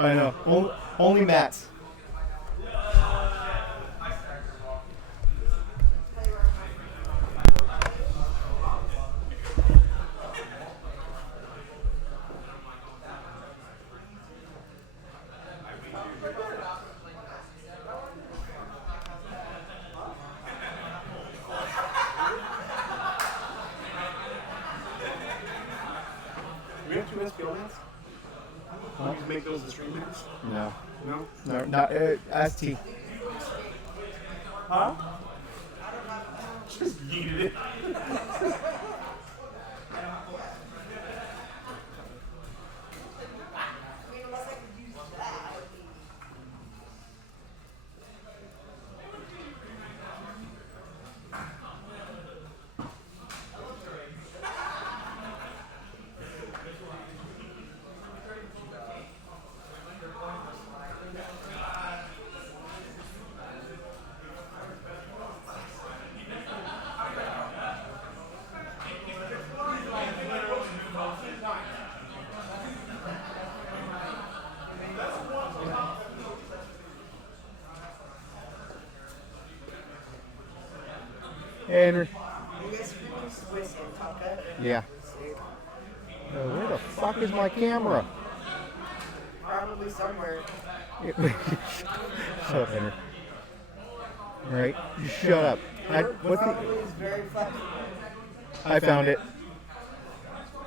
I know. Only Matt's. Do we have 2 SPL mats? Can we make those the stream mats? No. No? No, not ST. Huh? Just yeeted it. Hey, Henry. You guys freaking Swiss and Taka? Yeah. Where the fuck is my camera? Probably somewhere. Shut up, Henry. All right, you shut up. What's the? Probably is very flexible. I found it.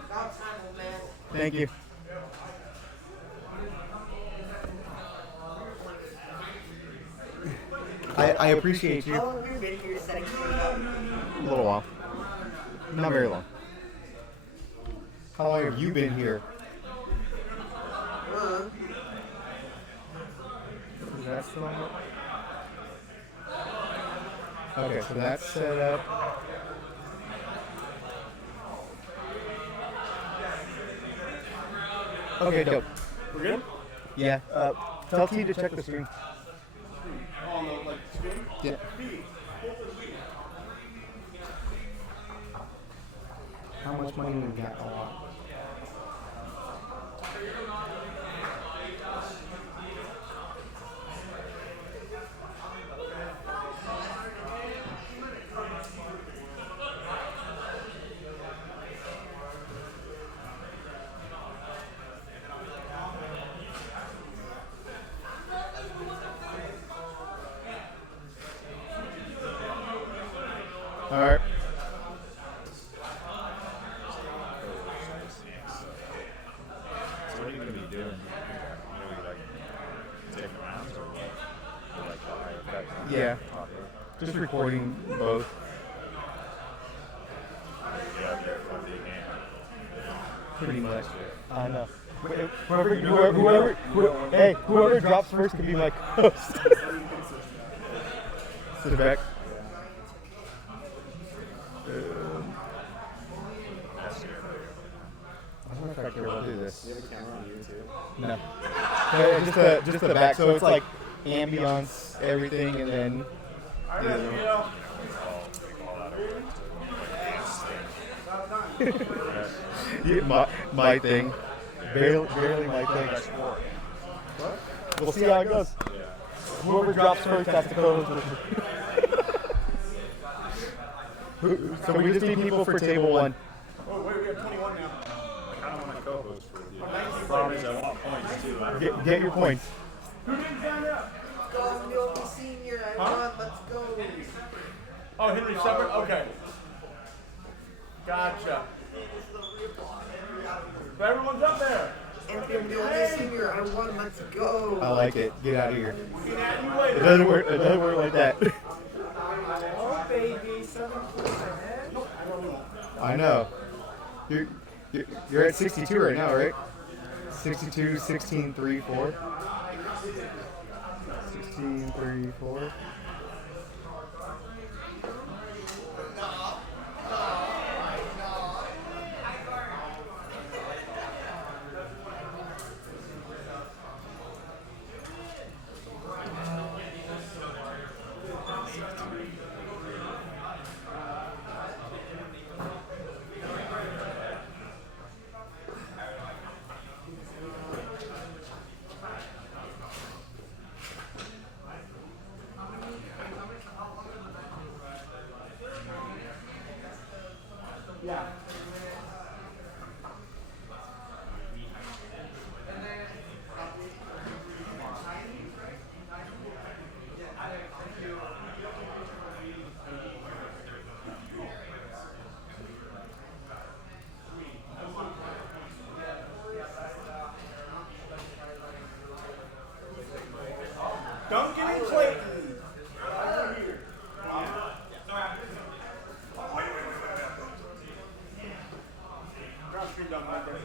About time, old man. Thank you. I appreciate How you. long have you been here setting things up? A little while. Not very long. How long have you been here? That's the one. Okay, so that's set up. Okay, dope. We're good? Yeah. Tell T to check the screen. On the screen? Yeah. How much money we got? A lot. All right. So what are you going to be doing? Taking rounds or what? Like the high effect? Yeah. Just recording both. Yeah, there for the game. Pretty much. I know. Whoever drops first can be my host. Sit back. I don't know if I care about this. Do you have a camera on you too? No. Just the back, so it's like ambience, everything, and then. Alright, yeah. My thing. Barely my thing. We'll see how it goes. Whoever drops first has to co-host with me. So we just need people for table 1. Oh, wait, we have 21 now. I don't want to co-host with you. The problem is I want points too. I don't Get your points. Go, I'm the only senior. I won. Let's go. Oh, Henry separate? Okay. Gotcha. But everyone's up there. Anthony, I'm the only senior. I won. Let's go. I like it. Get out of here. Looking at you It later. doesn't work. It doesn't work like that. Oh, baby. 7 points ahead. I know. You're at 62 right now, right? 62, 16, 3, 4. 16, 3, 4. Duncan and Clayton. Cross street down right there.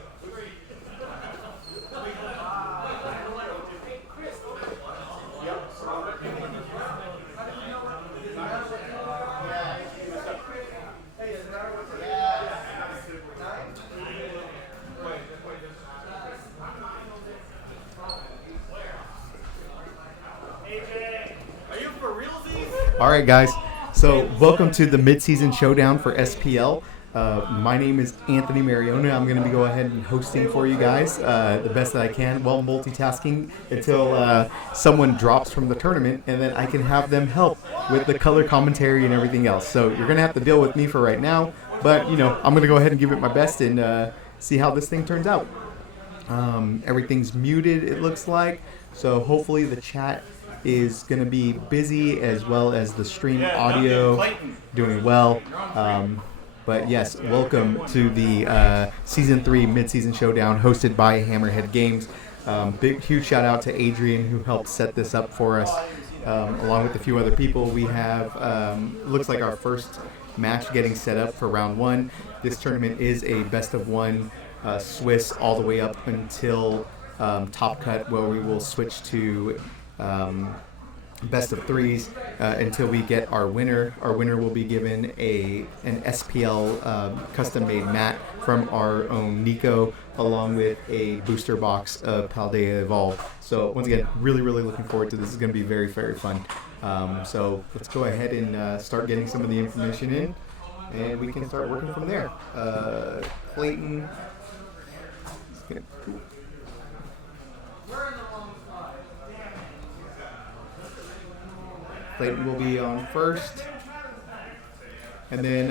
Are you for realsies? All right, guys. So welcome to the mid-season showdown for SPL. My name is Anthony Mariona. I'm going to be go ahead and hosting for you guys the best that I can while multitasking until someone drops from the tournament, and then I can have them help with the color commentary and everything else. So you're going to have to deal with me for right now, but you know I'm going to go ahead and give it my best and see how this thing turns out. Everything's muted, it looks like, so hopefully the chat is going to be busy as well as the stream audio doing well. But yes, welcome to the Season 3 Mid-Season Showdown hosted by Hammerhead Games. Huge shout out to Adrian who helped set this up for us. Along with a few other people, we have, looks like our first match getting set up for round 1. This tournament is a best of 1 Swiss all the way up until Top Cut, where we will switch to best of 3s until we get our winner. Our winner will be given an SPL custom-made mat from our own Nico, along with a booster box of Paldea Evolve. So once again, really looking forward to this. This is going to be very fun. So let's go ahead and start getting some of the information in, and we can start working from there. Clayton. Clayton will be on first. And then,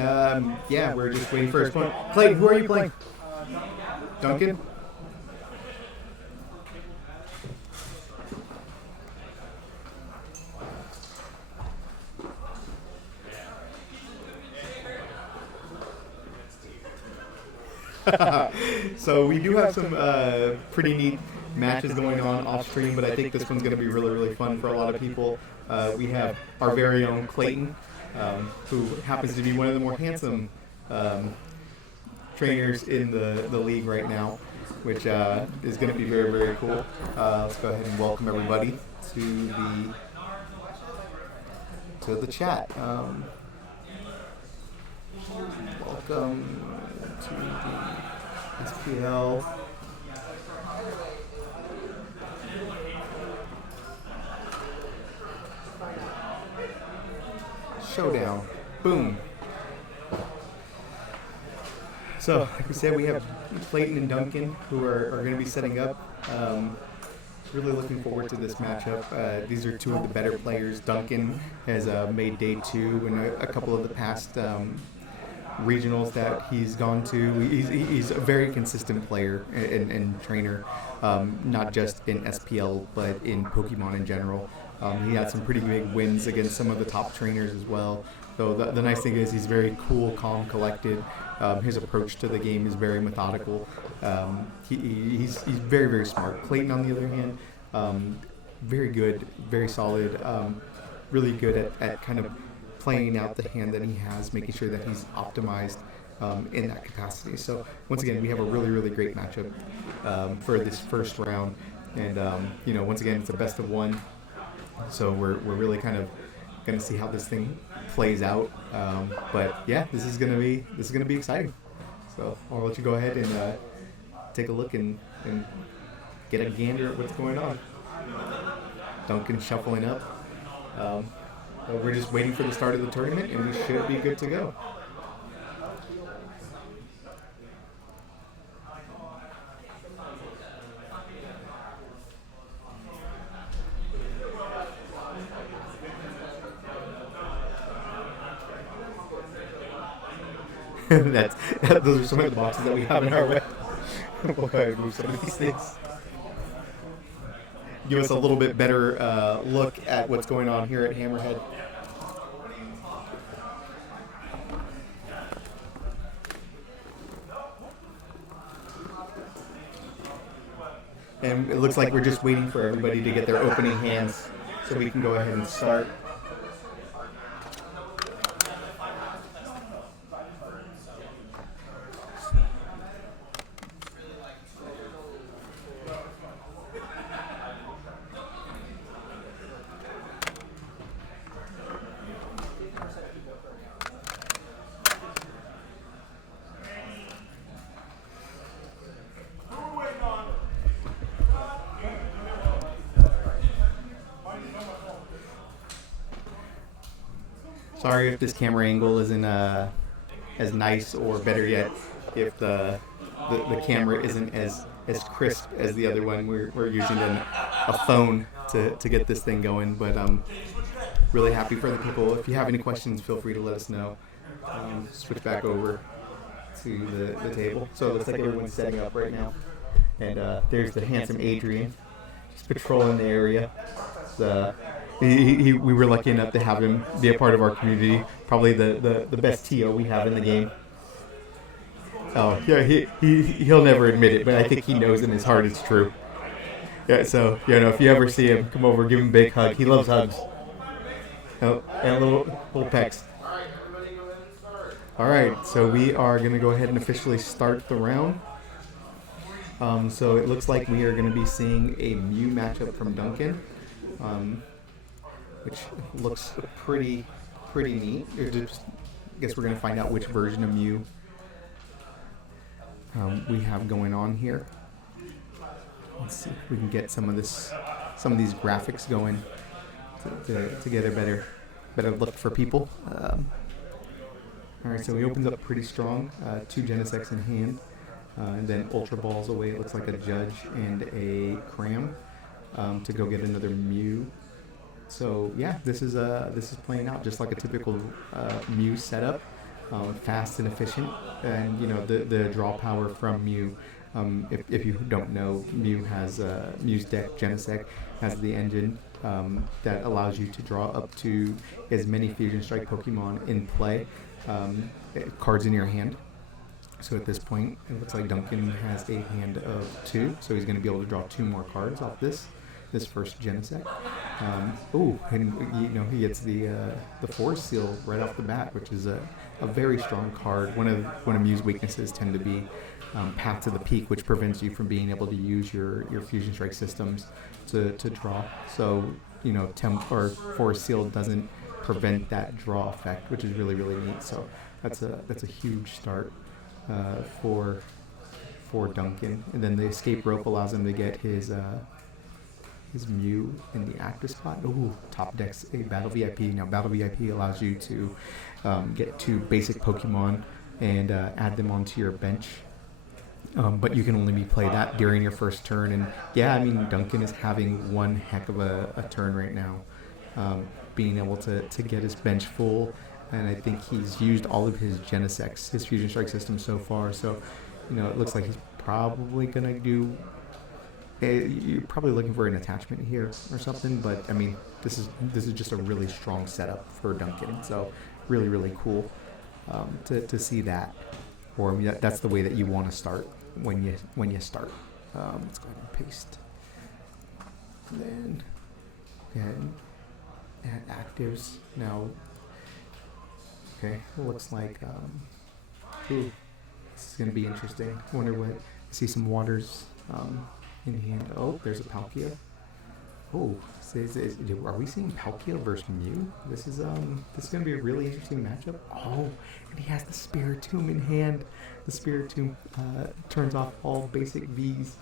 yeah, we're just waiting for his point. Clayton, who are you playing? Duncan? So we do have some pretty neat matches going on off stream, but I think this one's going to be really fun for a lot of people. We have our very own Clayton, who happens to be one of the more handsome trainers in the league right now, which is going to be very cool. Let's go ahead and welcome everybody to the chat. Welcome to the SPL. Showdown. Boom. So, like we said, we have Clayton and Duncan who are going to be setting up. Really looking forward to this matchup. These are two of the better players. Duncan has made day 2 in a couple of the past regionals that he's gone to. He's a very consistent player and trainer, not just in SPL, but in Pokemon in general. He had some pretty big wins against some of the top trainers as well. So the nice thing is he's very cool, calm, collected. His approach to the game is very methodical. He's very smart. Clayton, on the other hand, very good, very solid, really good at kind of playing out the hand that he has, making sure that he's optimized in that capacity. So once again, we have a really great matchup for this first round. And once again, it's a best of 1. So we're really kind of going to see how this thing plays out. But yeah, this is gonna be exciting. So I'll let you go ahead and take a look and get a gander at what's going on. Duncan shuffling up. We're just waiting for the start of the tournament, and we should be good to go. Those are some of the boxes that we have in our way. We'll go ahead and move some of these things. Give us a little bit better look at what's going on here at Hammerhead. And it looks like we're just waiting for everybody to get their opening hands so we can go ahead and start. Sorry if this camera angle isn't as nice, or better yet, if the camera isn't as crisp as the other one. We're using a phone to get this thing going, but I'm really happy for the people. If you have any questions, feel free to let us know. Switch back over to the table. So it looks like everyone's setting up right now. And there's the handsome Adrian, just patrolling the area. We were lucky enough to have him be a part of our community. Probably the best TO we have in the game. Oh yeah, he'll never admit it, but I think he knows in his heart it's true. Yeah, so if you ever see him, come over, give him a big hug. He loves hugs. Oh, and a little pecks. All right, so we are gonna go ahead and officially start the round. So it looks like we are gonna be seeing a Mew matchup from Duncan. Which looks pretty neat. I guess we're going to find out which version of Mew we have going on here. Let's see if we can get some of these graphics going to get a better look for people. All right, so he opens up pretty strong. 2 Genesects in hand, and then Ultra Balls away. It looks like a Judge and a Cram to go get another Mew. So yeah, this is playing out just like a typical Mew setup, fast and efficient, and the draw power from Mew. If you don't know, Mew's deck Genesect has the engine that allows you to draw up to as many Fusion Strike Pokemon in play, cards in your hand. So at this point, it looks like Duncan has a hand of 2, so he's going to be able to draw 2 more cards off this first Genesect. And he gets the Force Seal right off the bat, which is a very strong card. One of Mew's weaknesses tend to be Path to the Peak, which prevents you from being able to use your Fusion Strike systems to draw. So Temp or Force Seal doesn't prevent that draw effect, which is really neat. So that's a huge start for Duncan. And then the Escape Rope allows him to get his Mew in the active spot. Ooh, top decks a Battle VIP. Now Battle VIP allows you to get 2 basic Pokemon and add them onto your bench. But you can only play that during your first turn. And yeah, I mean, Duncan is having one heck of a turn right now, being able to get his bench full. And I think he's used all of his Genesects, his Fusion Strike system so far. So, it looks like he's probably going to do... You're probably looking for an attachment here or something, but I mean, this is just a really strong setup for Duncan. So really cool to see that. Or that's the way that you want to start when you start. Let's go ahead and paste. And then add actives now. Okay, looks like this is gonna be interesting. Wonder what. See some waters. In hand. Oh, there's a Palkia. Oh, are we seeing Palkia versus Mew? This is gonna be a really interesting matchup. Oh, and he has the Spiritomb in hand. The Spiritomb turns off all basic V's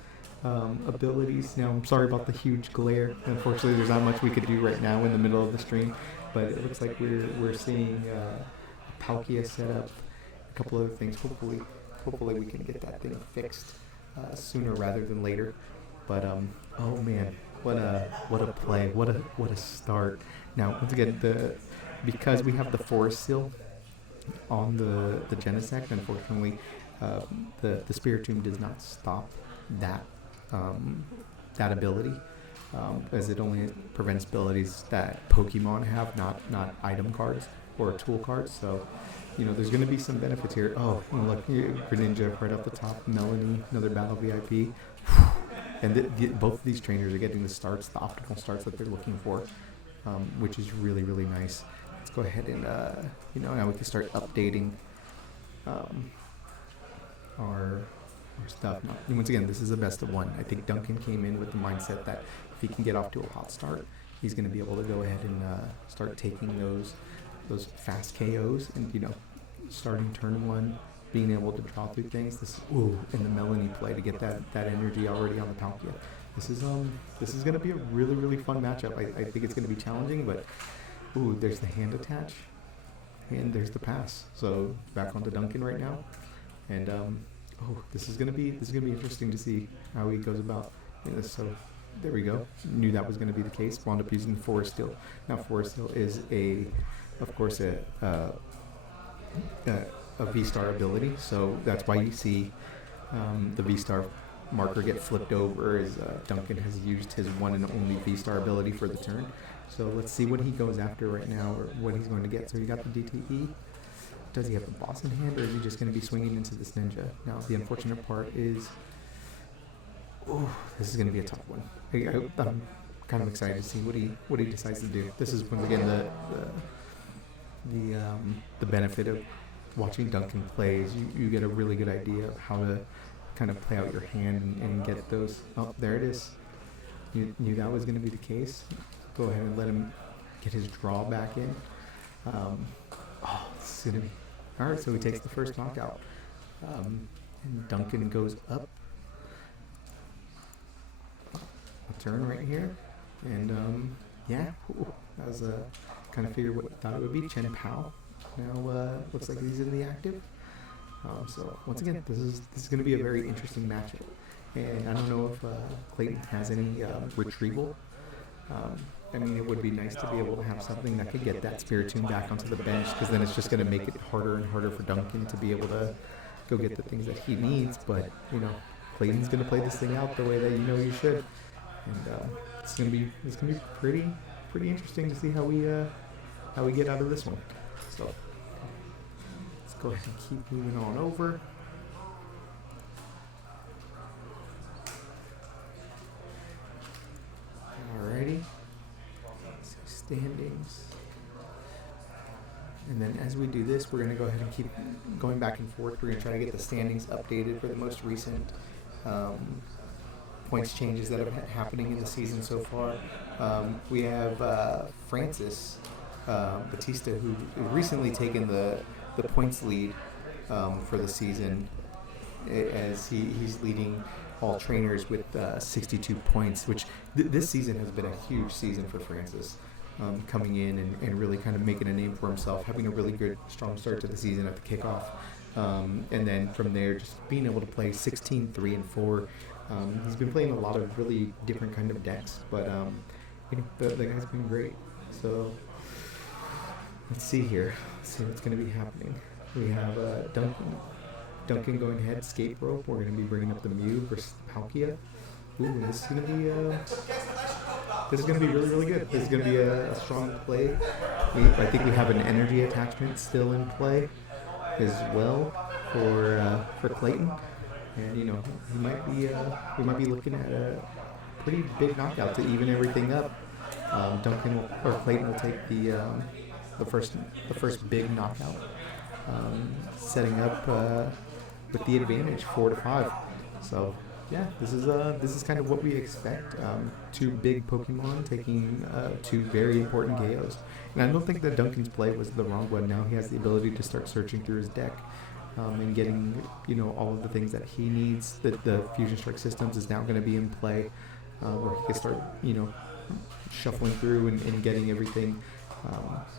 abilities. Now, I'm sorry about the huge glare. Unfortunately, there's not much we could do right now in the middle of the stream, but it looks like we're seeing a Palkia set up. A couple other things. Hopefully we can get that thing fixed sooner rather than later. But oh man, what a play, what a start. Now once again, because we have the Forest Seal, on the Genesect, unfortunately, the Spiritomb does not stop that that ability, as it only prevents abilities that Pokemon have, not item cards or tool cards. So, there's going to be some benefits here. Oh, look, Greninja right up the top, Melanie, another Battle VIP. And both of these trainers are getting the starts, the optimal starts that they're looking for, which is really, really nice. Let's go ahead and, now we can start updating our stuff. Now, once again, this is a best of one. I think Duncan came in with the mindset that if he can get off to a hot start, he's going to be able to go ahead and start taking those fast KOs and, starting turn one, being able to draw through things. And the Melanie play to get that energy already on the Palkia. This is going to be a really, really fun matchup. I think it's going to be challenging, but there's the hand attach, and there's the pass. So back onto Duncan right now, and this is going to be interesting to see how he goes about this. So there we go. Knew that was going to be the case. Wound up using Forest Hill. Now Forest Hill is of course a V-Star ability, so that's why you see the V-Star marker get flipped over, as Duncan has used his one and only V-Star ability for the turn. So let's see what he goes after right now, or what he's going to get. So he got the DTE. Does he have the boss in hand, or is he just going to be swinging into this ninja? Now the unfortunate part is, this is going to be a tough one. I'm kind of excited to see what he decides to do. This is once again the benefit of watching Duncan plays. You get a really good idea of how to kind of play out your hand and get those. Oh, there it is. You knew that was going to be the case. Go ahead and let him get his draw back in. This is going to be... Alright, so he takes the first knockout. And Duncan goes up a turn right here. And, that was kind of figured what I thought it would be. Chen Pao now looks like he's in the active. So once again, this is going to be a very interesting matchup. And I don't know if Clayton has any retrieval. It would be nice to be able to have something that could get that Spiritomb back onto the bench, because then it's just going to make it harder and harder for Duncan to be able to go get the things that he needs. But Clayton's going to play this thing out the way that you should, and it's going to be pretty interesting to see how we get out of this one. So let's go ahead and keep moving on over. Alrighty. Standings. And then as we do this, we're going to go ahead and keep going back and forth. We're going to try to get the standings updated for the most recent points changes that are happening in the season so far. We have Francis Batista, who recently taken the points lead for the season, as he's leading all trainers with 62 points, which this season has been a huge season for Francis, coming in and really kind of making a name for himself, having a really good, strong start to the season at the kickoff, and then from there just being able to play 16, 3, and 4. He's been playing a lot of really different kind of decks, but the guy's been great. So let's see here. Let's see what's going to be happening. We have Duncan going ahead, Escape Rope. We're going to be bringing up the Mew versus Palkia. This is going to be really, really good. This is going to be a strong play. I think we have an energy attachment still in play as well for Clayton, and we might be looking at a pretty big knockout to even everything up. Clayton will take the first big knockout, setting up with the advantage 4-5. So yeah, this is kind of what we expect. Two big Pokemon taking two very important KOs. And I don't think that Duncan's play was the wrong one. Now he has the ability to start searching through his deck and getting all of the things that he needs. The Fusion Strike systems is now going to be in play, where he can start shuffling through and getting everything.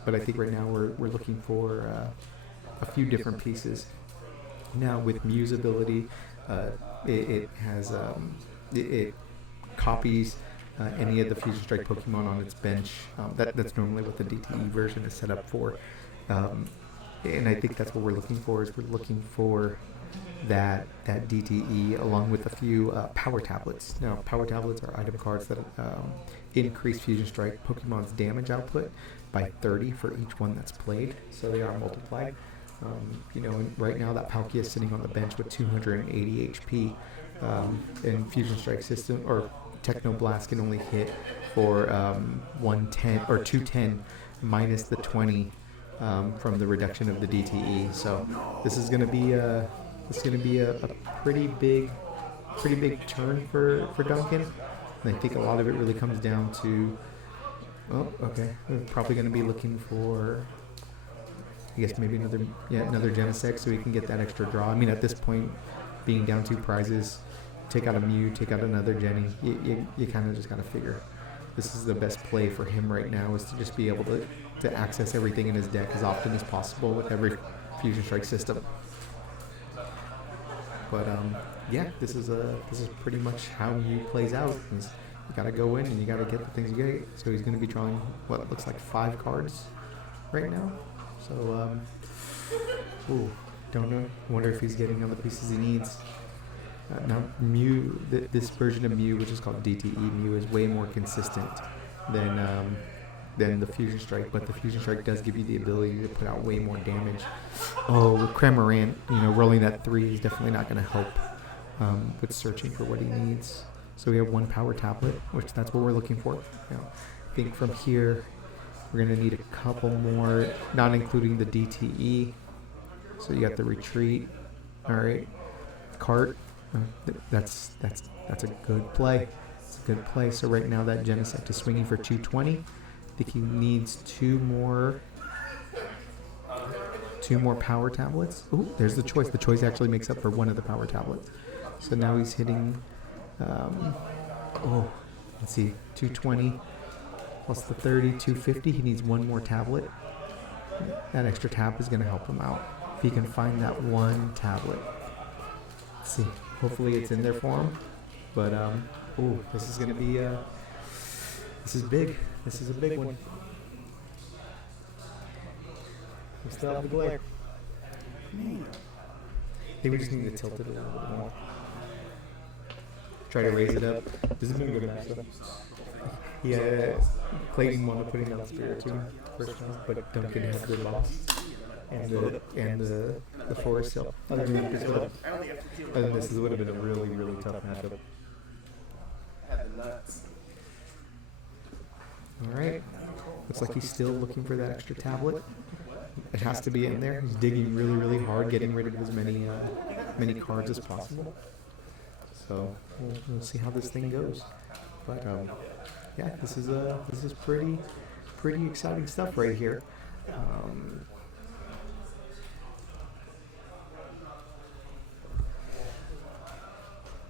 But I think right now we're looking for a few different pieces. Now with Mew's ability, it has it copies any of the Fusion Strike Pokemon on its bench. That's normally what the DTE version is set up for. and I think that's what we're looking for. Is we're looking for that DTE along with a few power tablets. Now, power tablets are item cards that increase Fusion Strike Pokemon's damage output by 30 for each one that's played, so they are multiplied. You know, and right now that Palkia is sitting on the bench with 280 HP, and Fusion Strike system or Techno Blast can only hit for 110 or 210 minus the 20 from the reduction of the DTE. So this is going to be a pretty big turn for Duncan. And I think a lot of it really comes down to, oh, okay, we're probably going to be looking for, I guess maybe another Genesect so we can get that extra draw. I mean, at this point, being down 2 prizes, take out a Mew, take out another Jenny, you kind of just got to figure this is the best play for him right now, is to just be able to access everything in his deck as often as possible with every Fusion Strike system. But yeah, this is pretty much how he plays out. You gotta go in and you gotta get the things you get. So he's gonna be drawing what looks like 5 cards right now. So ooh, don't know. Wonder if he's getting all the pieces he needs. Now Mew, this version of Mew, which is called DTE Mew, is way more consistent than the Fusion Strike, but the Fusion Strike does give you the ability to put out way more damage. Oh, with Cramorant, you know, rolling that 3 is definitely not going to help with searching for what he needs. So we have 1 power tablet, which that's what we're looking for. You know, I think from here we're going to need a couple more, not including the DTE. So you got the retreat. All right, cart. That's a good play. It's a good play. So right now that Genesect is swinging for 220. I think he needs 2 more power tablets. Ooh, there's the choice. The choice actually makes up for 1 of the power tablets. So now he's hitting, let's see, 220 plus the 30, 250. He needs 1 more tablet. That extra tap is going to help him out. If he can find that 1 tablet. Let's see. Hopefully it's in there for him. But, this is going to be, this is big. This is a big one. We still have the glare. I think we just need to tilt it a little bit more. Try to raise it up. This is going to go back. Yeah, Clayton wanted to put in on Spiritomb first round, but Duncan had the boss and the Forest Hill. Other than this would have been a really, really tough matchup. Alright, looks like he's still looking for that extra tablet. It has to be in there. He's digging really, really hard, getting rid of as many cards as possible. So we'll see how this thing goes. But yeah, this is pretty exciting stuff right here.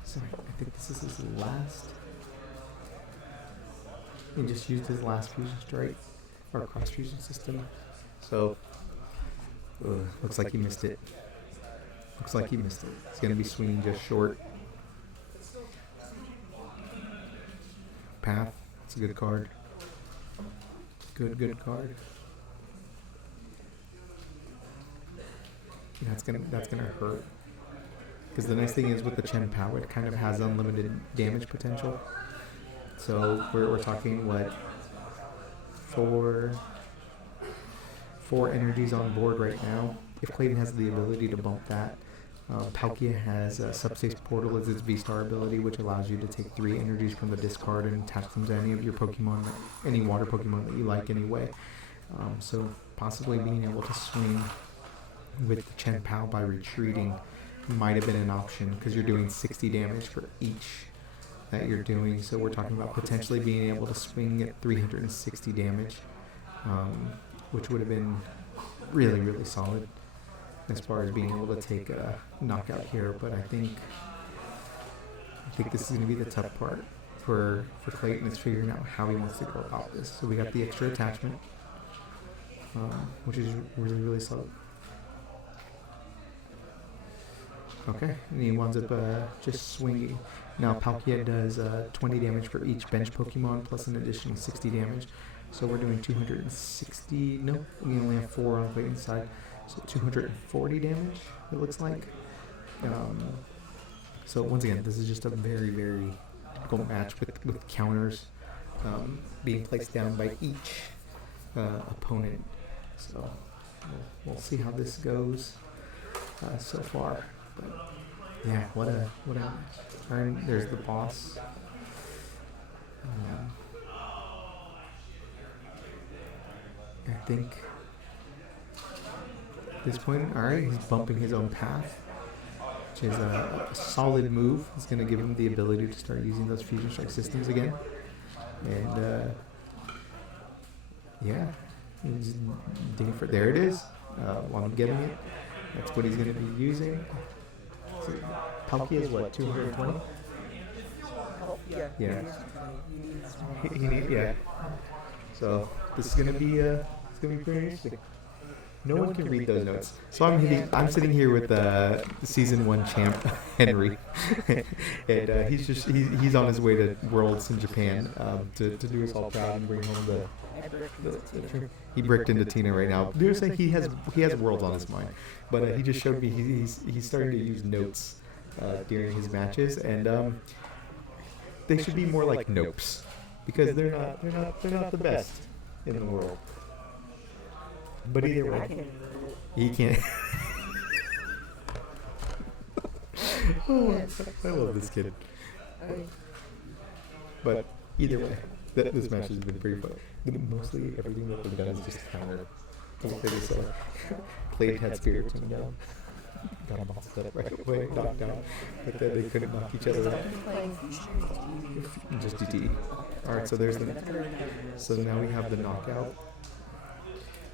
So I think this is his last. He just used his last Fusion Strike or Cross Fusion system. So looks like he missed it. Looks like he missed it. It's gonna be swinging just short. Path. It's a good card. Good card. That's gonna hurt. Because the nice thing is with the Chen Power, it kind of has unlimited damage potential. So we're talking what, four energies on board right now. If Clayton has the ability to bump that, Palkia has Subspace Portal as its V-Star ability, which allows you to take 3 energies from the discard and attach them to any of your Pokemon, any water Pokemon that you like anyway. So possibly being able to swing with the Chen Pao by retreating might have been an option, because you're doing 60 damage for each that you're doing. So we're talking about potentially being able to swing at 360 damage, which would have been really, really solid as far as being able to take a knockout here. But I think this is going to be the tough part for Clayton, is figuring out how he wants to go about this. So we got the extra attachment, which is really, really solid. Okay, and he winds up just swinging. Now Palkia does 20 damage for each bench Pokemon plus an additional 60 damage. So we're doing 260. No, we only have 4 on Clayton's side. So 240 damage, it looks like. So once again, this is just a very, very difficult match with counters being placed down by each opponent. So we'll see how this goes so far. But yeah, what a match. And there's the boss. I think at this point, all right, he's bumping his own path, which is a solid move. It's going to give him the ability to start using those fusion strike systems again. And yeah, he's digging for, there it is. While I'm getting it, that's what he's going to be using. So, Palkia is what, 220? Yeah. Yeah. Yeah. So this is gonna be pretty interesting. No one can read those notes. So I'm sitting here with season 1 champ Henry, and he's on his way to Worlds in Japan to do us all proud and bring home the he bricked into Tina right now. They were saying he has Worlds on his mind, but he just showed me he's starting to use notes during his matches, and they should be more like nopes, because they're not the best in the world. But either way, he can't. Oh, I love this kid. But either way, this match has been pretty fun. Mostly everything that they've done is just counter. So played had spirits and down. Got them all set up right away, knocked down, but then they couldn't knock each other out. Just DT. Alright, so now we have the knockout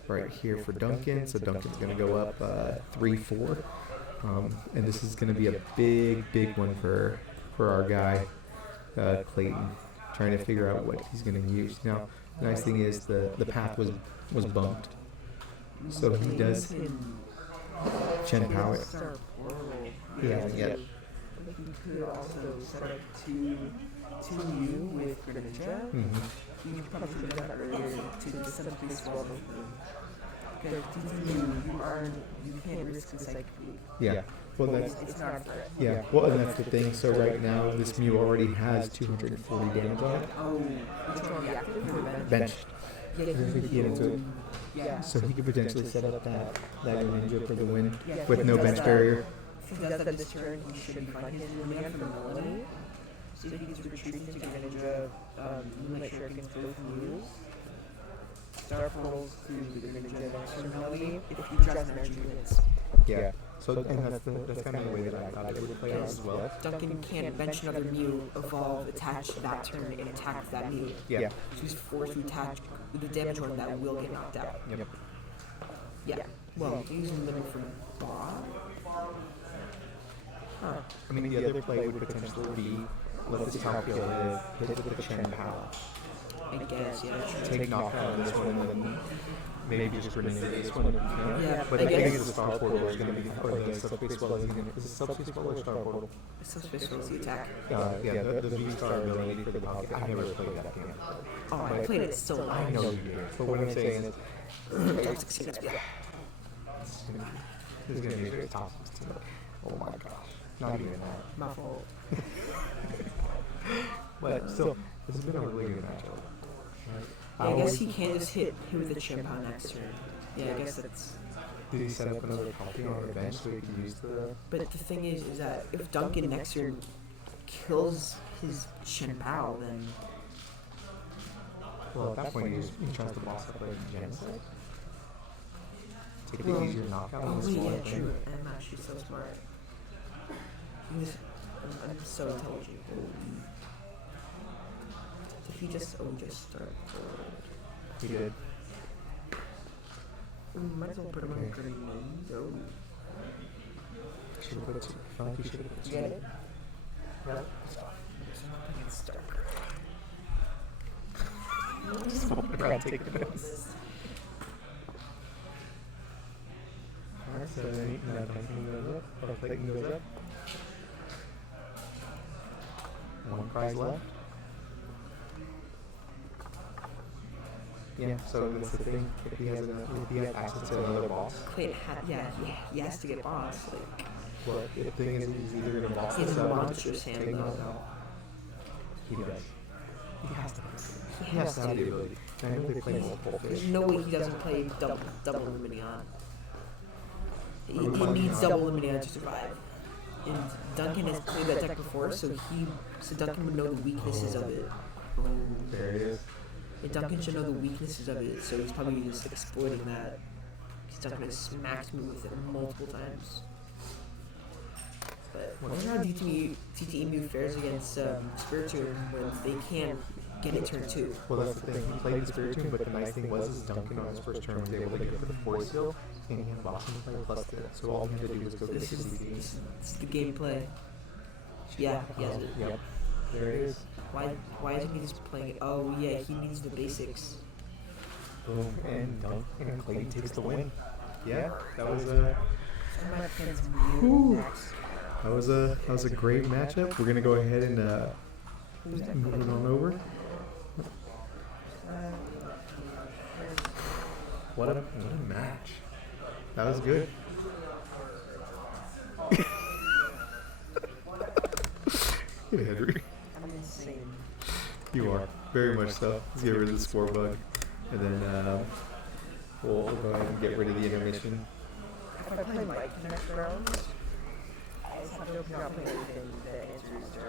right here for Duncan. So Duncan's going to go up 3-4. And this is going to be a big one for our guy, Clayton, trying to figure out what he's going to use. Now, the nice thing is the path was bumped. So he does Chen Power. Yeah. You could also set up two U with Greninja. You probably should have done that earlier to simply swallow them. Because you can't risk the psychic move. Yeah. Well, it's not a threat. Yeah. Well, and that's the thing. So right now, this Mew already has 240 damage on it. Oh, which one? The active or the Benched. Yeah, Get into it. Yeah. So he could potentially set up that Greninja for the win with no bench barrier. If he does that this turn, he should be fine. He has Lumion from Melanie. So if he's retreating to Greninja, Moonlight Shuriken's both Mews. Star Portals to the Greninja next turn Melanie. If he draws energy units. Yeah. So and that's kind of the way that I thought it would play out as well. Duncan can't bench another Mew, evolve, attach that turn, and attack that Mew. Yeah. So he's forced to attach with the damage one that will get knocked out. Yep. Yeah. Well, using limit for Bob. Huh. I mean, the other play would potentially be let this Palkia live, hit it with the Chen Power, I guess, yeah. take knockout on this one, and then maybe just Greninja this one if you can. Yeah, But I I think guess. the Star Portal is going to be, or the Subspace Well is going to, is it Subspace Well or Star Portal? Subspace was the attack. Yeah, the V-Star ability for the Palkia. I've never played that game. Oh, I played it so long. I know you did. But what I'm saying is, Top 16 XP. this is going to be a top 16. Oh my gosh. Not even that. My fault. But still, this has been a really good matchup. Yeah, I guess he can't just hit with the Chimpa next turn. Yeah, I guess that's... Did he set up another Palkia on the bench so he can use the... But the thing is that if Duncan next turn kills his Chimpa, then... Well, at that point, he tries to boss up like Genocide. Take the easier knockout. Oh, on this yeah, one. true. I'm actually so smart. I'm so intelligent. If he just start. He did. Might as well put him on green. Oh. Should have put it. I feel like he should have put it. Get it? Yeah. It's dark. Brad, take the notes. Alright, so now Duncan goes up, or Clayton goes up. One prize left. Yeah, so that's the thing. If he has access to another boss, he has to get boss. Like, but the thing is, he's either gonna boss he's a himself, monster stand take though. him out. He does. He has to. He has to have the ability. And I know they play multiple There's fish. no way he doesn't play double Luminion. He needs double Luminion to survive. And Duncan has played that deck before, so Duncan would know the weaknesses of it. There it is. And Duncan should know the weaknesses of it, so he's probably just exploiting that. Because Duncan has smacked me with it multiple times. But I wonder how TTEMU fares against Spiritomb when they can't get it turn 2. Well, that's the thing. He played Spiritomb, but the nice thing was Duncan on his first turn was able to get the force seal, and he had boss him play plus the. So all he had to do was go get This his is CC. the gameplay. Yeah, he has it. Yep. There it is. Why isn't he just playing it? Oh yeah, he needs the basics. Boom, and Duncan and Clayton takes the win. Yeah, that was a. Whew. That was a great matchup. We're gonna go ahead and move it on over. What a match! That was good. Henry, I'm insane. you are very much so. Let's get rid of the score bug, and then we'll go ahead and get rid of the intermission. If I play Mike next round, I just have to open up anything that answers to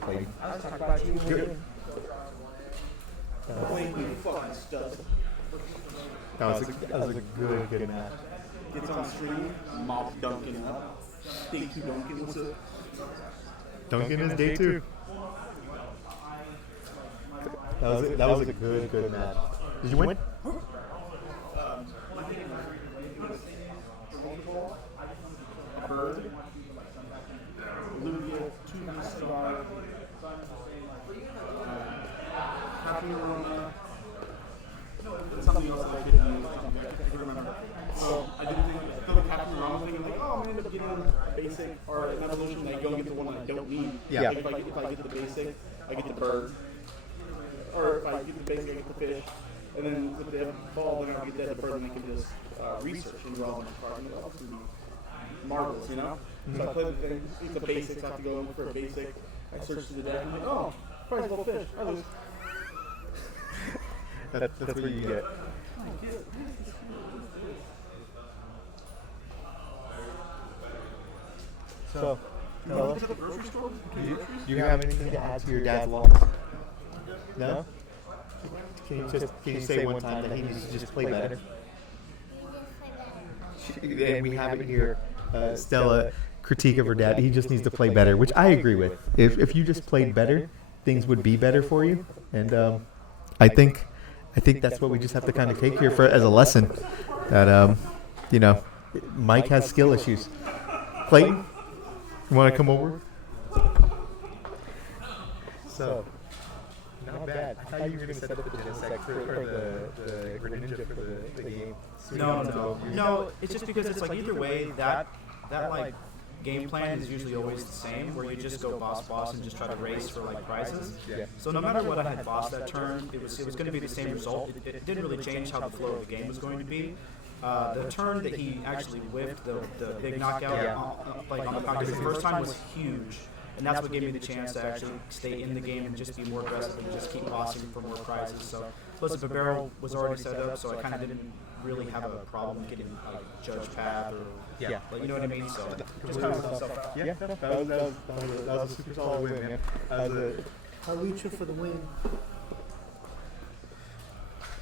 Clayton. I was talking about you Good. winning. Clayton fucking stuff. That was a good match. Gets on stream, mobs Duncan up. Day 2 Duncan, what's up? Duncan is day 2. That was a good match. Did you win? Bird. Olivia, 2-star. Happy Rona. Something else that I couldn't remember. So I didn't think the Happy Rona thing. I'm like, oh, I'm gonna end up getting basic or an evolution. And I go and get the one that I don't need. Yeah. Like if I get the basic, I get the bird. Or if I get the basic, I get the fish. And then if they have a ball, then I'll get the bird, and I can just research and draw them apart. And that's gonna be marvelous, you know. So I play the thing. It's the basics. I have to go in for a basic. I search through the deck. I'm like, oh, prizable fish. I lose. That's what you get. So, fella, Is it the grocery store? do you have anything to add to your dad's loss? No? Can you say one time that he needs to just play better? And we have it here. Stella critique of her dad. He just needs to play better, which I agree with. If you just played better, things would be better for you. And I think that's what we just have to kind of take here as a lesson. That Mike has skill issues. Clayton, you want to come over? So, not bad. I thought you were going to set up the Gen Sex or the Greninja for the game. No. It's just because it's like either way that like game plan is usually always the same, where you just go boss and just try to race for like prizes. Yeah. So no matter what I had boss that turn, it was going to be the same result. It didn't really change how the flow of the game was going to be. The turn that he actually whiffed the big knockout on the pocket the first time was huge. And that's what gave me the chance to actually stay in the game and just be more aggressive and just keep bossing for more prizes. So, plus the barrel was already set up, so I kind of didn't really have a problem getting like judge path or like, you know what I mean. So just kind of myself out. Yeah, that was a super solid win, man. Halucha for the win.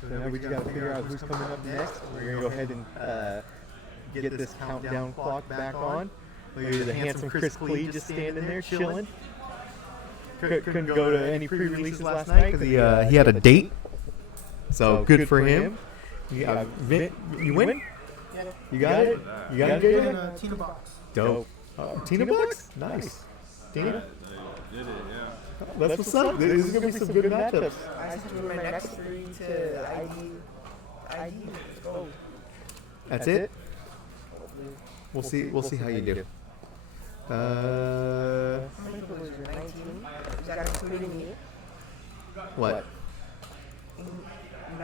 So now we just got to figure out who's coming up next. We're going to go ahead and get this countdown clock back on. Look at the handsome Chris Clee just standing there chilling. Couldn't go to any pre-releases last night because he had a date. So good for him. Vin, you win? Yeah. You got it? You got it, JJ? Tina box. Dope. Tina Box? Nice. Tina? Did it, yeah. That's what's up. This is going to be some good matchups. I have to win my next 3 to ID. Let's go. That's it? We'll see how you do. How many people was there? 19? Is that including me? What?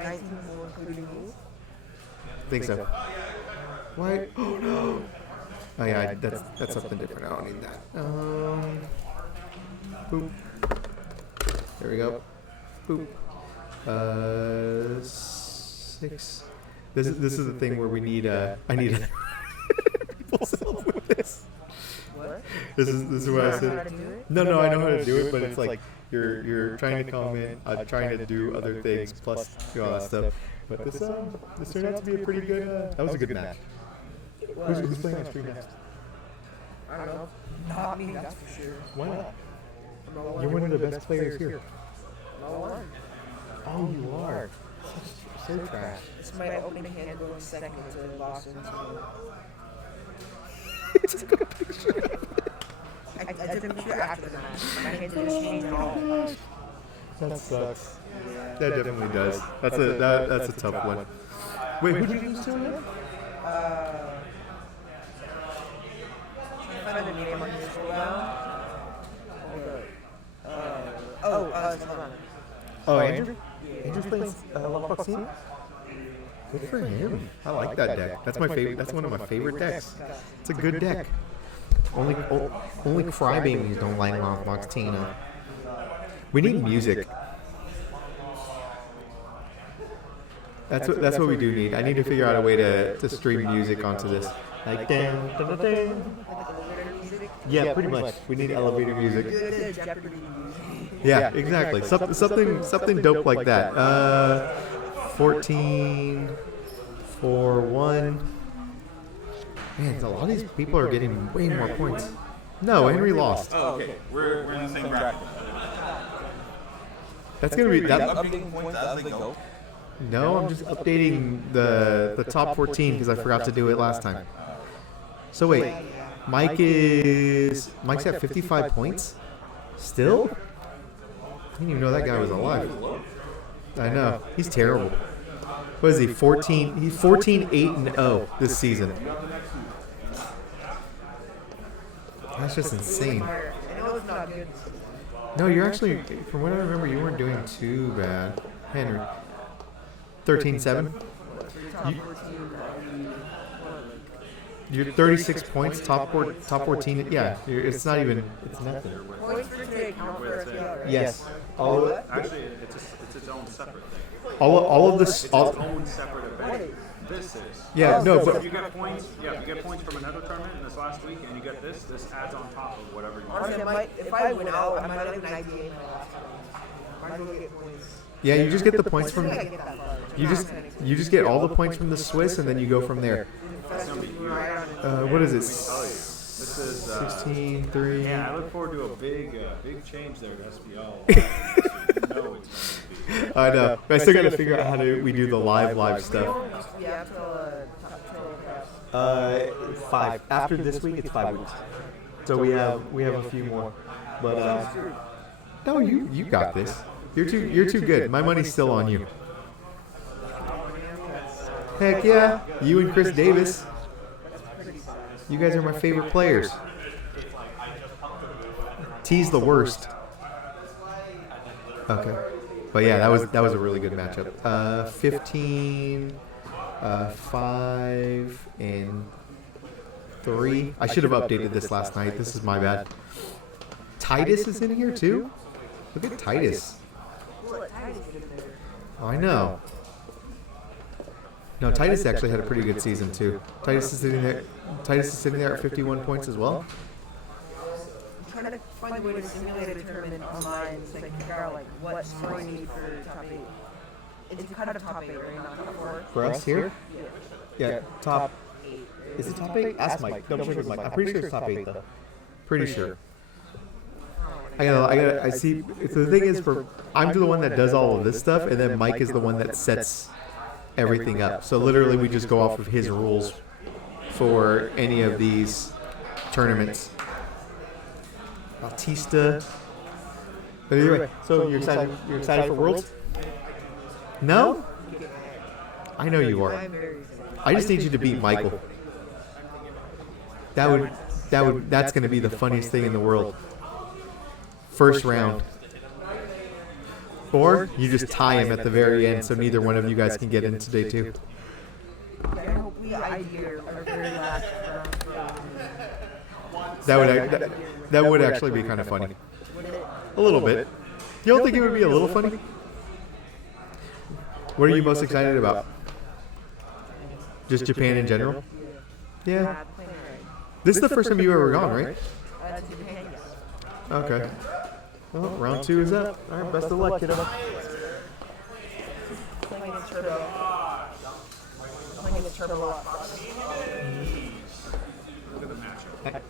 19 people, including me. Think so. Why? Oh no. Oh yeah, that's something different. I don't need that. Boop. There we go. Boop. 6. This is the thing where we need I need people help with this. What? This is what I said. No, I know how to do it, but it's like you're trying to comment, trying to do other things plus do all that stuff. But this turned out to be a pretty good. That was a good match. Who's playing on stream next? I don't know. Not me, that's for sure. Why not? No You're one of the best players here. one. Oh, you are. So trash. It's my opening hand going second to Boston. I took a picture after the match. My hand didn't change at all. That sucks. That definitely does. That's a tough one. Wait, who did you lose to again? Find the name on your Showdown. Hold on. Oh, Andrew? Andrew's playing Longbox Team? Good for him. I like that deck. That's my favorite. That's one of my favorite decks. It's a good deck. Only crybabies don't like Longbox Tina. We need music. That's what we do need. I need to figure out a way to stream music onto this. Like dun, dun, dun, dun. Yeah, pretty much. We need elevator music. Yeah, exactly. Something dope like that. 14 for 1. Man, a lot of these people are getting way more points. No, Henry lost. Oh, okay. We're in the same bracket. That's gonna be that. Updating points as they go. No, I'm just updating the top 14 because I forgot to do it last time. So wait, Mike's at 55 points? Still? I didn't even know that guy was alive. I know. He's terrible. What is he? 14? He's 14-8-0 this season. That's just insane. No, you're actually, from what I remember, you weren't doing too bad. Henry. 13-7? You're 36 points, top 14. Yeah, it's not even. It's nothing. Points for today count for SPL, right? Yes. Actually, it's its own separate thing. All of this. It's its own separate event. This is. Yeah, no, So but if you get points, if you get points from another tournament in this last week, and you get this adds on top of whatever you. Honestly, if I win out, I might have an idea in my last one. Might as well get points. yeah, you just get the points from. I get that far. You just get all the points from the Swiss, and then you go from there. What is it? This is 16-3. Yeah, I look forward to a big change there to SPL. No, it's going to be. I know. But I still got to figure out how we do the live stuff. Yeah, until 5. After this week, it's 5 weeks. So we have a few more. But no, you got this. You're too good. My money's still on you. Heck yeah, you and Chris Davis. You guys are my favorite players. T's the worst. Okay, but yeah, that was a really good matchup. 15, 5, and 3. I should have updated this last night. This is my bad. Titus is in here too. Look at Titus. Oh, I know. No, Titus actually had a pretty good season too. Titus is sitting there at 51 points as well. I'm trying to find a way to simulate a tournament online so I can figure out like what score you need for top 8. It's cut of top 8, right? Not top 4. For us here? Yeah, top 8. Is it top 8? Ask Mike. Double check with Mike. I'm pretty sure it's top 8 though. Pretty sure. I see. The thing is, I'm the one that does all of this stuff, and then Mike is the one that sets everything up. So literally, we just go off of his rules for any of these tournaments. Bautista. But either way, so you're excited? You're excited for Worlds? No? I know you are. I just need you to beat Michael. That's going to be the funniest thing in the world. First round. Or you just tie him at the very end so neither one of you guys can get into day 2. I hope we idea our very last round. That would actually be kind of funny. Would it? A little bit. You don't think it would be a little funny? What are you most excited about? Just Japan in general? Yeah. Plane ride. This is the first time you've ever gone, right? To Japan, yes. Okay. Well, round 2 is up. All right, best of luck, kiddo. Playing a turbo. Playing a turbo lot. Look at the matchup.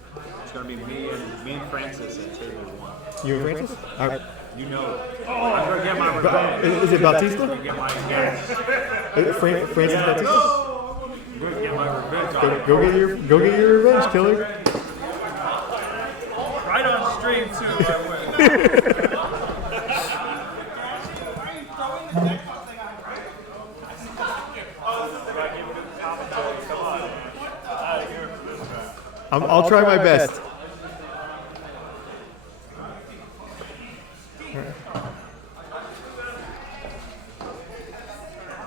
It's gonna be me and Francis at table 1. You and Francis? All right. You know, I'm gonna get my revenge. Is it Bautista? I'm gonna get my revenge. Francis Bautista? I'm gonna get my revenge on him. Go get your revenge, killer. Right on stream too. I win. I'll try my best.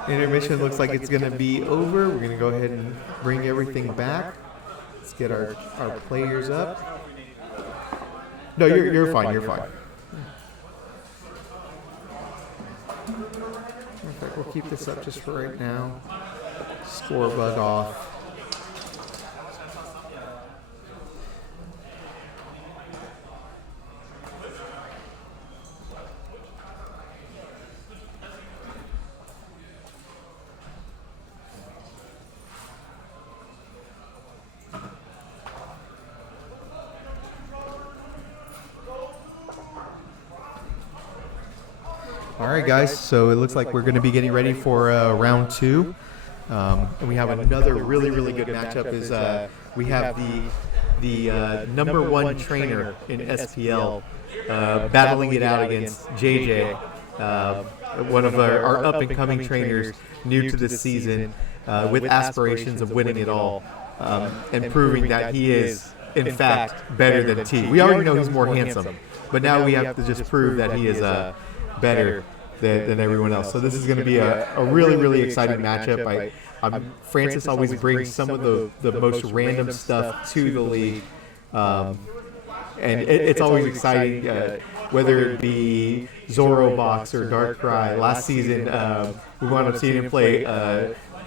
Intermission looks like it's going to be over. We're going to go ahead and bring everything back. Let's get our players up. No, you're fine. You're fine. Perfect. We'll keep this up just for right now. Score bug off. All right, guys, so it looks like we're going to be getting ready for round 2. And we have another really, really good matchup. Is we have the number 1 trainer in SPL battling it out against JJ, one of our up-and-coming trainers new to this season with aspirations of winning it all and proving that he is, in fact, better than T. We already know he's more handsome, but now we have to just prove that he is better than everyone else. So this is going to be a really, really exciting matchup. Francis always brings some of the most random stuff to the league, and it's always exciting, whether it be Zoro Box or Darkrai. Last season, we wound up seeing him play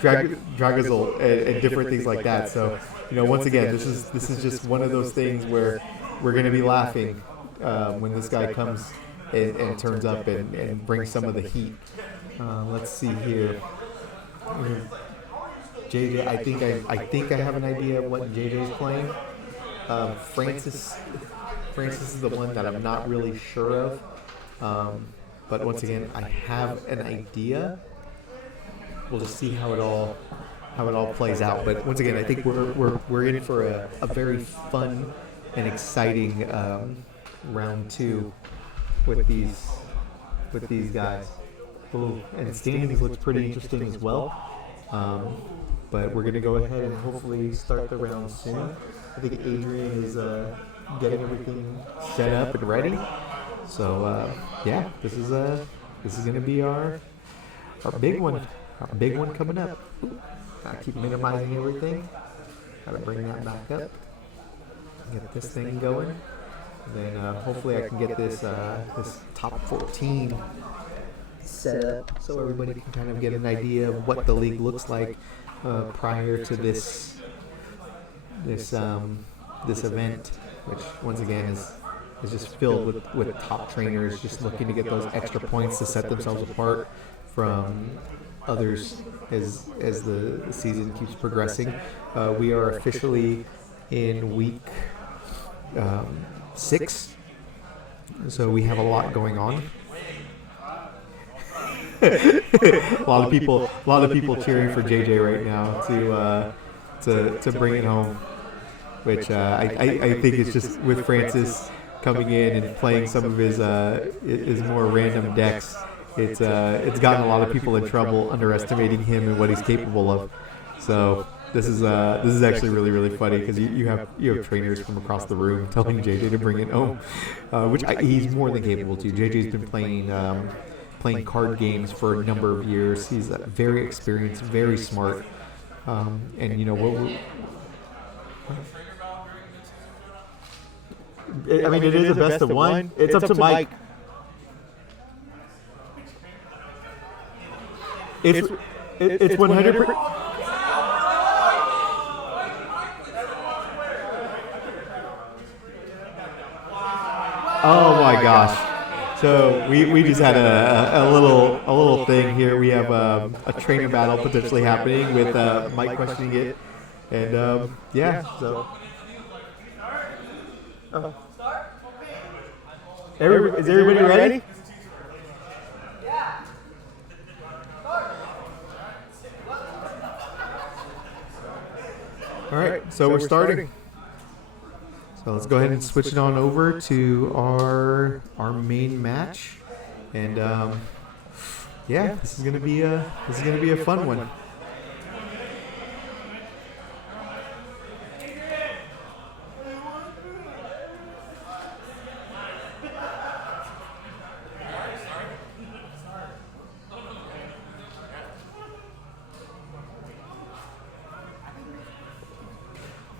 Dragazol and different things like that. So, once again, this is just one of those things where we're going to be laughing when this guy comes and turns up and brings some of the heat. Let's see here. JJ, I think I have an idea of what JJ's playing. Francis is the one that I'm not really sure of. But once again, I have an idea. We'll just see how it all plays out. But once again, I think we're in for a very fun and exciting round 2 with these guys. Ooh, and standings looks pretty interesting as well. But we're going to go ahead and hopefully start the round soon. I think Adrian is getting everything set up and ready. So yeah, this is going to be our big one. Our big one coming up. I keep minimizing everything. Gotta bring that back up. Get this thing going. Then hopefully I can get this top 14 set up so everybody can kind of get an idea of what the league looks like prior to this event, which once again is just filled with top trainers just looking to get those extra points to set themselves apart from others as the season keeps progressing. We are officially in week 6, so we have a lot going on. a lot of people cheering for JJ right now to bring it home, which I think it's just with Francis coming in and playing some of his more random decks. It's gotten a lot of people in trouble underestimating him and what he's capable of. So this is actually really, really funny because you have trainers from across the room telling JJ to bring it home, which he's more than capable to. JJ's been playing playing card games for a number of years. He's very experienced, very smart, and you know I mean, it is a best of one. It's up to Mike. It's 100%. Oh my gosh! So we just had a little thing here. We have a trainer battle potentially happening with Mike questioning it, and yeah. So. Is everybody ready? All right, so we're starting. So let's go ahead and switch it on over to our main match, and yeah, this is gonna be a fun one.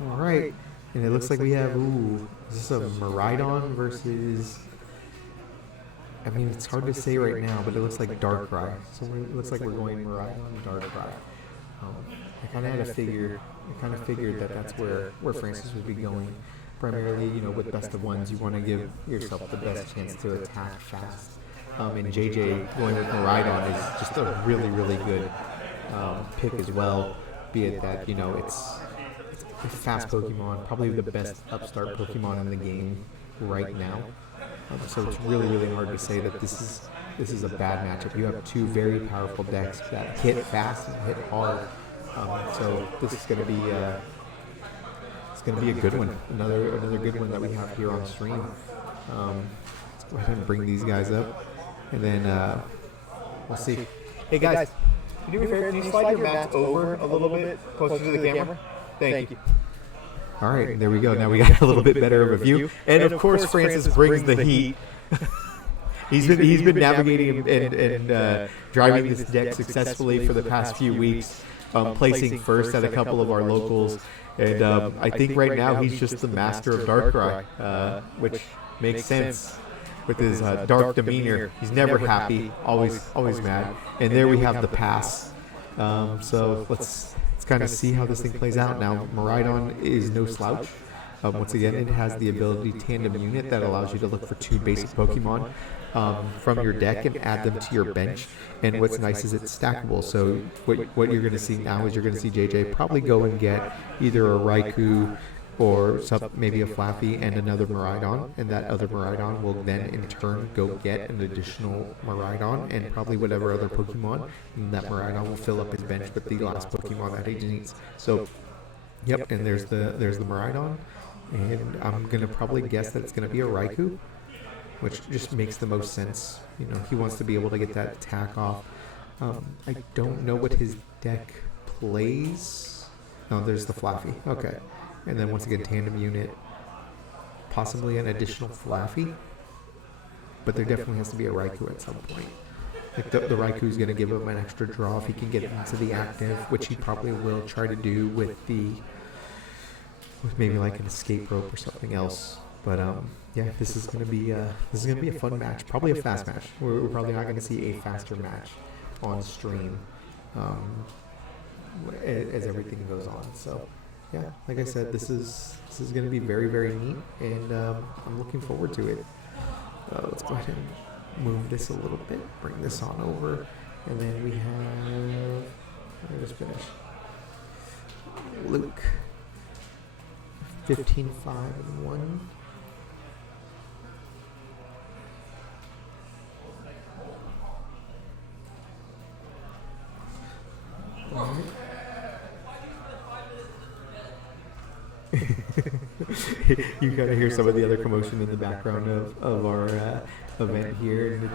All right, and it looks like we have, is this a Miraidon versus, I mean, it's hard to say right now, but it looks like Darkrai. So it looks like we're going Miraidon, Darkrai. I kind of figured that that's where Francis would be going. Primarily, you know, with best of ones, you want to give yourself the best chance to attack fast. And JJ going with Miraidon is just a really, really good pick as well, be it that, you know, it's a fast Pokemon, probably the best upstart Pokemon in the game right now. So it's really, really hard to say that this is a bad matchup. You have two very powerful decks that hit fast and hit hard. So this is going to be a good one. Another good one that we have here on stream. Let's go ahead and bring these guys up, and then we'll see. Hey guys, can you slide your mats over a little bit closer to the camera? Thank you. All right, there we go. Now we got a little bit better of a view. And of course, Francis brings the heat. He's been navigating and driving this deck successfully for the past few weeks, placing first at a couple of our locals. And I think right now he's just the master of Darkrai, which makes sense with his dark demeanor. He's never happy, always mad. And there we have the pass. So let's kind of see how this thing plays out. Now, Miraidon is no slouch. Once again, it has the ability tandem unit that allows you to look for two basic Pokemon from your deck and add them to your bench. And what's nice is it's stackable. So what you're going to see now is you're going to see JJ probably go and get either a Raikou or maybe a Flaffy and another Miraidon, and that other Miraidon will then in turn go get an additional Miraidon and probably whatever other Pokemon, and that Miraidon will fill up his bench with the last Pokemon that he needs. So, yep, and there's the Miraidon, and I'm gonna probably guess that it's gonna be a Raikou, which just makes the most sense. You know, he wants to be able to get that attack off. I don't know what his deck plays. No, there's the Flaffy. Okay. And then once again, tandem unit, possibly an additional Flaffy, but there definitely has to be a Raikou at some point. Like the Raikou is going to give him an extra draw if he can get into the active, which he probably will try to do with maybe like an escape rope or something else. But yeah, this is going to be a fun match, probably a fast match. We're probably not going to see a faster match on stream as everything goes on. So. Yeah, like I said, this is going to be very, very neat, and I'm looking forward to it. Let's go ahead and move this a little bit, bring this on over, and then we have, let me just finish, Luke, 15, 5, and 1. All right. You kind of hear some of the other commotion in the background of our event here, and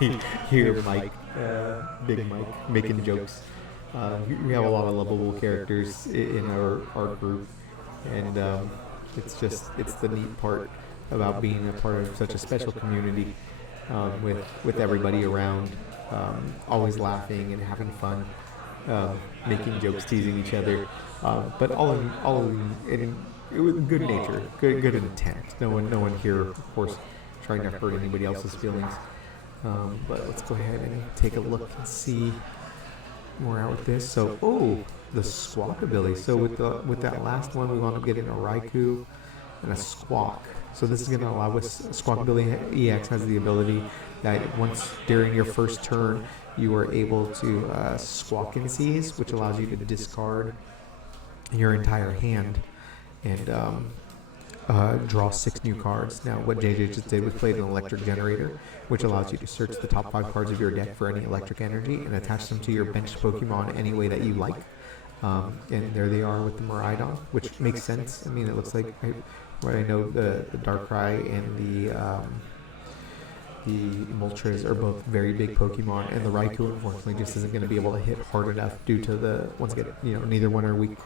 you hear Mike, Big Mike, making jokes. We have a lot of lovable characters in our group, and it's the neat part about being a part of such a special community with everybody around. always laughing and having fun, making jokes, teasing each other. But it was good nature, good intent. No one here, of course, trying to hurt anybody else's feelings. But let's go ahead and take a look and see more out with this. So, the squawk ability. So with that last one, we wound up getting a Raikou and a squawk. So this is going to allow us, squawk ability EX has the ability that once during your first turn, you are able to squawk and seize, which allows you to discard your entire hand and draw 6 new cards. Now, what JJ just did was played an electric generator, which allows you to search the top 5 cards of your deck for any electric energy and attach them to your bench Pokemon any way that you like. And there they are with the Miraidon, which makes sense. I mean, it looks like what I know, the Darkrai and the Moltres are both very big Pokemon, and the Raikou unfortunately just isn't going to be able to hit hard enough due to once again, neither one are weak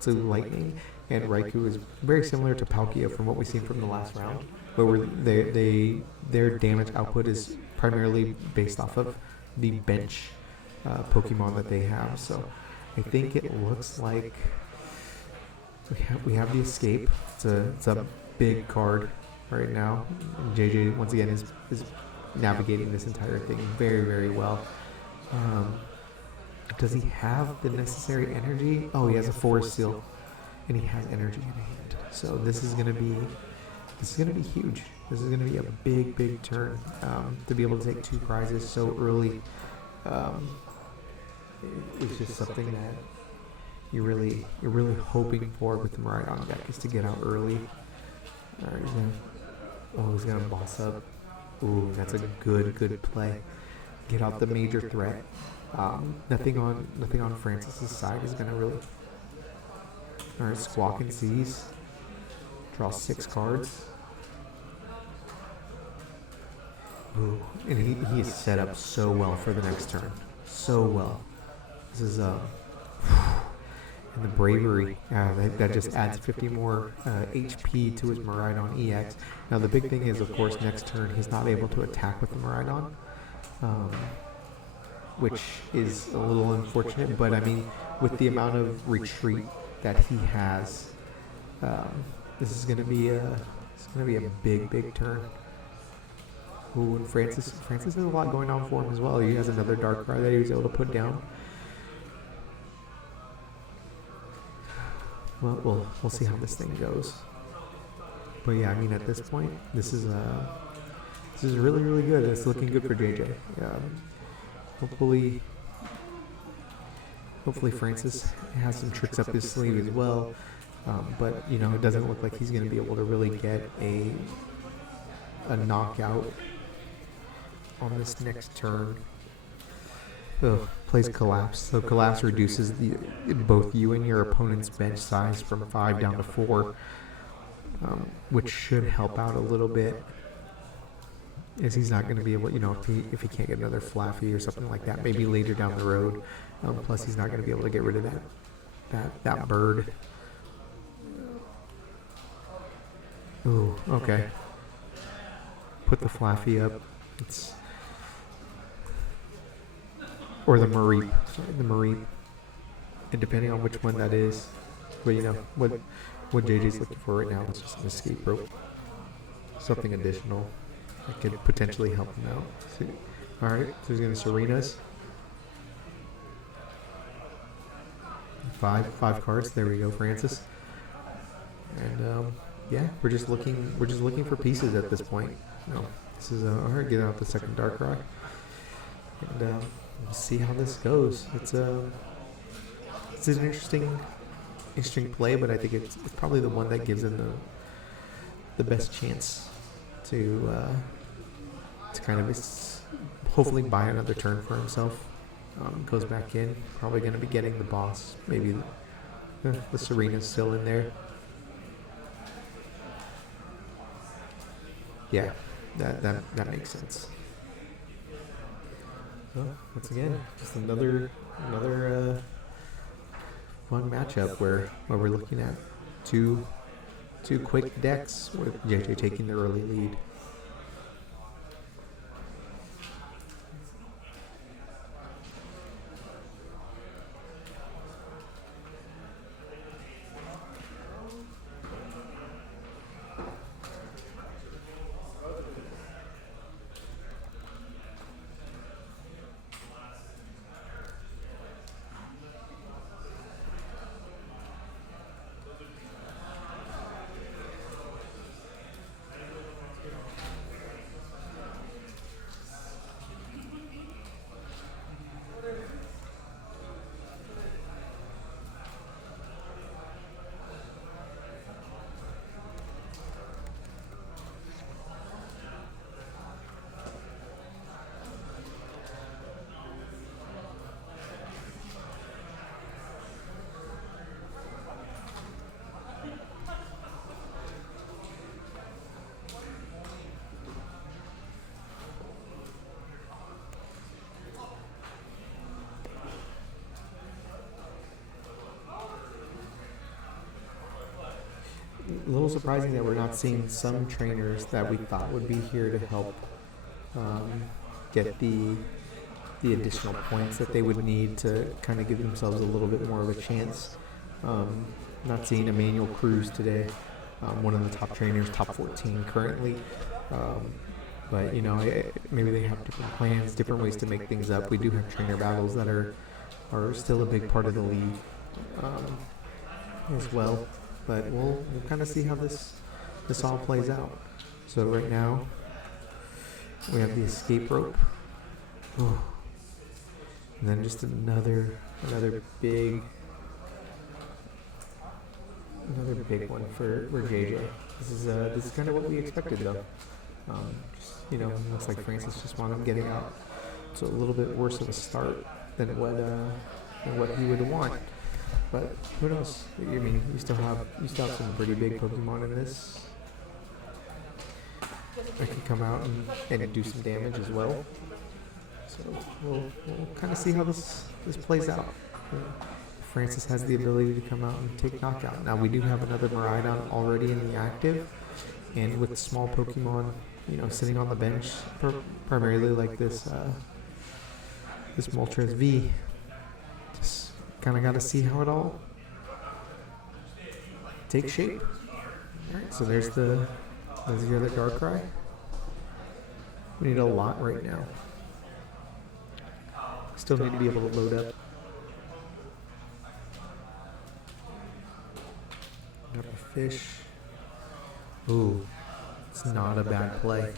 to lightning. And Raikou is very similar to Palkia from what we've seen from the last round, where their damage output is primarily based off of the bench Pokemon that they have. So I think it looks like we have the Escape. It's a big card right now. And JJ once again is navigating this entire thing very, very well. Does he have the necessary energy? Oh, he has a Forest Seal, and he has energy in hand. So this is gonna be huge. This is gonna be a big turn. To be able to take 2 prizes so early, it's just something that you're really hoping for with the Miraidon deck, is to get out early. All right, he's gonna boss up. Ooh, that's a good play. Get out the major threat. Nothing on Francis's side is gonna really. All right, Squawk and Seize. Draw 6 cards. Ooh, and he is set up so well for the next turn. So well. This is and the Bravery, that just adds 50 more HP to his Miraidon EX. Now the big thing is, of course, next turn he's not able to attack with the Miraidon, which is a little unfortunate. But I mean, with the amount of retreat that he has, this is going to be a big turn. Ooh, and Francis has a lot going on for him as well. He has another Darkrai that he was able to put down. Well, we'll see how this thing goes. But yeah, I mean, at this point, this is really good. It's looking good for JJ. Hopefully Francis has some tricks up his sleeve as well. But it doesn't look like he's going to be able to really get a knockout on this next turn. Plays Collapse. So Collapse reduces both you and your opponent's bench size from 5 down to 4, which should help out a little bit, as he's not going to be able, if he can't get another Flaffy or something like that, maybe later down the road. Plus, he's not going to be able to get rid of that bird. Ooh, okay. Put the Flaffy up. Or the Mareep. Sorry, the Mareep. And depending on which one that is. But what JJ's looking for right now is just an escape rope. Something additional that could potentially help him out. So, alright, so he's going to Serena's. 5 cards. There we go, Francis. And yeah, we're just looking for pieces at this point. This is alright. Get out the second Darkrai, and we'll see how this goes. It's an interesting play, but I think it's probably the one that gives him the best chance to kind of hopefully buy another turn for himself. Goes back in, probably going to be getting the boss. Maybe the Serena's still in there. Yeah, that makes sense. So once again, just another fun matchup where we're looking at two quick decks with JJ taking the early lead. a little surprising that we're not seeing some trainers that we thought would be here to help get the additional points that they would need to kind of give themselves a little bit more of a chance. Not seeing Emmanuel Cruz today, one of the top trainers, top 14 currently. But you know, maybe they have different plans, different ways to make things up. We do have trainer battles that are still a big part of the league as well. But we'll kind of see how this all plays out. So right now we have the escape rope. Oh. And then just another big one for JJ. This is kind of what we expected though. You know, looks like Francis just wanted getting out. So a little bit worse of a start than what he would want. But who knows? I mean, you still have some pretty big Pokemon in this. I can come out and do some damage as well. So we'll kind of see how this plays out. Francis has the ability to come out and take knockout. Now we do have another Miraidon already in the active, and with small Pokemon, you know, sitting on the bench, primarily like this Moltres V. Just kind of got to see how it all takes shape. All right, so there's the other Darkrai. We need a lot right now. Still need to be able to load up. Got a fish. Ooh, it's not a bad play.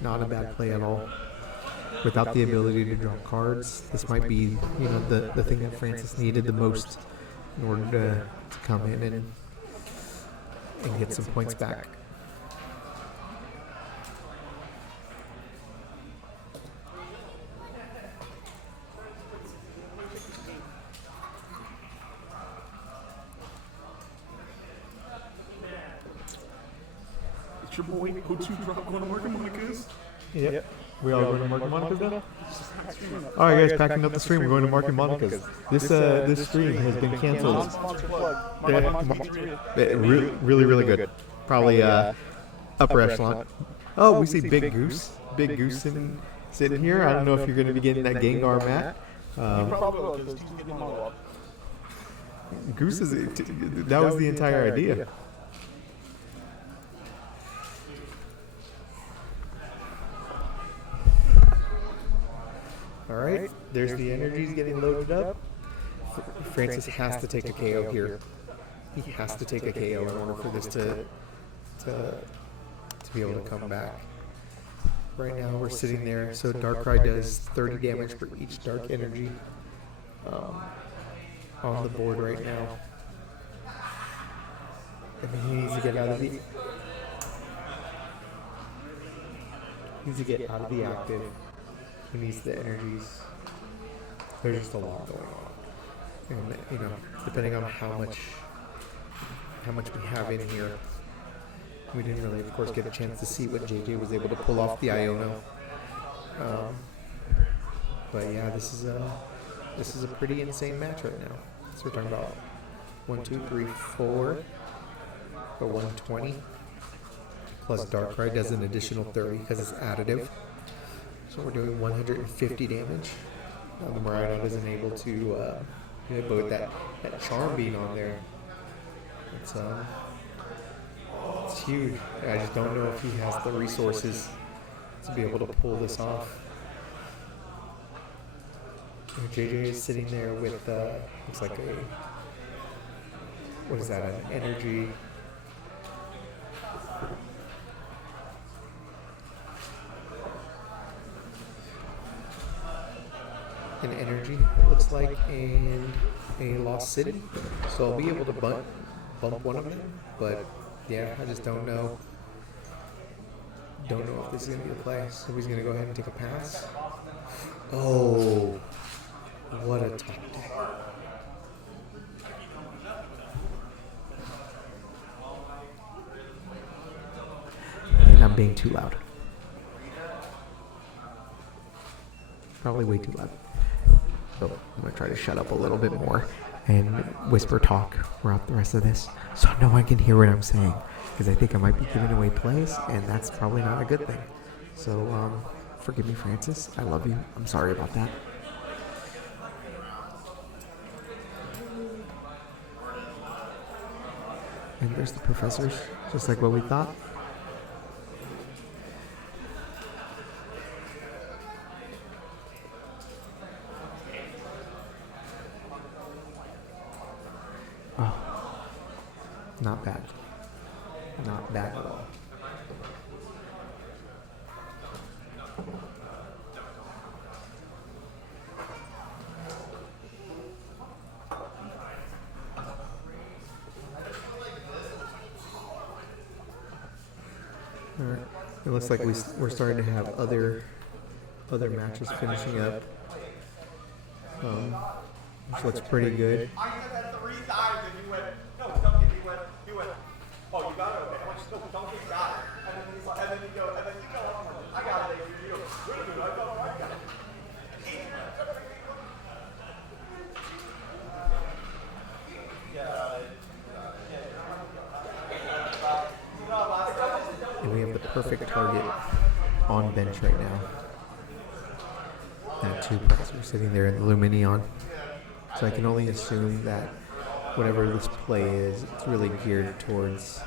Not a bad play at all. Without the ability to draw cards, this might be, you know, the thing that Francis needed the most in order to come in and get some points back. It's your boy, O2 Drop, going to work in Monica's. Yep. We all going to Market Monica's now? Alright guys, packing up the stream. We're going to Market Monica's. This stream has been canceled. Really good. Probably upper echelon. Oh, we see Big Goose. Big Goose sitting here. I don't know if you're going to be getting that Gengar mat. Goose that was the entire idea. Alright, there's the energies getting loaded up. Francis has to take a KO here. He has to take a KO in order for this to be able to come back. Right now we're sitting there, so Darkrai does 30 damage for each dark energy on the board right now. And he needs to get out of the active. He needs the energies. There's just a lot going on. And you know, depending on how much we have in here, we didn't really, of course, get a chance to see what JJ was able to pull off the Iono. But yeah, this is a pretty insane match right now. So we're talking about 1, 2, 3, 4 for 120. Plus Darkrai does an additional 30 because it's additive. So we're doing 150 damage. The Miraidon isn't able to, but with that Charm being on there, it's huge. I just don't know if he has the resources to be able to pull this off. JJ is sitting there with, looks like what is that, an energy. An energy, it looks like, and a Lost City. So I'll be able to bump one of them, but yeah, I just don't know. Don't know if this is going to be the play. So he's going to go ahead and take a pass. Oh, what a top deck. And I'm being too loud. Probably way too loud. So I'm going to try to shut up a little bit more. and whisper talk throughout the rest of this, so no one can hear what I'm saying, because I think I might be giving away plays, and that's probably not a good thing. So, forgive me, Francis. I love you. I'm sorry about that. And there's the professors, just like what we thought. Oh, not bad. Not bad at all. All right. It looks like we're starting to have other matches finishing up, which looks pretty good. I said that 3 times and you went, no, don't get me wet. You went, oh, you got it? Okay. I went, no, don't get got it. And then he's like, and then you go, I got it. You go, really good. I go, I got it. And we have the perfect target on bench right now. That 2 presser sitting there in the Luminion. So I can only assume that whatever this play is, it's really geared towards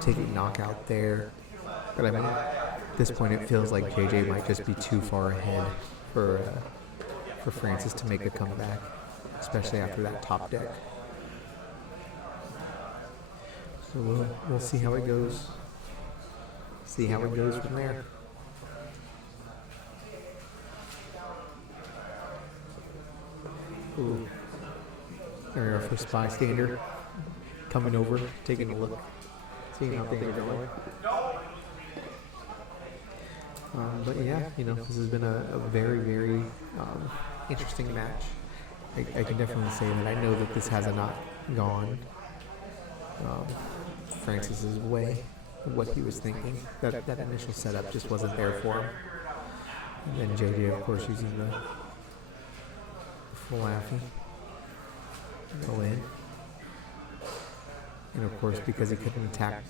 taking knockout there. But I mean, at this point it feels like JJ might just be too far ahead for Francis to make a comeback, especially after that top deck. So we'll see how it goes. See how it goes from there. Ooh. There, our first bystander coming over, taking a look, seeing how things are going. But yeah, you know, this has been a very, very interesting match. I can definitely say that I know that this has not gone Francis's way, what he was thinking. That initial setup just wasn't there for him. And then JJ, of course, using the full Affy. Go in. And of course, because he couldn't attack,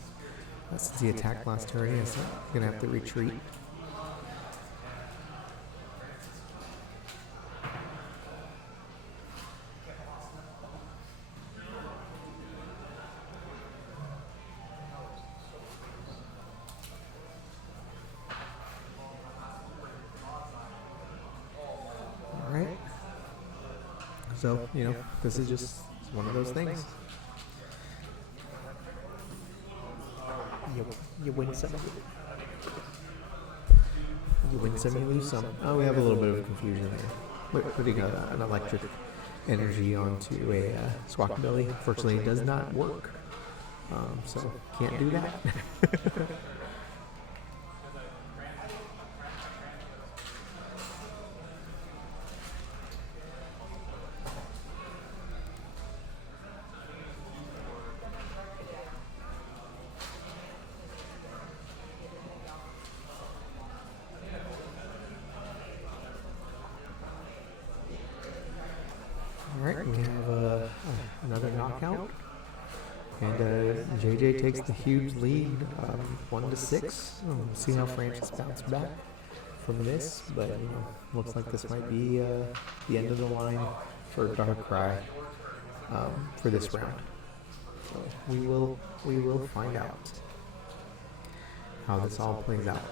since he attacked last turn, he's going to have to retreat. So, you know, this is just one of those things. You win some. You win some, you lose some. Oh, we have a little bit of confusion there. We're putting an electric energy onto a Swakabilly. Unfortunately, it does not work. So, can't do that. Alright, we have another knockout. And JJ takes the huge lead, 1-6. We'll see how Francis bounces back from this, but you know, looks like this might be the end of the line for Darkrai for this round. So we will find out how this all plays out.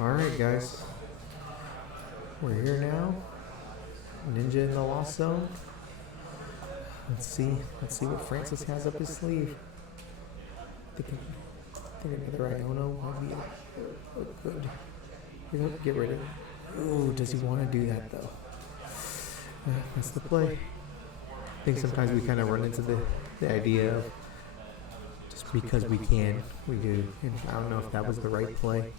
Alright guys, we're here now, Ninja in the Lost Zone. Let's see what Francis has up his sleeve. I think another Iono might be a good Get rid of it. Ooh, does he want to do that though? That's the play. I think sometimes we kind of run into the idea of just because we can, we do. And I don't know if that was the right play,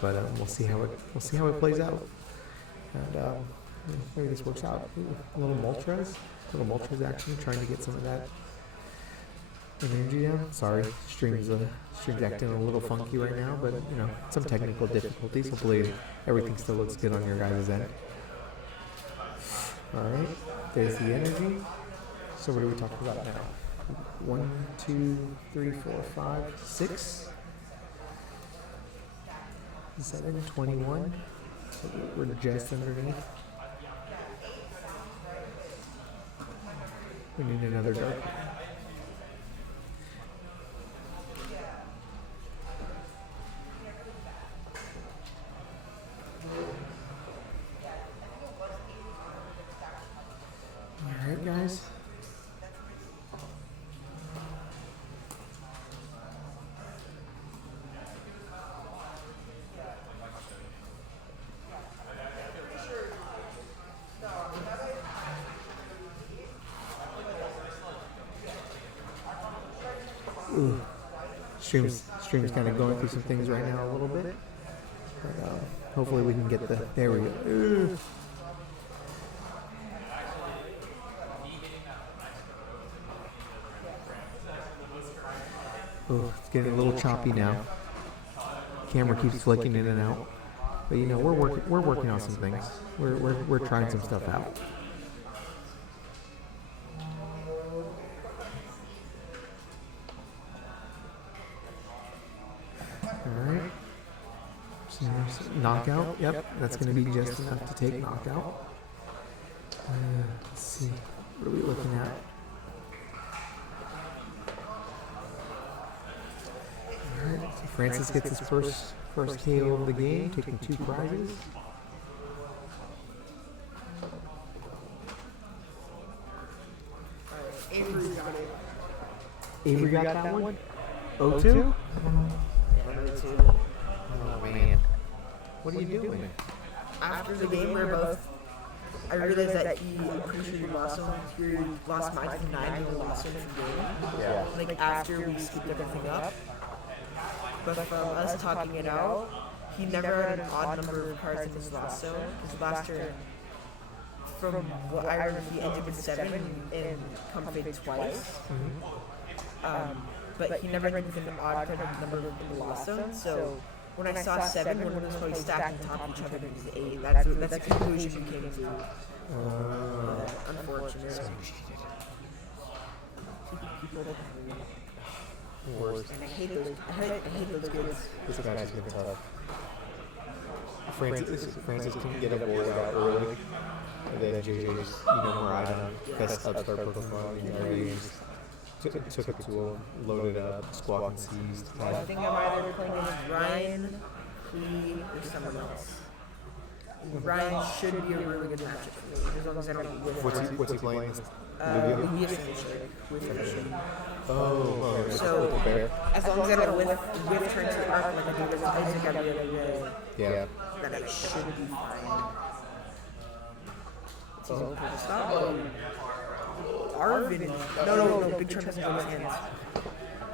but we'll see how it plays out. And maybe this works out. Ooh, a little Moltres action, trying to get some of that energy down. Sorry, stream's acting a little funky right now, but you know, some technical difficulties. Hopefully everything still looks good on your guys' end. Alright, there's the energy. So what are we talking about now? 1, 2, 3, 4, 5, 6, 7, 21. So we're just underneath. We need another dark one. Alright, guys. Ooh. Stream's kind of going through some things right now a little bit. But, hopefully we can get the... There we go. Ooh. Oh, it's getting a little choppy now. Camera keeps flicking in and out, but you know we're working on some things. We're trying some stuff out. All right. So, knockout. Yep, that's going to be just enough to take knockout. Let's see. What are we looking at? So Francis gets his first KO of the game, taking 2 prizes. Avery got it. Avery got that one? 0-2? Oh man. What are you doing? After the game, I realized that I'm pretty sure you lost him. You lost mine from 9 and you lost him from game. Yeah. Like after we scooped everything up. But from us talking it out, he never had an odd number of cards in his last turn. His last turn, from what I remember, he ended with 7 and come fade twice. But he never ended with an odd card number in the last zone. So when I saw 7, when it was probably stacked on top of each other, it was 8. That's a conclusion we came to. Unfortunate. Worst. I hate those goods. This is actually tough. Francis can get a board out early, and then JJ's, more item, best upstart Pokemon, took a tool, loaded up, squawk and seized. I think I'm either playing with Ryan, Clee, or someone else. Ryan should be a really good matchup for me, as long as I don't whiff. What's he playing? Lugia finisher with finishing. Oh, so as long as I don't whiff turn to the arc like I do with Isaac every other day, yeah, then I should be fine. So stop. Arvin. No, big trunk doesn't go in his hands.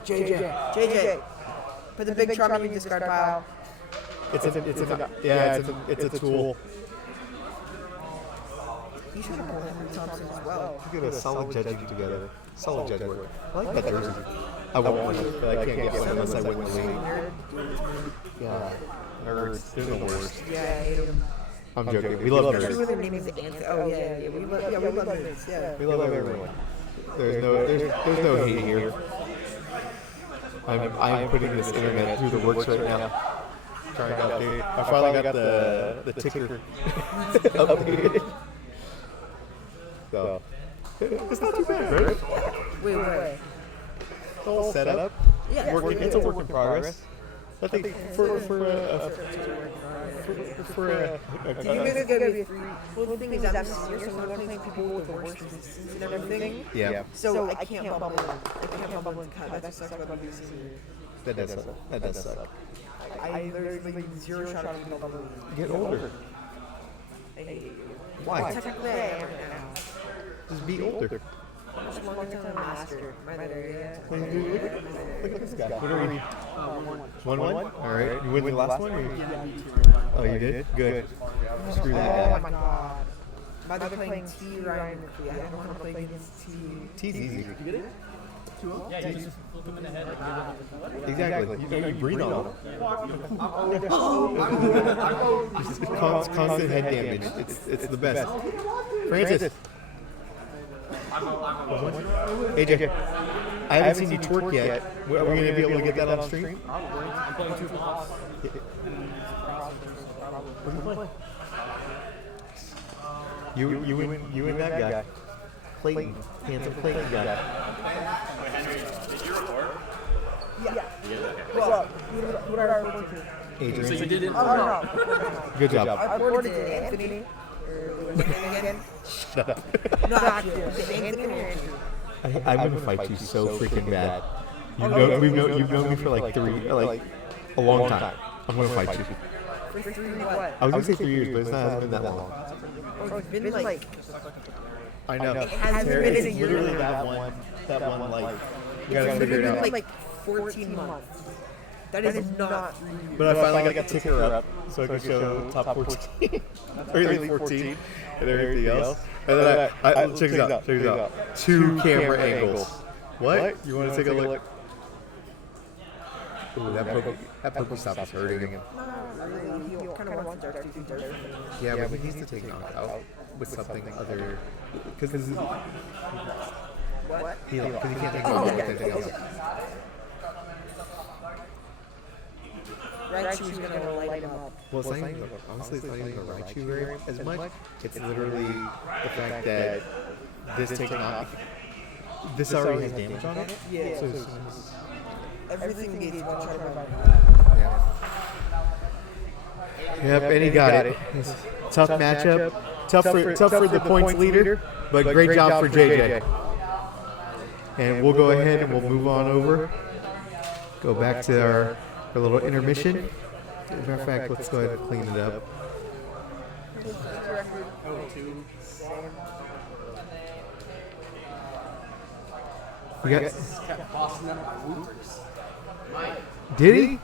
JJ. Put the big trunk in your discard pile. It's a tool. You should have pulled Henry Thompson as well. You get a solid judging together. Solid judge work. I like that jersey. I want one, but I can't get one unless I win the league. Yeah. Nerds. They're the worst. Yeah, I hate them. I'm joking. We love nerds. Their name is Anthony. Oh yeah. We love nerds. Yeah. We love everyone. There's no hate here. I'm putting this internet through the works right now. Trying to update. I finally got the ticker updated. So it's not too bad, right? Wait. The whole setup. Yeah. It's a work in progress. I think for You guys gotta be free. Well, the thing is, I'm serious, so I'm playing people with the worst resistance and everything. yeah. So I can't bubble in. I can't bubble in cut. That sucks about being senior. That does suck. there's like zero shot of me double. Get older. I hate you. Why? Technically, I am right now. Just be older. Just long until I'm master. Am I there yet? Look at this guy. What are we? 1-1? All right. You win the last one? Or you... Oh, you did? Good. Screw that Oh guy. my god. I'm either playing T Ryan or I don't want to play against T. T's easy. You get it? Yeah, you just flip him in the head. Exactly. You breathe on him. Constant head damage. It's the best. Francis. AJ, I haven't seen you twerk yet. Are we going to be able to get that on stream? I'm playing 2 flops. You and that guy. Clayton. Handsome Clayton guy. Henry, did you record? Yeah. Well, what are our reports? Adrian. So you did it? Oh, no. Good job. I reported to Anthony. Again? Shut up. No, actually. Anthony or Andrew? I'm going to fight you so freaking bad. You've known me for like a long time. I'm going to fight you. For 3 what? I was going to say 3 years, but it hasn't been that long. Oh, it's been like... I know. It hasn't been a year. Literally that one, like, you got to figure it out. Like 14 months. That is not... But I finally got the ticker up so I could show top 14, or like 14, and everything else. And then I check this out. 2 camera angles. What? You want to take a look? Ooh, that Pokestop is hurting him. He kind of wants Dark to do Dark. Yeah, but he needs to take knockout with something other. Because this is. What? Because he can't take knockout with anything else. Raichu's gonna light him up. Well, it's not even, honestly, it's not even the Raichu variant as much. It's literally the fact that this takes knock. This already has damage on it. Yeah. So Everything gets one shot by Yep, and he got it. Tough matchup. Tough for the points leader, but great job for JJ. And we'll go ahead and we'll move on over. Go back to our little intermission. As a matter of fact, let's go ahead and clean it up. We got. Did he?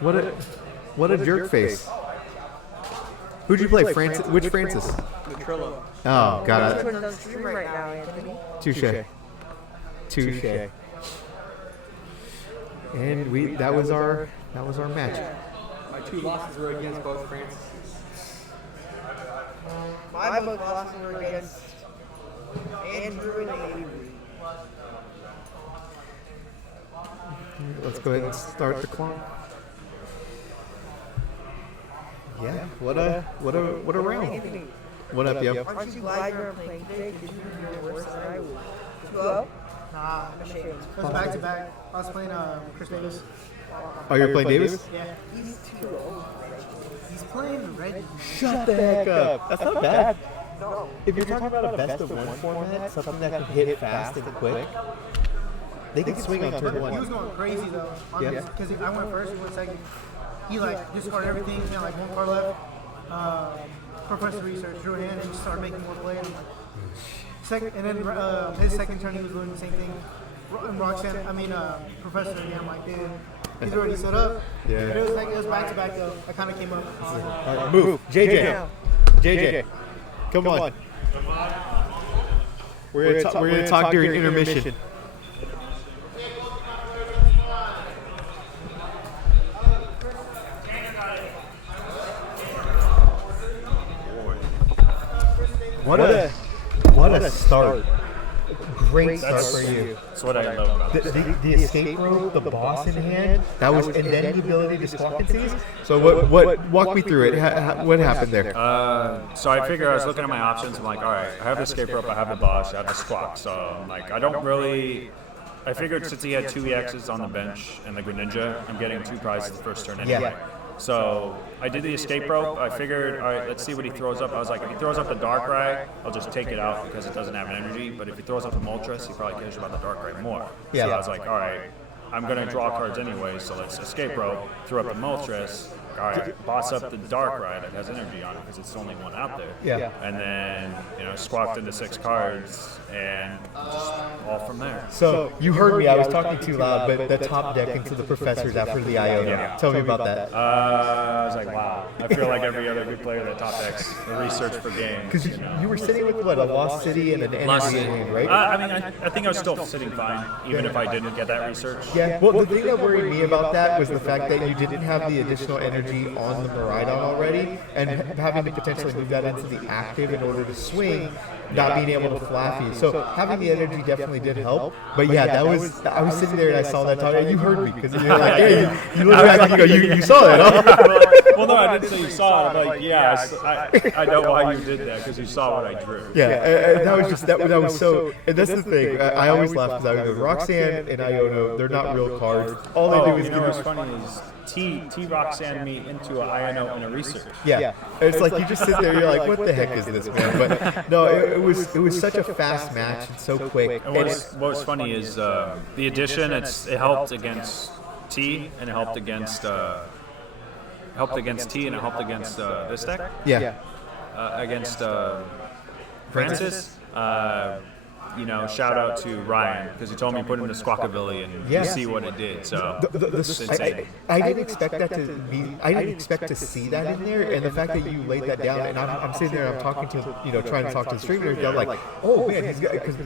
What a jerk face. Who'd you play? Francis? Which Francis? Trillo. Oh, got We're it. on stream right now, Anthony. Touche. And that was our match. My 2 losses were against both Francis. My both losses were against Andrew and Avery. Let's go ahead and start the clock. Yeah. What a round. Anthony, What up, yo? aren't you glad you're playing today? Because you were doing worse than I was. 2-0? Nah, I'm ashamed. it was back to back. I was playing Chris Davis. Oh, you're playing Davis? Yeah. He's 2-0. He's playing Reggie. Shut the heck up. That's not bad. No. If you're talking about a best of 1 format, something that can hit fast and quick, they can swing on turn He was 1. going crazy though. Yeah. Because I went first, he went second. He like discarded everything, he had like 1 card left. Professor Research drew a hand and just started making more plays. Second, and then his second turn, he was doing the same thing. Professor again, I'm like, dude, he's already set up. Yeah. But it was back to back though. I kind of came up. All right, move. JJ. Come on. We're gonna talk during intermission. What a start. Great start for you. That's what I love about it. The escape rope, the boss in hand, and then the ability to squawk and seize. So what? Walk me through it. What happened there? So I figured I was looking at my options. I'm like, all right, I have the escape rope, I have the boss, I have the squawk. So I'm like, I figured since he had 2 EXs on the bench and the Greninja, I'm getting 2 prizes the first turn anyway. Yeah. So I did the escape rope. I figured, all right, let's see what he throws up. I was like, if he throws up the Darkrai, I'll just take it out because it doesn't have an energy. But if he throws up the Moltres, he probably cares about the Darkrai more. Yeah. So I was like, all right, I'm going to draw cards anyway, so let's escape rope, throw up the Moltres. All right, boss up the Darkrai that has energy on it because it's the only one out there. Yeah. And then, squawked into 6 cards and just all from there. So you heard me. I was talking too loud, but the top deck into the professors after the Iona. Yeah. Tell me about that. I was like, wow. I feel like every other good player that top decks the research for games. Because you were sitting with what, a Lost City and an Lost energy City. game, right? I think I was still sitting fine, even if I didn't get that research. Yeah. Well, the thing that worried me about that was the fact that you didn't have the additional energy on the Maridon already, and having to potentially move that into the active in order to swing, not being able to flaffy. So having the energy definitely did help. But yeah, I was sitting there and I saw that talk, and you heard me because you're like, hey, you look back and you saw that, huh? Well, no, I didn't say you saw it. I'm like, yeah, I know why you did that because you saw what I drew. Yeah, and that was just that was so. And that's the thing. I always laugh because I was Roxanne and Iono. They're not real cards. All they do is give what's funny is T Roxanne me into an Iono and a research. Yeah, it's like you just sit there. You're like, what the heck is this, man? But no, it was such a fast match and so quick. And what's funny is the addition. It helped against T and it helped against T and it helped against this deck. Yeah. Against Francis. Shout out to Ryan because he told me to put him in Squawkabilly and you see what it did. So it's insane. I didn't expect that to be. I didn't expect to see that in there, and the fact that you laid that down, and I'm sitting there, and I'm talking to, trying to talk to the streamer, and I'm like, oh man, he's got, because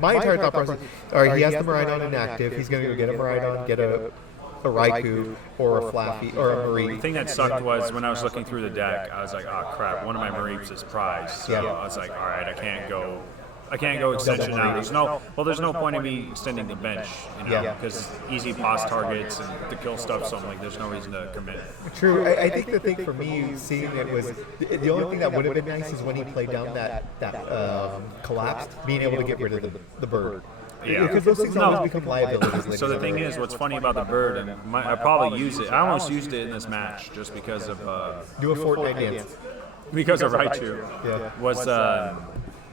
my entire thought process. All right, he has the Maridon inactive. He's going to go get a Maridon, get a Raikou or a Flaffy or a Mareep. The thing that sucked was when I was looking through the deck, I was like, oh crap, one of my Mareeps is prized. So I was like, all right, I can't go extension now. There's no point in me extending the bench, because easy pause targets and the kill stuff. So I'm like, there's no reason to commit. True. I think the thing for me seeing it was the only thing that would have been nice is when he played down that collapsed, being able to get rid of the bird. Yeah, because those things always become liabilities. So the thing is, what's funny about the bird, and I probably use it. I almost used it in this match just because of do a Fortnite dance. Because of Raichu was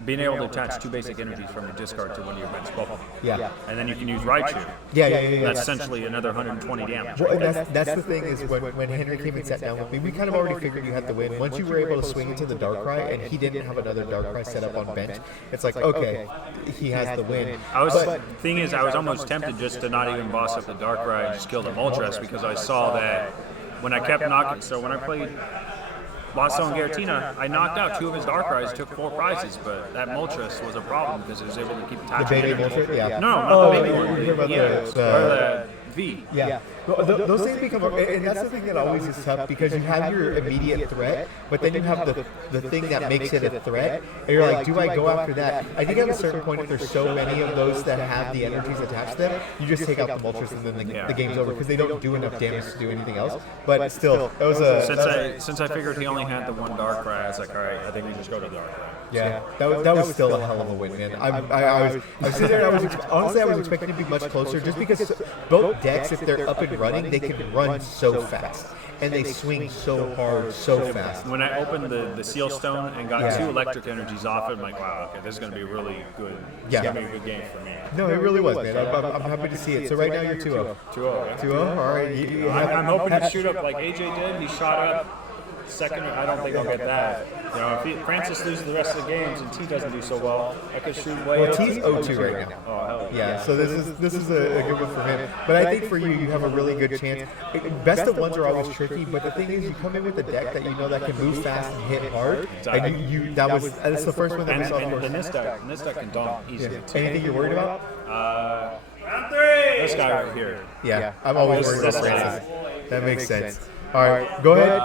being able to attach 2 basic energies from your discard to one of your bench Pokemon. Yeah. And then you can use Raichu. Yeah. That's essentially another 120 damage. Well, and that's the thing is when Henry came and sat down with me, we kind of already figured you had to win. Once you were able to swing into the Darkrai and he didn't have another Darkrai set up on bench, it's like, okay, he has the win. I was almost tempted just to not even boss up the Darkrai and just kill the Moltres because I saw that when I kept knocking. So when I played Bosso and Giratina, I knocked out 2 of his Darkrai's, took 4 prizes, but that Moltres was a problem because it was able to keep attaching. The Beta Moltres? Yeah. No, not the baby one. You're talking about the V. Yeah. Those things become, and that's the thing that always is tough because you have your immediate threat, but then you have the thing that makes it a threat, and you're like, do I go after that? I think at a certain point, if there's so many of those that have the energies attached to them, you just take out the Moltres and then the game's over because they don't do enough damage to do anything else. But still, that was a... Since I figured he only had the one Darkrai, I was like, all right, I think we just go to Darkrai. Yeah, that was still a hell of a win, man. I was sitting there. I was expecting to be much closer, just because both decks, if they're up and running, they can run so fast and they swing so hard, so fast. When I opened the Seal Stone and got 2 electric energies off it, I'm like, wow, okay, this is gonna be really good. It's gonna be a good game for me. No, it really was, man. I'm happy to see it. So right now you're 2-0. 2-0. 2-0. All right. I'm hoping to shoot up like AJ did. He shot up. Second, I don't think I'll get that. If Francis loses the rest of the games and T doesn't do so well, I could shoot way up. Well, T's 0-2 right now. Oh, hell yeah. So this is a good one for him. But I think for you have a really good chance. Best of ones are always tricky, but the thing is, you come in with a deck that you know that can move fast and hit hard. Exactly. And that's the first one that we saw. And this deck can dump easily. Yeah. Anything you're worried about? Round 3! This guy right here. Yeah, I'm always worried about Francis. That makes sense. All right, go ahead.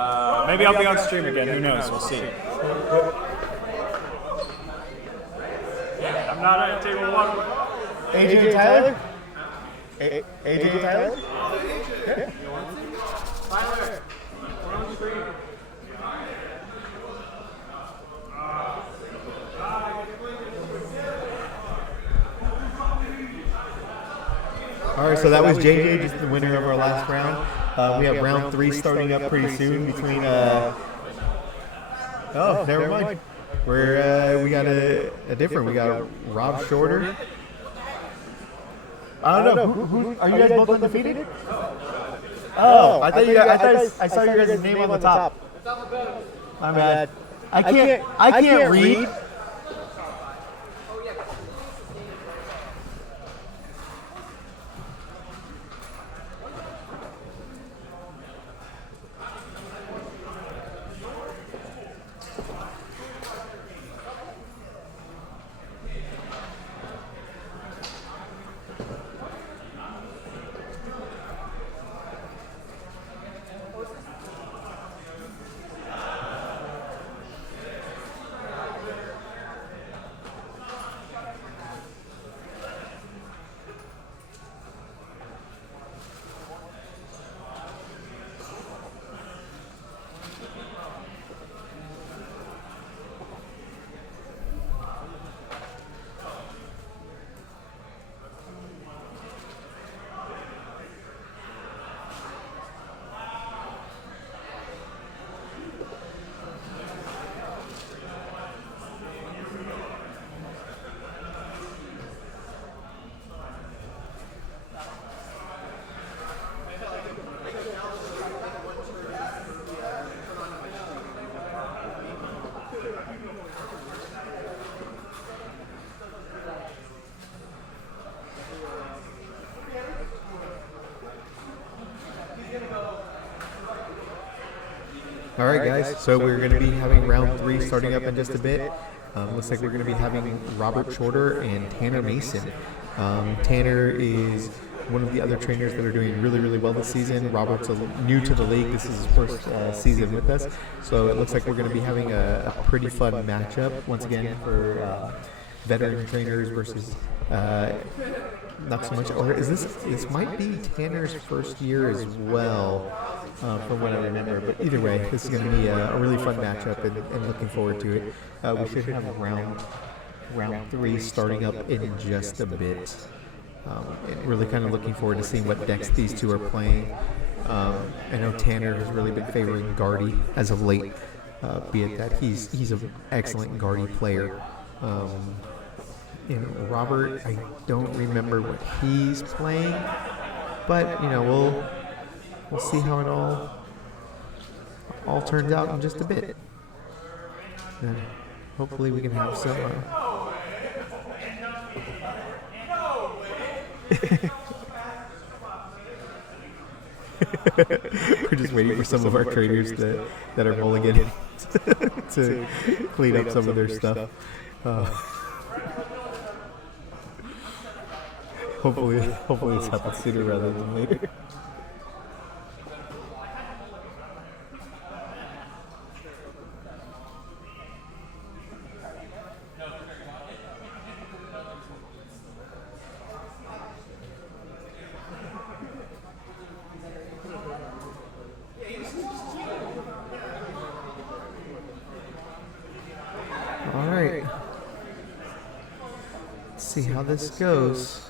Maybe I'll be on stream again. Who knows? We'll see. I'm not at table 1. AJ Tyler? AJ Tyler? Yeah. Tyler, we're on screen. All right, so that was JJ, just the winner of our last round. We have round 3 starting up pretty soon between. Oh, never mind. We got a different. We got Rob Shorter. I don't know. Who are you guys both undefeated? Oh, I thought I saw your guys' name on the top. My bad. I can't read. All right, guys. So we're going to be having round 3 starting up in just a bit. Looks like we're going to be having Robert Shorter and Tanner Mason. Tanner is one of the other trainers that are doing really, really well this season. Robert's new to the league. This is his first season with us. So it looks like we're going to be having a pretty fun matchup once again for veteran trainers versus not so much. Or is this might be Tanner's first year as well, from what I remember. But either way, this is going to be a really fun matchup, and looking forward to it. We should have round 3 starting up in just a bit. And really kind of looking forward to seeing what decks these two are playing. I know Tanner has really been favoring Guardy as of late, be it that he's an excellent Guardy player. And Robert, I don't remember what he's playing, but we'll see how it all turns out in just a bit. And hopefully we can have some. We're just waiting for some of our traders that are mulligan to clean up some of their stuff. Hopefully this happens sooner rather than later. All right. Let's see how this goes.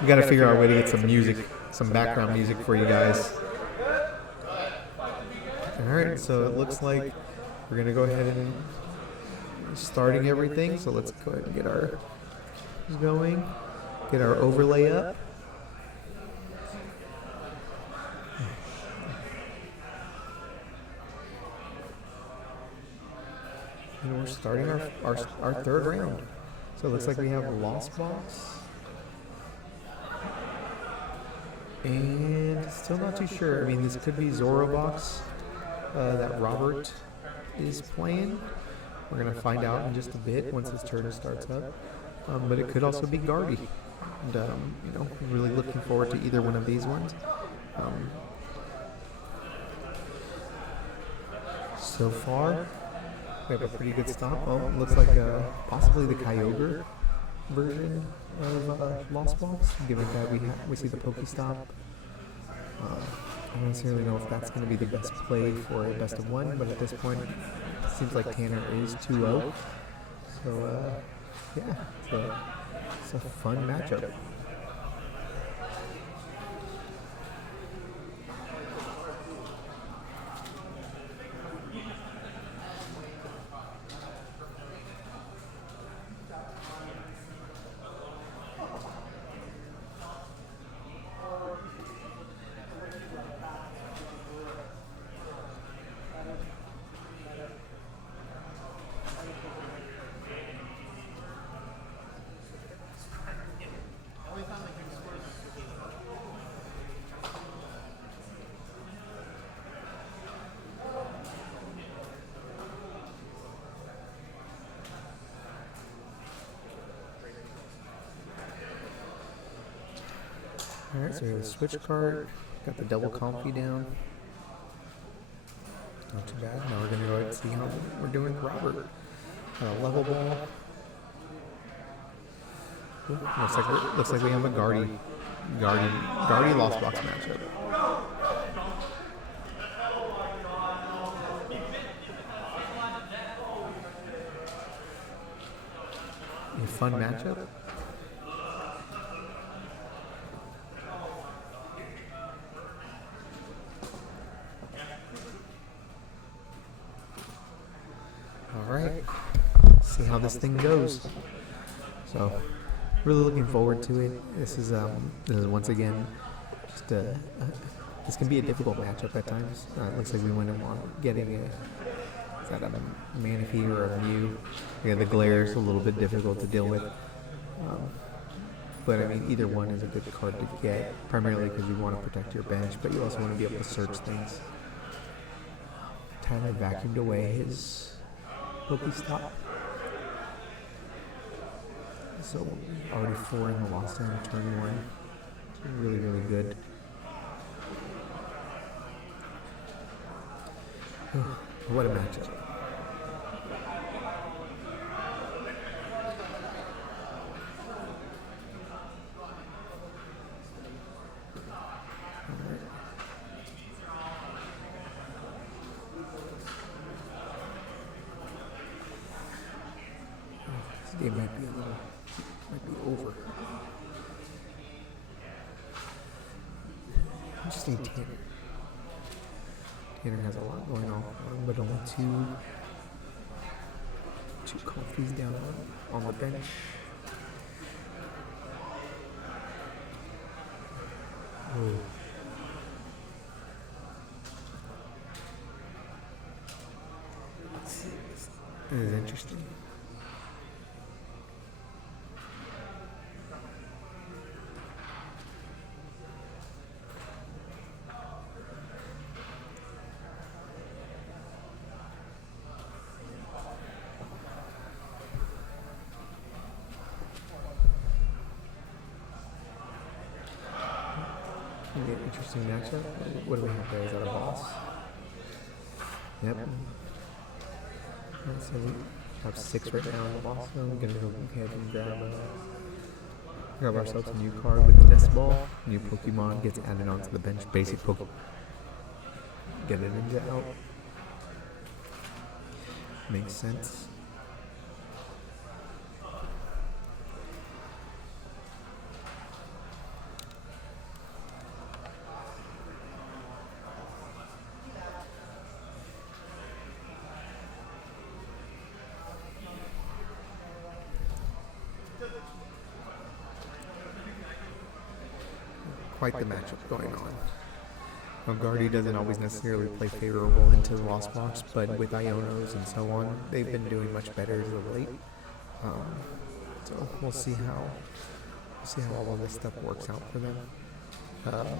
We got to figure out a way to get some music, some background music for you guys. All right, so it looks like we're going to go ahead and starting everything. So let's go ahead and get our going, get our overlay up. And we're starting our third round. So it looks like we have Lost Box. And still not too sure. I mean, this could be Zorobox that Robert is playing. We're going to find out in just a bit once his turn starts up. But it could also be Guardy. And, really looking forward to either one of these ones. So far, we have a pretty good stop. Oh, it looks like possibly the Kyogre version of Lost Box, given that we see the Pokestop. I don't necessarily know if that's going to be the best play for a best of 1, but at this point, it seems like Tanner is 2-0. So, yeah, it's a fun matchup. Alright, so we have a switch card. Got the double comfy down. Not too bad. Now we're going to go ahead and see how we're doing with Robert. Got a level ball. Ooh, looks like we have a Guardy Lost Box matchup. A fun matchup. All right, see how this thing goes. So, really looking forward to it. This is once again just this can be a difficult matchup at times. It looks like we went on getting is that a Manaphy or a Mew? Yeah, the glare is a little bit difficult to deal with. But I mean, either one is a good card to get, primarily because you want to protect your bench, but you also want to be able to search things. Tyler vacuumed away his Pokestop. So already 4 in the lost end, turn 1. Really, really good. What a matchup. This game might be over. I just need Tanner. Tanner has a lot going on, but only two coffees down on the bench. Ooh. This is interesting. Interesting matchup. What do we have there? Is that a boss? Yep. So we have 6 right now in the boss. So we're gonna go ahead and grab ourselves a new card with the Nest Ball. New Pokemon gets added onto the bench. Basic Pokemon. Get a Ninja out. Makes sense. Quite the matchup going on. Now, Guardy doesn't always necessarily play favorable into the Lost Box, but with Ionos and so on, they've been doing much better as of late. So we'll see how all of this stuff works out for them. Alright,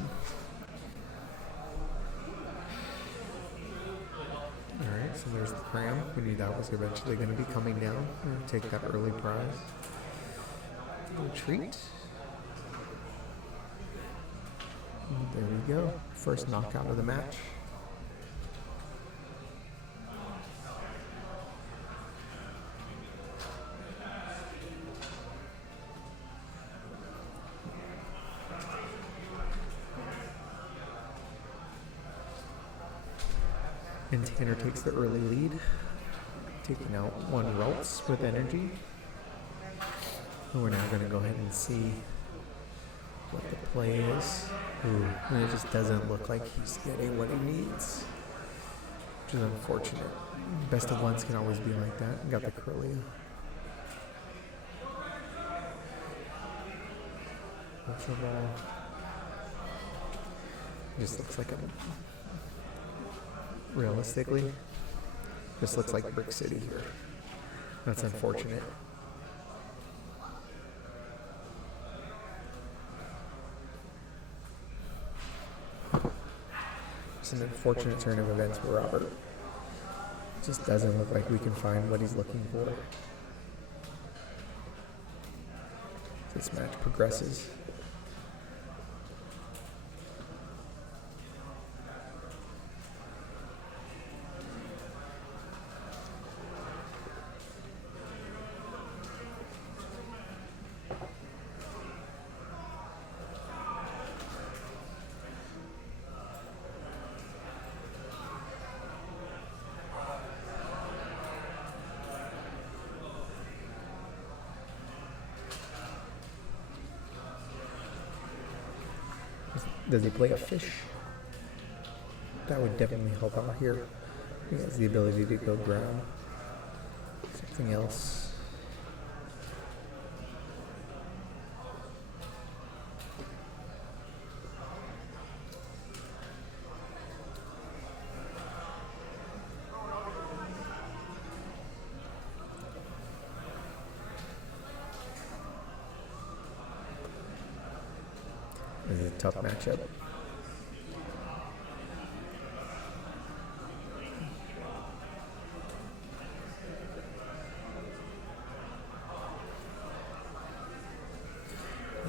so there's the Cram. We knew that was eventually going to be coming down. We'll take that early prize. Retreat. There we go. First knockout of the match. And Tanner takes the early lead, taking out one Ralts with energy. And we're now going to go ahead and see what the play is. Ooh, and it just doesn't look like he's getting what he needs, which is unfortunate. Best of ones can always be like that. Got the Curlia. Ultra Ball. Just looks like realistically, just looks like Brick City here. That's unfortunate. It's an unfortunate turn of events for Robert. It just doesn't look like we can find what he's looking for. This match progresses. Does he play a fish? That would definitely help out here. He has the ability to go grab something else. This is a tough matchup.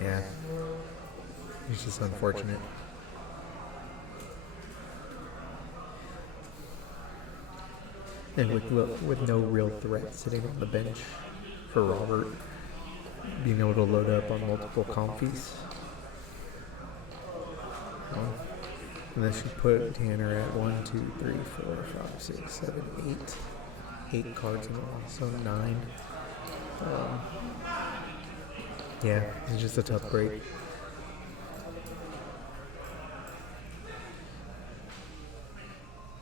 Yeah, it's just unfortunate. And with no real threat sitting on the bench for Robert, being able to load up on multiple confies. And this should put Tanner at 1, 2, 3, 4, 5, 6, 7, 8. 8 cards in all, so 9. Yeah, it's just a tough break.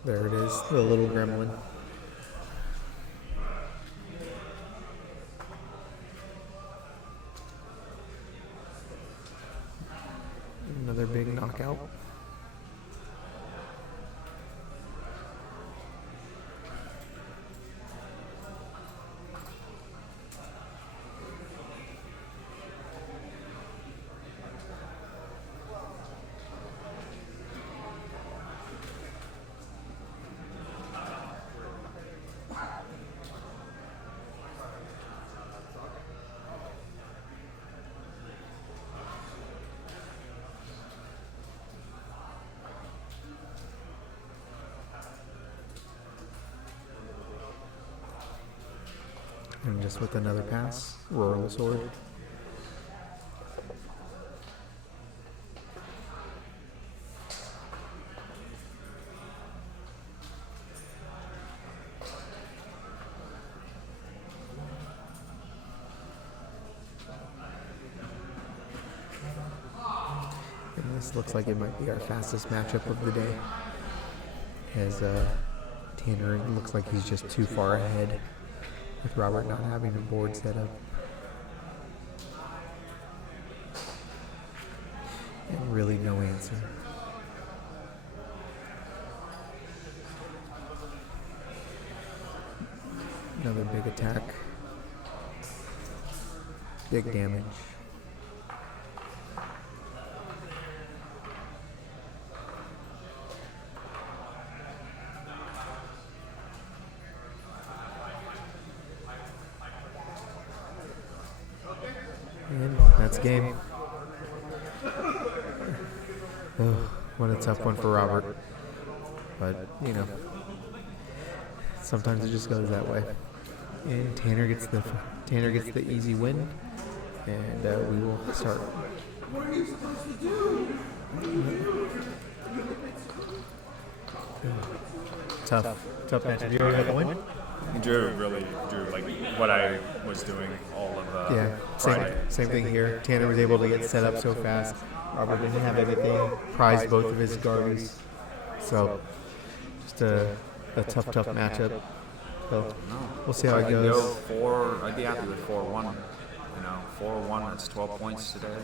There it is, the little gremlin. Another big knockout. And just with another pass, roar the sword. And this looks like it might be our fastest matchup of the day. As Tanner looks like he's just too far ahead, with Robert not having a board set up. And really no answer. Another big attack. Big damage. And that's game. Oh, what a tough one for Robert. But, you know, sometimes it just goes that way. And Tanner gets the easy win. And we will start. What are you supposed to do? Tough match. Have you ever had a win? Drew like what I was doing all of Yeah, Friday. same thing here. Tanner was able to get set up so fast. Robert didn't have anything. Prized both of his Garveys. So, just a tough matchup. So, we'll see how it goes. I'd be happy with 4-1. You know, 4-1, that's 12 points today.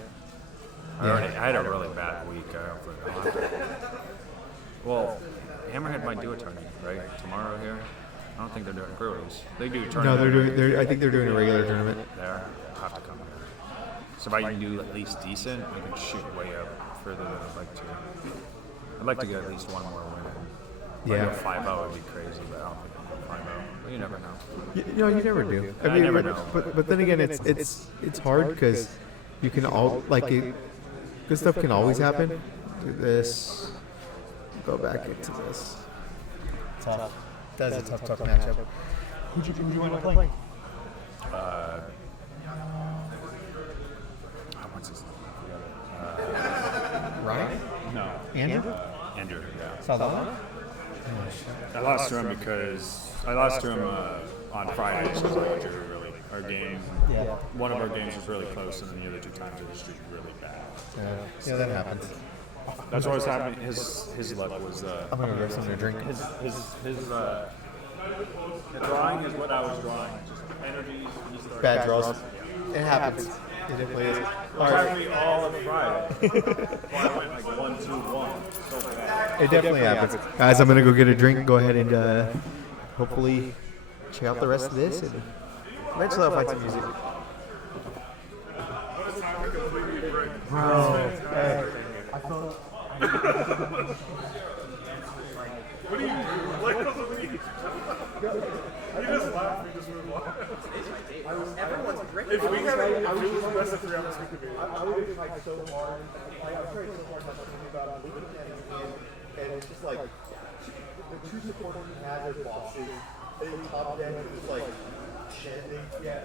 Yeah. I had a really bad week. I don't think well, Hammerhead might do a tournament, right? Tomorrow here? I don't think they're doing breweries. They do tournament. No, I think they're doing a regular tournament. There, I'll have to come here. So if I can do at least decent, I can shoot way up further than I'd like to. I'd like to get at least one more win. Yeah. If I go 5-0 would be crazy, but I don't think I'll go 5-0. But you never know. You never do. I never know. But then again, it's hard because you can all good stuff can always happen. Do this. Go back into this. Tough. That's a tough matchup. Who'd you want to play? What's his name? Ryan? No. Andrew? Andrew, yeah. Saldana? I lost to him because on Friday because our game, one of our games was really close, and then the other two times it was just really bad. Yeah, that happens. That's what was happening. His luck was. I'm gonna grab something to drink. His the drawing is what I was drawing. Just energies. Bad draws. It happens. It definitely is. All right. Me all of the Friday. So I went like 1-2-1. So bad. It definitely happens. Guys, I'm gonna go get a drink. Go ahead and hopefully check out the rest of this, and eventually I'll find some music. Bro, hey. I felt. What do you do? Like, you just laugh and just move on. Everyone's breaking. If we had a best of 3 hours, we could be. I would have tried so hard. I tried so hard not to think about it. And it's just like the true support he has as bosses. And top deck was like shit. Yeah,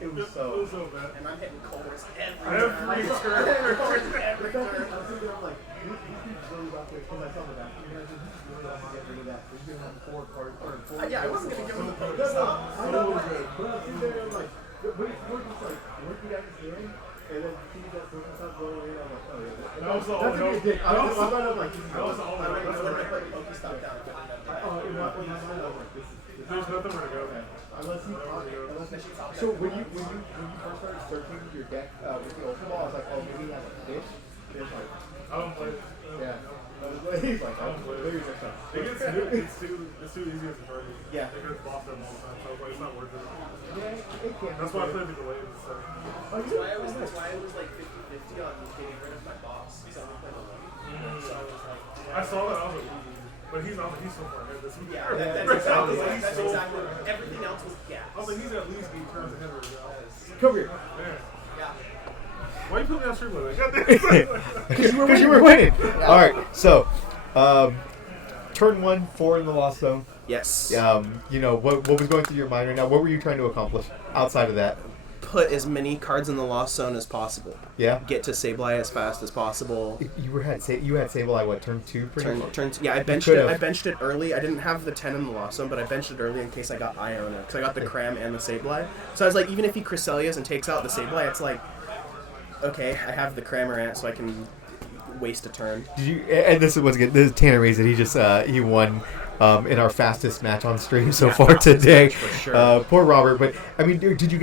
it was so bad. And I'm hitting cores I have free skirt. every turn. I was thinking, I'm like, these dudes really about this because I saw the back. You know, just really want to get rid of that. He's going to have 4 cards or 4. Yeah, I wasn't going to give him the bonus. I know, but I was sitting there, I'm like, we're just like, what you guys doing? And then see that person starts rolling in, I'm like, oh yeah. That was the That's a good dick. I was like, this is That was the only one. Pokestop down. in my mind, I was like, this is. There's nothing where to go. Unless so when you first started searching your deck with the Ultra Ball, I was like, oh, maybe he has a fish. It's like, I don't play it. yeah. He's like, I don't play it. It's too easy as a target. Yeah. They could boss them all the time, so I was like, it's not worth it. Yeah, it can. That's why I played the delayed and stuff. That's why it was like 50-50 on getting rid of my boss. So I played alone. So I was like, I saw that, I was like, but he's so far ahead. That's that's exactly. That's exactly. Everything else was gas. I was like, he's at least 8 turns ahead of us. Come here. Yeah. Why you put me on stream like that? Because you were winning. All right, so turn 1, 4 in the lost zone. Yes. You know what was going through your mind right now? What were you trying to accomplish outside of that? Put as many cards in the lost zone as possible. Yeah. Get to Sableye as fast as possible. You had Sableye what, turn 2 pretty much? Yeah, I benched it. I benched it early. I didn't have the 10 in the lost zone, but I benched it early in case I got Iona, because I got the Cram and the Sableye. So I was like, even if he Cresselia and takes out the Sableye, it's like, okay, I have the Cramorant, so I can waste a turn. Did you? And this is what's good. This is Tanner Reason. He just he won in our fastest match on stream so far today. For sure. Poor Robert. But I mean, did you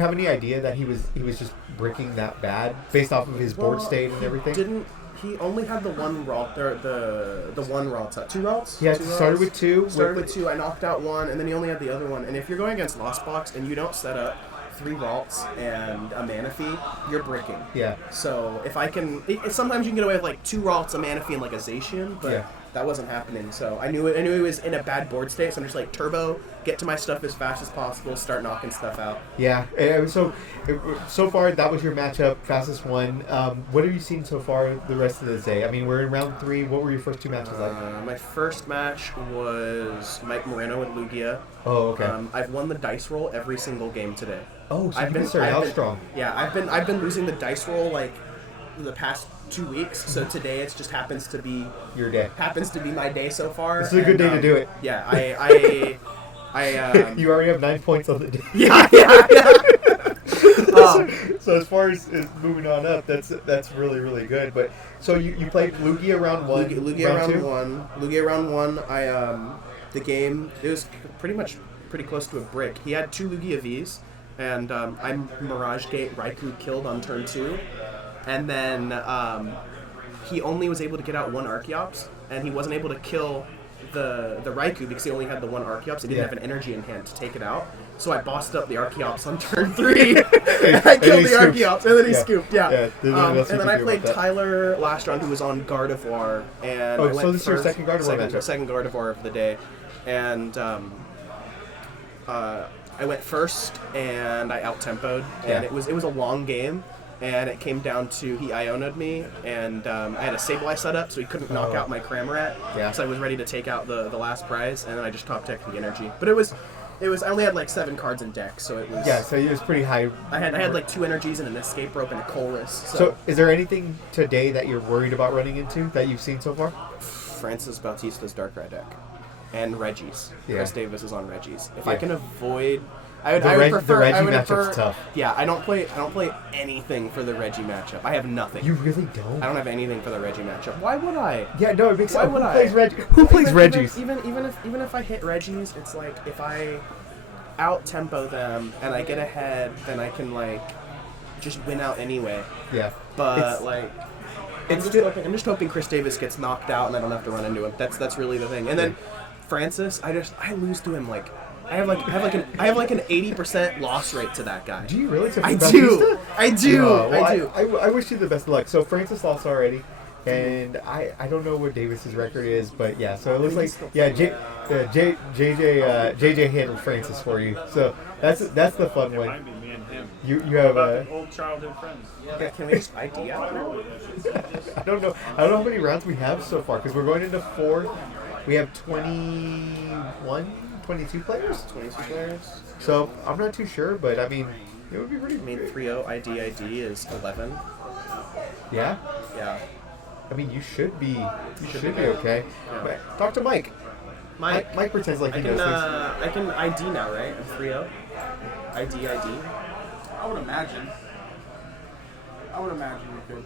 have any idea that he was just bricking that bad based off of his board state and everything? He only had the one Ralt, the one Ralt. 2 Ralts? Yeah, Two started Ralts? with 2. Started with 2. I knocked out 1, and then he only had the other one. And if you're going against Lost Box and you don't set up 3 Ralts and a Manaphy, you're bricking. Yeah. So if I can, sometimes you can get away with like 2 Ralts, a Manaphy, and like a Zacian, but that wasn't happening. So I knew he was in a bad board state. So I'm just like, turbo, get to my stuff as fast as possible, start knocking stuff out. Yeah. So far that was your matchup, fastest one. What have you seen so far the rest of the day? I mean, we're in round 3. What were your first 2 matches like? My first match was Mike Moreno and Lugia. Oh, okay. I've won the dice roll every single game today. Oh, so you started out strong. Yeah, I've been losing the dice roll like the past 2 weeks. So today it just happens to be your day. Happens to be my day so far. This is a good day to do it. Yeah, I you already have 9 points on the day. Yeah. So as far as moving on up, that's really, really good. But so you played Lugia round 1. Lugia round 2? 1. Lugia round 1. The game, it was pretty close to a brick. He had 2 Lugia Vs, and I Mirage Gate Raikou killed on turn 2, and then he only was able to get out 1 Archeops, and he wasn't able to kill the Raikou because he only had the 1 Archeops. He didn't have an energy in hand to take it out. So I bossed up the Archeops on turn 3. I killed the Archeops, and then he scooped. Yeah. And then I played Tyler last round, who was on Gardevoir, and I went so this is your second Gardevoir matchup? Second Gardevoir of the day, and I went first, and I out-tempoed, and it was a long game. And it came down to he Iona'd me, and I had a Sableye set up, so he couldn't knock out my Cramorant. Yeah. So I was ready to take out the last prize, and then I just top decked the energy. But it was I only had like 7 cards in deck, so it was. Yeah, so it was pretty high. I had like 2 energies and an escape rope and a Colress. So is there anything today that you're worried about running into that you've seen so far? Francis Bautista's Darkrai deck, and Reggie's. Yeah. Chris Davis is on Reggie's. If I can avoid I would The prefer. Reggie I would matchup's prefer, tough. Yeah, I don't play anything for the Reggie matchup. I have nothing. You really don't? I don't have anything for the Reggie matchup. Why would I? Yeah, no, it makes Why sense. would Who I? plays Reggie? Who plays Reggie's? Even if I hit Reggie's, it's like if I out tempo them and I get ahead, then I can like just win out anyway. Yeah. But It's I'm just hoping Chris Davis gets knocked out and I don't have to run into him. That's really the thing. And then Francis, I lose to him like. I have like an 80% loss rate to that guy. Do you really? I Bautista? do. I do. Well, I do. I wish you the best of luck. So Francis lost already, and I don't know what Davis's record is, but yeah. So it looks like JJ handled Francis for you. So that's the fun It one. might be me and him. You have Old childhood friends. Yeah, can we just ID out now? I don't know how many rounds we have so far because we're going into 4. We have 21, 22 players. 22 players. So I'm not too sure, but I mean it would be pretty. I mean, 3-0 ID is 11. Yeah. Yeah. I mean, you should be okay. Yeah. But talk to Mike. Mike pretends like he knows things. I can ID now, right? I'm 3-0. ID. I would imagine you could.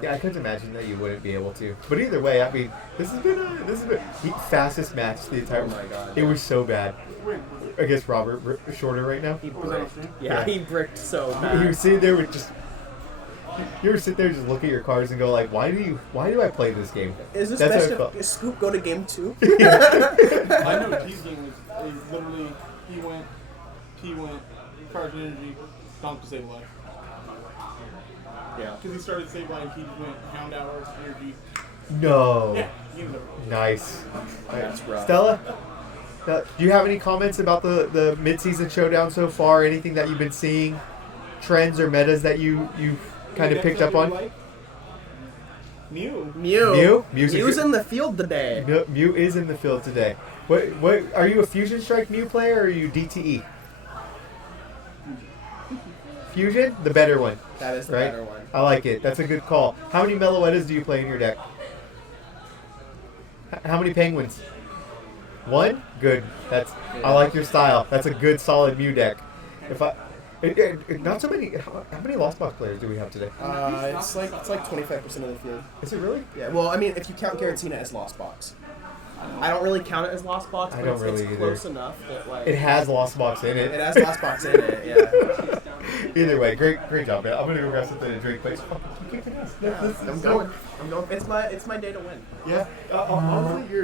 Yeah, I couldn't imagine that you wouldn't be able to. But either way, I mean, this has been the fastest match the entire. Oh my God. It was so bad. I guess Robert Shorter right now. He Was that on bricked. stream? Yeah, he bricked so You bad. were sitting there with just. You ever sit there and just look at your cards and go like, why do I play this game? Is this That's best how it felt. if Scoop go to game 2? I know T's game was literally he went, charged energy, dunked to save life. Yeah. Because he started save life, he just went hound hour, energy. No. Yeah, he was over. Nice. That's rough. Stella, do you have any comments about the mid-season showdown so far? Anything that you've been seeing, trends or metas that you've kind of picked up on? Like, Mew. Mew's in the field today. Mew is in the field today. What are you a Fusion Strike Mew player or are you DTE? Fusion, the better one. That is the Right? better one. I like it. That's a good call. How many Meloettas do you play in your deck? How many Penguins? 1? Good. I like your style. That's a good, solid Mew deck. Not so many. How many Lost Box players do we have today? It's like 25% of the field. Is it really? Yeah. Well, I mean, if you count Garantina as Lost Box, I don't really count it as Lost Box, I but don't it's really either. close enough that like It has Lost Box in it it. has Lost Box in it. Yeah. Either way, great job, man. I'm gonna go grab something to drink. But I'm going. It's my day to win. Yeah. Honestly,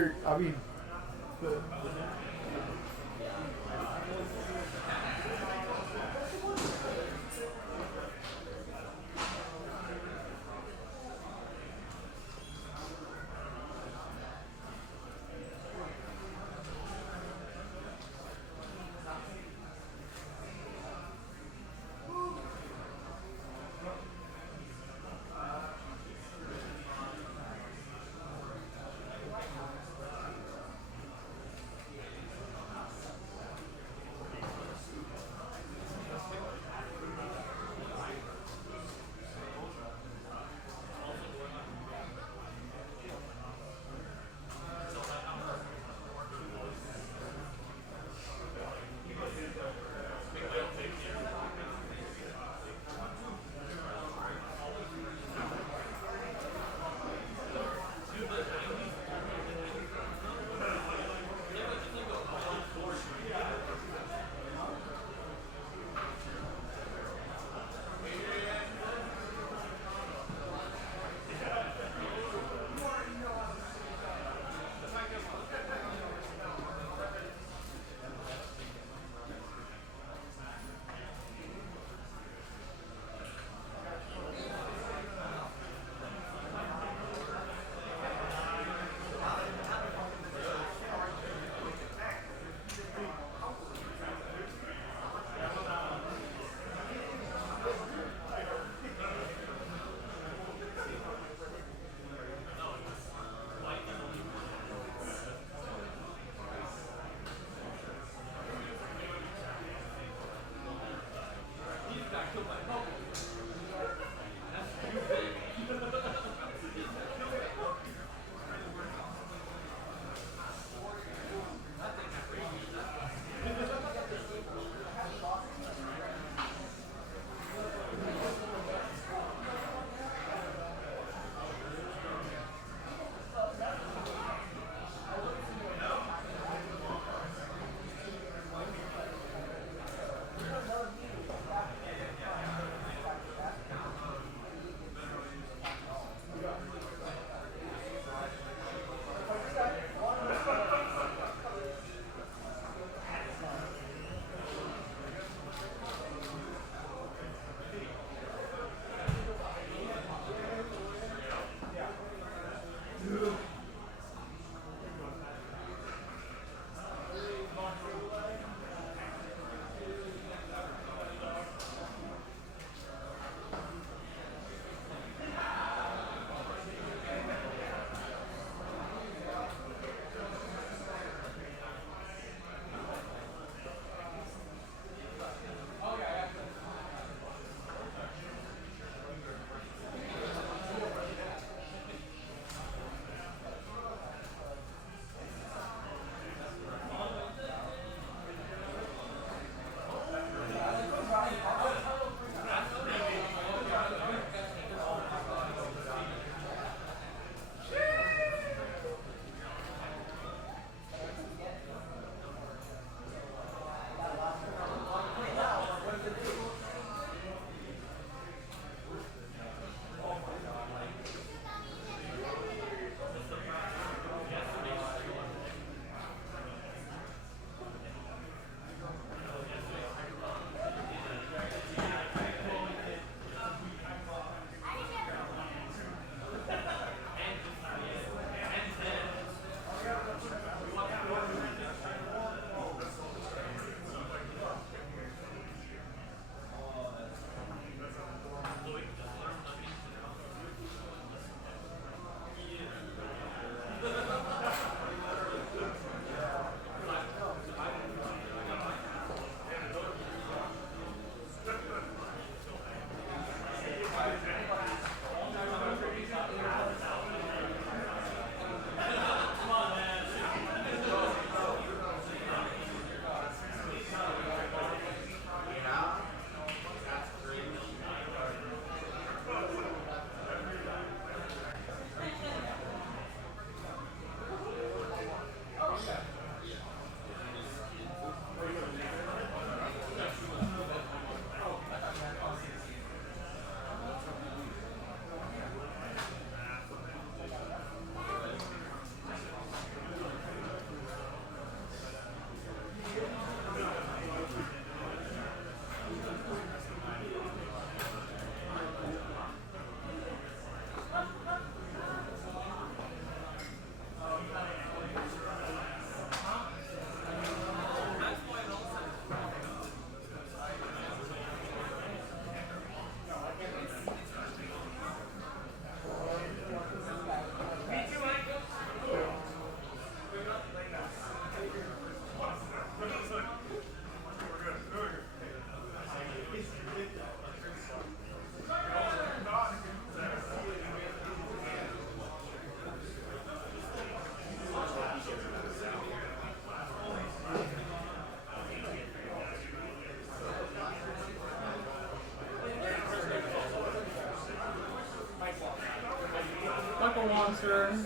monster.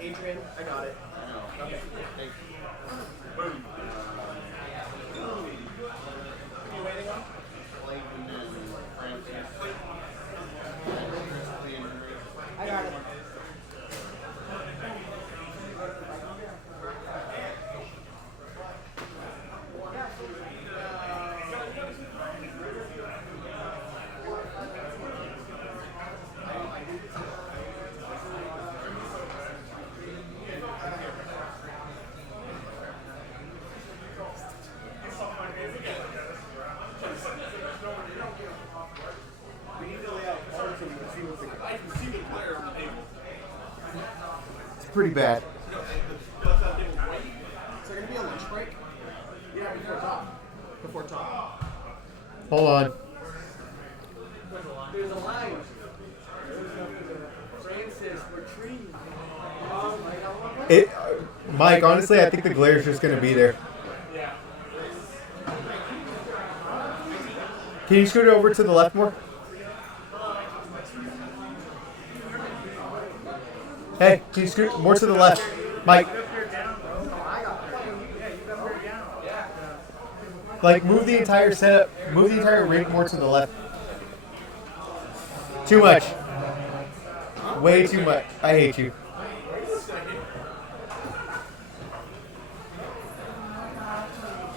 Adrian, I got it. Okay. Thanks. You waiting on? I got it. It's pretty bad. Is there going to be a lunch break? Yeah, before top. Before top. Hold on. There's a line. Francis, retreat. Mike, honestly, I think the glare's just going to be there. Can you scoot it over to the left more? Hey, can you scoot more to the left? Mike. Like, move the entire setup, move the entire rig more to the left. Too much. Way too much. I hate you.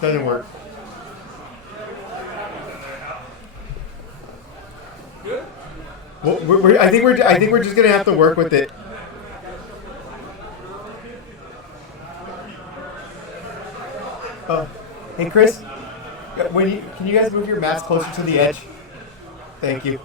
Doesn't work. Well, I think we're just gonna have to work with it. Oh, hey Chris, can you guys move your mask closer to the edge? Thank you.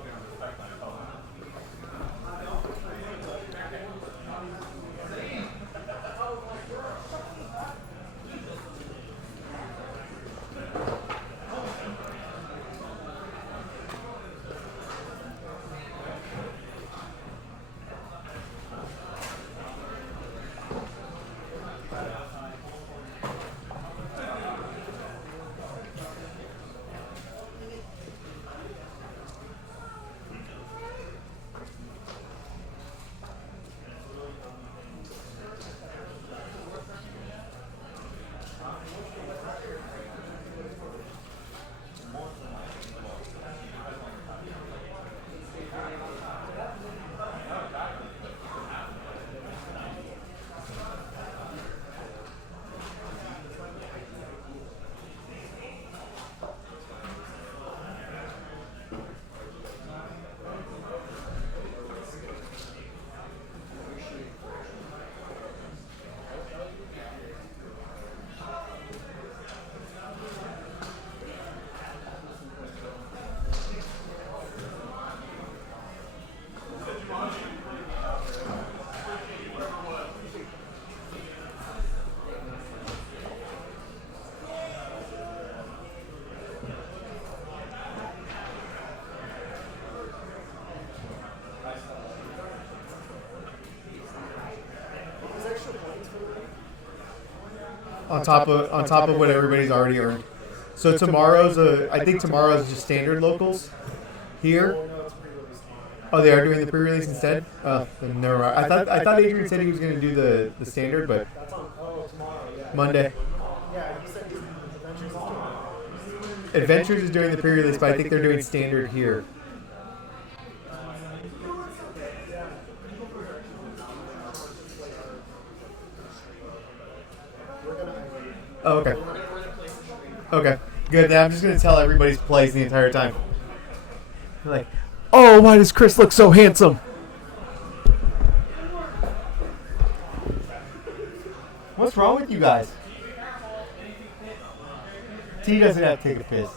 On top of what everybody's already earned. So I think tomorrow's just standard locals here. Oh, they are doing the pre-release instead? Oh, then never mind. I thought Adrian said he was going to do the standard, but Monday. Adventures is doing the pre-release, but I think they're doing standard here. Oh, okay. Okay, good. Now I'm just going to tell everybody's plays the entire time. They're like, oh, why does Chris look so handsome? What's wrong with you guys? T doesn't have to take a piss.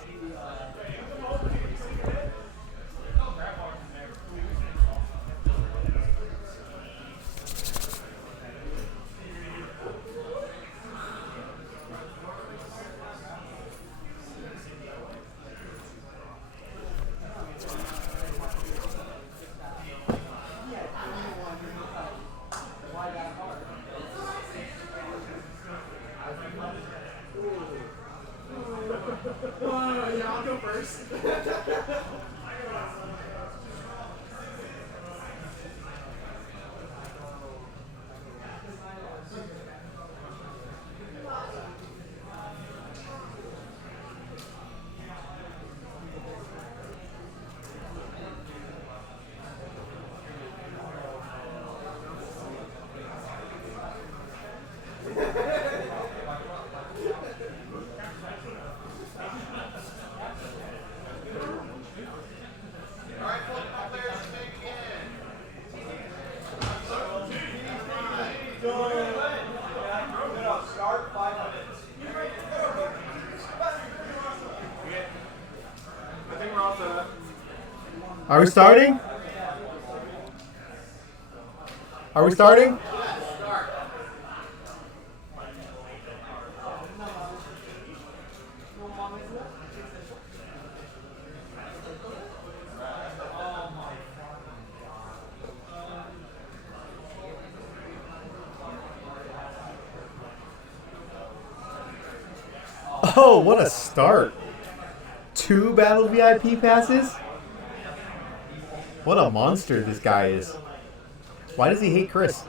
Are we starting? Are we starting? Oh, what a start. 2 Battle VIP passes? What a monster this guy is. Why does he hate Chris?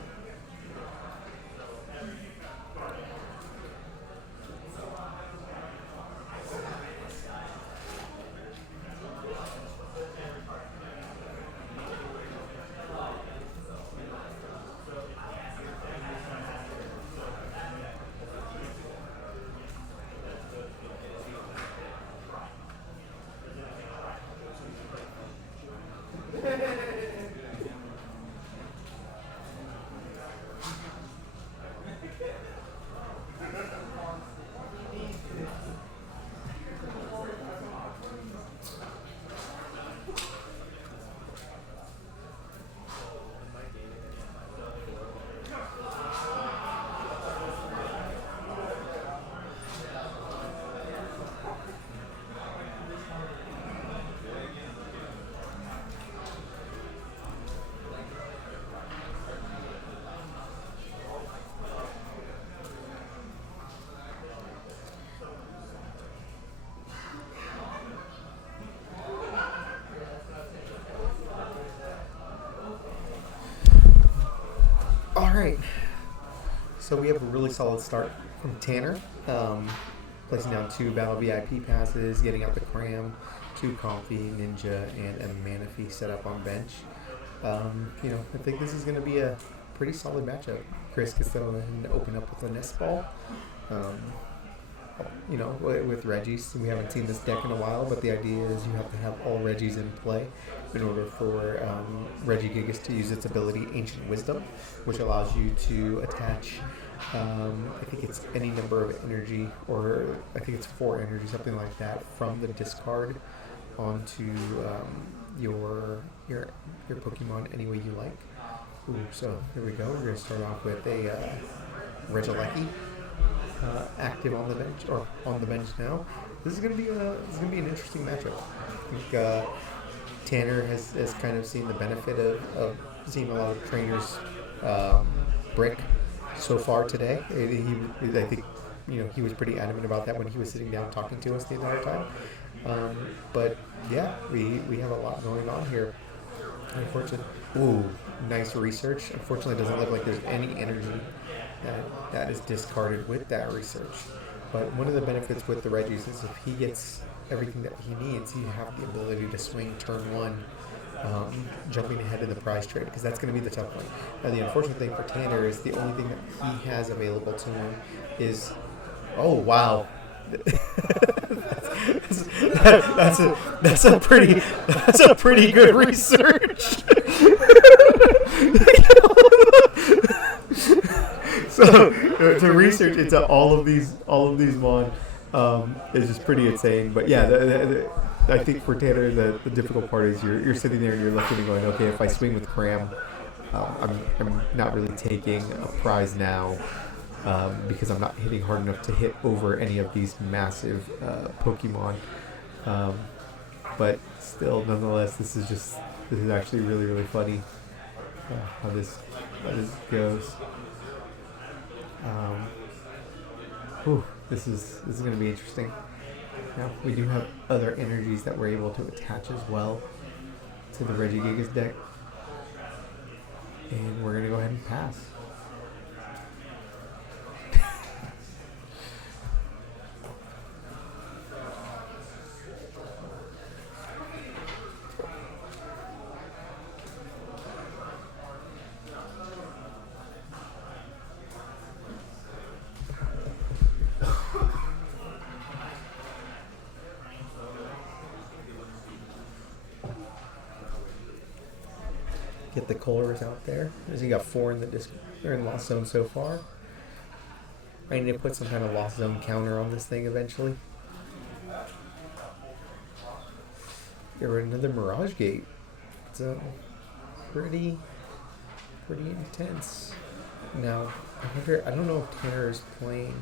Alright, so we have a really solid start from Tanner, placing down 2 Battle VIP passes, getting out the Cram, 2 Coffee, Ninja, and a Manaphy set up on bench. I think this is going to be a pretty solid matchup. Chris gets to open up with a Nest Ball. With Reggies. We haven't seen this deck in a while, but the idea is you have to have all Reggies in play in order for Regigigas to use its ability Ancient Wisdom, which allows you to attach, I think it's any number of energy, or I think it's 4 energy, something like that, from the discard onto your Pokemon any way you like. Ooh, so here we go. We're going to start off with a Regieleki. Active on the bench, or on the bench now. This is going to be an interesting matchup. I think Tanner has kind of seen the benefit of seeing a lot of trainers brick so far today. I think he was pretty adamant about that when he was sitting down talking to us the entire time. But yeah, we have a lot going on here. Unfortunately, ooh, nice research. Unfortunately, it doesn't look like there's any energy that is discarded with that research. But one of the benefits with the Reggies is if he gets everything that he needs, you have the ability to swing turn 1, jumping ahead of the prize trade, because that's going to be the tough one. Now, the unfortunate thing for Tanner is the only thing that he has available to him is, oh wow, that's a pretty good research. So to research into all of these mon is just pretty insane. But yeah, I think for Tanner the difficult part is you're sitting there and you're looking and going, okay, if I swing with Cram, I'm not really taking a prize now because I'm not hitting hard enough to hit over any of these massive Pokemon. But still, nonetheless, this is actually really, really funny how this goes. This is going to be interesting. Now, we do have other energies that we're able to attach as well to the Regigigas deck. And we're going to go ahead and pass. Get the colors out there. He got 4 in the Lost Zone so far. I need to put some kind of Lost Zone counter on this thing eventually. Get rid of another Mirage Gate. So pretty intense. Now, I don't know if Tanner is playing.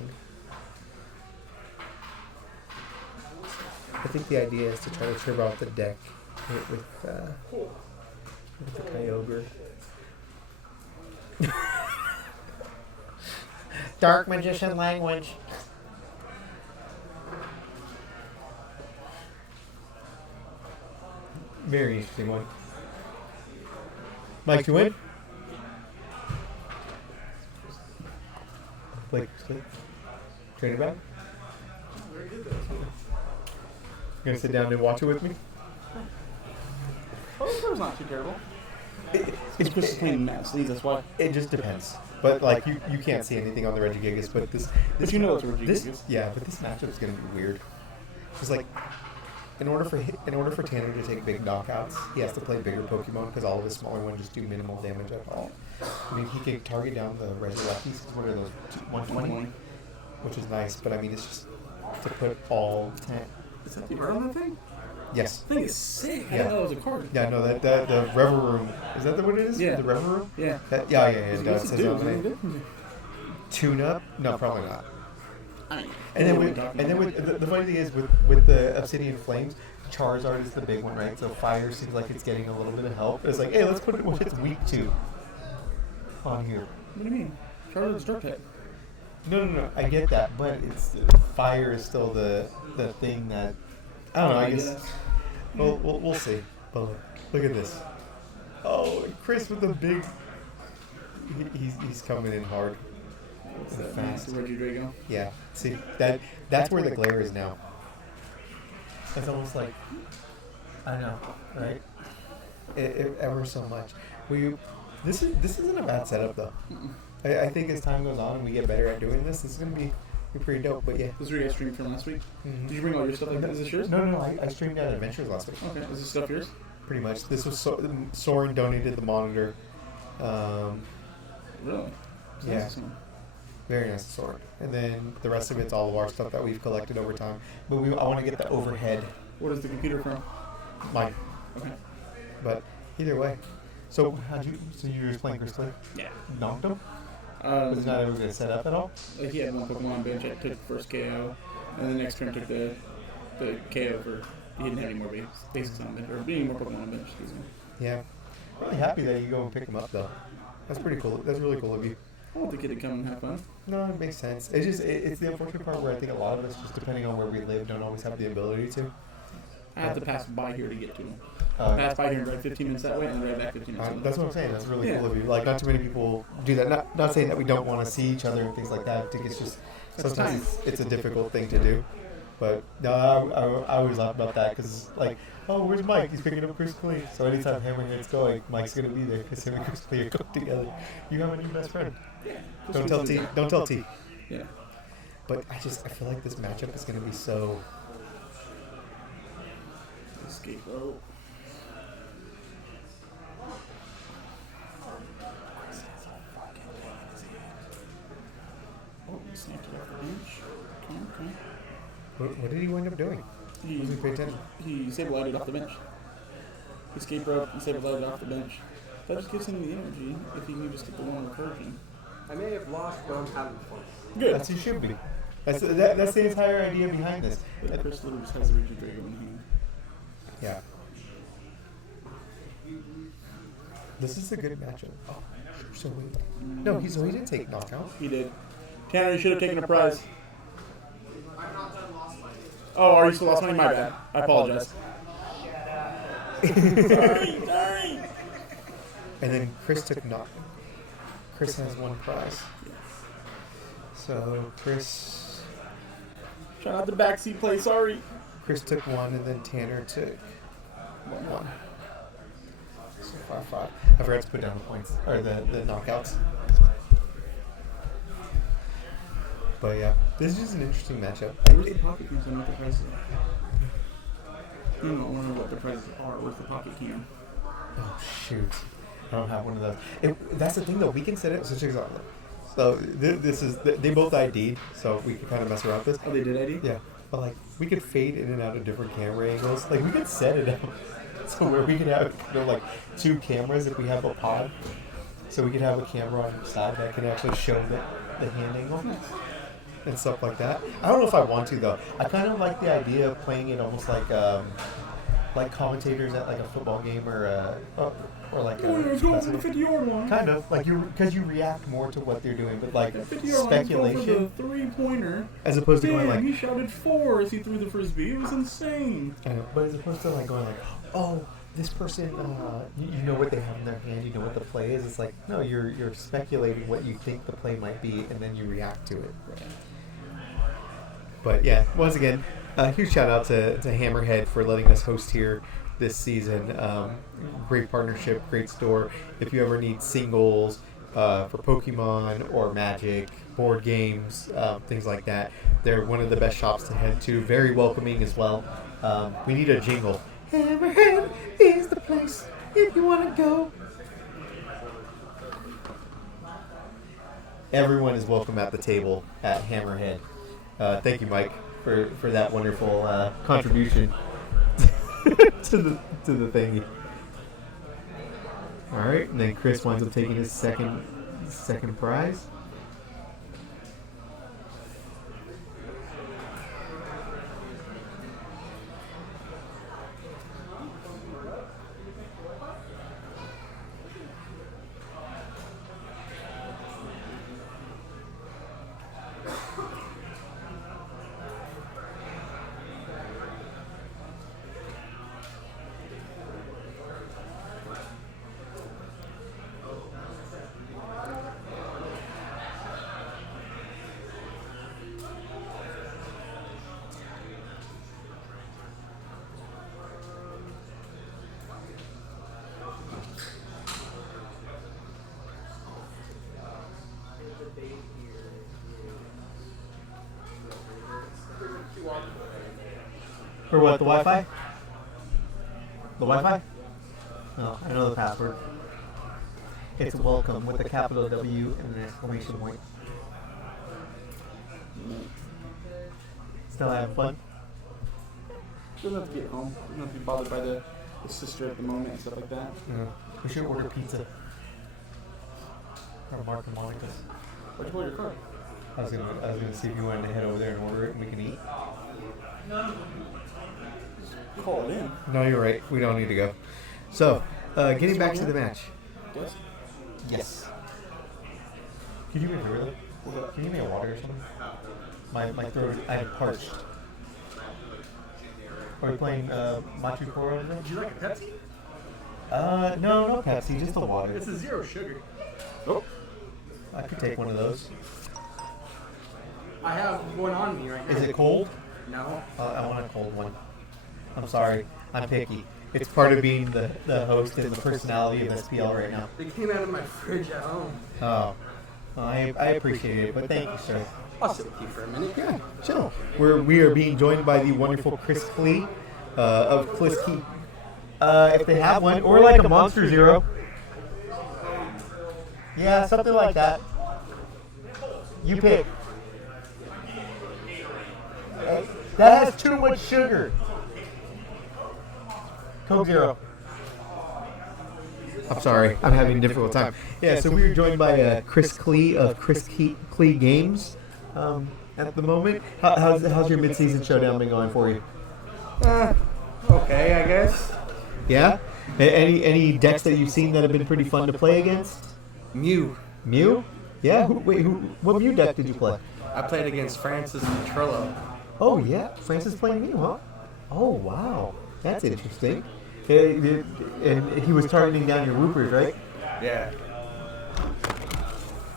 I think the idea is to try to trip out the deck with the Kyogre. Dark magician language. Very interesting one. Mike, you win? Blake, sleep. Trade it back? You gonna sit down and watch it with me? Oh, that was not too terrible. It's Chris is playing Mass Leads, that's why. It just depends. But like you can't see anything on the Regigigas, but this But you know it's this Regigigas. yeah, but this matchup's gonna be weird. Because like in order for Tanner to take big knockouts, he has to play bigger Pokemon because all of his smaller ones just do minimal damage at all. I mean, he can target down the Regiluckies. What are those? 120, which is nice. But I mean, it's just to put all 10. Is that the art on that thing? Yes. That thing is sick. I Yeah. didn't know it was a card. Yeah, no, that the Rever Room. Is that what it is? Yeah. The Rever Room? Yeah. Yeah. What's It it says do? on Is the it good? tune up? No, probably not. I mean, And then what with, are we talking and then about? with the funny thing is with the Obsidian Flames, Charizard is the big one, right? So Fire seems like it's getting a little bit of help. It's like, hey, let's put it what it's weak to on here. What do you mean? Charizard's Dark type. No. I get that, but it's Fire is still the thing that I don't know. I guess we'll see. But look at this. Oh, Chris with the big. He's coming in hard. What's and that? fast. Master Regidrago? Yeah. See that's where the glare is now. It's almost like I know, right? It ever so much. This isn't a bad setup though. I think as time goes on and we get better at doing this is gonna be pretty dope. But yeah. This is where you guys streamed from last week? Mhm. Did you bring all your stuff like that? Is this yours? No. I streamed at Adventures last week. Okay. Is this stuff yours? Pretty much. This was Soren donated the monitor. Really? So Yeah. that's this one. Very nice Soren. And then the rest of it's all of our stuff that we've collected over time. But I want to get the overhead. What is the computer from? Mine. Okay. But either way. So you were just playing Chris Clay? Yeah. Knocked him? Was it not able to set up at all? Like he had one Pokemon on bench. I took the first KO, and then the next turn took the KO for he didn't have any more basics on bench or any more Pokemon on bench. Excuse me. Yeah. Really happy that you go and pick him up though. That's pretty cool. That's really cool of you. I want the kid to come and have fun. No, it makes sense. It's just it's the unfortunate part where I think a lot of us, just depending on where we live, don't always have the ability to. I have to pass by here to get to him. Uh, Pass by here and drive 15 minutes that way, and then drive back 15 minutes. That's what I'm saying. That's really Yeah. cool of you. Like, not too many people do that. Not saying that we don't want to see each other and things like that. I think it's just sometimes it's a difficult thing to do. But no, I always laugh about that because like, oh, where's Mike? He's picking up Chris Clee. So anytime Hammerhead's going, Mike's gonna be there because him and Chris Clee are cooked together. You have a new best friend. Don't tell T. Don't tell T. Yeah. But I feel like this matchup is gonna be so. Escape rope. Oh, he snapped it off the bench. Okay. What did he wind up doing? He, Wasn't pay attention. he saber-lighted it off the bench. He escape rope and saber-lighted it off the bench. That just gives him the energy if he can just get the one recursion. I may have lost, but I'm having fun. Good. That's what you should be. That's the entire idea behind this. Yeah, Chris literally just has the Rigid Drago in hand. Yeah. This is a good matchup. Oh, so no, he didn't take knockout. He did. Tanner, you should have taken a prize. Oh, are you still lost money? My bad. I apologize. Sorry. And then Chris took knock. Chris has one prize. So Chris Try not to backseat play, sorry. took one, and then Tanner took one. So 5-5. I forgot to put down the points or the knockouts. But yeah, this is just an interesting matchup. Where's the pocket cam? So I know what the prices are. No, I want to know what the prices are. Where's the pocket cam? Oh shoot, I don't have one of those. That's the thing though. We can set it. So check this out. So this is they both ID'd, so we can kind of mess around with this. Oh, they did ID? Yeah, but like we could fade in and out of different camera angles. Like we could set it up So where we could have like 2 cameras if we have a pod. So we could have a camera on each side that can actually show the hand angle and stuff like that. I don't know if I want to though. I kind of like the idea of playing it almost like commentators at like a football game or like a It's going for the 50-yard line. kind of like because you react more to what they're doing, but like 50-yard line, go for the speculation three-pointer. as opposed to going Damn, like he shouted 4 as he threw the frisbee. It was insane. I know, but as opposed to like going like, oh, this person, you know what they have in their hand, you know what the play is. It's like, no, you're speculating what you think the play might be, and then you react to it. But yeah, once again, huge shout out to Hammerhead for letting us host here this season. Great partnership, great store. If you ever need singles for Pokemon or Magic, board games, things like that, they're one of the best shops to head to. Very welcoming as well. We need a jingle. Hammerhead is the place if you want to go. Everyone is welcome at the table at Hammerhead. Thank you, Mike, for that wonderful contribution to the thingy. All right, and then Chris winds up taking his second prize. For what, the Wi-Fi? The Wi-Fi? Oh, I know the password. It's welcome with a capital W and an exclamation point. Still having fun? Doesn't have to get home. Doesn't have to be bothered by the sister at the moment and stuff like that. Yeah. We should order pizza. Or Mark and Monica's. Why'd you pull your car? I was gonna see if you wanted to head over there and order it and we can eat. Call it in. No, you're right. We don't need to go. So, getting back to the match. Yes. Yes. Can you make it really? Can you give me a water or something? My throat, I'm parched. Are we playing Machu Koro over there? Would you like a Pepsi? No Pepsi, just the water. It's a 0 sugar. Oh. I could take one of those. I have one on me right now. Is it cold? No. I want a cold one. I'm sorry, I'm picky. It's part of being the host and the personality of SPL right now. They came out of my fridge at home. Oh, I appreciate it, but thank you, sir. I'll sit with you for a minute. Yeah, chill. We are being joined by the wonderful Chris Klee of Kliskey. If they have one, or like a Monster Zero. Yeah, something like that. You pick. That has too much sugar. Coke Zero. I'm sorry, I'm having a difficult time. Yeah, so we were joined by Chris Klee of Chris Klee Games at the moment. How's your mid-season showdown been going for you? Okay, I guess. Yeah? Any decks that you've seen that have been pretty fun to play against? Mew. Mew? Yeah? What Mew deck did you play? I played against Francis and Trillo. Oh, yeah? Francis playing Mew, huh? Oh, wow. That's interesting. And he was targeting down your Woopers, right? Yeah.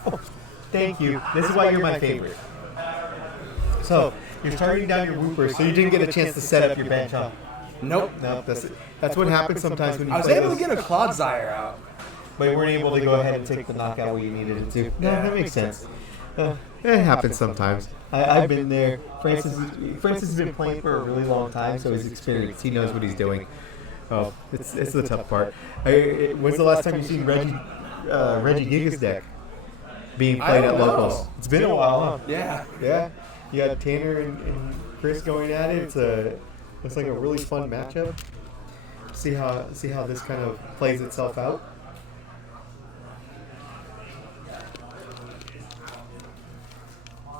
Oh, thank you. This is why you're my favorite. So, you're targeting down your Woopers, so you didn't get a chance to set up your bench, huh? Nope. No, that's what happens sometimes when you I was play able to those. get a Clodsire out. But you weren't able to go ahead and take the knockout where you needed it to. No, that makes sense. It happens sometimes. I've been there. Francis has been playing for a really long time, so he's experienced. He knows what he's doing. Oh, it's the tough part. When's the last time you've seen Reggie Giga's deck being played at locals? It's been a while, huh? Yeah. Yeah. You got Tanner and Chris going at it. Looks like a really fun matchup. see how this kind of plays itself out.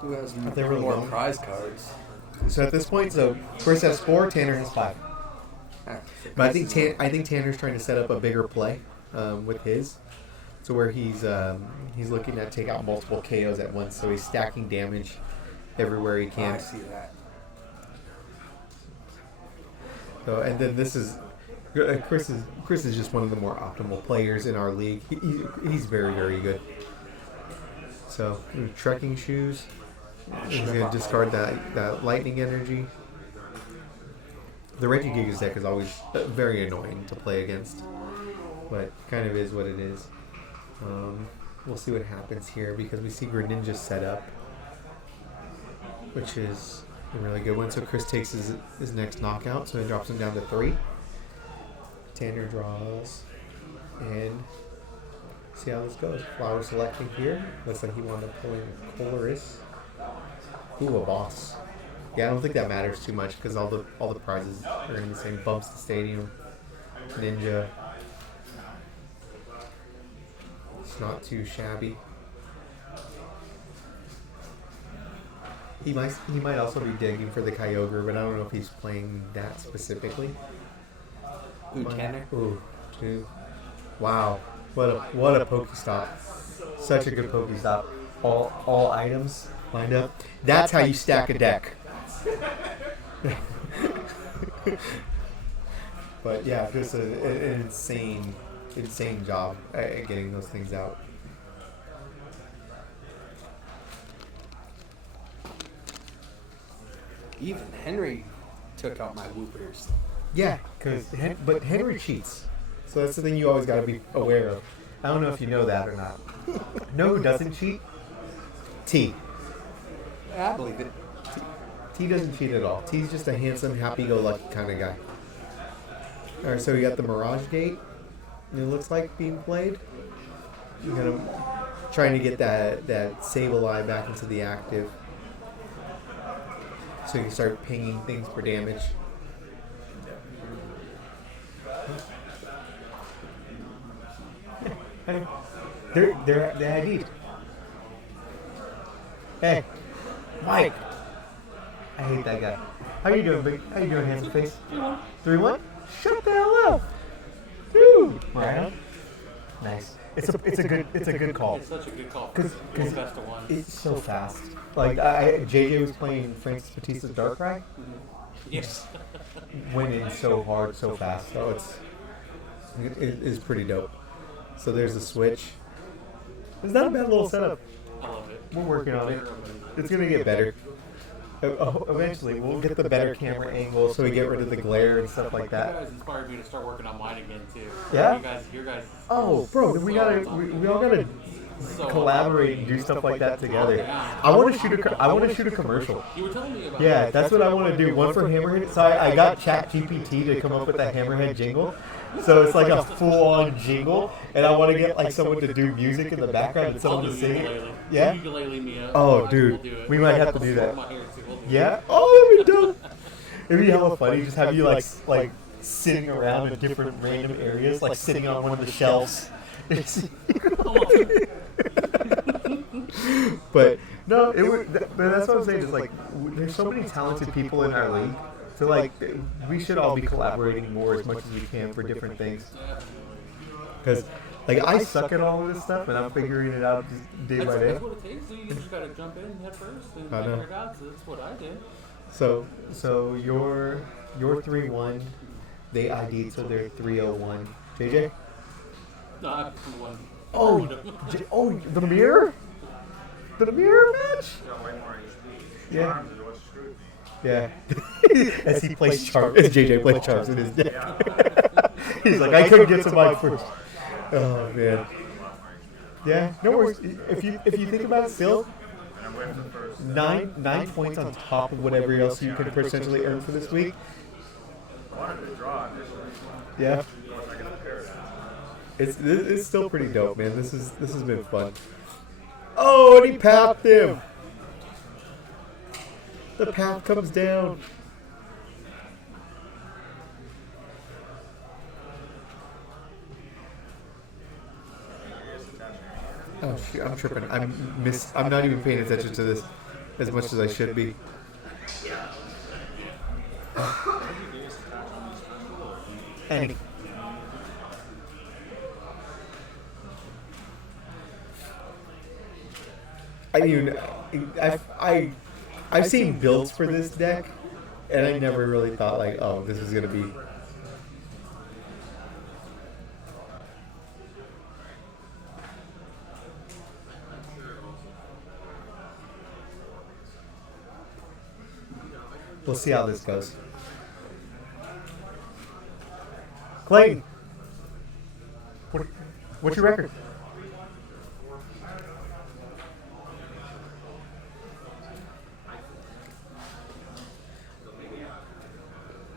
Who has They were more long. prize cards? So at this point, so Chris has 4, Tanner has 5. Ah, But I think Tanner's trying to set up a bigger play with his, so where he's looking to take out multiple KOs at once. So he's stacking damage everywhere he I can. see that. So and then this is Chris is just one of the more optimal players in our league. He's very good. So trekking shoes. He's gonna discard that lightning energy. The Regigigas deck is always very annoying to play against, but kind of is what it is. We'll see what happens here because we see Greninja set up, which is a really good one. So Chris takes his next knockout, so he drops him down to 3. Tanner draws, and see how this goes. Flower selecting here. Looks like he wound up pulling Colorus. Ooh, a boss. Yeah, I don't think that matters too much because all the prizes are going to be the same. Bumps the stadium, Ninja. It's not too shabby. He might also be digging for the Kyogre, but I don't know if he's playing that specifically. Ooh, Tanner. Ooh, 2. Wow, what a Pokestop! Such a good Pokestop. All items lined up. That's how you stack a deck. But yeah, just an insane job at getting those things out. Even Henry took out my whoopers. Yeah, but Henry cheats, so that's the thing you always got to be aware of. I don't know if you know that or not. Know who doesn't cheat? T. I believe it. T doesn't cheat at all. T's just a handsome, happy-go-lucky kind of guy. All right, so we got the Mirage Gate. It looks like being played. You're gonna trying to get that Sableye back into the active, so you can start pinging things for damage. They're ID'd. Hey, Mike. I hate that guy. How you doing, big? How you doing, handsome face? 3-1. Shut the hell up, dude. Right. Nice. It's a good call. It's such a good call. Because Best of one. it's so fast. Like JJ was playing Francis Batista's Darkrai, Yes. went in so hard, so fast. So it is pretty dope. So there's the switch. It's not a bad little setup. I love it. We're working on it. It's gonna get better. Eventually, we'll get the better camera angle so we get rid of the glare and stuff like You that. guys inspired me to start working on mine again too. Yeah? Your guys. Oh, bro, we all gotta So collaborate and do stuff like that together. Yeah. I want to shoot a commercial. You were telling me about. Yeah, that's what I want to do. One for Hammerhead. So I got ChatGPT to come up with that Hammerhead jingle. So it's like a full-on jingle, and I want to get like someone to do music in the background and I'll someone do to sing it. ukulele. Yeah. Ukulele me up. Oh, We'll dude, do it. we might have to I'll do perm that. my hair, too. We'll do it. Yeah. Oh, that'd be dope. It'd be hella funny. Just have you like sitting around in different random areas, like sitting on one of the shelves. But no, it would. But that's what I'm saying. Is like there's so many talented people in our league. So like we should all be collaborating more as much as we can for different things. Because like I suck at all of this stuff, and I'm figuring it out just day by day. That's what it takes. You just gotta jump in head first and I know. figure it out. So that's what I did. So you're 3-1. They ID'd, so they're 3-0-1. JJ? No, I won. Oh, the mirror? The mirror match? Yeah. Yeah. As he plays charms, as JJ plays charms in his deck. He's like, I couldn't get to mine first. Oh man. Yeah. No worries. If you think about it, still, 9 points on top of whatever else you could potentially earn for this week. Yeah. It's still pretty dope, man. This has been fun. Oh, and he papped him. The path comes down. Oh shoot, I'm tripping. I'm not even paying attention to this as much as I should be. Any. I mean, I've seen builds for this deck, and I never really thought like, oh, this is gonna be. We'll see how this goes. Clayton, what's your record?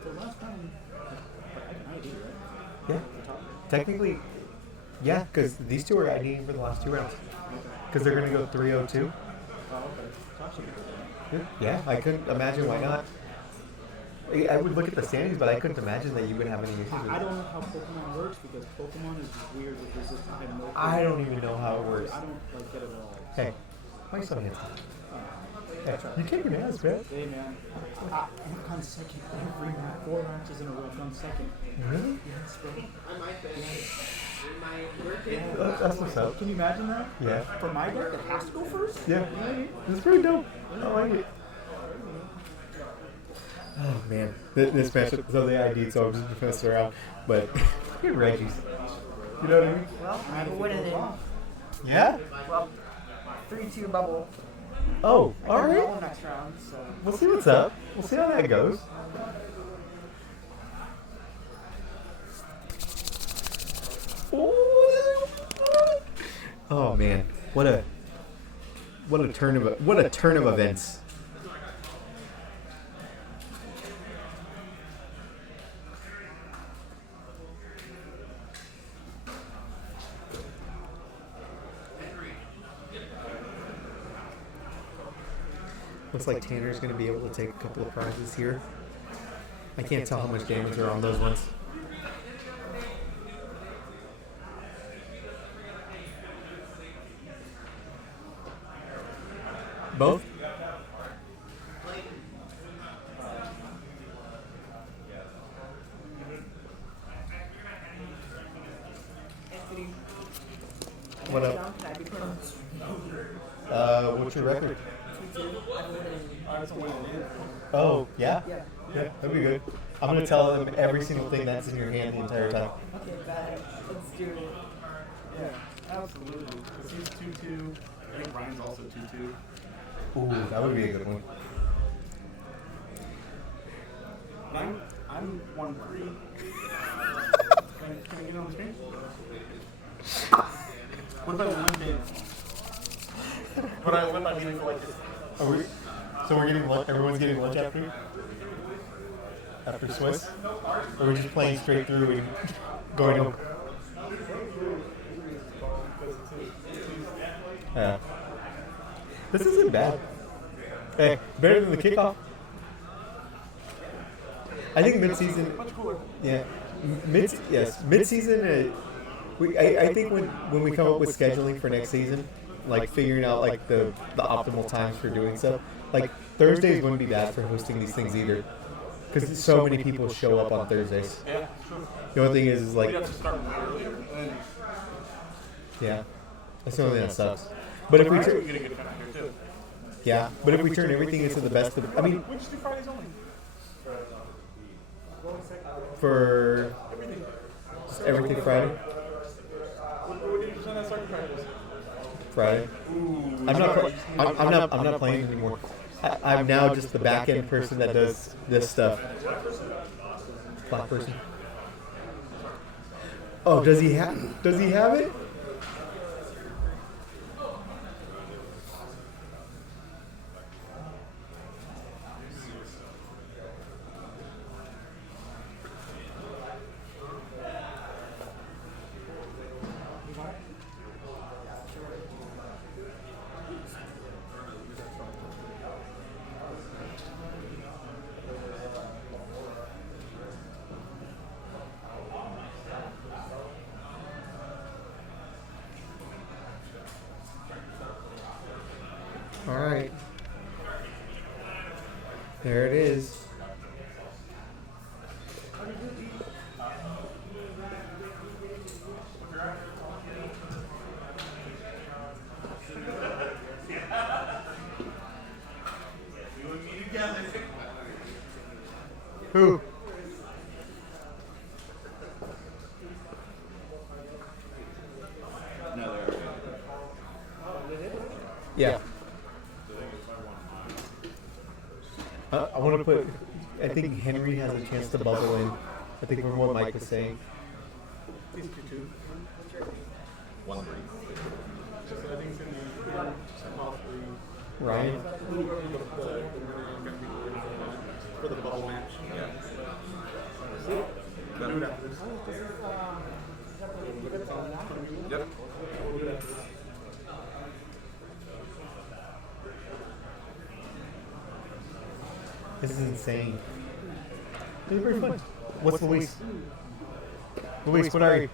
So last time, I can ID, right? Yeah, technically, yeah, because these two are IDing for the last 2 rounds. Because they're going to go 302. Oh, okay. So I should be good. Yeah, I couldn't imagine why not. I would look at the standings, but I couldn't imagine that you would have any issues with I it. don't know how Pokemon works because Pokemon is weird with resistance. I have no clue. I don't even know how it works. I don't like get it at all. Hey, why are you so handsome? Hey, you kick your ass, man. Hey man, I've gone second every 4 matches in a row. I've gone second. Really? Yes, bro. That's what's up. Can you imagine that? Yeah. For my deck, it has to go first? Yeah. It's pretty dope. I like it. Oh man, this match, so they ID'd, so I'm just messing around. But look at Reggie's. You know what I mean? Well, I'm winning it. Yeah. Well, 3-2 bubble. Oh, I all can right. roll next round, so. We'll see what's up. We'll see how that goes. Oh man, what a turn of events. Looks like Tanner's going to be able to take a couple of prizes here. I can't tell how much damage are on those ones. Both? What up? What's your record? Oh, yeah? Yeah, that'd be good. I'm going to tell them every single thing that's in your hand the entire time. Okay, bad. Let's do it. Yeah, absolutely. Because he's 2-2. I think Ryan's also 2-2. Ooh, that would be a good one. I'm 1-3. Can I get on the screen? What about one game? What am I doing for like this? So we're getting lunch, everyone's getting lunch after Swiss? Or we're just playing straight through and going home? Yeah. This isn't bad. Hey, better than the kickoff. I think mid-season. Yeah, mid-season. I think when we come up with scheduling for next season, like figuring out like the optimal times for doing so, like Thursdays wouldn't be bad for hosting these things either, because so many people show up on Thursdays. Yeah, sure. The only thing is like, We have to start earlier. yeah, that's the only thing that sucks. But if we We're turn, getting a good time here too. yeah, but if we turn everything into the best of, I mean, Which 2 Fridays only? for just everything Friday. What did you send that starting Fridays? Friday. I'm not playing anymore. I'm now just the back end person that does this stuff. Black person. Oh, does he have it? All right. There it is. Who? Yeah. I want to put. I think Henry has a chance to bubble in. I think from what Mike was saying. 1-3. Ryan. For the bubble match. Yeah. Yep. This is insane. This is pretty fun. What's Luis? Luis, what are you?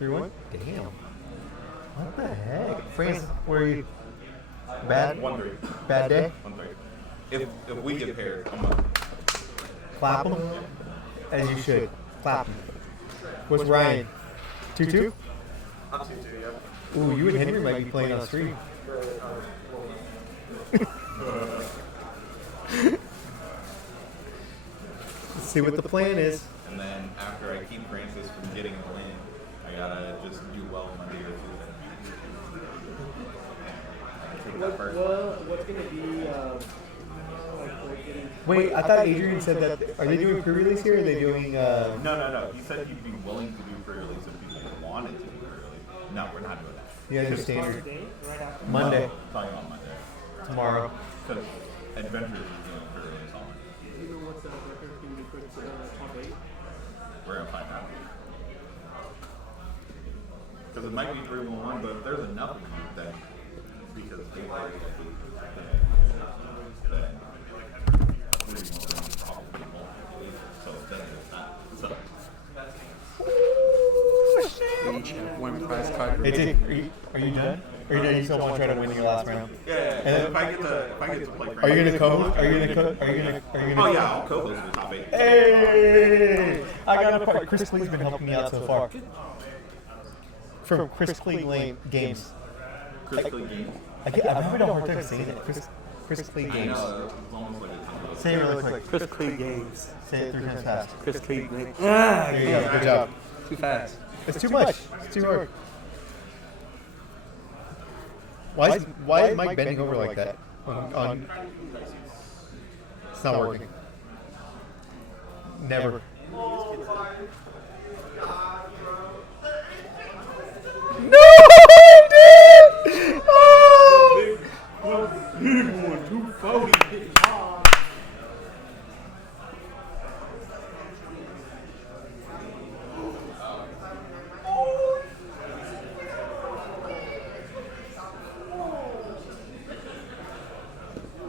3-1? Damn. What the heck? France, where are you? Bad? 1-3. Bad day? 1-3. If we get paired, I'm up. Clap them? As you should. Clap them. What's Ryan? 2-2? I'm 2-2, yeah. Ooh, you and Henry might be playing on stream. Let's see what the plan is. And then after I keep Francis from getting a win, I gotta just do well Monday or Tuesday. Take that first. What's going to be Wait, I thought Adrian said that. Are they doing pre-release here? Or are they doing? No. He said he'd be willing to do pre-release if people wanted to do pre-release. No, we're not doing that. You guys are standard. Monday. Talking about Monday. Tomorrow. Because Adventures is doing pre-release on Monday. You know what's the record going to be for top 8? We're gonna find out. Because it might be 3-1, but if there's enough of you that because they already got the so then it's not. So We each have one prize card. It's it. Are you done? Or do you still want to try to win your last round? yeah. And If I get to play. Are you gonna co? Are you gonna co? Are you gonna? Oh yeah, I'll co-host the top 8. Hey! I got a part. Chris Clee's been helping me out so far. From Chris Clee Games. Chris Clee Games. I'm having a hard time saying it. Chris Clee I Games. know, it's almost like a tongue. Say it really quick. Chris Clee Games. Say it 3 times fast. Chris Clee Games. There you go. Good job. Too fast. It's too much. It's too hard. Why is Mike bending over like that? On it's not working. Never. No, I did! Oh! big one? 240.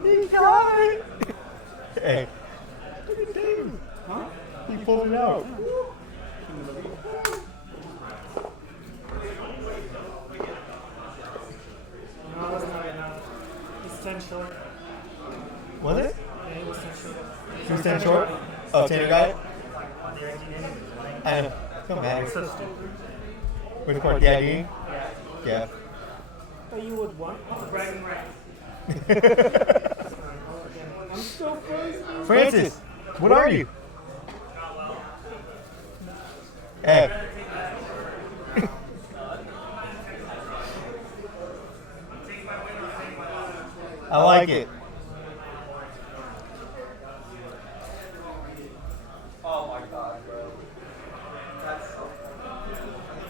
He got it! Hey. Look at David. Huh? He pulled it out. No, it wasn't right now. It's 10 short. Was it? Yeah, he was 10 short. He was 10 short? Oh, Tanner got it? I know. Don't matter. So stupid. Which part? The ID? Yeah. But you would want bragging right. I'm so frozen. Francis, what are you? Hey. I like it. Oh my god, bro. That's so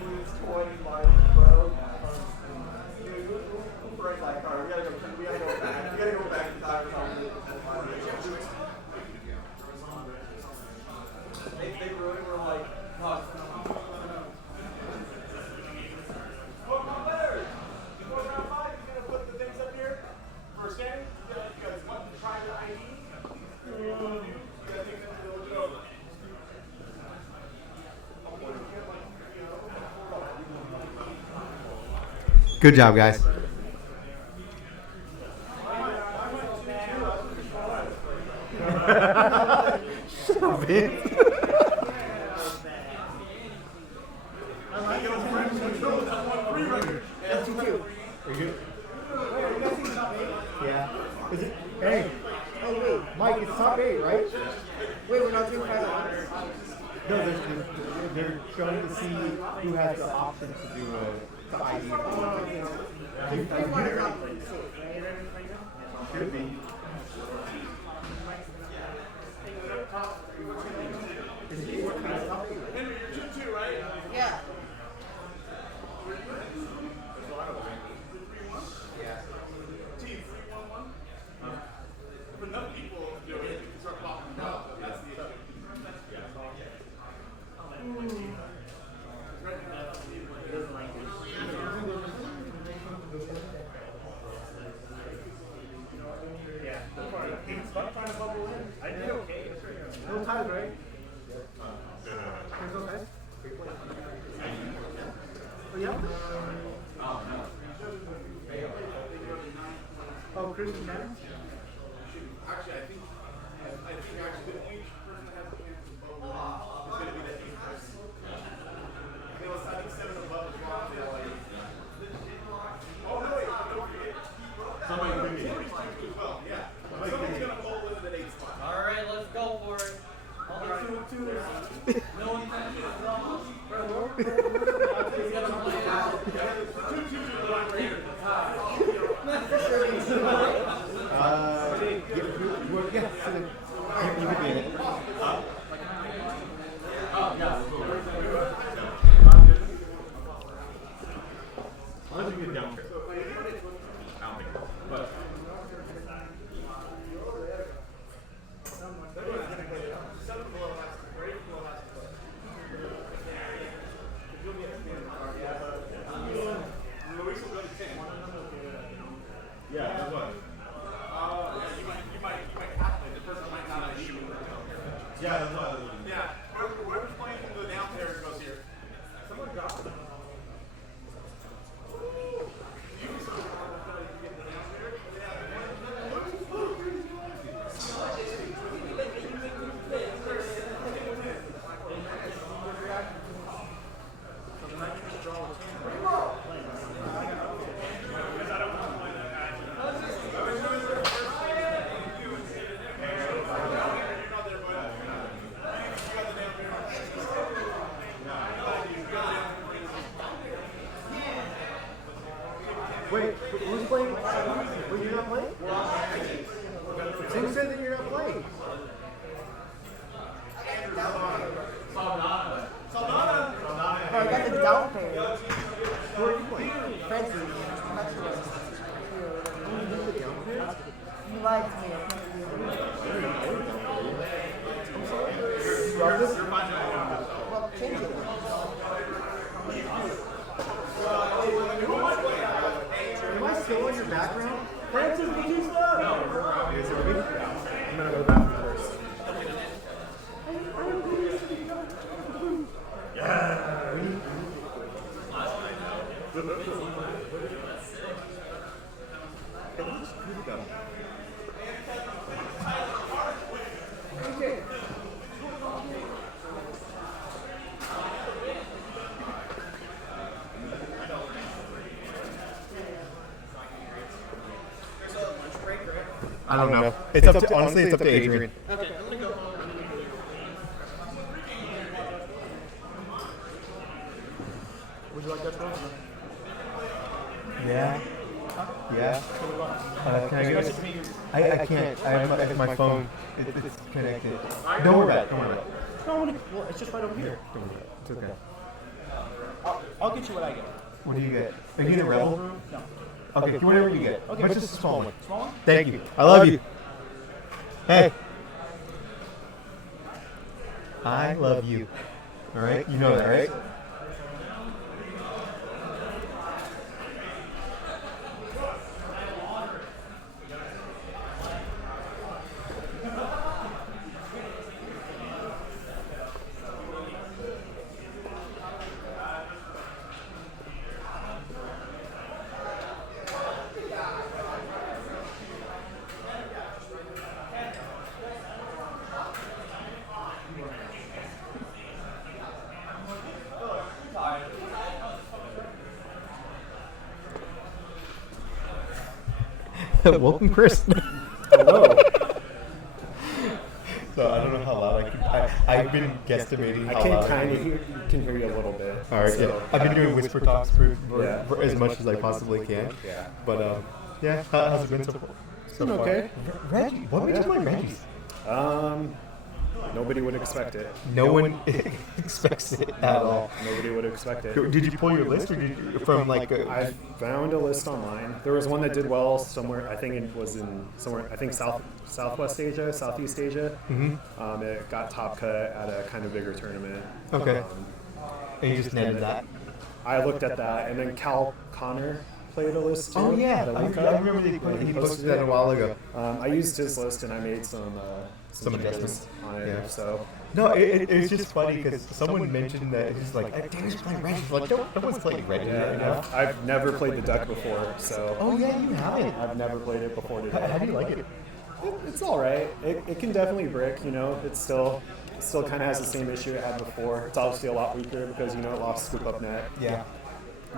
lose 20 life, bro. Dude, we'll break that card. We gotta go back. We gotta go back and talk about it. They really were like, oh, Good job, guys. Are you good? Yeah. Is it? Hey. Oh wait, Mike, it's top 8, right? Wait, we're not doing 5 No, they're showing to see who has the option to do the ID. Could be. Yeah. No ties, right? Oh, yeah? Oh, Chris and Dan? Actually, I think actually the only person that has a chance to vote is going to be the 8th person. There was, I think, 7 above as well. Oh, no, wait, don't forget. Somebody's going to as well, yeah. Somebody's going to vote with the 8th spot. All right, let's go for it. All right. No one can get it wrong. You could be in it. Yeah, whoever's playing the down there goes here. Someone dropped it. Wait, who's playing? Were you not playing? Who said that you're not playing? Oh, I got the down pair. Who are you playing? Francis. You lied to me. Well, change it. Am I still in your background? Francis, did you stop? No. Is it me? I'm gonna go back first. Yeah. I don't know. It's up to honestly. It's up to Adrian. Would you like that phone? Yeah. Yeah. Can I get it? I can't. I have my phone. It's connected. Don't worry about it. Don't worry about it. No, well, it's just right over here. Don't worry about it. It's okay. I'll get you what I get. What do you get? Are you getting Rebel? No. Okay, whatever you get. Okay, But just a small one. Small one? Thank you. I love you. Hey. I love you. All right? You know that, right? Welcome, Chris. Hello. So I don't know how loud I've been guesstimating I how can loud kind of hear you a little bit. All right, so, yeah. I've been doing whisper talks for Yeah. as much as I possibly can. Yeah. But yeah, how's it been so far? It's been okay. Reggie, what made you play Reggie's? Nobody would expect it. No one expects it at all. Nobody would expect it. Did you pull your list, or did you, from like? I found a list online. There was one that did well somewhere. I think it was in somewhere. I think Southwest Asia, Southeast Asia. Mm-hmm. It got top cut at a kind of bigger tournament. Okay. And you just netted that. I looked at that, and then Cal Connor played a list too. Oh yeah, that I we cut. remember he posted that a while ago. I used his list, and I made some adjustments on it. Yeah. So No, it's just funny because someone mentioned that it's like, Danny's playing Reggie. Like, no one's playing Reggie right now. I've never played the deck before, so. Oh yeah, you haven't. I've never played it before today. How do you like it? It's all right. It can definitely brick. You know, it still kind of has the same issue it had before. It's obviously a lot weaker because it lost scoop up net. Yeah.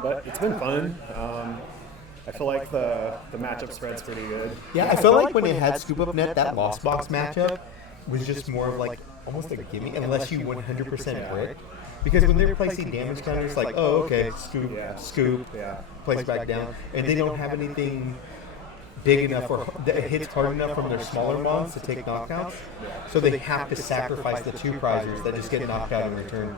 But it's been fun. I feel like the matchup spread's pretty good. Yeah, I feel like when it had scoop up net, that lost box matchup was just more of like almost like a gimme, unless you 100% brick. Because when they're placing damage counters, like, oh, okay, scoop, place back down, and they don't have anything big enough or that hits hard enough from their smaller mons to take knockouts, so they have to sacrifice the two prizers that just get knocked out in return.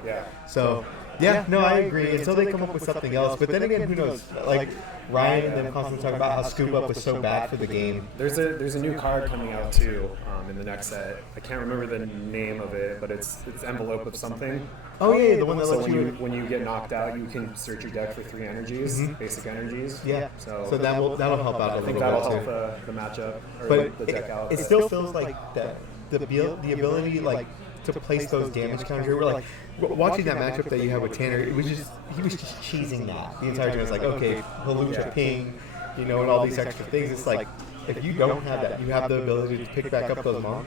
So, yeah, no, I agree. Until they come up with something else. But then again, who knows? Like, Ryan and them constantly talk about how scoop up was so bad for the game. There's a new card coming out too in the next set. I can't remember the name of it, but it's envelope of something. Oh yeah, the one that So lets when you get knocked out, you can search your deck for 3 energies, basic energies. Yeah. So that'll help out a I think little that'll bit help too. the matchup or But the deck out. it still feels like the ability like to place those damage counters. We're like watching that matchup that you had with Tanner. He was just cheesing that the entire time. It's like, okay, Halucha ping, and all these extra things. It's like if you don't have that, you have the ability to pick back up those mons.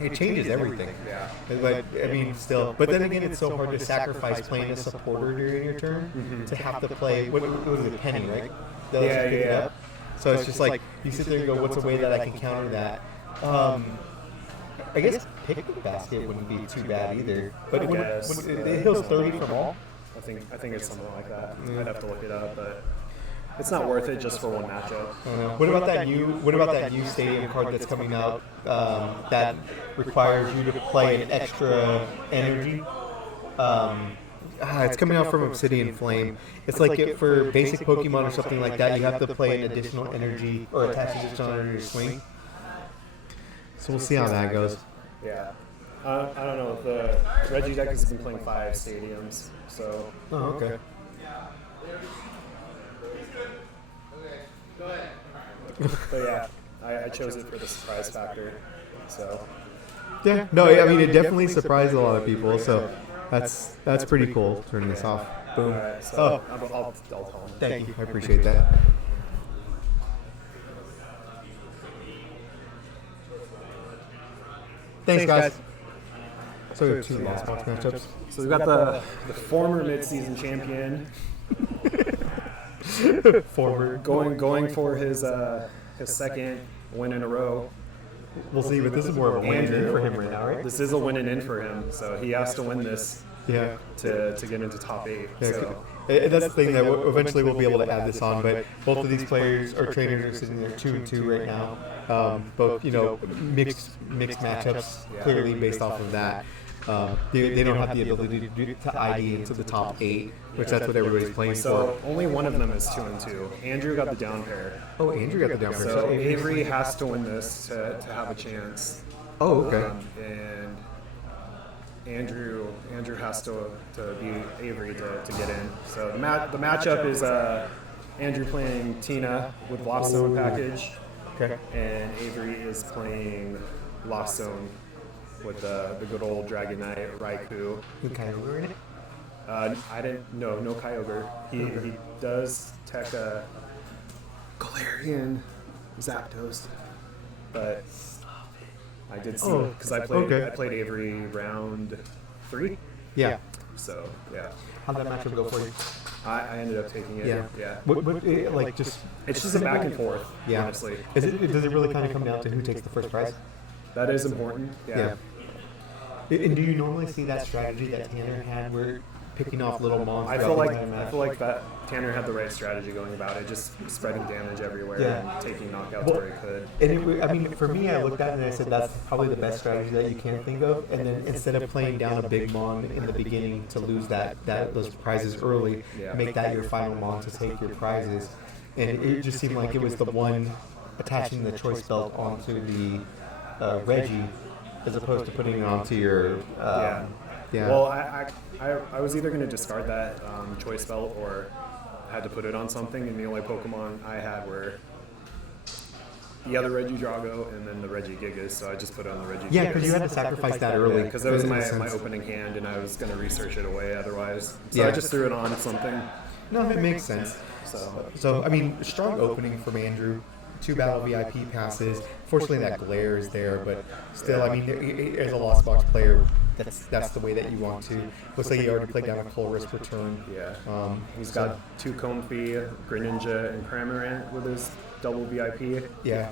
It changes everything. Yeah. But I mean, still. But then again, it's so hard to sacrifice playing a supporter during your turn to have to play. What was it, Penny, right? That lets you pick it up. So it's just like you sit there and go, "What's a way that I can counter that?" I guess picnic basket wouldn't be too bad either. But when it heals 30 from all. I think it's something like that. I'd have to look it up, but it's not worth it just for one matchup. What about that new stadium card that's coming out that requires you to play an extra energy? It's coming out from Obsidian Flame. It's like for basic Pokemon or something like that, you have to play an additional energy or attach additional energy to swing. So we'll see how that goes. Yeah. I don't know. The Reggie deck has been playing 5 stadiums, so. Oh, okay. But yeah, I chose it for the surprise factor. So. Yeah. No, I mean it definitely surprised a lot of people. So that's pretty cool. Turning this off. Boom. Alright, so I'll tell him. Thank you. I appreciate that. Thanks, guys. So 2 lost box matchups. So we've got the former midseason champion Former. going for his second win in a row. We'll see, but this is more of a win for him right now, right? This is a win and in for him, so he has to win this Yeah. to get into top 8. So. That's the thing that eventually we'll be able to add this on, but both of these players or trainers are sitting there 2-2 right now. Both, mixed matchups clearly based off of that. They don't have the ability to ID into the top 8, which that's what everybody's playing So for. only one of them is 2-2. Andrew got the down pair. Oh, Andrew got the down pair. So Avery has to win this to have a chance. Oh, okay. And Andrew has to beat Avery to get in. So the matchup is Andrew playing Tina with Lost Zone package. Okay. And Avery is playing Lost Zone with the good old Dragon Knight Raikou. Who kind of in it? I didn't know, no Kyogre. He does tech a Galarian Zapdos, but I did see because I played Avery round 3. Yeah. So yeah. How'd that matchup go for you? I ended up taking it. Yeah. Yeah. Like just It's just a back and forth. Yeah. Honestly, does it really kind of come down to who takes the first prize? that is important. Yeah. And do you normally see that strategy that Tanner had, where picking off little monsters? I feel like that Tanner had the right strategy going about it, just spreading damage everywhere Yeah. and taking knockouts Well, where he could. And I mean, for me, I looked at it and I said that's probably the best strategy that you can think of. And then instead of playing down a big mon in the beginning to lose those prizes early, Yeah. make that your final mon to take your prizes. And it just seemed like it was the one attaching the choice belt onto the Reggie, as opposed to putting it onto your. Yeah. Well, I was either going to discard that choice belt or had to put it on something, and the only Pokemon I had were the other Reggie Drago and then the Reggie Gigas, so I just put it on the Reggie Gigas. Yeah, because you had to sacrifice that early. Because that was In a my sense. opening hand, and I was going to research it away otherwise. So Yeah. I just threw it on something. No, it makes sense. So I mean, strong opening from Andrew. 2 battle VIP passes. Fortunately, that glare is there, but still, I mean, as a Lost Box player, that's the way that you want to. Looks like he already played down a Colress return. Yeah. He's so- got 2 Comfey, Greninja, and Cramorant with his double VIP. Yeah.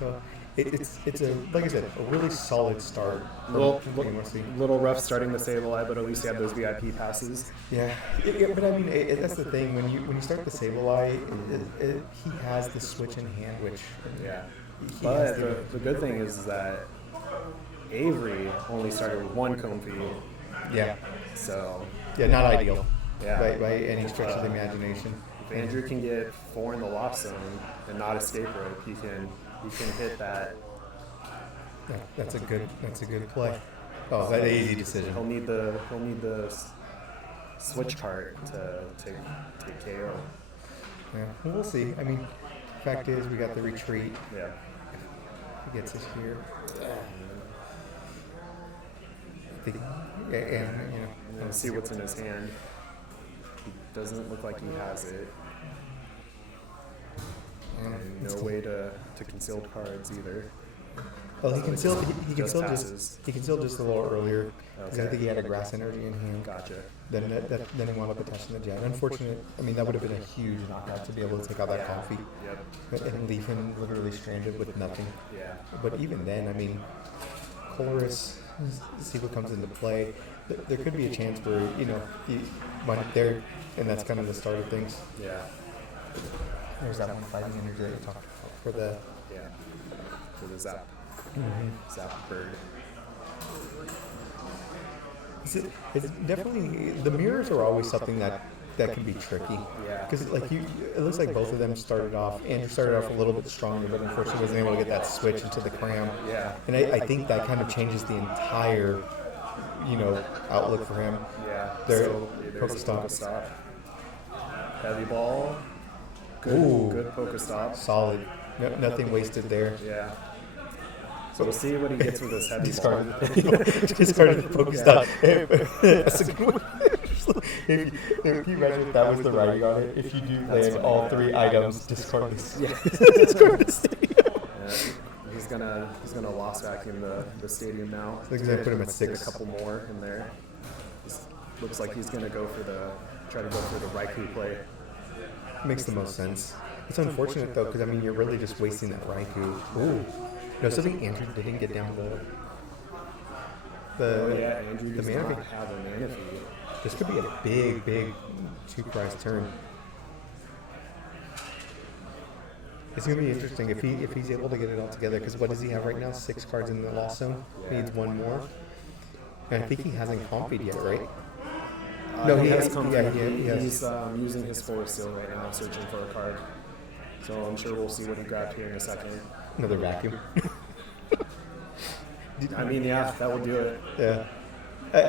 So it's a, like I said, a really solid start. Little from rough starting the Sableye, but at least he had those VIP passes. Yeah, but I mean, that's the thing. When you start the Sableye, he has the switch in hand, which Yeah. he has But the good thing is that Avery only started with 1 Comfey, yeah, so not ideal. Yeah. By any stretch of the imagination. if Andrew can get 4 in the loft zone and not escape rope, he can hit that. Yeah, that's a good play. Oh, that's an easy decision. He'll need the switch cart to take KO. Yeah, well, we'll see. I mean, fact is, we got the retreat. Yeah. He gets us here. I think, and you know, And see what's in his hand. He doesn't look like he has it. And no way to conceal cards either. well, he can still Just passes. just a little earlier because I Okay. think he had a grass energy in hand. Gotcha. Then he wound up attaching the jet. Unfortunate. I mean, that would have been a huge knockout to be able to take out that coffee Yep. and leave him literally stranded with nothing. Yeah. But even then, I mean, Colress, see what comes into play. There could be a chance where, you know, you wind up there, and that's kind of the start of things. Yeah. There's that one fighting energy that you talked about for the. Yeah. For the zap. Zap bird. It's definitely, the mirrors are always something that can be tricky. Yeah. Because it looks like both of them started off. Andrew started off a little bit stronger, but unfortunately wasn't able to get that switch into the cram. Yeah. And I think that kind of changes the entire, you know, outlook for him. Yeah. There, So there's a Pokestop. Pokestop. Heavy ball. Good. Ooh. Good Pokestop. Solid. No, nothing wasted there. Yeah. So we'll see what he gets with this heavy ball. Discarded the Pokestop. That's a good one. If you imagine if that was the writing on it, if you do land all 3 items, discard this. Discard the stadium. He's gonna lost vacuum the stadium now. Looks like I put him at 6. A couple more in there. Looks like he's gonna try to go for the Raikou play. Makes the most sense. It's unfortunate though, because I mean, you're really just wasting that Raikou. Ooh. No, something Andrew didn't get down the Andrew the does mana not feed. have a mana feed. This could be a big 2-prize turn. It's gonna be interesting if he's able to get it all together. Because what does he have right now? 6 cards in the lost zone. He needs 1 more. And I think he hasn't compied yet, right? No, he has. Comfey. Yeah, he has. He's using his Forest Seal right now, searching for a card. So I'm sure we'll see what he grabbed here in a second. Another vacuum. I mean, yeah, that will do it. Yeah. I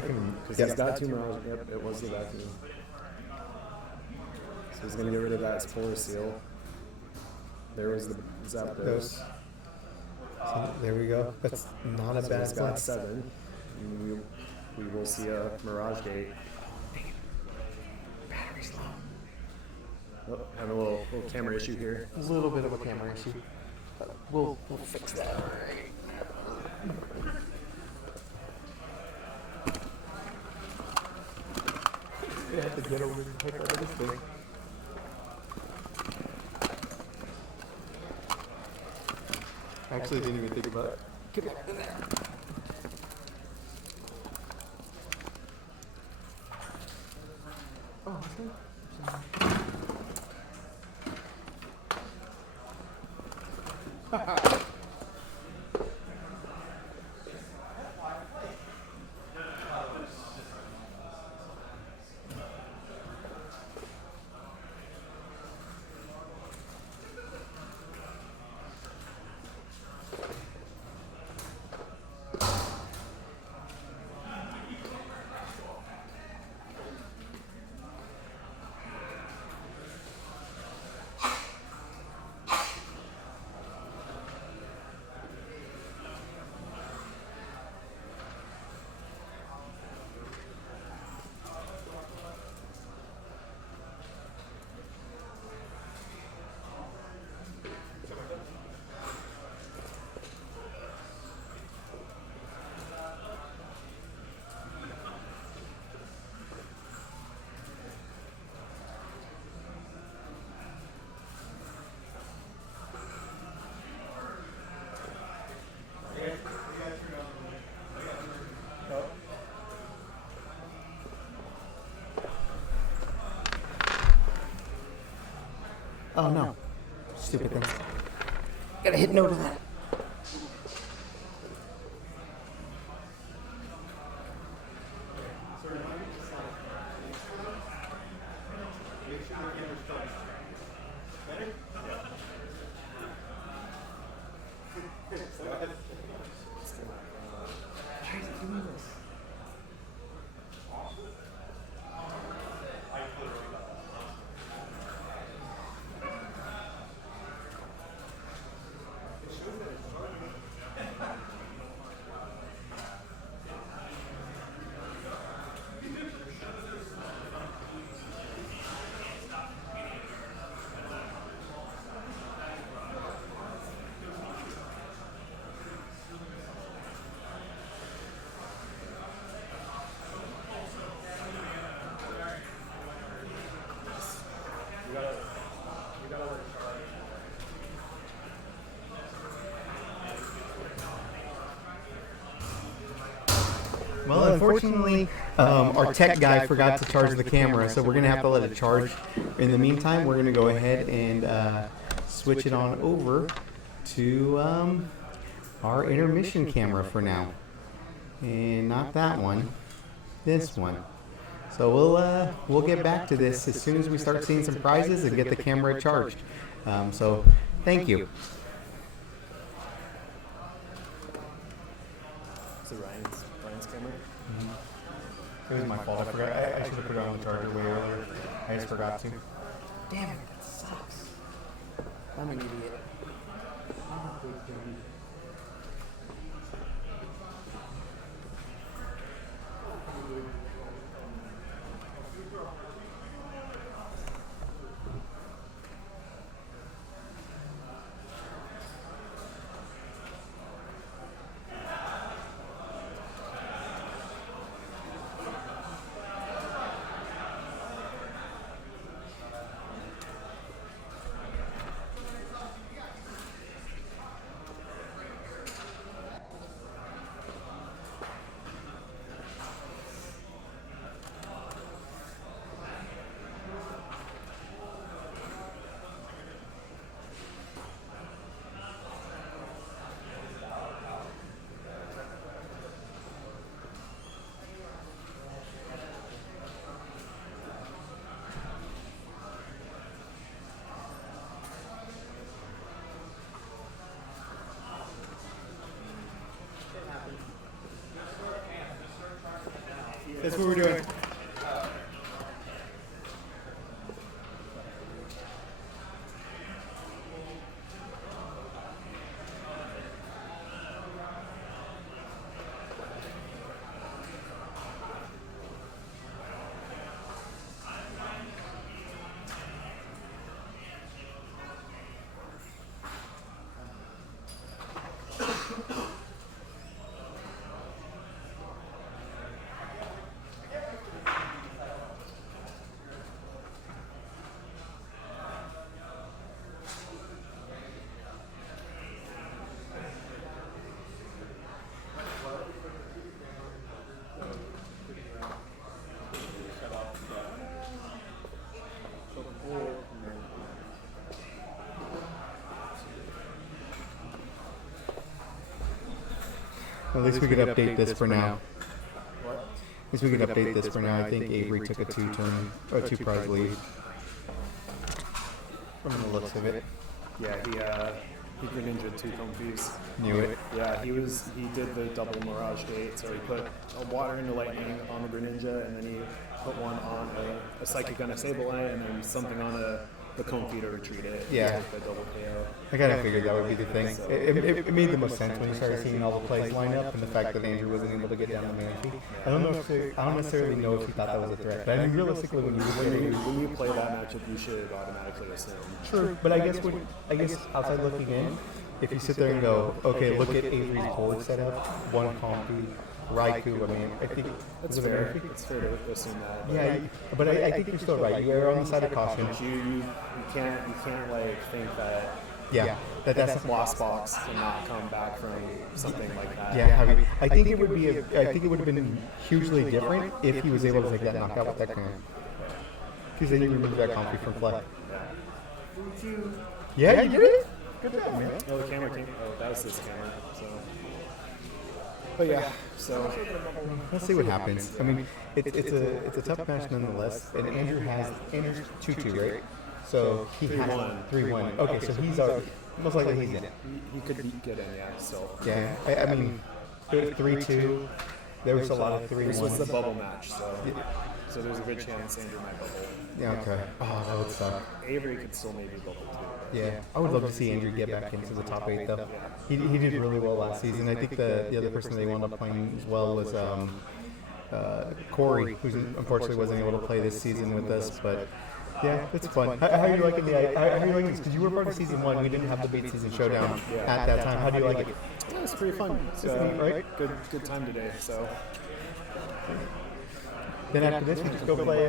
can. Because Yeah. he's got 2 Mirage. Yep, it was the vacuum. So he's going to get rid of that Forest Seal. There was the Zapdos. Those. So there we go. That's not a So bad he's got spot. 7. And we will see a Mirage Gate. Battery's low. Oh, having a little camera issue here. A little bit of a camera issue. We'll fix that. I have to get over the heck out of this thing. I actually didn't even think about it. Get back in there. Oh, okay. Oh no. Stupid thing. Gotta hit no to that. Well, unfortunately, our tech guy forgot to charge the camera, so we're going to have to let it charge. In the meantime, we're going to go ahead and switch it on over to our intermission camera for now. And not that one, this one. So we'll get back to this as soon as we start seeing some prizes and get the camera charged. So thank you. So Ryan's camera. It was my fault. I forgot. I should have put it on the charger way earlier. I just forgot to. Damn it, that sucks. I'm an idiot. That's what we're doing. At least we could update this for now. What? At least we could update this for now. I think Avery took a two prize lead. From the looks of it. Yeah, he Greninja 2 comfies. Knew it. Yeah, he did the double Mirage gate, so he put a water into lightning on the Greninja, and then he put one on a Psychic on a Sableye, and then something on the Comfy to retreat it. Yeah. The double KO. I kind of figured that would be the thing. It made the most sense when you started seeing all the plays line up and the fact that Andrew wasn't able to get down the Manaphy. I don't necessarily know if he thought that was a threat, but I mean, realistically, when When you play that matchup, you should automatically assume. True, but I guess outside looking in, if you sit there and go, okay, look at Avery's board setup, one Comfy, Raikou. I mean, I think It's fair. It's fair to assume that. Yeah, but I think you're still right. You are on the side of caution. You can't like think that That's Lost Box cannot come back from something like that. Yeah, I think it would be. I think it would have been hugely different if he was able to take that knockout with that command. Because then you remove that Comfy from play. Yeah, you did it. Good job, man. Oh, the camera came. Oh, that was this camera. So. But yeah, so let's see what happens. I mean, it's a tough match nonetheless. And Andrew's 2-2, right? So he has 3-1. Okay, so he's most likely he's in it. He could get in, yeah. So yeah, I mean, 3-2. There was a lot of 3-1. This was the bubble match, so there's a good chance Andrew might bubble. Yeah, okay. Oh, that would suck. Avery could still maybe bubble too. Yeah, I would love to see Andrew get back into the top 8 though. He did really well last season. I think the other person they wound up playing as well was Corey, who unfortunately wasn't able to play this season with us, but. Yeah, it's fun. How are you liking this? Because you were part of season 1. We didn't have the Mid Season Showdown at that time. How do you like it? Yeah, it's pretty fun. Right? Good time today. So. Then after this, we just go play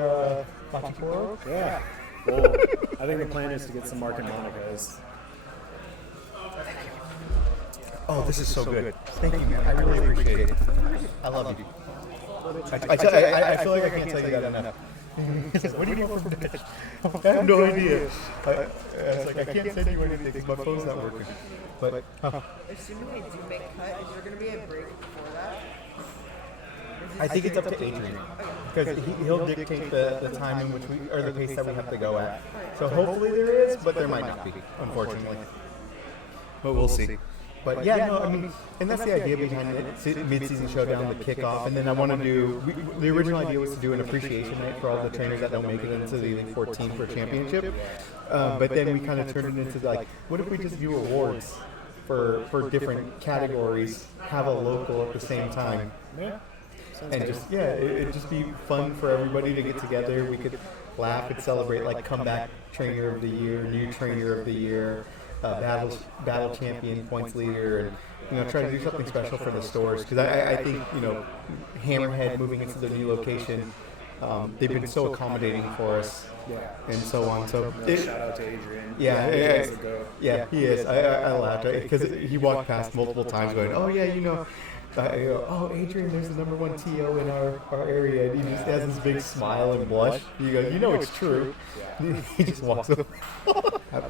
Bachikoro? Yeah. Well, I think the plan is to get some Mark and Monica's. Oh, this is so good. Thank you, man. I really appreciate it. I love you. I feel like I can't tell you that enough. What do you want from Dish? I have no idea. I can't send you anything because my phone's not working. But assuming they do make cut, is there going to be a break before that? I think it's up to Adrian because he'll dictate the time in which or the pace that we have to go at. So hopefully there is, but there might not be, unfortunately. But we'll see. But yeah, no, I mean, and that's the idea behind it, mid-season showdown, the kickoff, and then I want to do, the original idea was to do an appreciation night for all the trainers that don't make it into the Elite 14 for championship, but then we kind of turned it into like, what if we just do awards for different categories, have a local at the same time, and just, it'd just be fun for everybody to get together, we could laugh and celebrate like comeback trainer of the year, new trainer of the year, battle champion, points leader, and try to do something special for the stores because I think Hammerhead moving into the new location, they've been so accommodating for us, and so on. So Shout out to Adrian. Yeah, he is. I laughed because he walked past multiple times going, oh yeah, oh, Adrian, there's the #1 TO in our area, and he just has this big smile and blush. You go, it's true. He just walks over.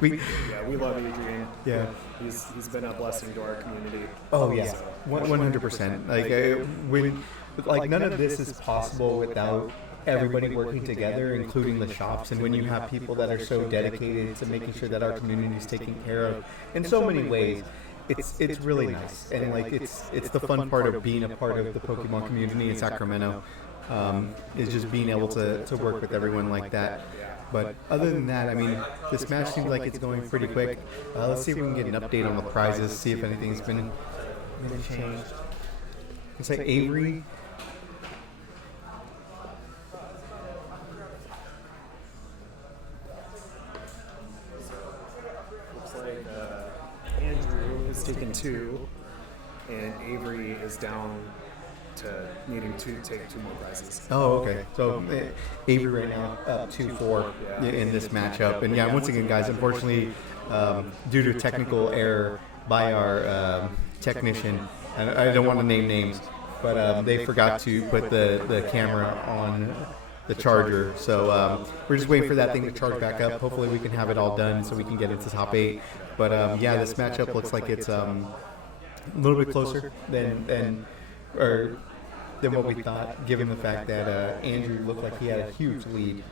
We love Adrian. Yeah. He's been a blessing to our community. Oh yeah, 100%. Like none of this is possible without everybody working together, including the shops. And when you have people that are so dedicated to making sure that our community is taken care of in so many ways, it's really nice. And like it's the fun part of being a part of the Pokemon community in Sacramento, is just being able to work with everyone like that. But other than that, I mean, this match seems like it's going pretty quick. Let's see if we can get an update on the prizes, see if anything's been changed. It's like Avery. Looks like Andrew has taken 2, and Avery is down to needing to take 2 more prizes. Oh, okay. So Avery right now up 2-4 in this matchup. And yeah, once again, guys, unfortunately, due to technical error by our technician, and I don't want to name names, but they forgot to put the camera on the charger. So we're just waiting for that thing to charge back up. Hopefully we can have it all done so we can get into top 8. But yeah, this matchup looks like it's a little bit closer than what we thought, given the fact that Andrew looked like he had a huge lead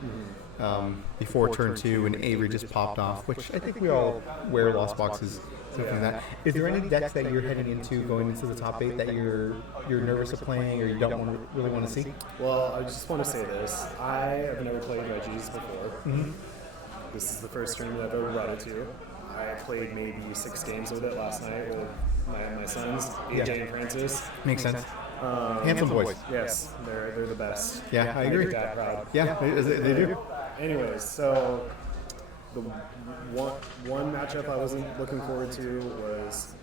before turn 2, and Avery just popped off, which I think we all wear lost boxes. From that. Is there any decks that you're heading into going into the top 8 that you're nervous of playing or you don't really want to see? Well, I just want to say this. I have never played Reggies before. Mm-hmm. This is the first stream that I've ever brought it to. I played maybe 6 games with it last night with my sons, AJ and Francis. Makes sense. Handsome boys. Yes, they're the best. Yeah, I agree. Make Dad proud. Yeah, they do. Anyways, so the one matchup I wasn't looking forward to was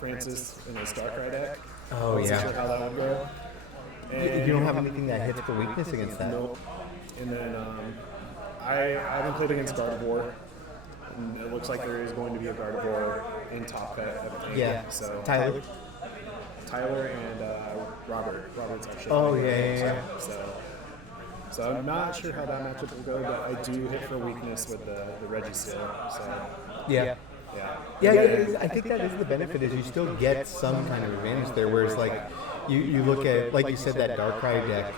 Francis in his Darkrai deck. Oh, I wasn't yeah. sure how that would go. And You don't have anything that hits for weakness against that? Nope. And then I haven't played against Gardevoir. And it looks like there is going to be a Gardevoir in top pet. Yeah. So Tyler and Robert. Robert's actually. Oh, yeah. So I'm not sure how that matchup will go, but I do hit for weakness with the Reggie still. So Yeah. yeah. I think that is the benefit, is you still get some kind of advantage there, whereas like you look at, like you said, that Darkrai deck,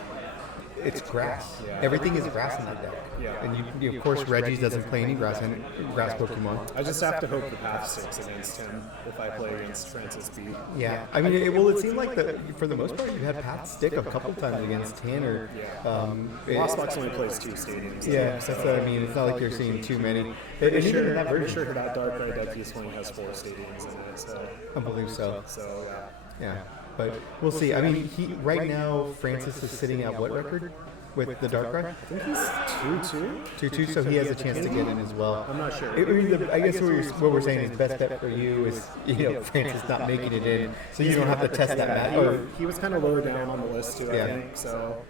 it's grass. Yeah. Everything is grass in that deck. Yeah. And you of course, Reggie's doesn't play any grass Pokemon. I just have to hope the path sticks against him if I play against Francis B. Yeah, I mean, it seemed like for the most part, you had Pat stick a couple times against Tanner. Lost Box only plays 2 stadiums. Yeah, that's what I mean. It's not like you're seeing too many. Pretty And even in sure that version, that Darkrai deck he's playing has 4 stadiums in it. So I believe so. So Yeah, but we'll see. I mean, right now Francis is sitting at what record with the Darkrai? I think he's 2-2. 2-2, so he has a chance to get in as well. I'm not sure. I guess what we're saying is best bet for you is Francis not making it in, so you don't have to test that match. He was kind of lower down on the list too, Yeah. I think. So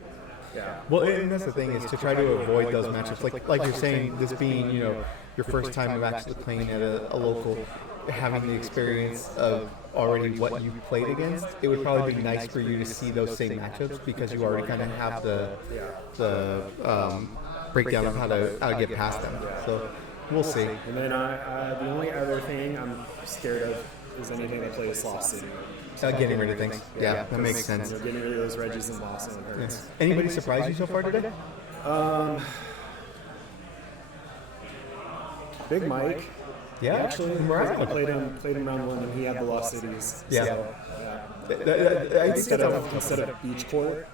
yeah. Well, and that's the thing, is to try to avoid those matchups. Like you're saying, this being your first time of actually playing at a local, having the experience of already what you played against, it would probably be nice for you to see those same matchups because you already kind of have the breakdown of how to get past them. So we'll see. And then the only other thing I'm scared of is anything that plays Lost City. Getting rid of things. Yeah, that makes sense. Getting rid of those Reggies and Boston hurts. Anybody surprise you so far today? Big Mike. Yeah, Actually, I played him round 1 and he had the Lost Cities. Yeah. So, I think instead of Beach Court.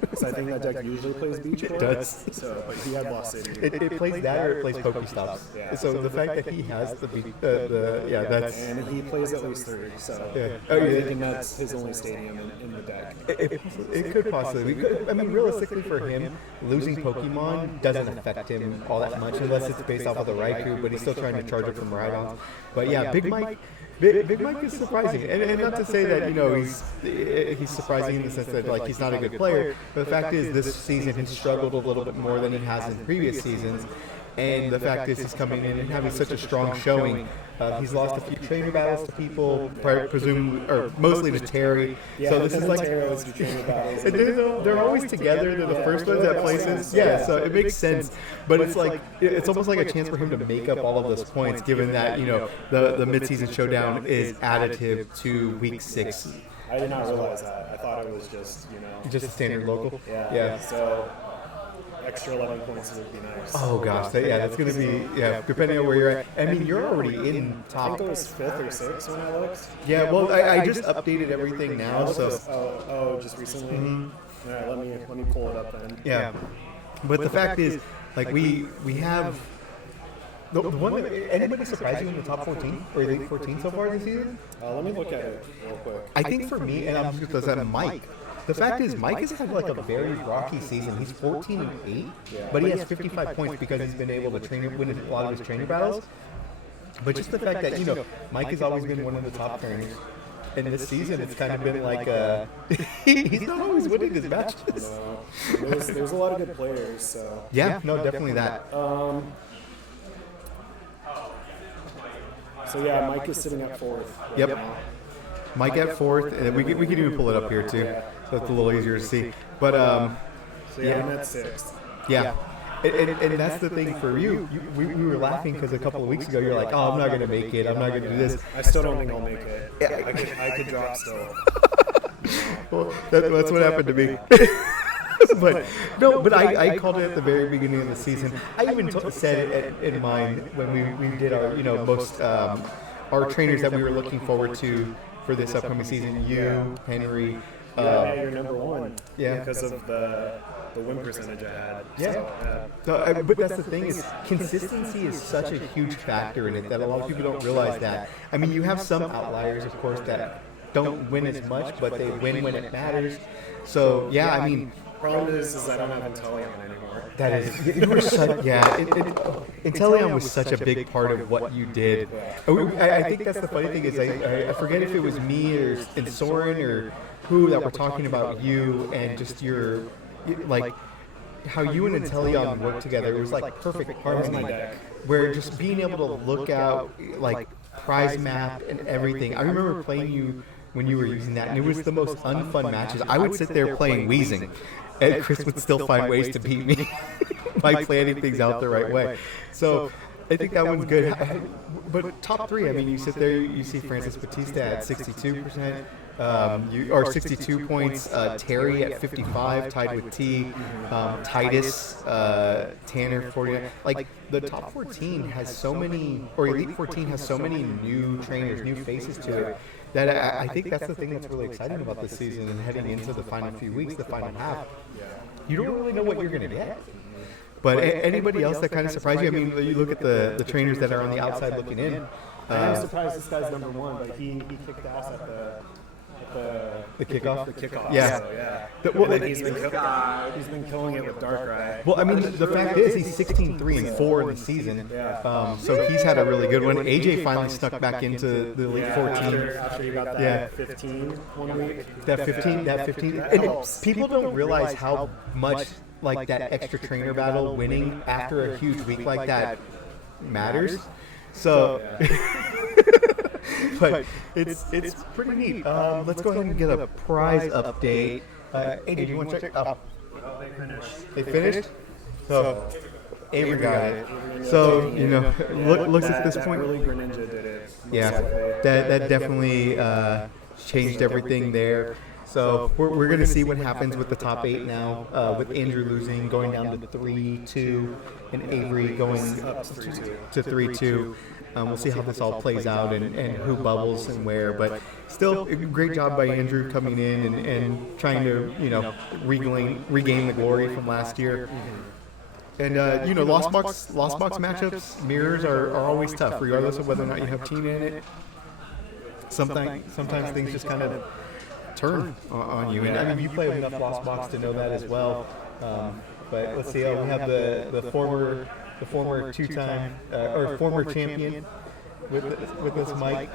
Because I think that deck usually plays Beach Court. It does. So, but he had Lost City. It plays that or it plays Pokestops. Yeah. So the fact that he has that's. And he plays at least 3. So Yeah. I'm thinking that's his only stadium in the deck. It could possibly. I mean, realistically for him, losing Pokemon doesn't affect him all that much unless it's based off of the Raikou, but he's still trying to charge it from Rhydon. But yeah, Big Mike is surprising, and not to say that he's surprising in the sense that like he's not a good player. But the fact is, this season he's struggled a little bit more than he has in previous seasons. And the fact is, he's coming in and having such a strong showing. He's lost a few trainer battles to people, mostly to Terry. Yeah, so this is like they're always together. They're the first ones at places. Yeah, so it makes sense. But it's like it's almost like a chance for him to make up all of those points, given that the midseason showdown is additive to week 6. I did not realize that. I thought it was just Just a standard local. Yeah. So extra 11 points would be nice. Oh gosh, that's going to be depending on where you're at. I mean, you're already in I top. think it was 5th or 6th when I looked. Yeah, well, I just updated everything now, so. Just recently. All right, let me pull it up then. Yeah, but the fact is, like we have the one. Anybody surprise you in the top 14 or Elite 14 so far this season? Let me look at it real quick. I think for me, and I'm just going to say Mike. The fact is, Mike has had like a very rocky season. He's 14-8, but he has 55 points because he's been able to win a lot of his trainer battles. But just the fact that Mike has always been one of the top trainers, and this season it's kind of been like he's not always winning his matches. No, there's a lot of good players. So Yeah, no, definitely that. So yeah, Mike is sitting at 4th. Yep. now. Mike at 4th, and we can even pull it up here too, so it's a little easier to see. But So yeah, I'm at 6th. yeah, And that's the thing for you. We were laughing because a couple of weeks ago you're like, oh, I'm not going to make it. I'm not going to do this. I still don't think I'll make it. I could drop still. Well, that's what happened to me. But I called it at the very beginning of the season. I even said it in mine when we did our, most our trainers that we were looking forward to for this upcoming season. You, Henry. You're number one. Yeah. Because of the win percentage I had. Yeah. So, but that's the thing is consistency is such a huge factor in it that a lot of people don't realize that. I mean, you have some outliers, of course, that don't win as much, but they win when it matters. So, yeah, I mean... Problem is I don't have Inteleon anymore. That is, you were such, Inteleon was such a big part of what you did. I think that's the funny thing is I forget if it was me and Soren or who that were talking about you and just your, like, how you and Inteleon worked together. It was like perfect harmony. Where just being able to look out, like, prize map and everything. I remember playing you when you were using that, and it was the most unfun matches. I would sit there playing Wheezing, and Chris would still find ways to beat me by planning things out the right way. So I think that one's good. But top three, I mean, you sit there, you see Francis Batista at 62%, or 62 points, Terry at 55, tied with T, Titus, Tanner, 49. Like, the top 14 has so many, or Elite 14 has so many new trainers, new faces to it, that I think that's the thing that's really exciting about this season and heading into the final few weeks, the final half. You don't really know what you're going to get. But anybody else that kind of surprised you? I mean, you look at the trainers that are on the outside looking in. I'm surprised this guy's number one, but he kicked ass at the kickoff. The kickoff. Yeah. So, yeah. Well, he's been killing it with Darkrai. Well, I mean, the fact is he's 16-3-4 in the season. So he's had a really good one. AJ finally snuck back into the Elite 14. After he got that 15 1 week. That 15. And people don't realize how much like that extra trainer battle winning after a huge week like that matters. So, but it's pretty neat. Let's go ahead and get a prize update. AJ, do you want to check? Oh, They finished. they finished. So Avery got it. So looks at this point. Early Greninja did it. Yeah, that definitely changed everything there. So we're going to see what happens with the top 8 now, with Andrew losing, going down to 3-2, and Avery going up to 3-2. We'll see how this all plays out and who bubbles and where. But still, a great job by Andrew coming in and trying to regain the glory from last year. And Lost Box matchups, mirrors are always tough, regardless of whether or not you have Tina in it. Sometimes things just kind of turn on you. And I mean, you play enough Lost Box to know that as well. But let's see. We have the former two-time or former champion with us, Mike.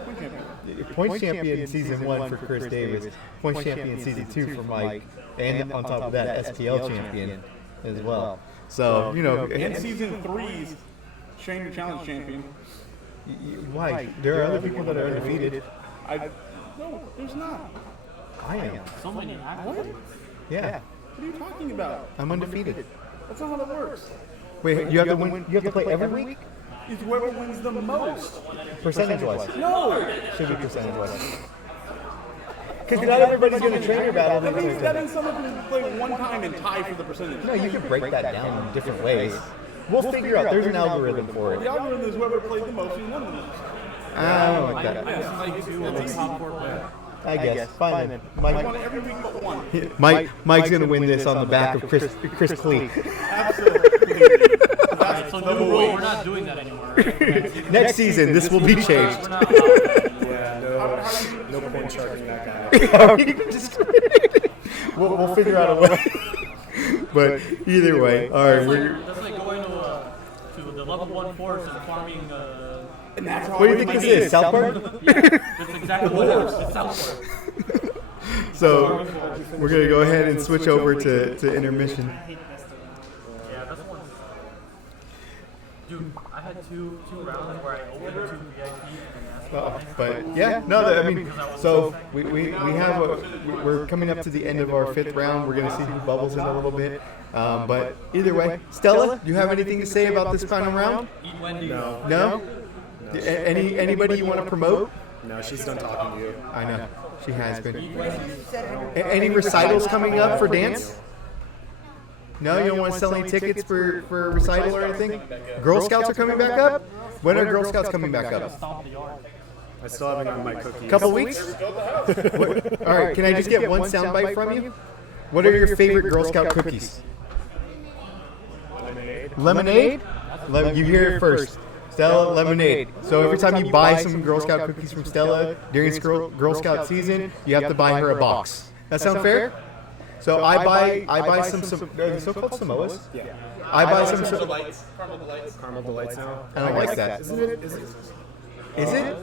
Points champion season 1 for Chris Davis. Points champion season 2 for Mike, and on top of that, SPL champion as well. So And season 3's Trainer Challenge champion. Why? There are other people that are undefeated. No, there's not. I am. So many What? Yeah, What are you talking about? I'm undefeated. That's not how that works. Wait, you have to win. You have to play every week, It's whoever wins the most. percentage-wise. No! Should be percentage-wise. Because not everybody's going to trainer battle. That means someone can play one time and tie for the percentage. No, you can break that down in different ways. We'll figure out. There's an algorithm for The it. algorithm is whoever played the most and won the most. I don't like that. That's easy. I guess. Fine then. I won it every week but one. Mike's going to win this on the back of Chris Clee. Absolutely. So new rule, we're not doing that anymore. Right? Next season, this will be changed. We're not allowed. Yeah, no point sharking that guy. We'll figure out a way. But either way, all right. That's like going to the level 1 forest and farming. What do you think this is? South Park? Yeah, that's exactly what it is. It's South Park. So we're going to go ahead and switch over to intermission. Yeah, that's one. Dude, I had two rounds where I opened 2 VIP and that's But yeah, no, I mean, so we have we're coming up to the end of our 5th round. We're going to see who bubbles in a little bit. But either way, Stella, do you have anything to say about this final round? Eat Wendy's. No? Anybody you want to promote? No, she's done talking to you. I know. She has been. Any recitals coming up for dance? No, you don't want to sell any tickets for a recital or anything? Girl Scouts are coming back up? When are Girl Scouts coming back up? I still haven't gotten my cookies. Couple weeks? All right, can I just get one soundbite from you? What are your favorite Girl Scout cookies? Lemonade? You hear it first. Stella, lemonade. So every time you buy some Girl Scout cookies from Stella during Girl Scout season, you have to buy her a box. That sound fair? So I buy some are they so-called Samoas? Yeah. I buy some. Caramel Delights now. I don't like that. Isn't it? Is it?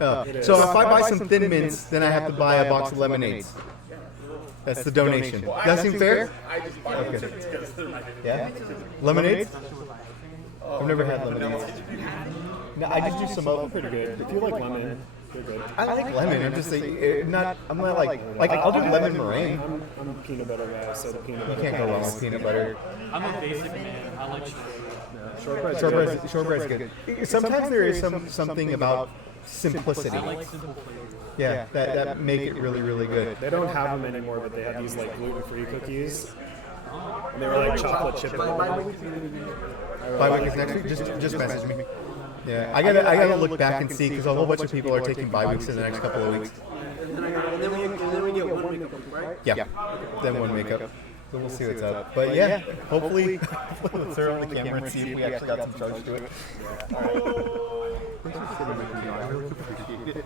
Oh. So if I buy some Thin Mints, then I have to buy a box of lemonades. That's the donation. That seem fair? Okay. Yeah. Lemonades? I've never had lemonades. No, I just do Samoa. Pretty good. If you like lemon, they're good. I like lemon. I'm just saying, I'm not like I'll do lemon meringue. I'm a peanut butter guy, so the peanut butter. You can't go wrong with peanut butter. I'm a basic man. I like shortbread. Shortbread's good. Sometimes there is something about simplicity. I like simple flavors. Yeah, that make it really, really good. They don't have them anymore, but they have these like gluten-free cookies. And they were like chocolate chip. Bye week is next week. Just message me. Yeah, I gotta look back and see because a whole bunch of people are taking bye weeks in the next couple of weeks. And then we get one makeup, right? Yeah, then one makeup. So we'll see what's up. But yeah, hopefully we'll turn on the camera and see if we actually got some charge to it. Thanks for sitting with me. I really appreciate it.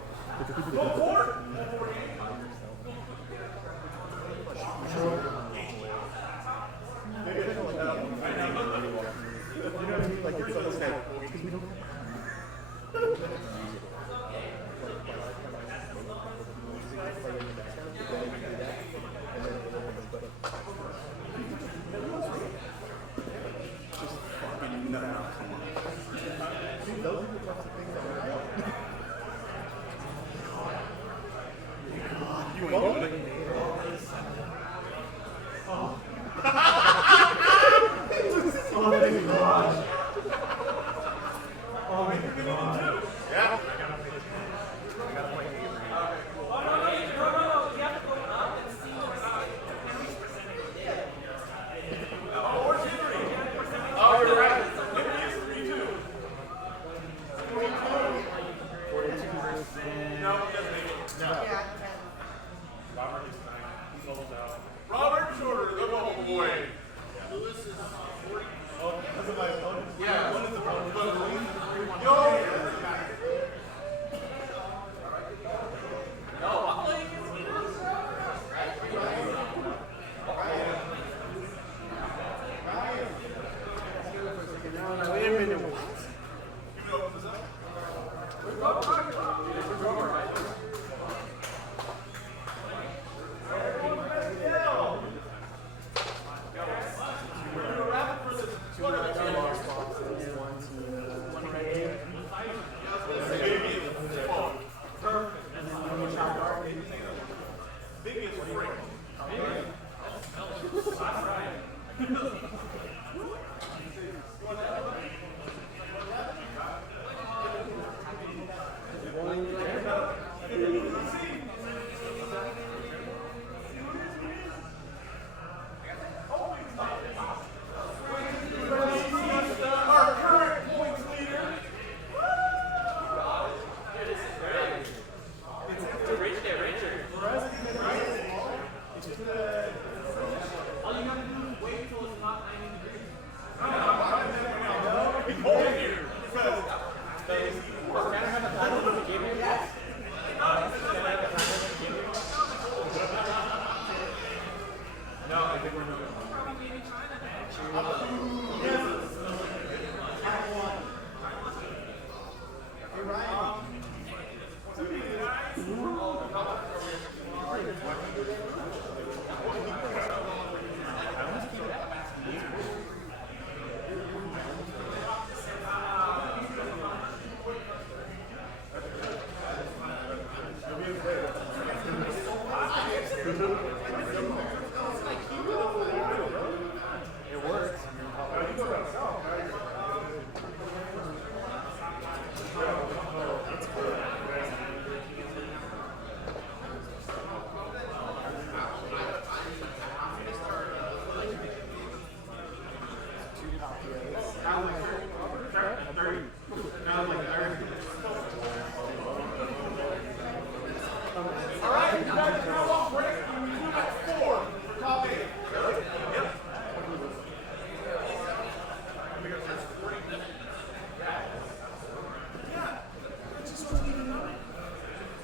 All you have to do is wait until it's not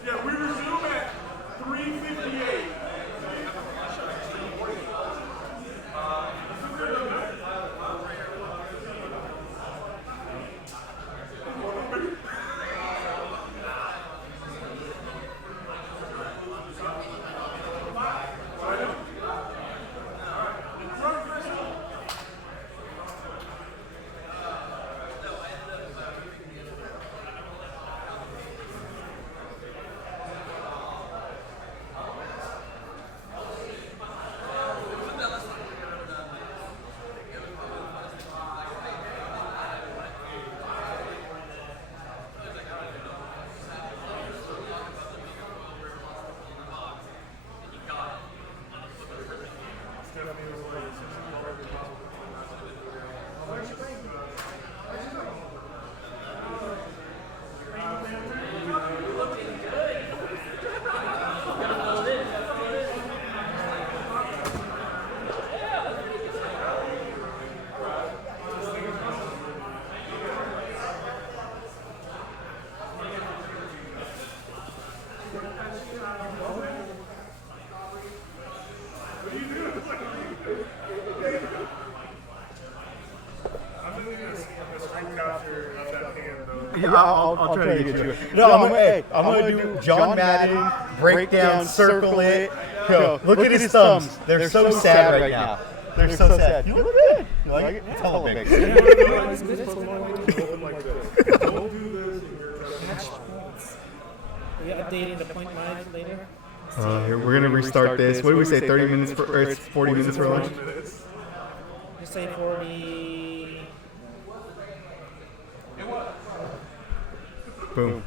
Yeah, we resume at 3:58. Yeah, I'll try to get you. No, I'm gonna do John Madden, breakdown, circle it. Yo, look at his thumbs. They're so sad right now. They're so sad. You look good. You like it? It's hella big. Don't do this. Are you updating the point lines later? We're gonna restart this. What do we say? 30 minutes for, or it's 40 minutes for lunch? Just say 40. Boom.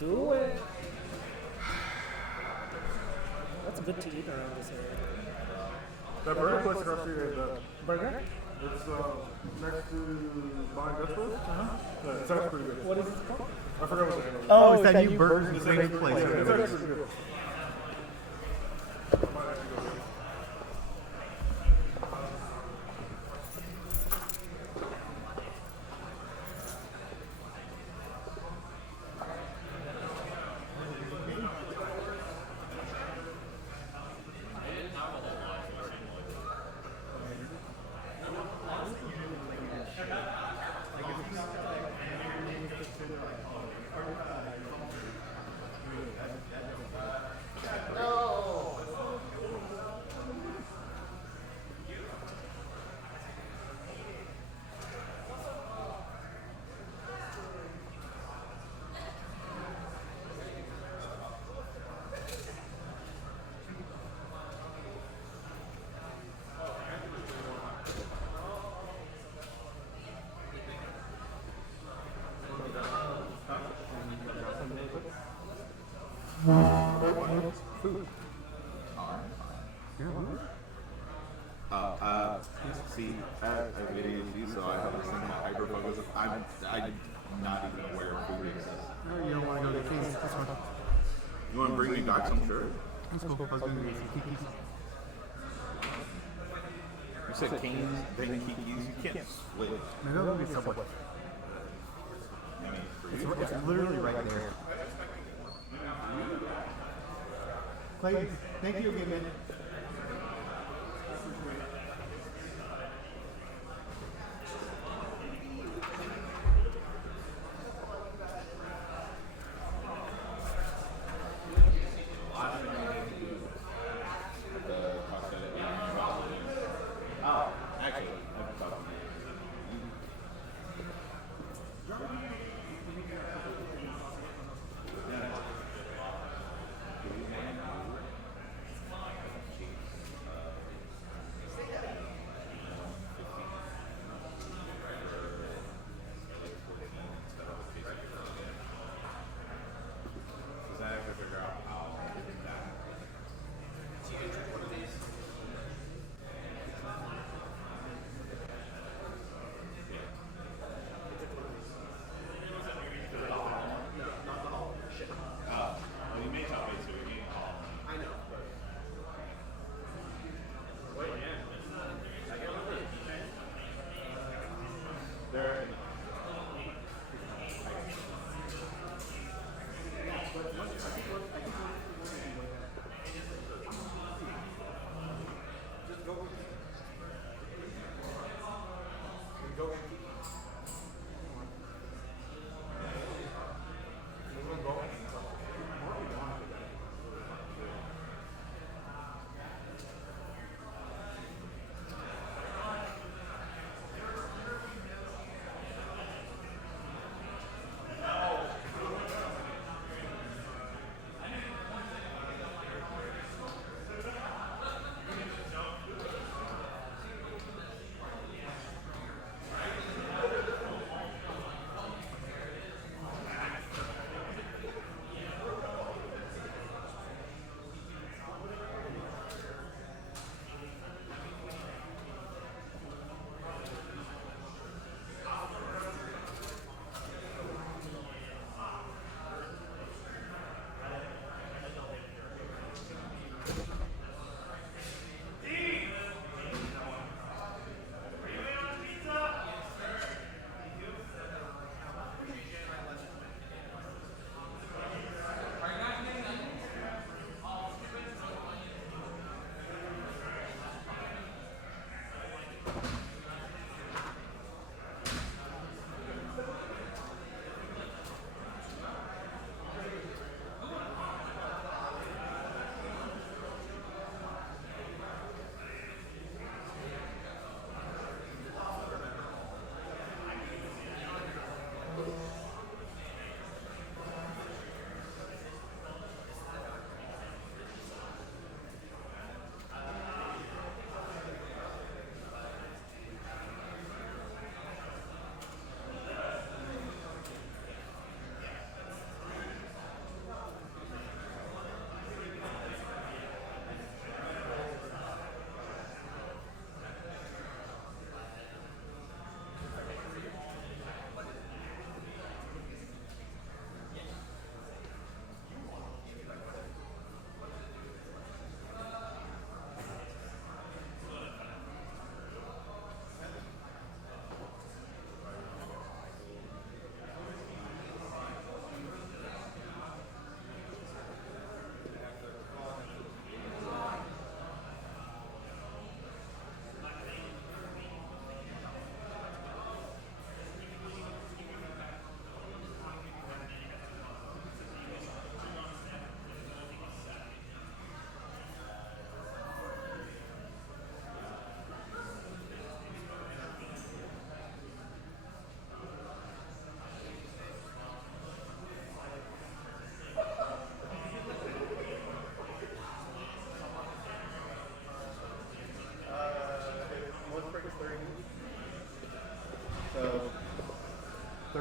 Do it. That's good to eat around this area. That burger place across the street, Burger? it's next to Mine Vespers. Yeah, it's actually pretty good. What is it called? I forgot what the name is. Oh, it's that new Burger and Great place. It's actually pretty good. I might actually go there. See, I have ADHD, so I have this thing called hyperfocus. I'm not even aware of food exists. No, you don't want to go to King's. That's fine. You want to bring me back some shirt? Let's go. Let's go. You said Cane's, then Kiki's. You can't split. Maybe that'll be Subway. I mean, for you. It's literally right there. Clay, thank you again, man.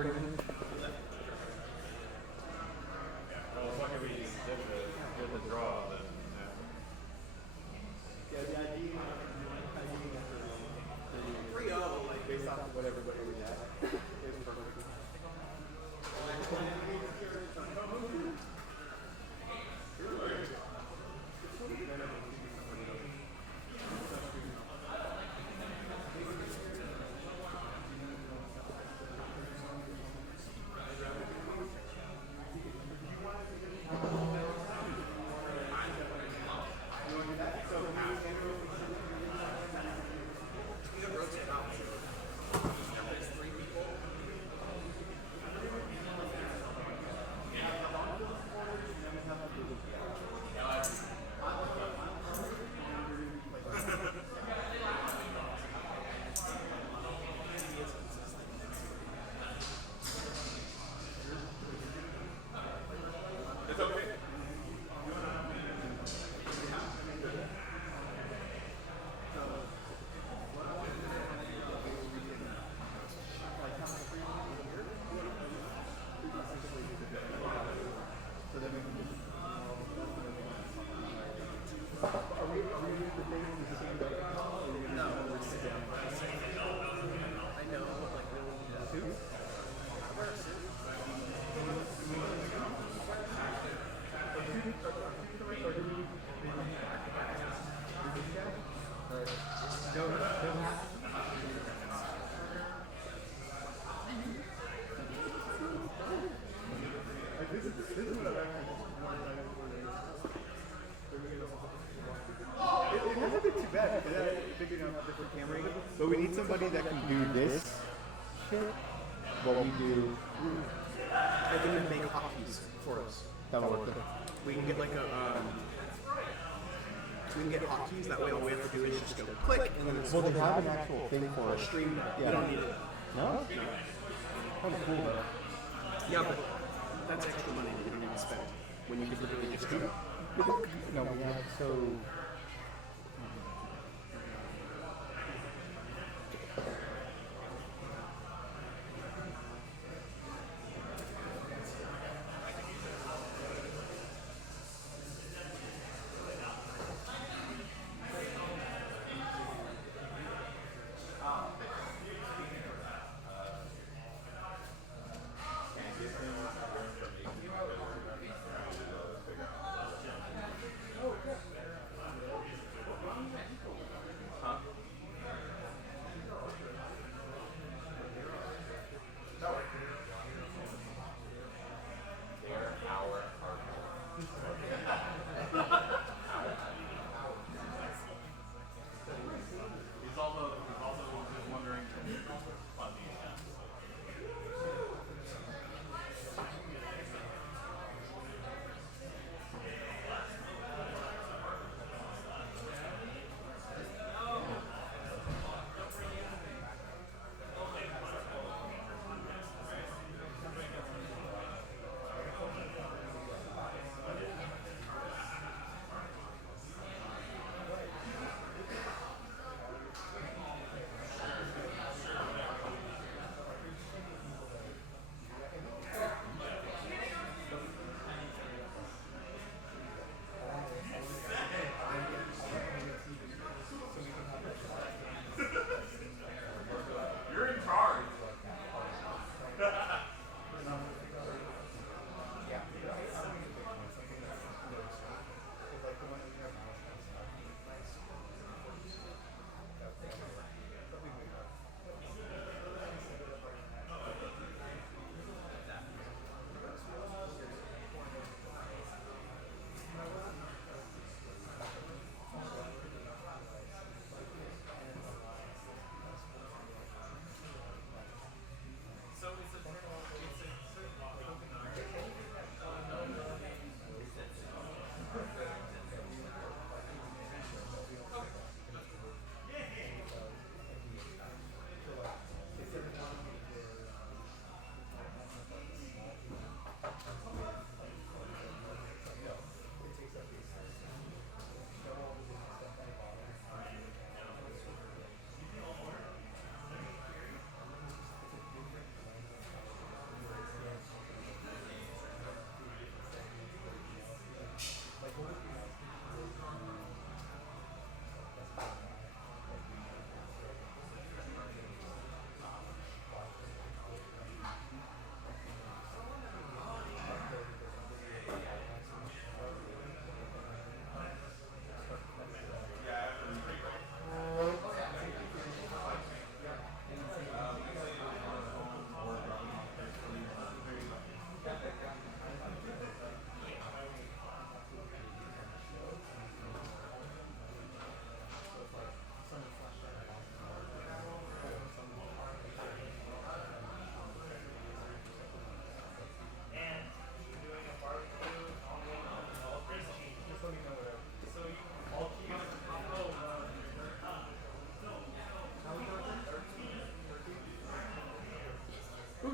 Bergen. Well, as long as we did the draw, then Yeah, the idea of 3-0, like based off of what everybody was at, is perfect. It hasn't been too bad. Figuring out different camera angles. But we need somebody that can do this shit. What we do. I think they make hotkeys for us. That'll work. We can get like a we can get hotkeys. That way, all we have to do is just go click, and then it's Well, they have an actual thing for it. stream. Yeah. We don't need it. No? Kind of cool though. Yeah, but that's extra money that you don't even spend when you could literally just do it. No, we have so.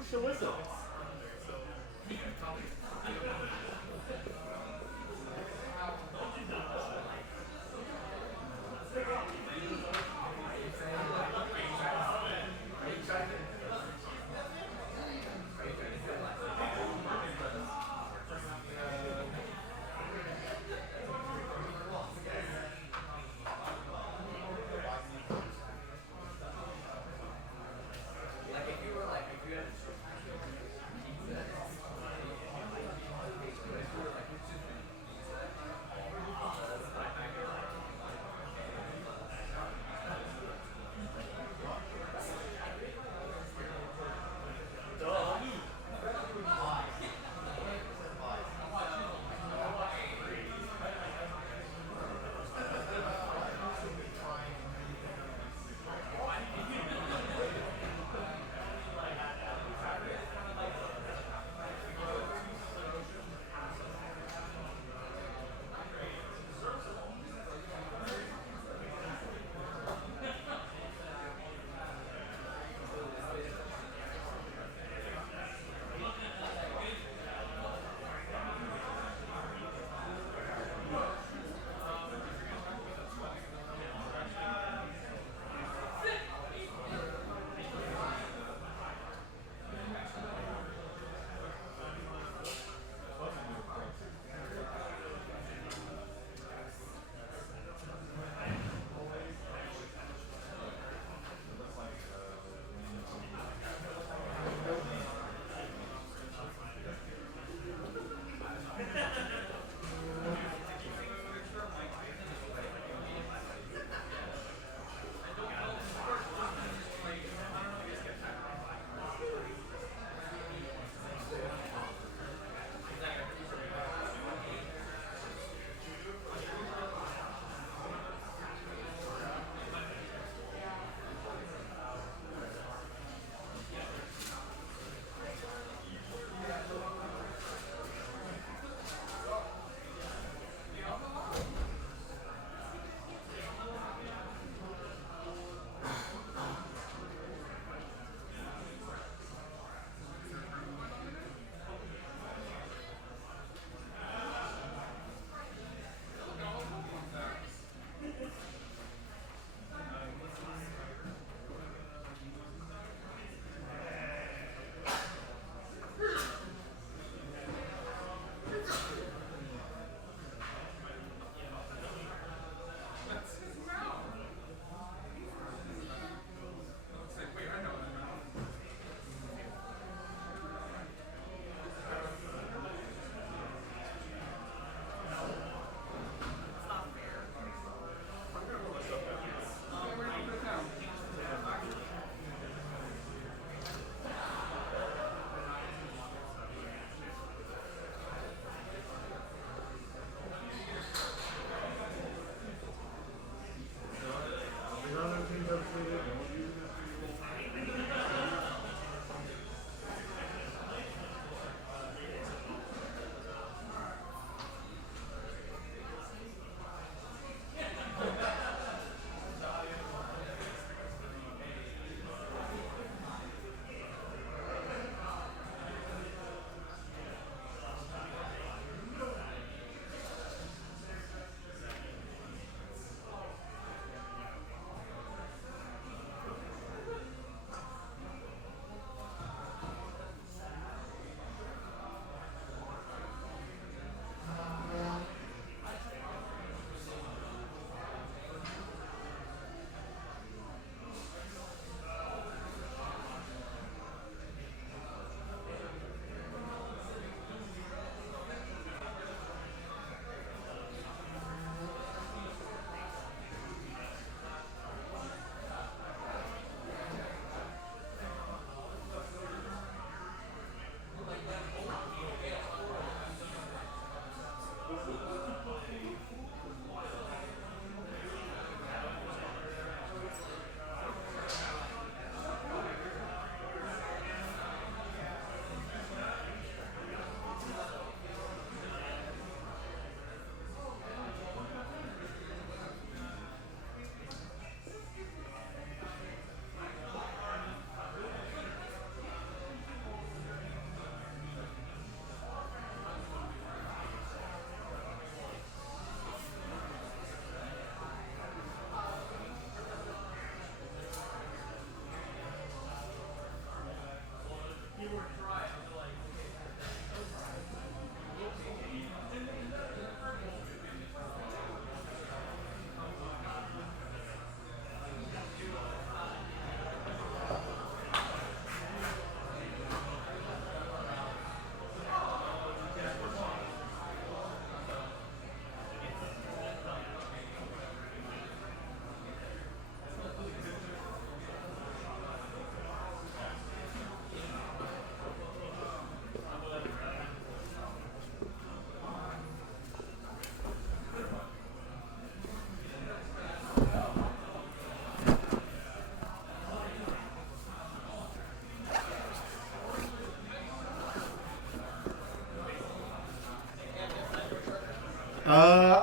should listen.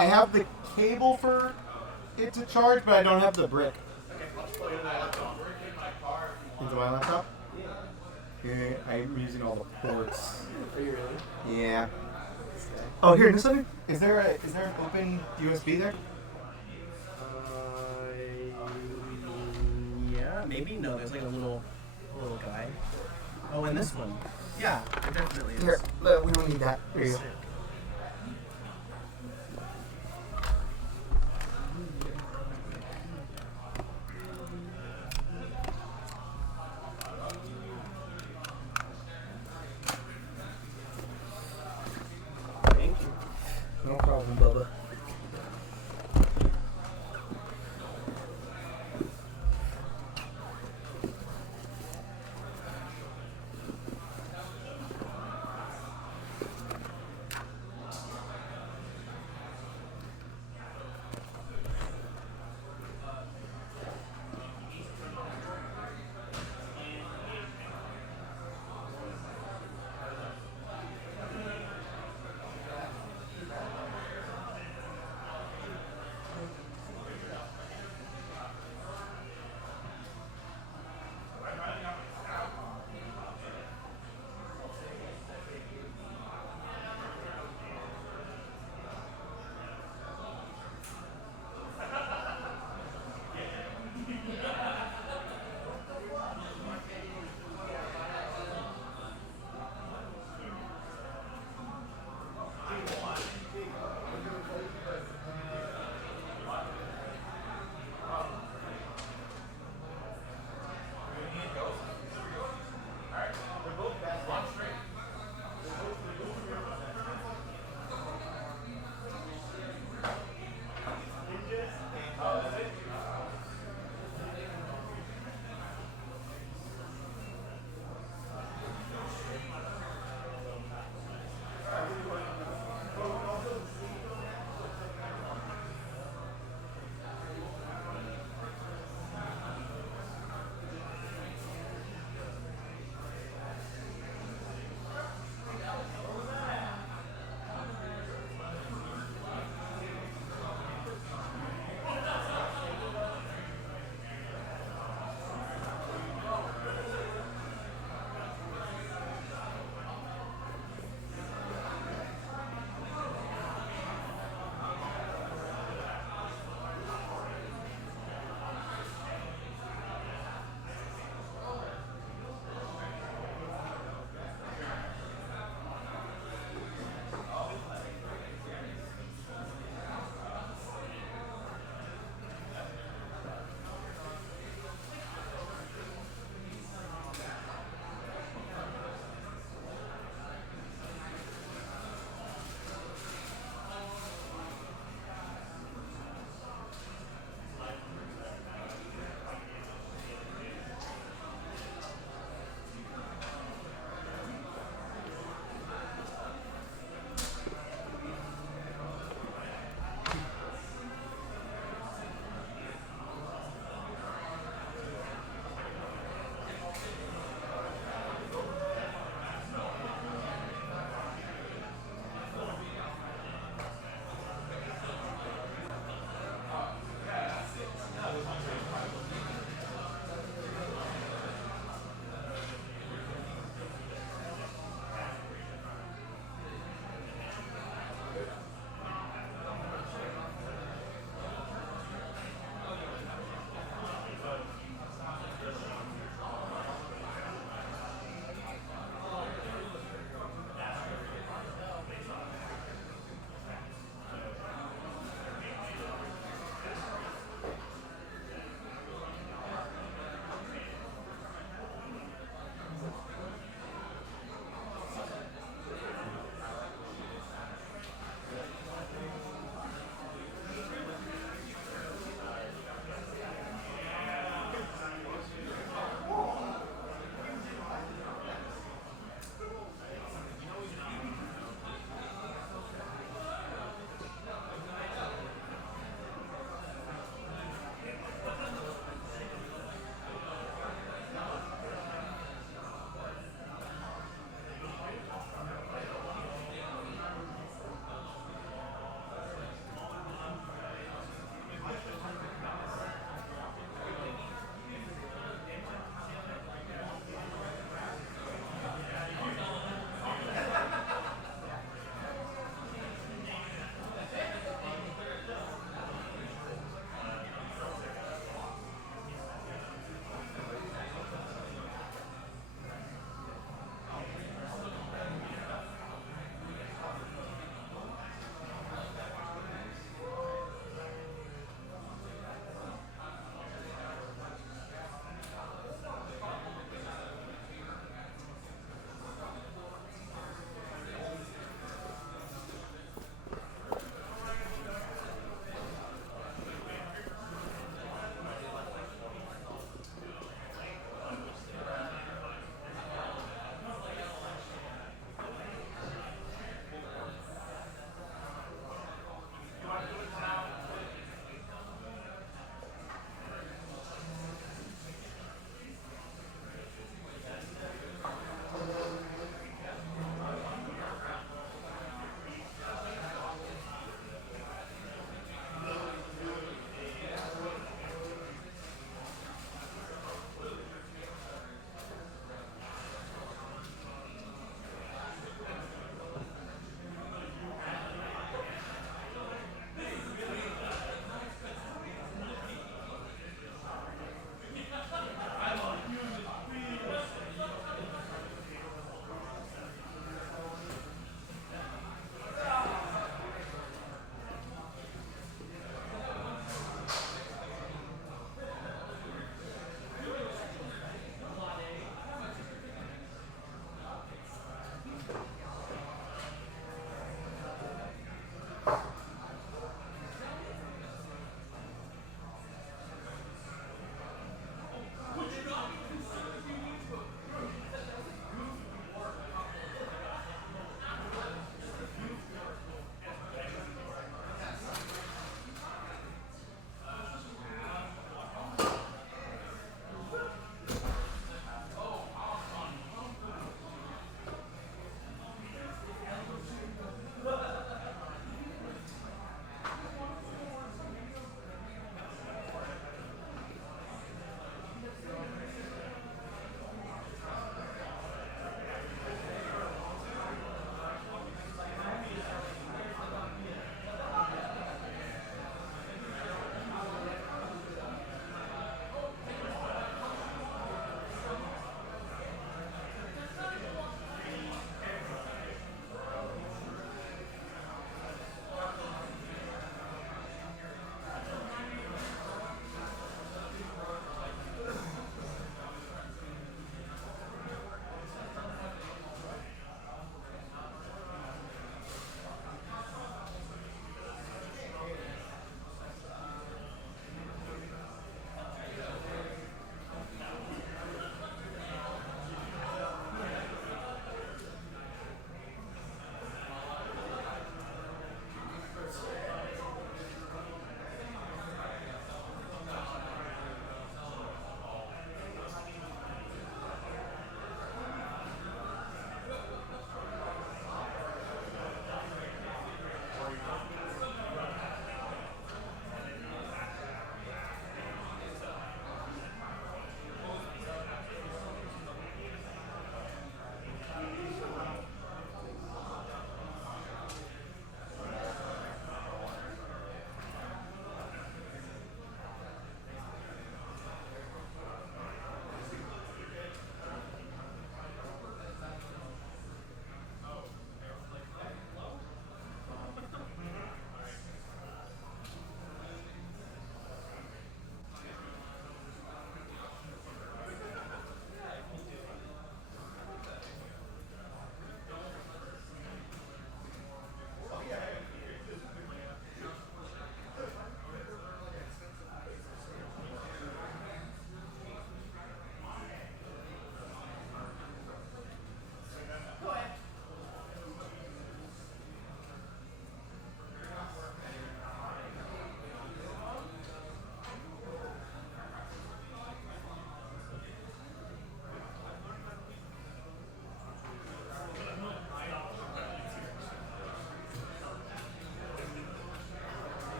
I have the cable for it to charge, but I don't have the brick. Into my laptop? Yeah, I'm using all the ports. Are you really? Yeah. Oh, here, this one. Is there an open USB there? Yeah, maybe. No, there's like a little guy. Oh, and this one. Yeah, it definitely is. Here, we don't need that. Here you go. Thank you. No problem, Bubba.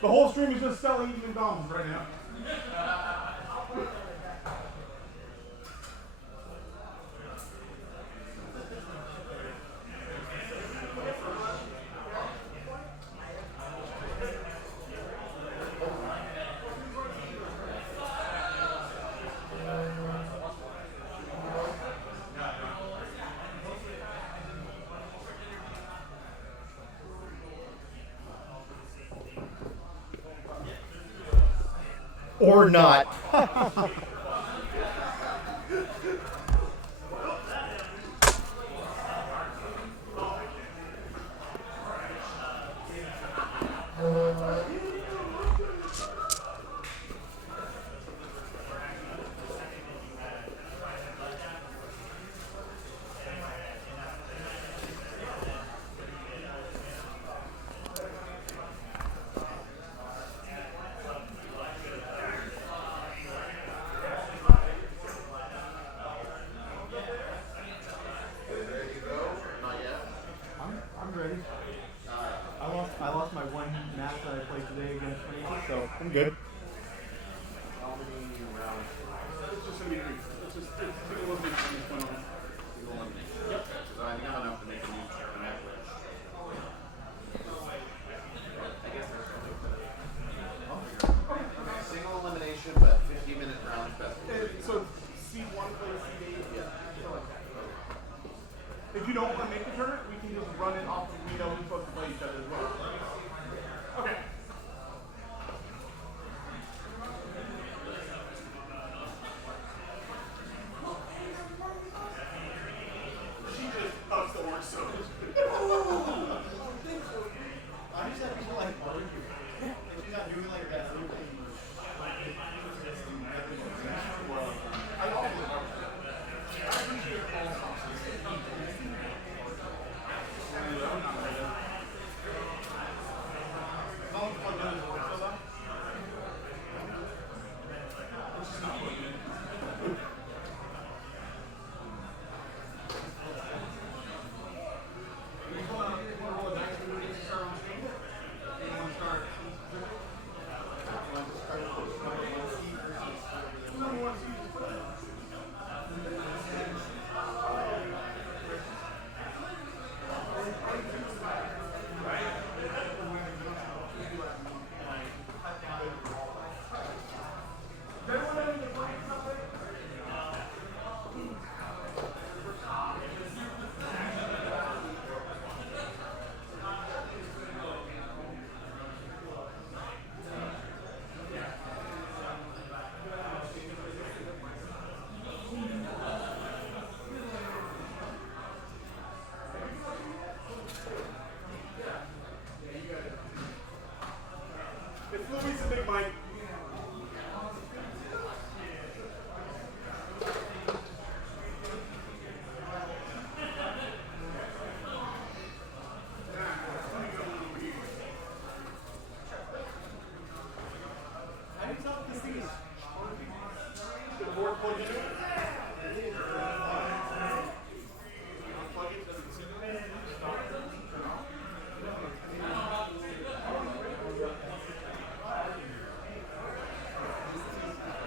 The whole stream is just selling eating McDonald's right now. Or not. I'm ready. I lost my one match that I played today against Frankie, so I'm good. How many rounds? it's just gonna be 3. It's just take a look at what's going on. Single elimination. Yep. So I think I'm enough to make a new tournament, which I guess there's something to it. Okay, single elimination, but 50-minute rounds best of three. So seed 1 plays seed 8. Yeah. So like that. If you don't want to make the tournament, we can just run it off of we know who's supposed to play each other as well. Okay. She just ups the orange soda. I just have people like barbecue. She's not doing like that. It's Louis the Big Mike. I can tell if this thing is the board plugged into it. Unplug it, does it stop?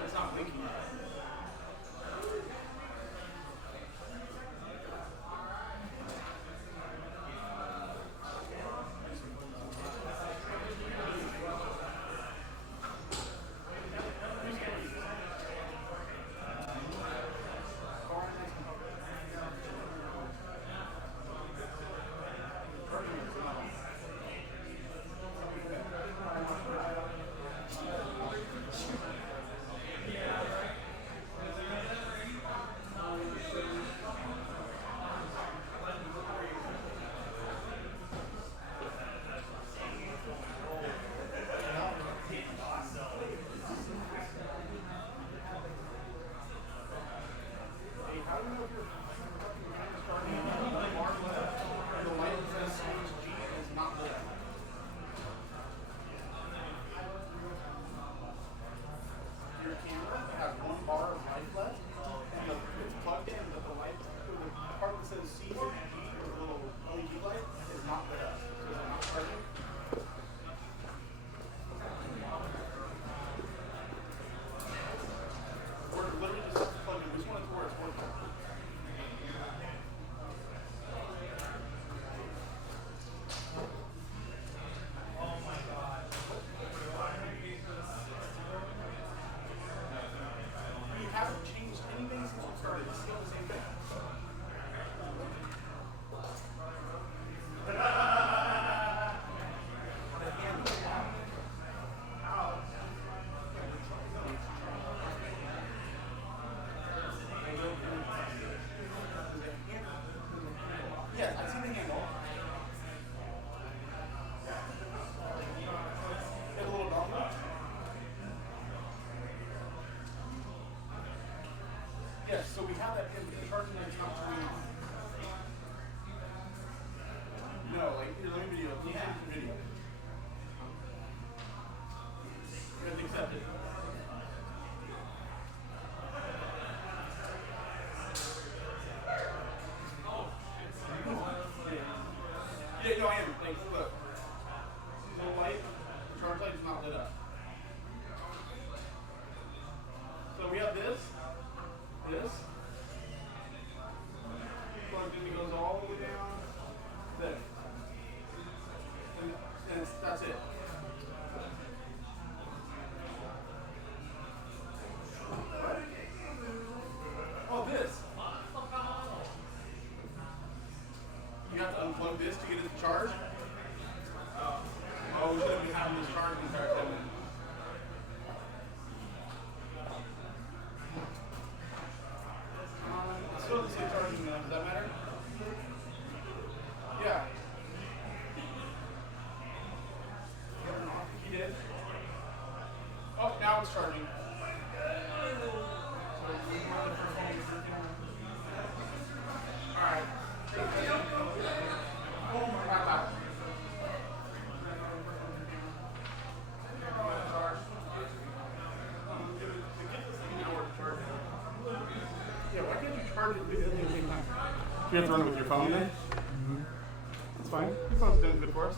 It's not winking. have that in the charging that's not turning on. No, like, here, let me video. Let me take the video. You have to accept it. Yeah, no, I am. Like, look. See the little light? The charge light is not lit up. So we have this. Plugged in, it goes all the way down there. And that's it. Oh, this. You have to unplug this to get it to charge. Oh, we shouldn't be having this charge in fact. Still the same charging now. Does that matter? Yeah. He did. Oh, now it's charging. Alright. Oh my god. Yeah, why can't you charge it at the same time? You have to run it with your phone then? Mm-hmm. That's fine. Your phone's doing good for us.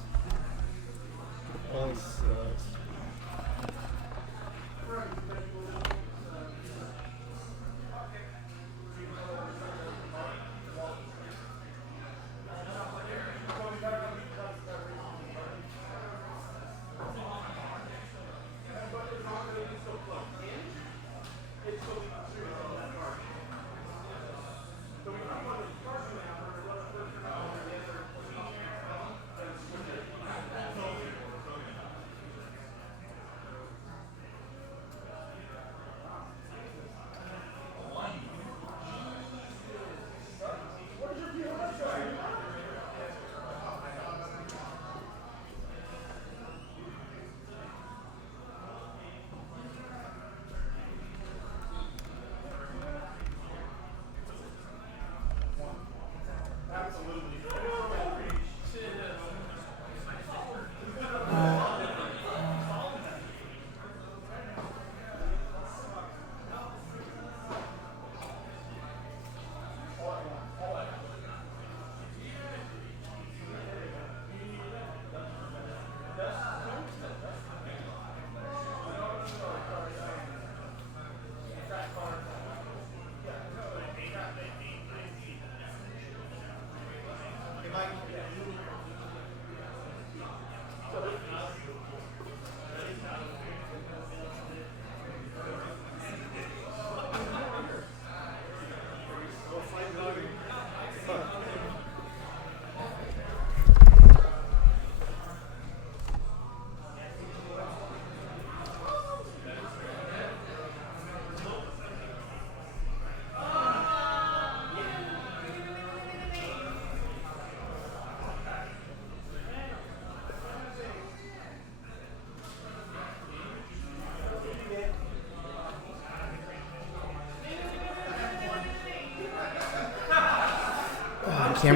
The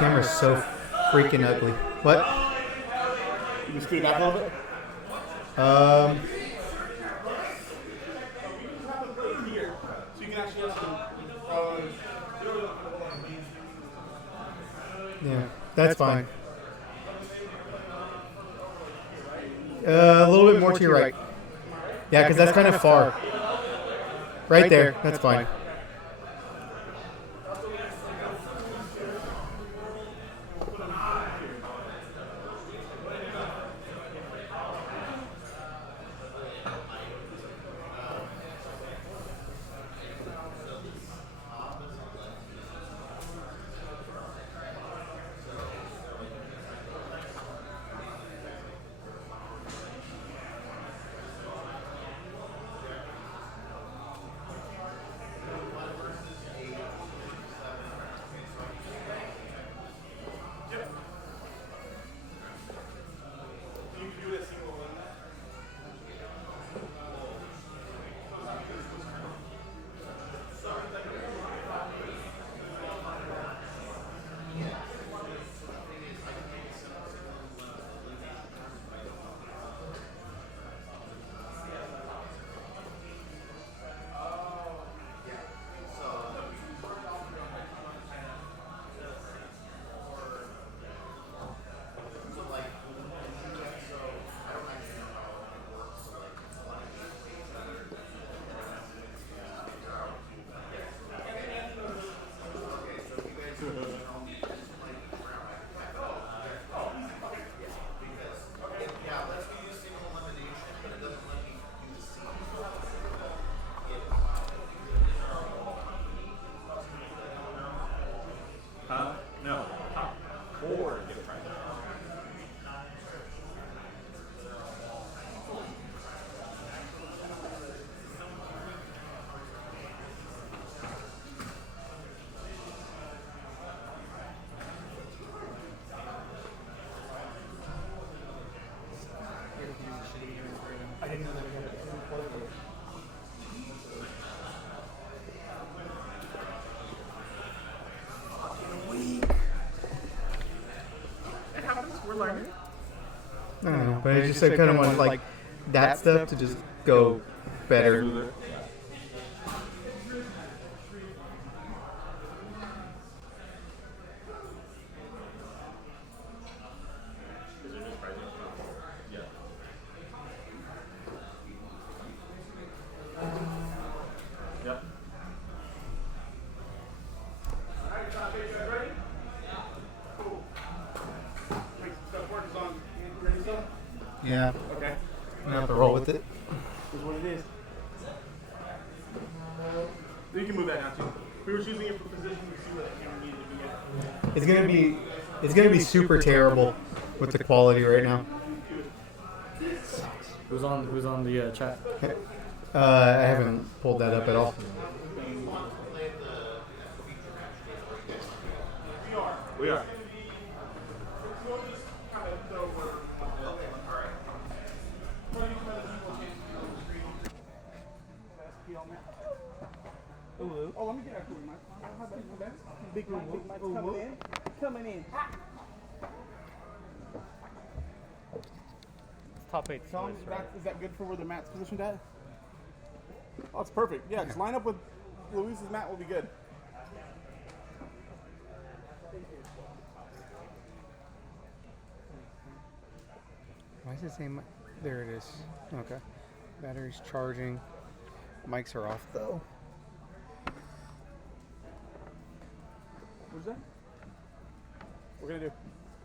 camera's so freaking ugly. What? You scoot it back a little bit? So you can actually have some, yeah, that's fine. A little bit more to your right. Yeah, because that's kind of far. Right there. That's fine. But I just kind of want like that stuff to just go better. Yeah. Okay. I'm gonna have to roll with it. Here's what it is. You can move that now too. We were choosing it for position to see where that camera needed to be at. It's gonna be super terrible with the quality right now. Who's on the chat? I haven't pulled that up at all. We are. Oh, let me get that for you, Mike. How about you, Big Mike coming in. Coming in. Top 8 Tell him, is that good for where the mat's positioned at? Oh, it's perfect. Yeah, just line up with Luis's mat will be good. Why is it saying? There it is. Okay. Battery's charging. Mics are off though. What's that? What we're gonna do?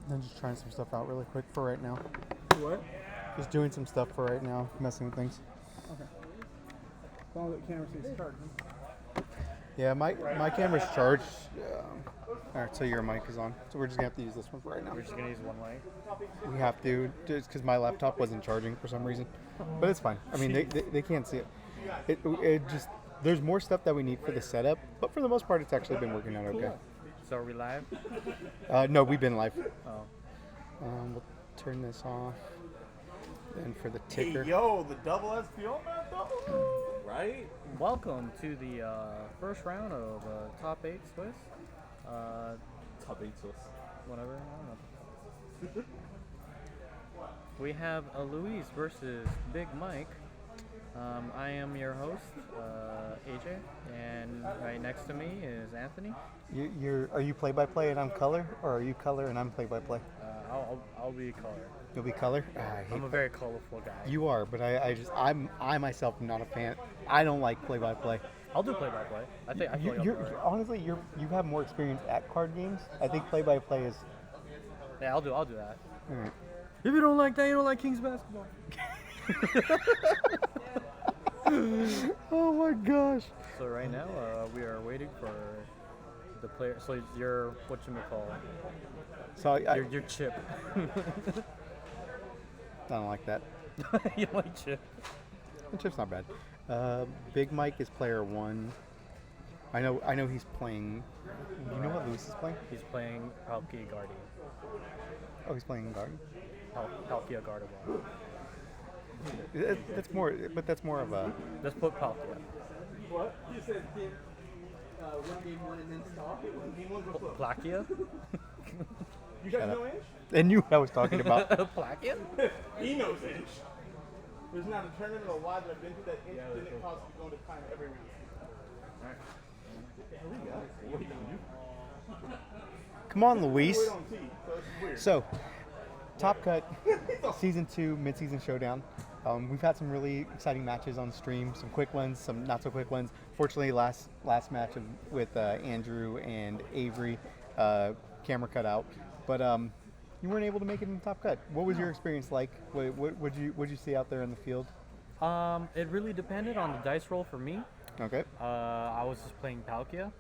I'm just trying some stuff out really quick for right now. What? Just doing some stuff for right now, messing with things. Okay. As long as the camera stays charged. Yeah, my camera's charged. All right, so your mic is on. So we're just gonna have to use this one for right now. We're just gonna use one way. We have to, just because my laptop wasn't charging for some reason. But it's fine. I mean, they can't see it. It just, there's more stuff that we need for the setup, but for the most part, it's actually been working out okay. So are we live? No, we've been live. Oh. We'll turn this off. Then for the ticker. Hey, yo, the double SPL man, though. Right? Welcome to the first round of Top 8 Swiss. Top 8 Swiss. Whatever, I don't know. We have a Luis versus Big Mike. I am your host, AJ, and right next to me is Anthony. Are you play-by-play and I'm color, or are you color and I'm play-by-play? I'll be color. You'll be color? I'm a very colorful guy. You are, but I myself am not a fan. I don't like play-by-play. I'll do play-by-play. I feel like I'll do it. Honestly, you have more experience at card games. I think play-by-play is. Yeah, I'll do that. All right. If you don't like that, you don't like Kings basketball. Oh my gosh. So right now, we are waiting for the player. So you're whatchamacallit. So You're Chip. I don't like that. You like Chip? Chip's not bad. Big Mike is player 1. I know he's playing. You know what Luis is playing? He's playing Palkia Guardian. Oh, he's playing Guardian. Palkia Gardevoir. That's more of a. Let's put Palkia. What? You said one game one and then stop. One game one go Plakia? You guys know Inch? I knew what I was talking about. Plakia? He knows Inch. There's not a tournament or why that I've been to that Inch didn't cause me going to time every round. Come on, Luis. Wait on T, so it's weird. So, Top Cut, Season 2, Mid-Season Showdown. We've had some really exciting matches on stream, some quick ones, some not so quick ones. Fortunately, last match with Andrew and Avery, camera cut out, but you weren't able to make it in the Top Cut. What was your experience like? What'd you see out there in the field? It really depended on the dice roll for me. Okay. I was just playing Palkia,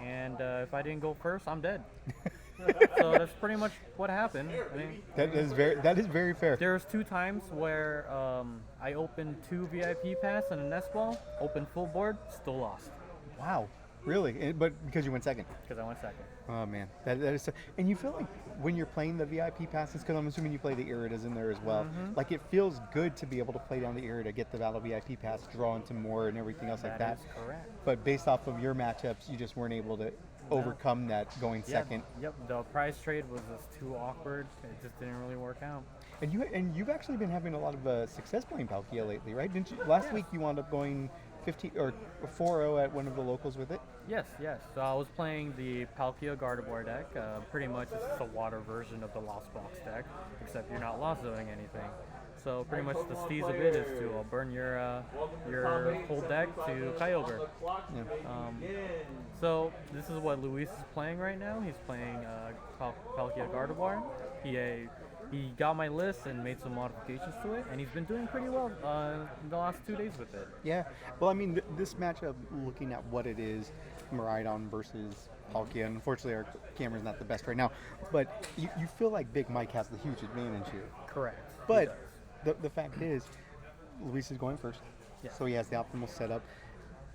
and if I didn't go first, I'm dead. So that's pretty much what happened. I mean, that is very fair. There's 2 times where I opened 2 VIP pass and an S ball, opened full board, still lost. Wow, really? But because you went second? Because I went second. Oh man, that is so. And you feel like when you're playing the VIP passes, because I'm assuming you play the Iridas in there as well. Mm-hmm. Like it feels good to be able to play down the Irida, get the Battle VIP pass, draw into more, and everything else like that. That is correct. But based off of your matchups, you just weren't able to overcome that going second. Yep. The prize trade was just too awkward. It just didn't really work out. And you've actually been having a lot of success playing Palkia lately, right? Didn't you? Last week you wound up going 15 or 4-0 at one of the locals with it. Yes, yes. So I was playing the Palkia Gardevoir deck. Pretty much it's just a water version of the Lost Box deck, except you're not lost doing anything. So pretty much the steez of it is to burn your whole deck to Kyogre. So this is what Luis is playing right now. He's playing Palkia Gardevoir. He got my list and made some modifications to it, and he's been doing pretty well in the last 2 days with it. Yeah. Well, I mean, this matchup, looking at what it is, Miraidon versus Palkia, and unfortunately our camera's not the best right now, but you feel like Big Mike has the huge advantage here. Correct. But the fact is, Luis is going first, Yeah. so he has the optimal setup.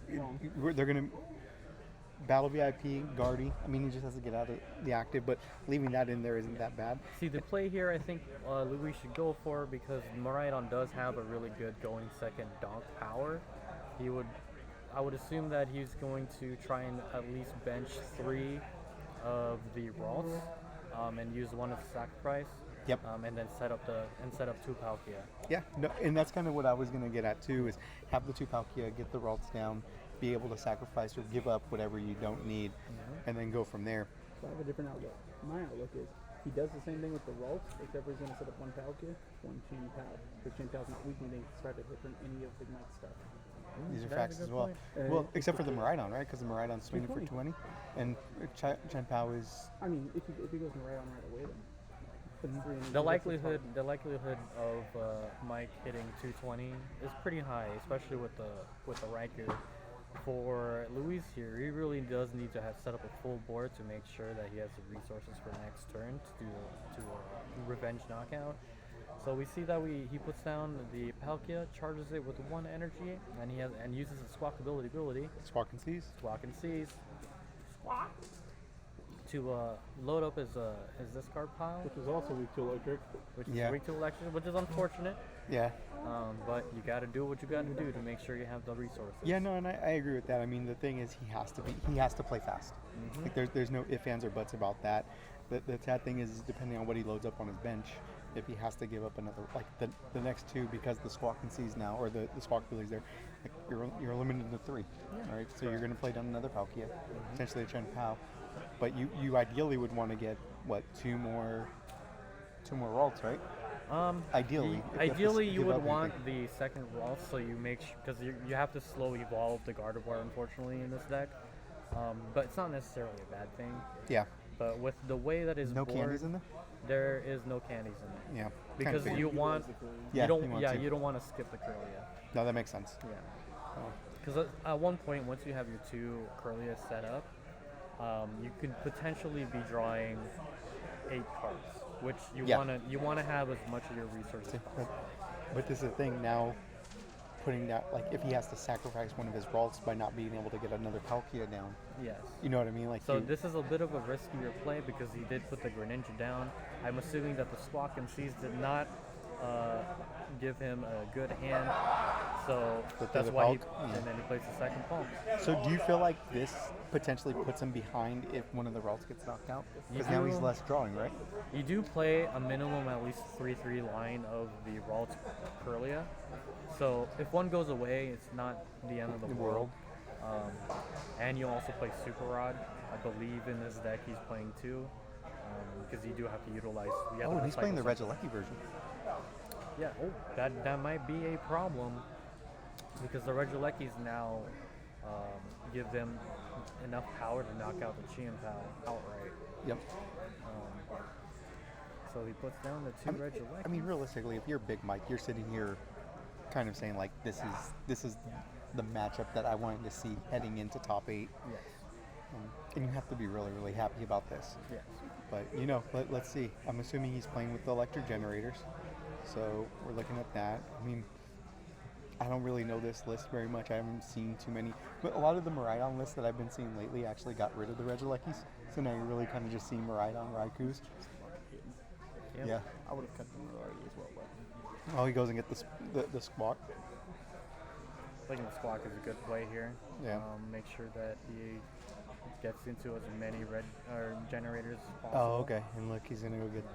They're going to battle VIP, Guardy. I mean, he just has to get out of the active, but leaving that in there isn't that bad. See, the play here, I think Louis should go for because Miraidon does have a really good going second donk power. I would assume that he's going to try and at least bench 3 of the Ralts and use one as a sacrifice. Yep. And then set up 2 Palkia. Yeah, no, and that's kind of what I was going to get at too, is have the 2 Palkia, get the Ralts down, be able to sacrifice or give up whatever you don't need, and then go from there. So I have a different outlook. My outlook is he does the same thing with the Ralts, except for he's going to set up 1 Palkia, 1 Chin Pal. Because Chin Pal's not weakening, they start to hit from any of Big Mike's stuff. These are facts as well. Well, except for the Miraidon, right? Because the Miraidon's swinging for 20, and Chen Pao is. I mean, if he goes Miraidon right away, then. The likelihood of Mike hitting 220 is pretty high, especially with the Raikou. For Luis here, he really does need to have set up a full board to make sure that he has the resources for next turn to do a revenge knockout. So we see that he puts down the Palkia, charges it with 1 energy, and uses his Squawk ability. Squawk and Seize. Squawk and Seize. Squawk! To load up his discard pile. Which is also weak to electric. Which is weak to electric, which is unfortunate. Yeah. But you got to do what you got to do to make sure you have the resources. Yeah, no, and I agree with that. I mean, the thing is, he has to play fast. Like there's no ifs, ands, or buts about that. The sad thing is, depending on what he loads up on his bench, if he has to give up another, like the next 2, because the Squawk and Seize now, or the Squawk ability's there, like you're limited to 3. All right, so you're going to play down another Palkia, potentially a Chen Pao. But you ideally would want to get, what, 2 more Ralts, right? Ideally. Ideally, you would want the second Ralt, so you make because you have to slow evolve the Gardevoir, unfortunately, in this deck. But it's not necessarily a bad thing. Yeah. But with the way that is no board, candies in there. There is no candies in there. Yeah. Because you want. Yeah. You don't want to skip the Curlia. No, that makes sense. Yeah. Because at one point, once you have your 2 Curlia set up, you could potentially be drawing 8 cards, which you wanna have as much of your resources as possible. But this is the thing now, putting that, like, if he has to sacrifice one of his Ralts by not being able to get another Palkia down. Yes. You know what I mean? Like. So this is a bit of a riskier play because he did put the Greninja down. I'm assuming that the Squawk and Seize did not give him a good hand, so that's why and then he plays the second Palm. So do you feel like this potentially puts him behind if one of the Ralts gets knocked out? Because now he's less drawing, right? You do play a minimum at least 3/3 line of the Ralts Curlia. So if one goes away, it's not the end of the world. And you also play Super Rod. I believe in this deck he's playing 2, because you do have to utilize. And he's playing the Regieleki version. Yeah. Oh, that might be a problem because the Regielekis now give them enough power to knock out the Chien-Pao outright. Yep. So he puts down the 2 Regielekis. I mean, realistically, if you're Big Mike, you're sitting here kind of saying, like, this is the matchup that I wanted to see heading into top 8. Yes. And you have to be really, really happy about this. Yes. But, let's see. I'm assuming he's playing with the electric generators. So we're looking at that. I mean, I don't really know this list very much. I haven't seen too many. But a lot of the Miraidon lists that I've been seeing lately actually got rid of the Regielekis. So now you're really kind of just seeing Miraidon, Raikous. Yep. Yeah. I would have cut them already as well, but. Oh, he goes and gets the Squawk. I think the Squawk is a good play here. Yeah. Make sure that he gets into as many red generators as possible. Oh, okay. And look, he's gonna go get.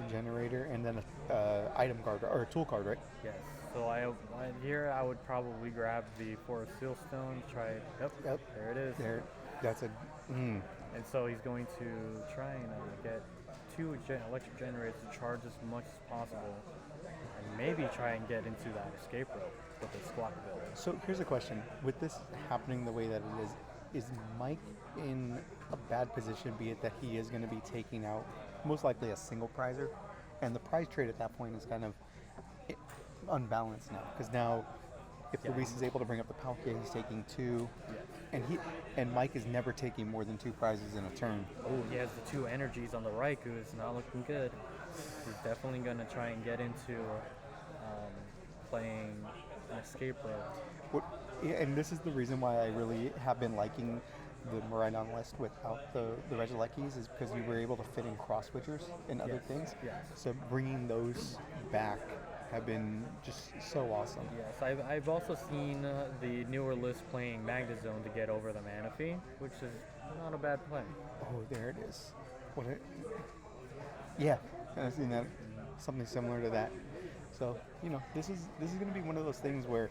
a generator, and then a item card or a tool card, right? Yes. So here I would probably grab the Forest Seal Stone. Try it. Yep. There it is. There. That's a. And so he's going to try and get 2 electric generators to charge as much as possible, and maybe try and get into that escape rope with the squawk ability. So here's a question: with this happening the way that it is Mike in a bad position? Be it that he is going to be taking out most likely a single prizer, and the prize trade at that point is kind of unbalanced now, because now if Luis is able to bring up the Palkia, he's taking 2, and Mike is never taking more than 2 prizes in a turn. Oh, he has the 2 energies on the Raikou. It's not looking good. He's definitely going to try and get into playing an escape rope. And this is the reason why I really have been liking the Miraidon list without the Regielekis, is because you were able to fit in cross switchers and other things. Yes. So bringing those back have been just so awesome. Yes, I've also seen the newer list playing Magnezone to get over the Manaphy, which is not a bad play. Oh, there it is. Yeah, I've seen that. Something similar to that. So, this is going to be one of those things where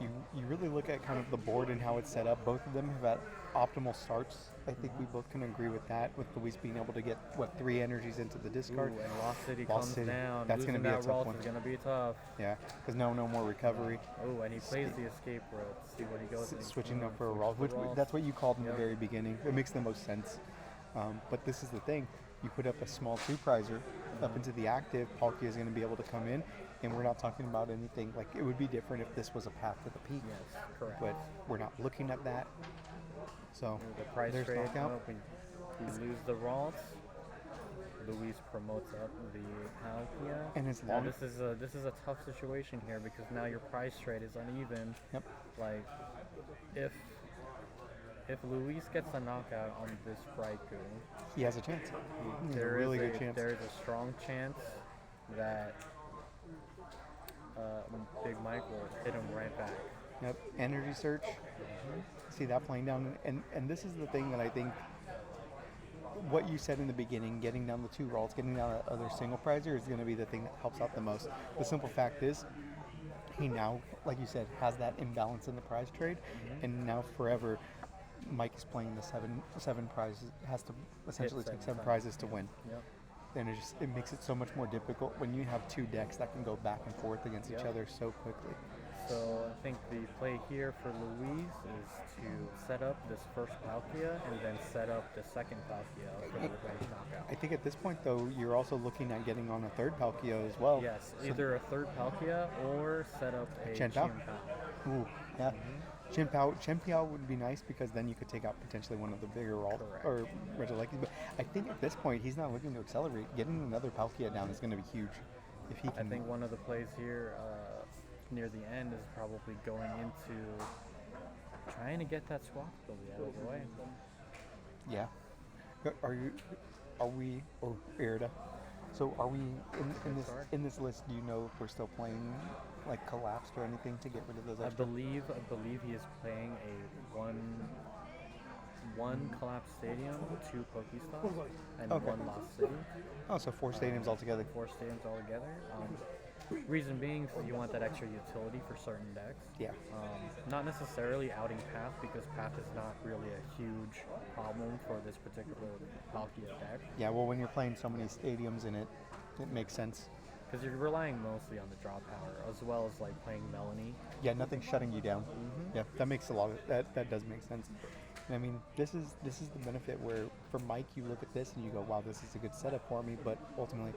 you really look at kind of the board and how it's set up. Both of them have had optimal starts. I think we both can agree with that, with Luis being able to get, 3 energies into the discard. Ooh, and Lost City comes down. That's going to be a tough one. It's going to be tough. Yeah, because no more recovery. Oh, and he plays the escape rope. See what he goes Switching up for a Ralts, which that's what you called in the very beginning. It makes the most sense. But this is the thing. You put up a small 2-prizer up into the active, Palkia is going to be able to come in, and we're not talking about anything. Like, it would be different if this was a path to the peak. Yes, correct. But we're not looking at that. So, the price there's trade, knockout. We lose the Ralts. Luis promotes up the Palkia. And it's now long. this is a tough situation here, because now your price trade is uneven. Yep. Like, if Luis gets a knockout on this Raikou, he has a chance. There a really is good chance. There is a strong chance that Big Mike will hit him right back. Yep. Energy search. See that playing down, and this is the thing that I think. What you said in the beginning, getting down the 2 Ralts, getting down the other single prizer is going to be the thing that helps out the most. The simple fact is, he now, like you said, has that imbalance in the prize trade, and now forever, Mike is playing the seven prizes, has to essentially take 7 prizes to win. Yep. And it makes it so much more difficult when you have 2 decks that can go back and forth against each other so quickly. So I think the play here for Luis is to set up this first Palkia and then set up the second Palkia for the revenge knockout. I think at this point, though, you're also looking at getting on a 3rd Palkia as well. Yes, either a 3rd Palkia or set up a Chen-Pao. Chen-Pao. Ooh, yeah. Chen-Pao would be nice, because then you could take out potentially one of the bigger or Regielekis. But I think at this point, he's not looking to accelerate. Getting another Palkia down is going to be huge. If he can. I think one of the plays here near the end is probably going into trying to get that swap ability out of the way. Yeah. Are we, Erda? So are we in this list? Do you know if we're still playing like collapsed or anything to get rid of those extra? I believe he is playing a one collapsed stadium, 2 Pokestops, and 1 Lost City. Oh, so 4 stadiums altogether. 4 stadiums altogether. Reason being is you want that extra utility for certain decks. Yeah. Not necessarily outing Path, because Path is not really a huge problem for this particular Palkia deck. Yeah, well, when you're playing so many stadiums in it, it makes sense. Because you're relying mostly on the draw power, as well as like playing Melanie. Yeah, nothing's shutting you down. Yeah, that makes a lot of that does make sense. And I mean, this is the benefit where for Mike, you look at this and you go, wow, this is a good setup for me. But ultimately,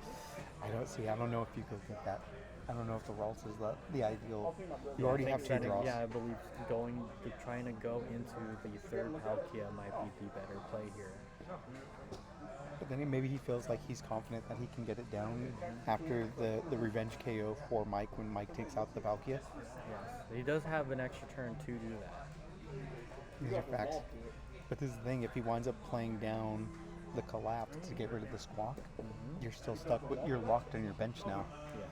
I don't know if you could get that. I don't know if the Ralts is the ideal. You already have 2 draws. Yeah, I believe trying to go into the 3rd Palkia might be the better play here. But then maybe he feels like he's confident that he can get it down after the revenge KO for Mike when Mike takes out the Palkia. Yes, he does have an extra turn to do that. These are facts. But this is the thing, if he winds up playing down the collapse to get rid of the squawk, you're still stuck you're locked on your bench now. Yeah.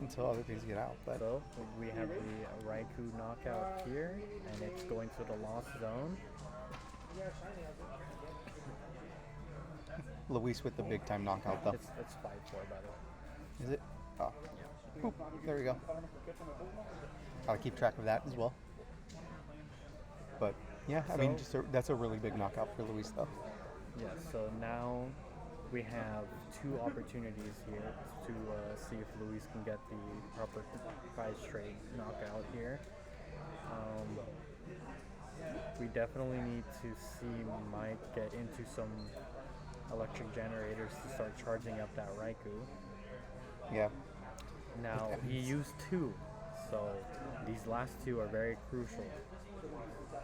Until other things get out. But so we have the Raikou knockout here, and it's going to the Lost Zone. Luis with the big time knockout though. It's 5-4 by the way. Is it? Oh. Boop. There we go. I'll keep track of that as well. But yeah, I mean, that's a really big knockout for Luis though. Yeah, so now we have 2 opportunities here to see if Luis can get the proper prize trade knockout here. We definitely need to see Mike get into some electric generators to start charging up that Raikou. Yeah. Now, he used 2, so these last 2 are very crucial.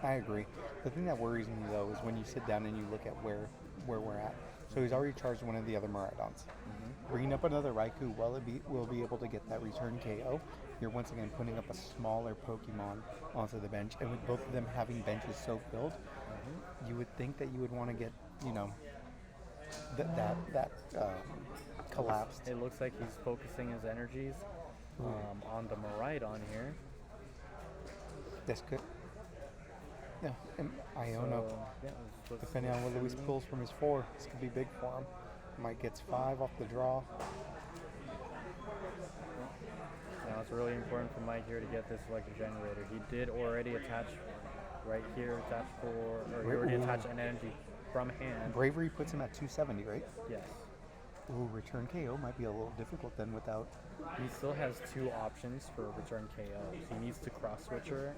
I agree. The thing that worries me though is when you sit down and you look at where we're at. So he's already charged one of the other Miraidons. Bringing up another Raikou, will be able to get that return KO. You're once again putting up a smaller Pokemon onto the bench, and with both of them having benches so filled, you would think that you would want to get, you know, that collapsed. It looks like he's focusing his energies on the Miraidon here. This could. Yeah, and Iono. Depending on what Luis pulls from his 4, this could be big for him. Mike gets 5 off the draw. Now it's really important for Mike here to get this electric generator. He did already attach right here, he already attached an energy from hand. Bravery puts him at 270, right? Yes. Ooh, return KO might be a little difficult then without. He still has 2 options for return KO. He needs to cross switcher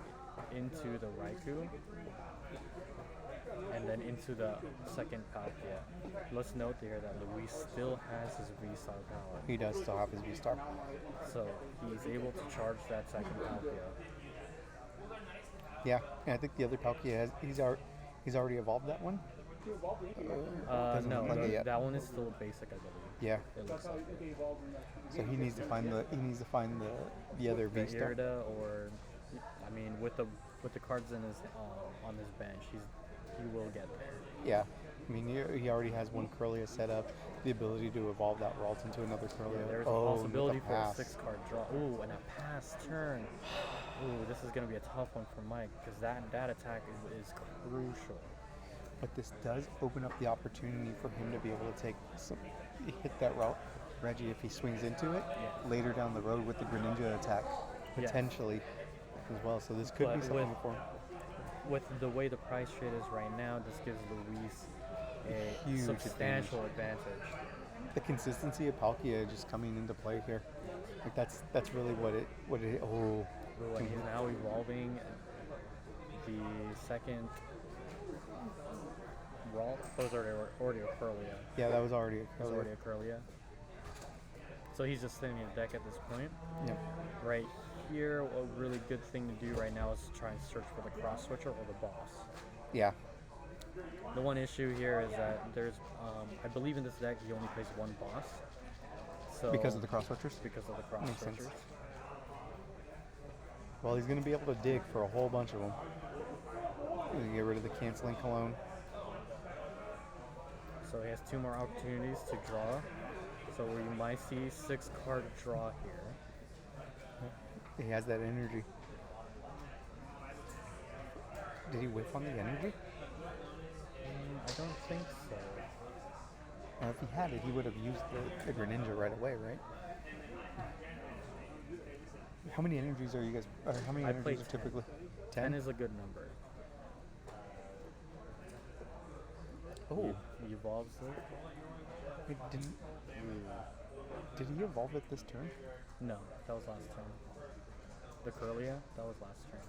into the Raikou and then into the second Palkia. Let's note here that Luis still has his V-Star power. He does still have his V-Star. So he's able to charge that second Palkia. Yeah, and I think the other Palkia he's already evolved that one. No, look like it yet. that one is still basic, I believe. Yeah. It looks like it. So he needs to find the other The V-Star. Irida, or I mean, with the cards in his on his bench, he will get there. Yeah. I mean, he already has one Curlia set up. The ability to evolve that Ralt into another Curlia. Yeah, there's a possibility for a 6-card draw. Ooh, and a pass turn. Ooh, this is going to be a tough one for Mike because that attack is crucial. But this does open up the opportunity for him to be able to hit that route, Reggie, if he swings into it later down the road with the Greninja attack, potentially as well. So this could be something for him. With the way the price trade is right now, this gives Luis a huge substantial advantage. The consistency of Palkia just coming into play here, like that's really what it. Oh, and he's now evolving the second. Ralt was already a Curlia. Yeah, that was already a Curlia. already a Curlia. So he's just thinning the deck at this point. Yep. Right here, a really good thing to do right now is to try and search for the cross switcher or the boss. Yeah. The one issue here is that there's, I believe in this deck he only plays 1 boss. So because of the cross switchers? Because of the cross Makes switchers. sense. Well, he's going to be able to dig for a whole bunch of them. He's going to get rid of the canceling cologne. So he has 2 more opportunities to draw. So we might see 6-card draw here. He has that energy. Did he whiff on the energy? I don't think so. If he had it, he would have used the Greninja right away, right? How many energies are you guys? Or how many energies are typically? 10 is a good number. Oh, he evolves it. It didn't. Did he evolve it this turn? No, that was last turn. The Curlia, that was last turn.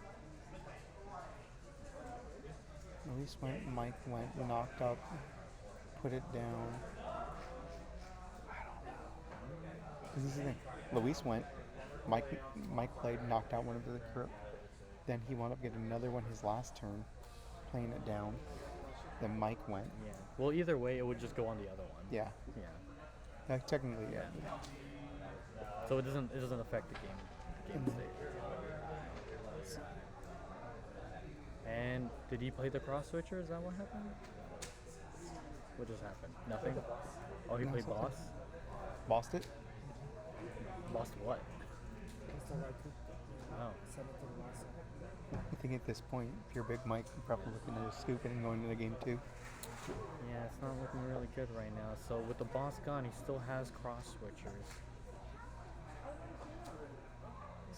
Luis went, Mike went, knocked up, put it down. I don't know. This is the thing. Luis went, Mike played, knocked out one of the curl. Then he wound up getting another one his last turn, playing it down. Then Mike went. Yeah. Well, either way, it would just go on the other one. Yeah. Yeah. Technically, yeah. So it doesn't affect the game state. And did he play the cross switcher? Is that what happened? What just happened? Nothing? Oh, he played boss? Bossed it? Lost what? Oh. I think at this point, if you're Big Mike, you're probably looking at scooping and going into game 2. Yeah, it's not looking really good right now. So with the boss gone, he still has cross switchers.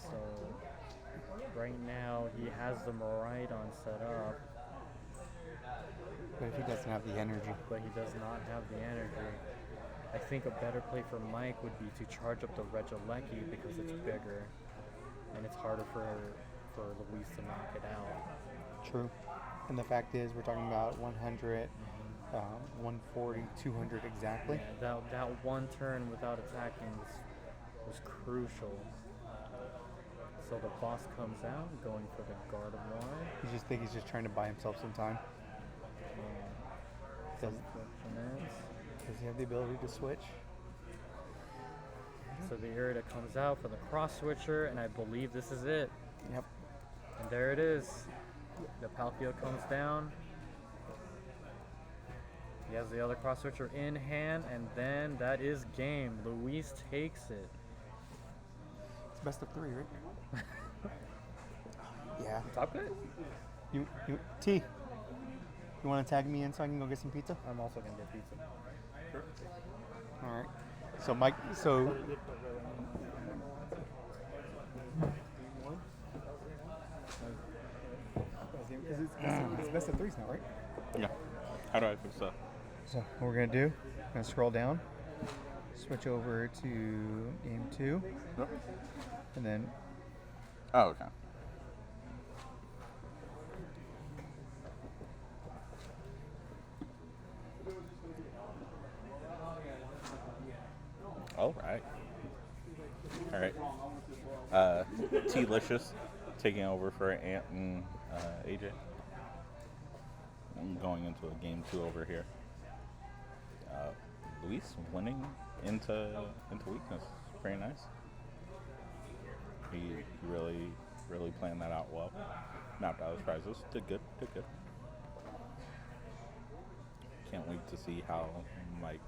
So right now he has the Miraidon set up, But if he doesn't have the energy, but he does not have the energy. I think a better play for Mike would be to charge up the Regieleki because it's bigger and it's harder for Luis to knock it out. true. And the fact is, we're talking about 100, 140, 200 exactly. Yeah, that one turn without attacking was crucial. So the boss comes out, going for the Gardevoir. He's just trying to buy himself some time. Does he have the ability to switch? So the Irida comes out for the cross switcher, and I believe this is it. Yep. And there it is. The Palkia comes down. He has the other cross switcher in hand, and then that is game. Luis takes it. It's best of 3, right? Yeah. Top it? T, you want to tag me in so I can go get some pizza? I'm also gonna get pizza. Sure. All right. So Mike, so it's best of 3s now, right? Yeah. How do I fix that? So what we're gonna do? I'm gonna scroll down, switch over to game 2, Yep. and then Oh, okay. All right. All right. T-licious taking over for Ant and AJ. I'm going into a game 2 over here. Luis winning into weakness. Very nice. He really planned that out well. Mapped out his prizes. Did good. Can't wait to see how Mike,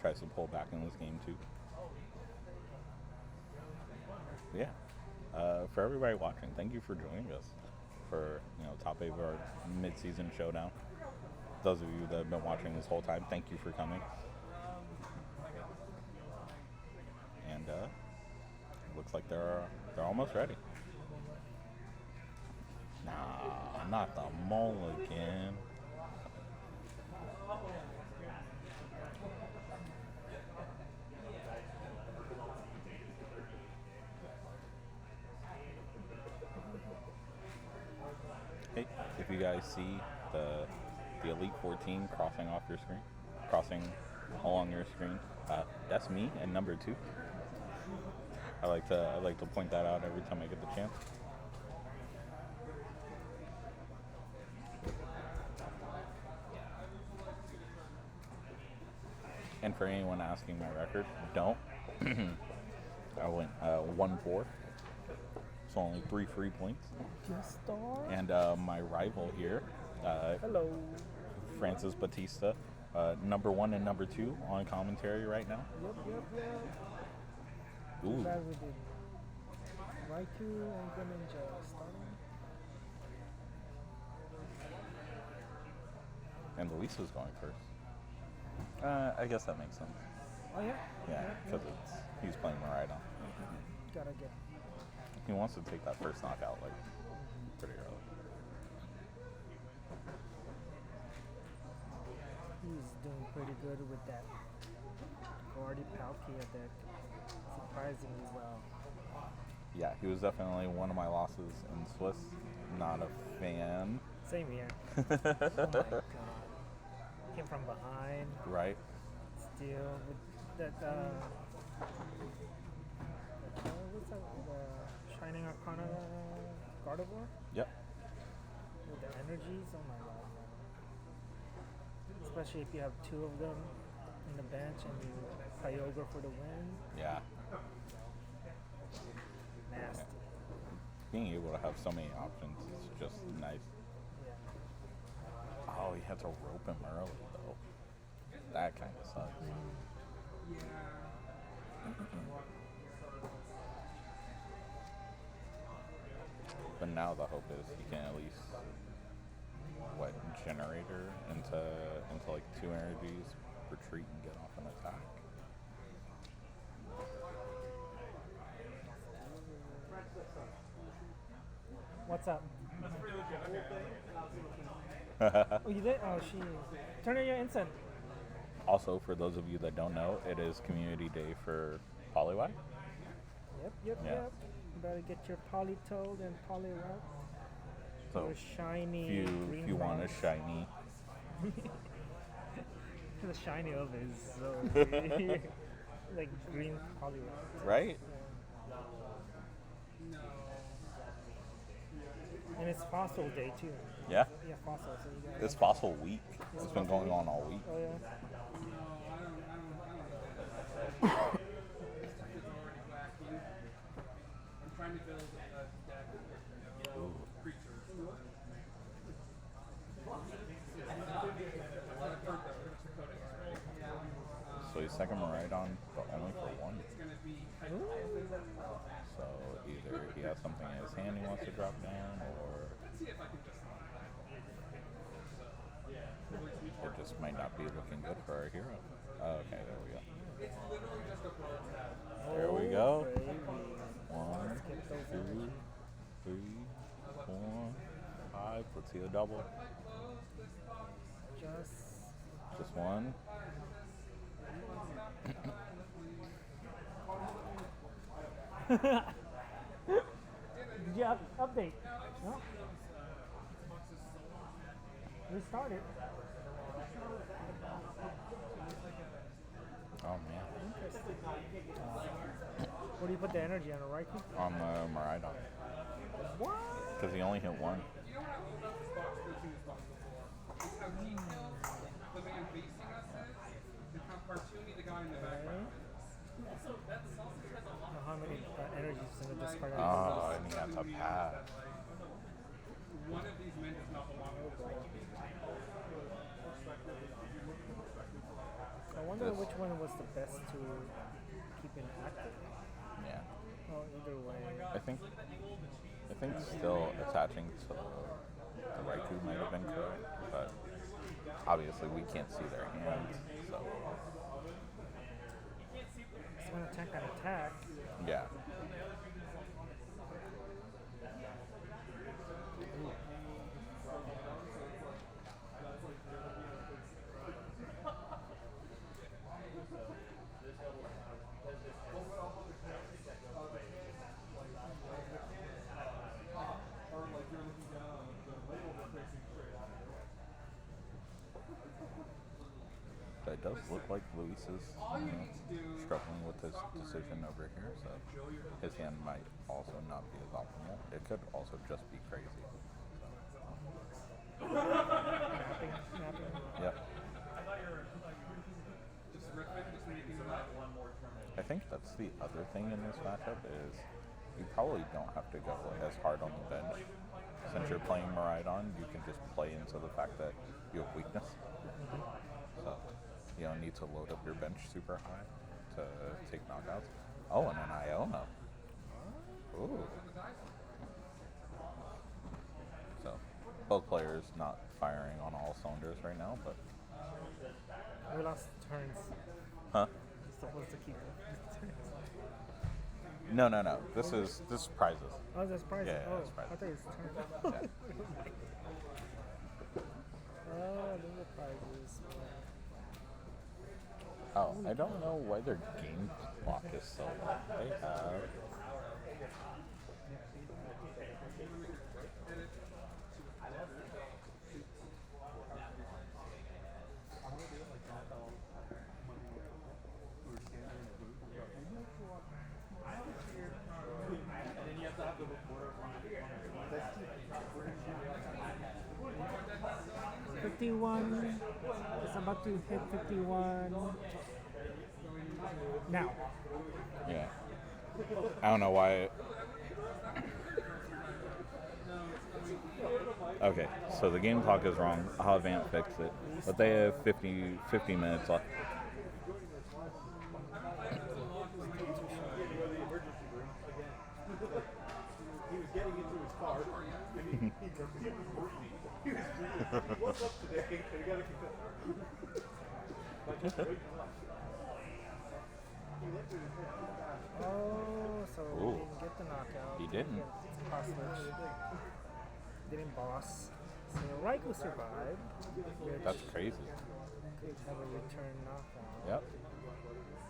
tries to pull back in this game too. Yeah. For everybody watching, thank you for joining us for top 8 of our mid-season showdown. Those of you that have been watching this whole time, thank you for coming. And looks like they're almost ready. Nah, not the mulligan. Hey, if you guys see the Elite 14 crossing along your screen, that's me and number 2. I like to point that out every time I get the chance. And for anyone asking my record, don't. I went 1-4. So only 3 free points. And my rival here, Hello. Francis Batista, number 1 and number 2 on commentary right now. Yep. Ooh. Raikou and Greninja starting. And Luis was going first. I guess that makes sense. Oh yeah? Yeah, because he's playing Miraidon. Gotta get. He wants to take that first knockout like pretty early. He's doing pretty good with that Guardi Palkia deck. Surprisingly well. Yeah, he was definitely one of my losses in Swiss. Not a fan. Same here. Oh my god. Came from behind. Right. Still with that what's that? The Shining Arcana Gardevoir? Yep. With the energies, oh my god. Especially if you have 2 of them in the bench and you Kyogre for the win. Yeah. Nasty. Being able to have so many options is just nice. Yeah. Oh, he had to rope him early though. That kind of sucks. But now the hope is he can at least generator into like 2 energies, retreat and get off an attack. What's up? Oh, you did? Oh, she. Turn on your instant. Also, for those of you that don't know, it is Community Day for Poliwag. Yep. Yeah. You better get your Polytoad and Poliwag. So Your shiny if green you want a frogs. shiny, The shiny of it is so like green Poliwag. right? And it's fossil day too. Yeah. Yeah, fossil. So you got It's Fossil Week. It's been going on all week. Oh yeah. So he's second Miraidon, but only for 1. So either he has something in his hand he wants to drop down, or it just might not be looking good for our hero. Okay, there we go. There we go. 1, 2, 3, 4, 5. Let's see a double. Just 1. Did you update? No. Restart it. Oh man. Interesting. Where do you put the energy on the right click? On the Miraidon. What? Because he only hit 1. How many energies in the discard? Oh, and he has a pass. I wonder which one was the best to keep it active. Yeah. Oh, either way. I think still attaching to the Raikou might have been correct, but obviously we can't see their hands, so It's gonna attack on attack. yeah. But it does look like Luis is struggling with his decision over here, so his hand might also not be as optimal. It could also just be crazy. Snapping. Yep. I think that's the other thing in this matchup is you probably don't have to go as hard on the bench. Since you're playing Miraidon, you can just play into the fact that you have weakness. So you don't need to load up your bench super high to take knockouts. Oh, and an Iona. Ooh. So both players not firing on all cylinders right now, but We lost turns. huh? You're supposed to keep it. No. This is prizes. Oh, that's prizes. Yeah, Oh, that's prizes. I thought it was turns. Yeah. Oh, those are prizes. Oh, I don't know why their game clock is so long. They have. $51. It's about to hit 51. Now. Yeah. I don't know why. Okay, so the game clock is wrong. I'll have Ant fix it. But they have 50 minutes left. He was getting into his car, and he What's up today? You gotta keep it. Oh, so Ooh. he didn't get the knockout. He didn't. Hostage. Didn't boss. So Raikou survived. Which That's crazy. could have a return knockout. Yep.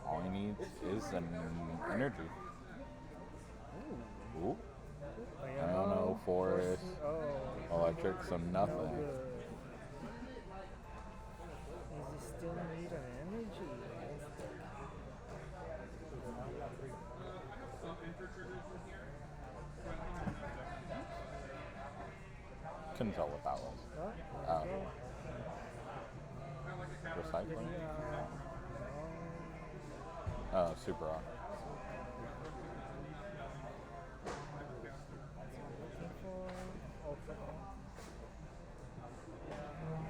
All he needs is an energy. Ooh. I don't know, forest, electric, so nothing. No good. Does he still need an energy? Couldn't tell what that was. Oh, Recycling? Oh, super rock.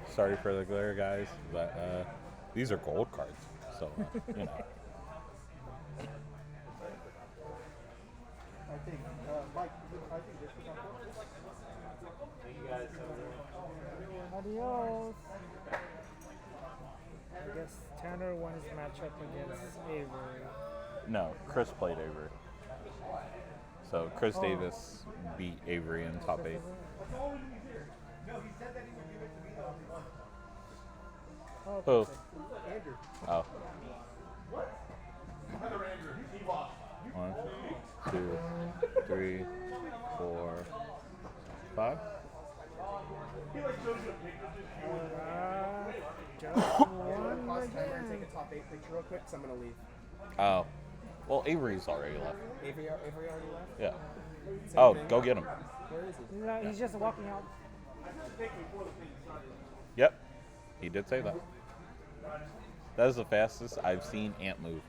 Sorry for the glare, guys, but these are gold cards, so you know. I think, Mike, I think this is on. You guys Adios. I guess Tanner won his matchup against Avery. No, Chris played Avery. So Chris Davis beat Avery in top 8. No, he said that he would give it to me. Who? Andrew. Oh. Another Andrew. He lost. 1, 2, 3, 4, 5. He like shows you a picture. Just Pause one timer and take again. a top 8 picture real quick, because I'm going to leave. Oh. Well, Avery's already left. Avery already left? Yeah. Same Oh, thing? go get him. Where is he? No, he's just walking out. Yep. He did say that. That is the fastest I've seen Ant move.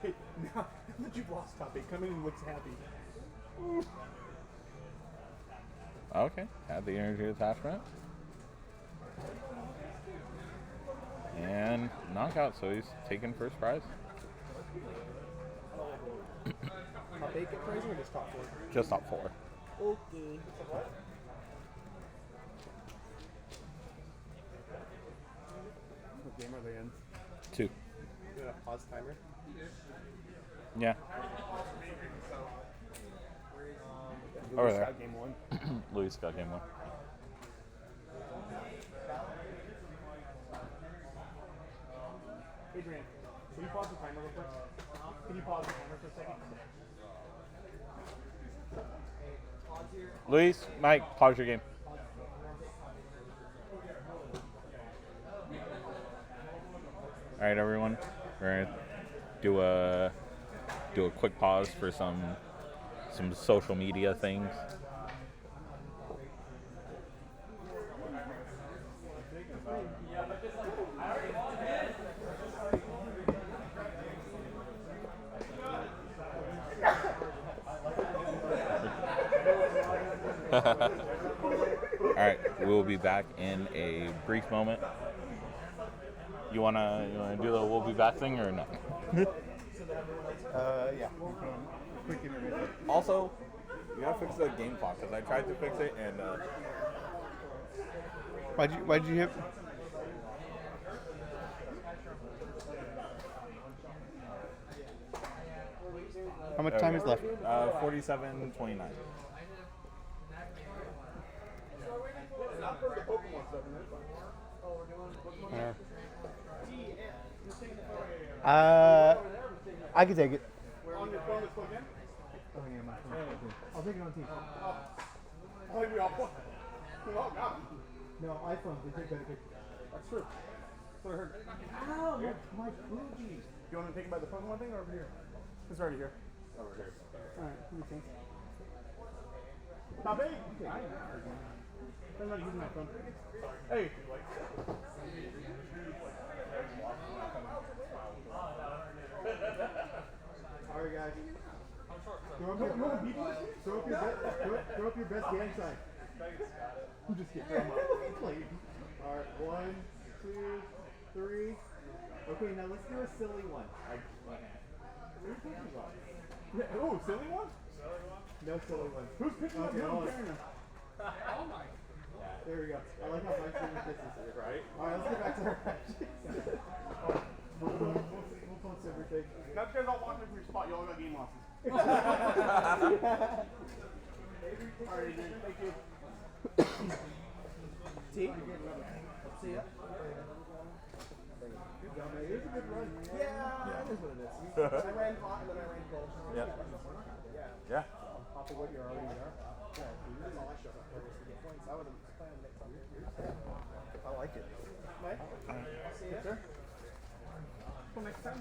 Hey, now that you've lost top 8, come in and looks happy. Okay. Have the energy attachment. And knockout, so he's taking first prize. Top 8 get praise or just top 4? Just top 4. Okay. What game are they in? 2. You want to pause timer? Yeah. Over Louis there. got game 1. Louis got game 1. Adrian, can you pause the timer real quick? Can you pause the timer for a second? Luis, Mike, pause your game. All right, everyone. We're gonna do a quick pause for some social media things. All right, we'll be back in a brief moment. You wanna do the we'll be back thing or no? Yeah. Quick intermission. Also, you gotta fix the game clock because I tried to fix it and. Why'd you hit? How much time is left? 47:29. I can take it. On your phone is plugged in? Oh yeah, my phone. I'll take it on Teams. I think we all got it. No, iPhone. They take better pictures. That's true. That's what I heard. Ow, my Fuji. You want to take it by the phone one thing or over here? It's already here. Over here. Alright, let me think. Top 8? I'm not using my phone. Hey! Alright, guys. Throw up your best game side. I'm just kidding. Alright, 1, 2, 3. Okay, now let's do a silly one. Oh, silly one? No silly ones. Who's picking up Okay, your hold on. Turner? There we go. I like how Mike's doing kisses here. Right? Alright, let's get back to our matches. We'll post everything. Not because I'll walk from your spot, you all got game losses. Alright, Adrian, thank you. T? See ya. Good job, man. It was a good run. Yeah, that is what it is. I ran hot and then I ran cold. Yeah. Yeah. Off of what you already are. Yeah, that's all I showed up for was to get points. I would have planned to make something. I like it. Mike? I'll see you. Sure. Till next time.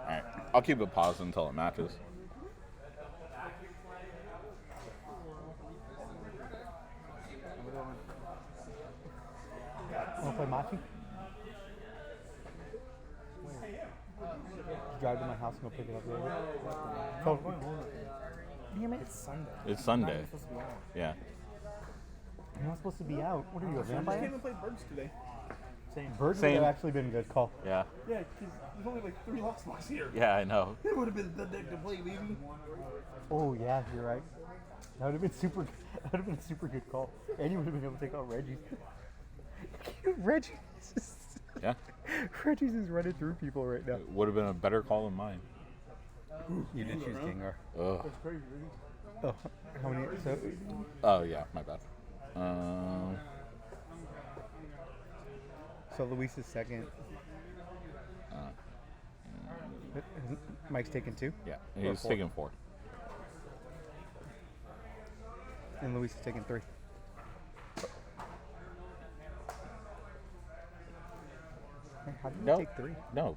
Alright. I'll keep it paused until it matches. Want to play Machi? Drive to my house and go pick it up later. Damn it. It's Sunday. It's Sunday. You're supposed to be out. Yeah. You're not supposed to be out. What are you, a I just came vampire? and played Birds today. Birds would Same. have actually been a good call. Yeah. Yeah, because there's only like 3 lost spots here. Yeah, I know. It would have been the deck to play, baby. Oh yeah, you're right. That would have been super. That would have been a super good call, and you would have been able to take out Reggie. Reggie's Yeah. Reggie's is running through people right now. It would have been a better call than mine. You did choose Gengar. Ugh. That's crazy, really. Oh, how many? So Oh, yeah, my bad. So Luis is second. Mike's taking 2, Yeah, Or he's 4. taking 4. and Luis is taking 3. Hey, how did you No. take 3? No,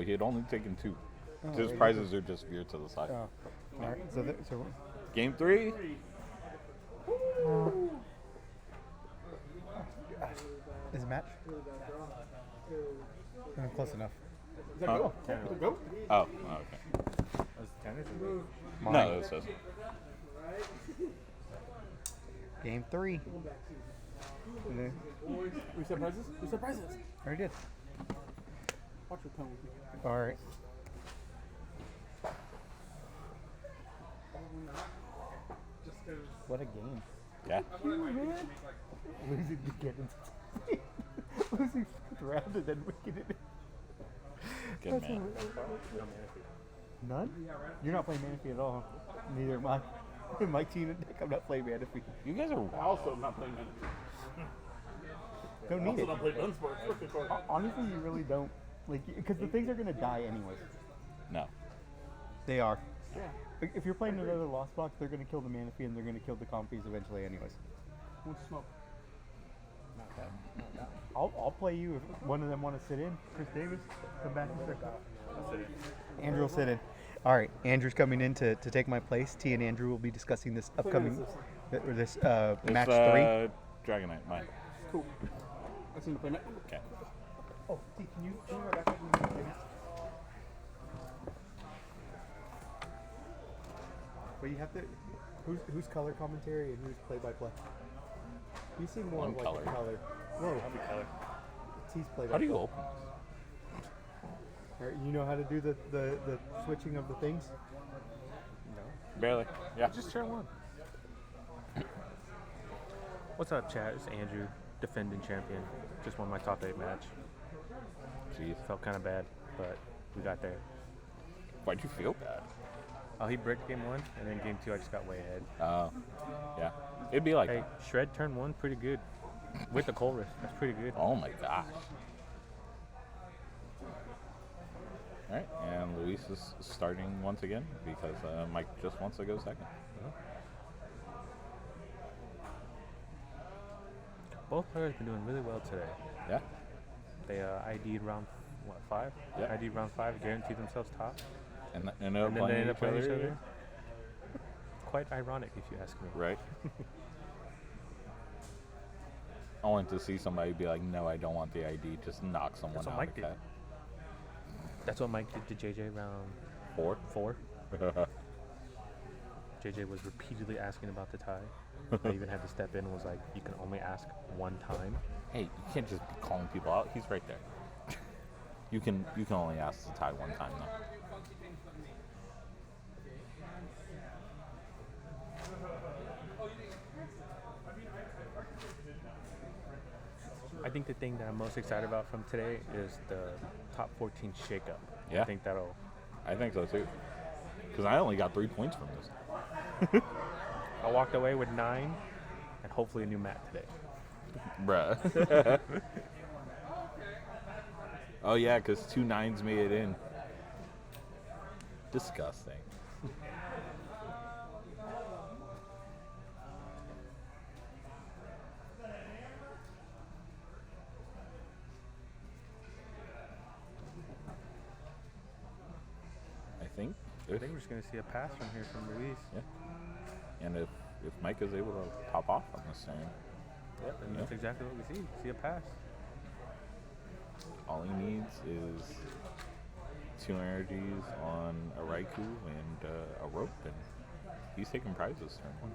he had only taken 2. Oh, His there you prizes are just veered to the side. Oh, all right. So Game 3? is it a match? Close enough. Is that go? Is it go? Oh, okay. Mine. No, it says. Game 3. And then, Reset prizes? Reset prizes. already did. Watch your tongue. All right. What a game. Yeah. Losing again. Losing first round and then making it. Good man. None? You're not playing Manaphy at all. Neither am I. Mike, Tina, and Nick, I'm not playing Manaphy. You guys are I also am not playing Manaphy. Don't I need also it. don't play Dunsparce. Honestly, you really don't. Like, because the things are going to die anyways. No. They are. Yeah. If you're playing another Lost Box, they're going to kill the Manaphy and they're going to kill the Compies eventually anyways. Won't smoke. I'll play you if one of them want to sit in. Chris Davis, come back and start. Andrew will sit in. All right, Andrew's coming in to take my place. T and Andrew will be discussing this upcoming match 3. Dragonite, mine. Cool. I seem to play Matt. Okay. Oh, T, can you go back up and do this? But you have to. Who's color commentary and who's play-by-play? You seem more One like color. a color. Whoa. I'll be color. T's play-by-play. How do you open this? All right, you know how to do the switching of the things? Barely. Yeah. Just turn 1. What's up, chat? It's Andrew, defending champion. Just won my top 8 match. Jeez. Felt kind of bad, but we got there. Why'd you feel bad? Oh, he bricked game 1, and then game 2 I just got way ahead. Yeah. It'd be like Hey, that. Shred turn 1, pretty good. With the Colress, that's pretty good. Oh my gosh. Alright, and Luis is starting once again because Mike just wants to go second. Both players have been doing really well today. Yeah. They ID'd round, 5? Yeah. ID'd round 5, guaranteed themselves top. And then And then they end up playing each other. Quite ironic, if you ask me. Right. I want to see somebody be like, no, I don't want the ID. Just knock someone That's what out. Mike of did. that. That's what Mike did to JJ round 4. JJ was repeatedly asking about the tie. I even had to step in and was like, you can only ask one time. Hey, you can't just be calling people out. He's right there. You can only ask to tie one time though. I think the thing that I'm most excited about from today is the top 14 shakeup. Yeah. I think that'll. I think so too. Because I only got 3 points from this. I walked away with 9, and hopefully a new mat today. Bruh. Oh yeah, because 2 9s made it in. Disgusting. I think I think we're just gonna see a pass from here from Luis. Yeah. And if Mike is able to top off on this turn, Yep, and that's exactly what we see. See a pass. all he needs is 2 energies on a Raikou and a rope, and he's taking prizes turn 1.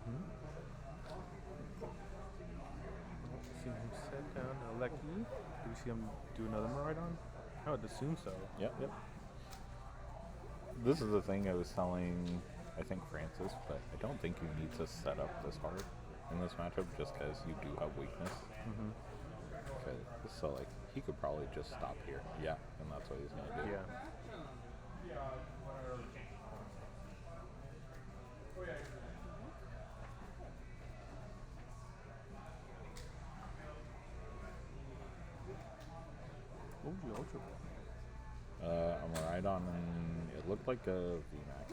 See him set down a Lucky. Do we see him do another Miraidon? I would assume so. Yep. This is the thing I was telling, I think, Francis, but I don't think you need to set up this hard in this matchup just because you do have weakness. So, like, he could probably just stop here. Yeah, and that's what he's going to do. Yeah. What would you ultra for? I'm a Rhydon, and it looked like a VMAX.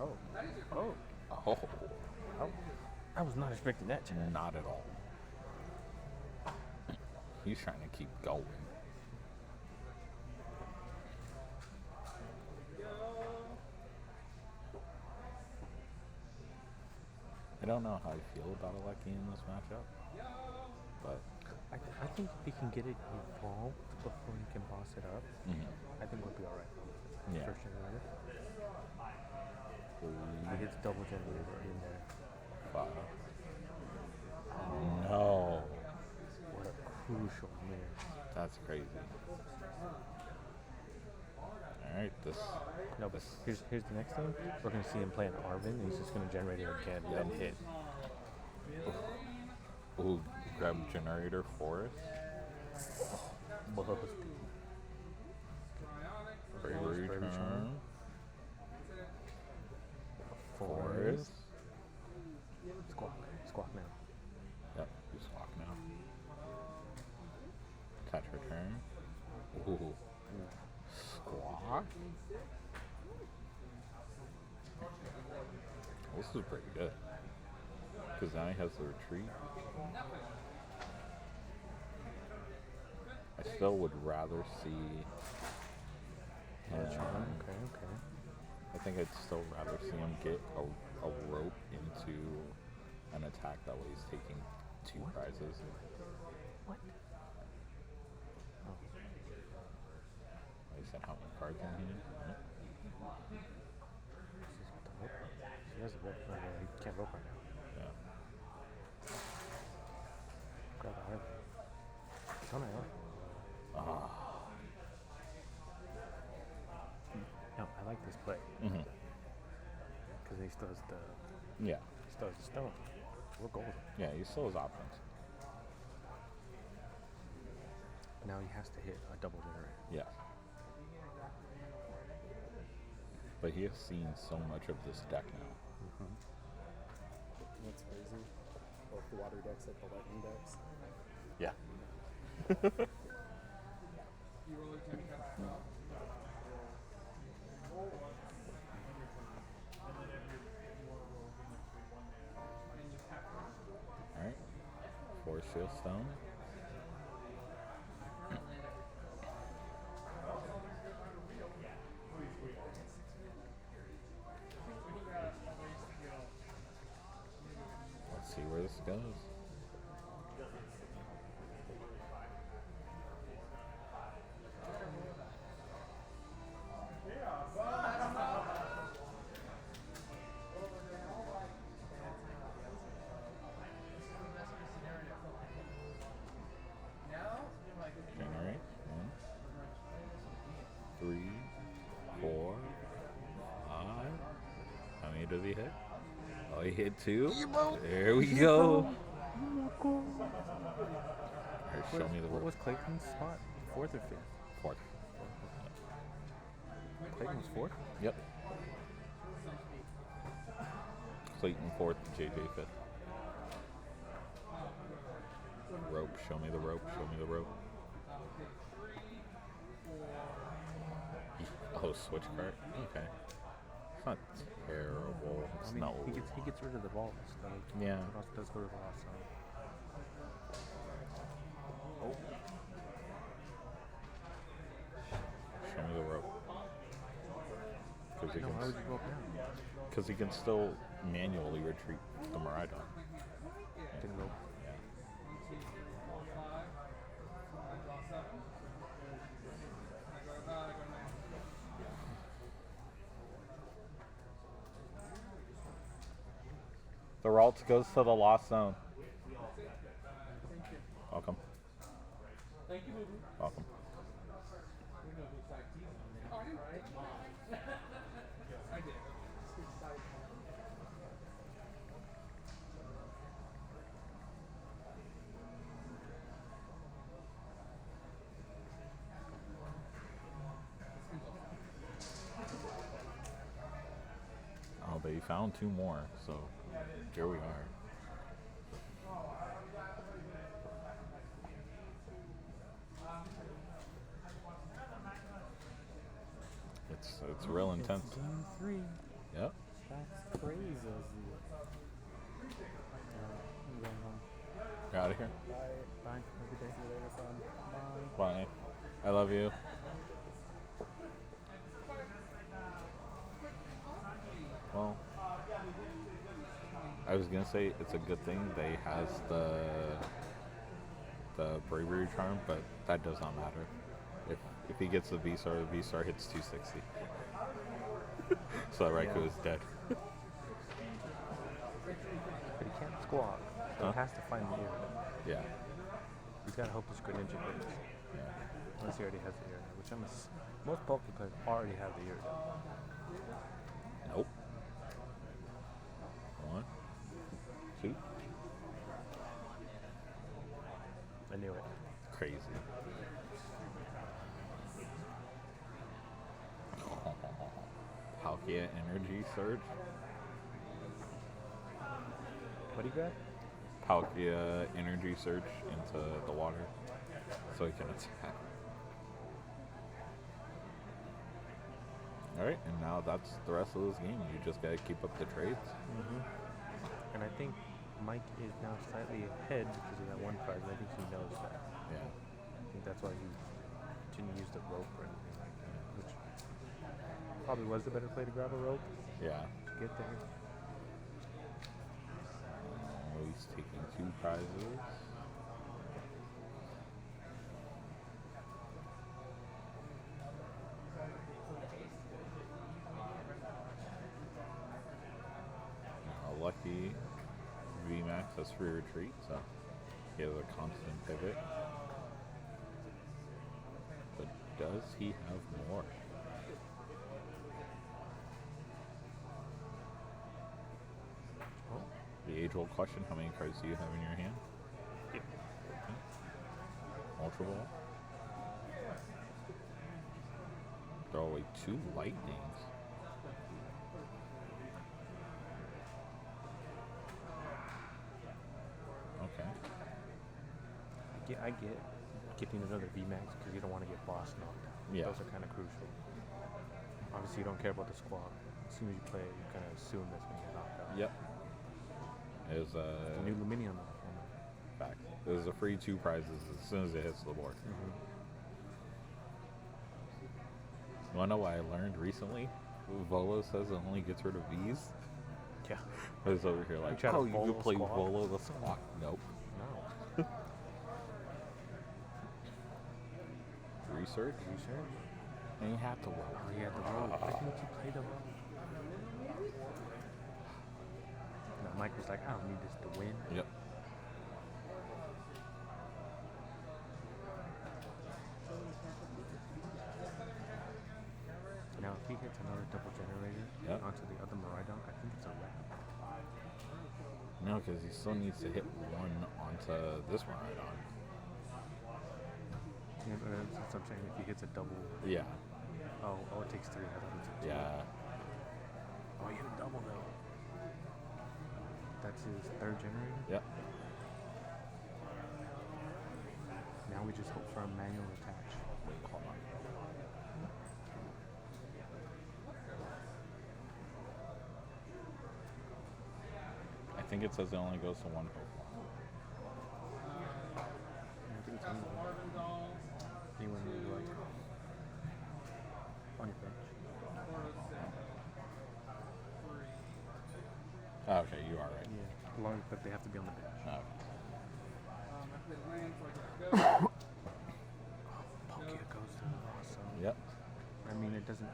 Oh. Oh. I was not expecting that, Chad. Not at all. He's trying to keep going. I don't know how I feel about a Lucky in this matchup, but I think if he can get it evolved before he can boss it up, I think we'll be alright. Yeah. First generator. He hits double generator in there. 5. No. What a crucial miss. That's crazy. Alright, No, but here's the next thing. We're gonna see him play an Arvin, and he's just gonna generate it again, then hit. Ooh, grab generator forest. Bust. Bravery Bravery charm. charm. Forest. Squawk now. Yep, you squawk now. Catch return. Ooh. Squawk. This is pretty good. Because now he has the retreat. I still would rather see him. Okay. I think I'd still rather see him get a rope into an attack. That way he's taking 2 prizes. What? I said how many cards in here? She has a rope. No, he can't rope right now. Yeah. Grab the Arvin. It's on it. No, I like this play. Because he still has the... Yeah. He still has the stone. We're golden. Yeah, he still has options. But now he has to hit a double generator. Yeah. But he has seen so much of this deck now. That's crazy. Both the water decks like the lightning decks. Yeah. Alright. Force Shield Stone. Let's see where this goes. hit 2. There we go. Alright, show me the What rope. was Clayton's spot? 4th or 5th? 4th. Clayton was 4th? Yep. Clayton 4th, JJ 5th. Rope, show me the rope, show me the rope. Oh, switch cart? Okay. It's not terrible. It's I mean, not. he gets rid of the balls. So Yeah. It also does go to the lost zone. Oh. Show me the rope. Because he, No, why would you go up now? he can still manually retreat the Maridon. Didn't rope. The Ralts goes to the lost zone. Welcome. Welcome. Oh, they found 2 more, so here we are. It's real intense. Game 3. Yep. That's crazy. I'm going home. You're out of here. Bye. Have a good day. See you later, son. Bye. Bye. I love you. Well, I was gonna say it's a good thing they has the bravery charm, but that does not matter. If he gets the V-Star hits 260. So that Raikou is dead. But he can't squawk. He has to find the ear. Yeah. He's got to hope this Greninja hits. Yeah. Unless he already has the ear, which most Poké players already have the ear. Nope. 1, 2. I knew it. Crazy. Palkia Energy Surge. What do you grab? Palkia Energy Surge into the water so he can attack. Alright, and now that's the rest of this game. You just gotta keep up the trades. And I think Mike is now slightly ahead because of that one prize. I think he knows that. Yeah. I think that's why he didn't use the rope or anything like that. Which probably was the better play to grab a rope Yeah. to get there. Oh, he's taking 2 prizes. Now, lucky VMAX has free retreat, so he has a constant pivot. But does he have more? The age-old question, how many cards do you have in your hand? Yeah. Okay. Ultra Ball. Throw away 2 lightnings. Okay. I get getting another VMAX because you don't want to get boss knocked out. Yeah. Those are kind of crucial. Obviously, you don't care about the squad. As soon as you play it, you kind of assume that's going to get knocked out. Yep. There's The new Lumini on the back. There's a free 2 prizes as soon as it hits the board. You wanna know what I learned recently? Volo says it only gets rid of V's. Yeah. I was over here like, try to oh, you Volo can play Squawk? Volo the Squawk. Nope. No. Research? And you have to roll. Oh, you had the roll. Why didn't you play the roll? No, Mike was like, I don't need this to win. Yep. Now, if he hits another double generator onto the other Maridon, I think it's a wrap. No, because he still needs to hit one onto this one right on. Yeah, but that's what I'm saying. If he hits a double. Yeah. Oh, it takes 3. I thought it took 2. Yeah. Oh, he hit a double though. That's his 3rd generator. Yep. Now we just hope for a manual attach. Wait, hold on. I think it says it only goes to one Pokemon. Yeah, I think it's anyone you like on your bench. Oh, okay, you are right. Yeah, long, but they have to be on the bench. Oh, Palkia goes to awesome. Yep. I mean, it doesn't.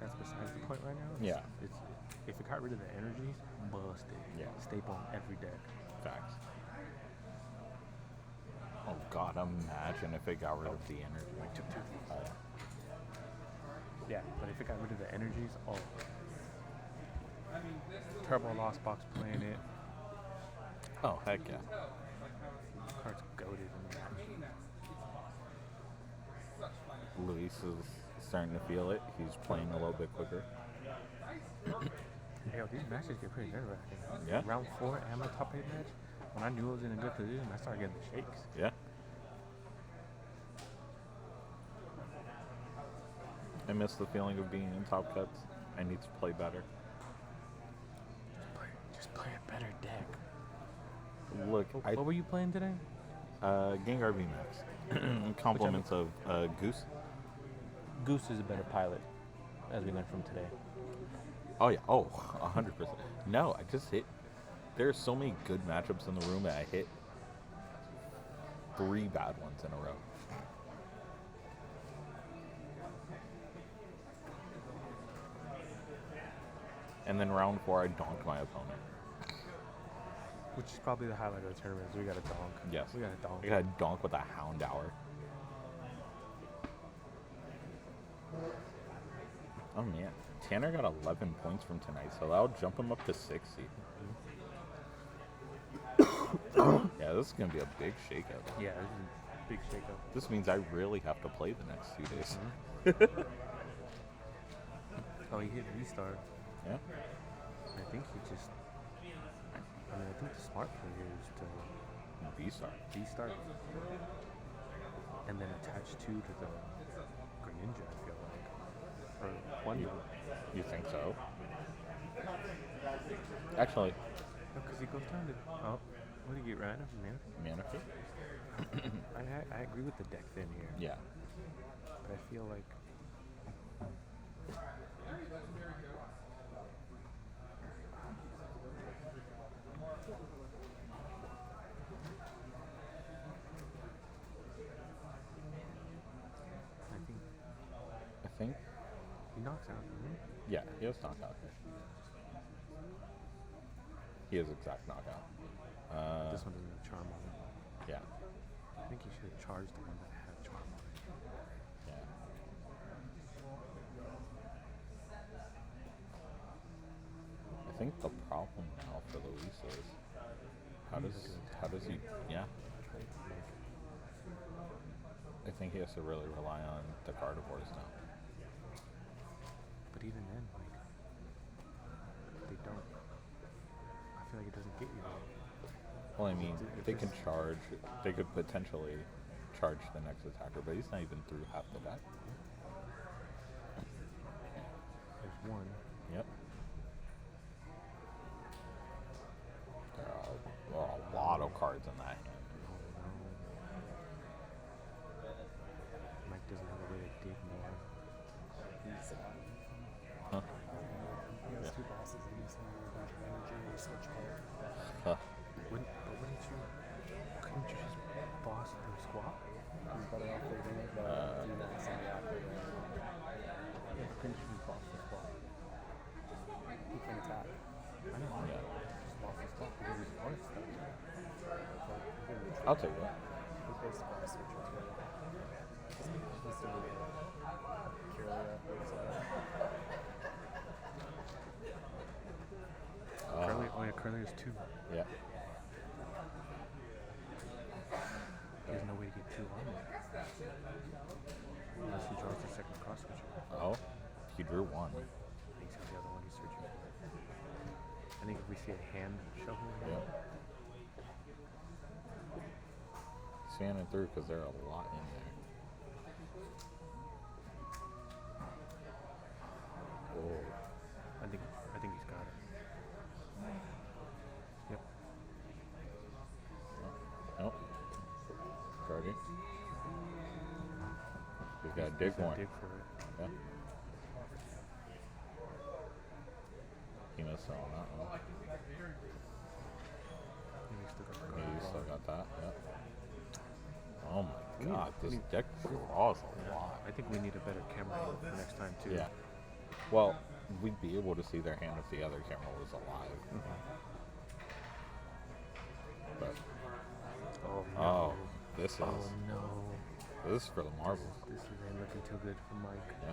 That's besides the point right now. Yeah. It's if it got rid of the energies, busted. Yeah. Staple on every deck. Facts. Oh God, imagine if it got rid of the energy. Like 2. Yeah, but if it got rid of the energies, Turbo Lost Box playing it. Oh heck yeah. Card's goated in the match. Luis is starting to feel it. He's playing a little bit quicker. Yo, these matches get pretty good right here. Yeah. Round 4, I'm a top 8 match. When I knew I was in a good position, I started getting the shakes. Yeah. I miss the feeling of being in top cuts. I need to play better. Just play a better deck. Look, What were you playing today? Gengar VMAX. Compliments of Goose. Goose is a better pilot, as we learned from today. Oh yeah. Oh, 100%. No, I just hit. There are so many good matchups in the room that I hit 3 bad ones in a row. And then round 4, I donked my opponent. Which is probably the highlight of the tournament. Is we got a donk. Yes. We got a donk. I got a donk with a Hound Hour. Oh man, Tanner got 11 points from tonight, so that'll jump him up to 60. Yeah, this is gonna be a big shakeup. Yeah, this is a big shakeup. This means I really have to play the next 2 days. Oh, he hit restart. Yeah. I think he just. I think the smart play here is to restart, and then attach 2 to the Greninja. I feel like, or 1 to. You think so? Actually, Because he goes down to. Oh, what did he get? Random Manaphy? I agree with the deck thin here. Yeah. But I feel like. I think. He knocks out, doesn't he? Yeah, he has knockout. He has exact knockout. This one doesn't have charm on it. Yeah. I think he should have charged the one that had charm on it. Yeah. I think the problem now for Luis is how does he yeah. I think he has to really rely on the carnivores now. But even then, like, they don't. I feel like it doesn't get you there. Well, I mean, they can charge. They could potentially charge the next attacker, but he's not even through half the deck. There's 1. Yep. There are a lot of cards in that hand. Mike doesn't have a way to dig more. Huh? He has 2 bosses and he's having a bunch of energy and he's switch card. Huh. Couldn't you just boss the squat? He's better off leaving it, but do not send it after that. Yeah, but couldn't you just boss the squat? He can attack. I know. Yeah. Just boss the squat because his opponent's stuck. I'll take that. He basically has switches with it. He's still Curia, Curly, oh yeah, Curly is 2. Yeah. he drew one. He's got the other one he's searching for. I think if we see a hand shuffle. Yep. Scanning through because there are a lot in there. Oh. I think he's got it. Yep. Nope. Charging. He's got to dig one. Dig for it. Yeah. He missed on that one. He still got that. Yep. Oh my god, this deck draws a lot. I think we need a better camera angle for next time too. Yeah. Well, we'd be able to see their hand if the other camera was alive. But no. This is Oh no. This is for the marbles. This ain't looking too good for Mike. Yeah.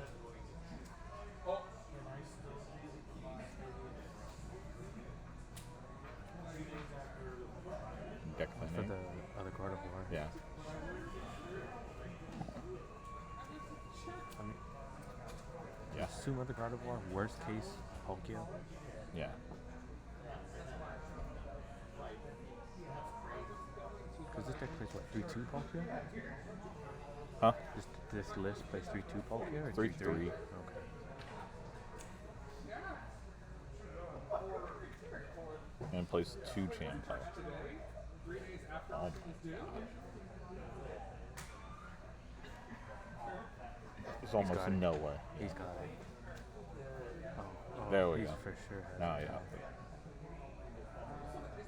Deck For cleaning. the other carnivore. Yeah. I mean, Yeah. assume other carnivore. Worst case, Palkia. Yeah. Because this deck plays what, 3-2 Palkia? Huh? This list plays 3-2 Palkia or 3-3. Okay. And plays 2 Chantel. Oh my god. There's almost got it. no way. He's got it. Oh, There we he's go. for sure has Oh, it. yeah.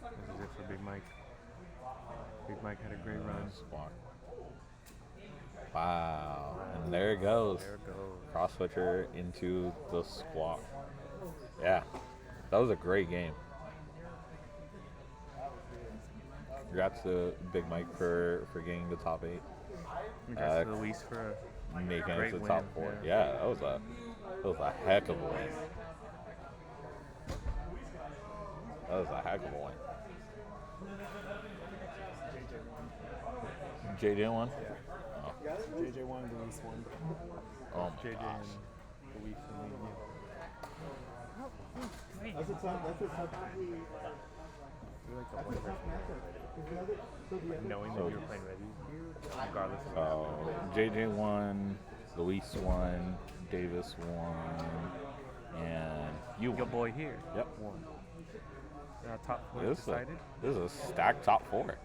This is it for Big Mike. Big Mike had a great run. Squawk. Wow. And there it goes. There it goes. Cross switcher into the squawk. Yeah. That was a great game. Congrats to Big Mike for getting the top 8. Congrats to Luis for making it great to the win, top 4. Yeah, that was a heck of a win. That was a heck of a win. JJ won? Oh. JJ won, Luis won. Oh my JJ gosh. and Luis and me. That's a tough. You're like the one person knowing that you were playing ready, regardless of JJ won, Luis won, Davis won, and you your won. boy here. Yep. Won. Top 4 This decided. is a stacked top 4.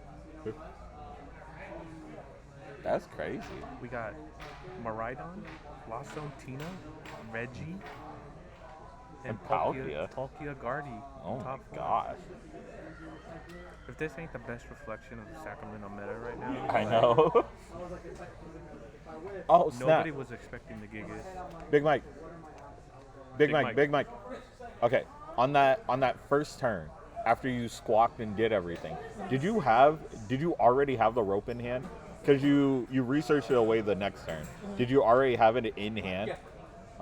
That's crazy. We got Maridon, Blossom, Tina, Reggie, And Palkia. Palkia Guardi. Oh top my 4. gosh. If this ain't the best reflection of the Sacramento meta right now, I know. Oh, snap. nobody was expecting the Gigas. Big Mike. Big Big Mike. Mike. Big Mike. Okay. On that first turn, after you squawked and did everything, did you already have the rope in hand? Because you researched it away the next turn. Did you already have it in hand?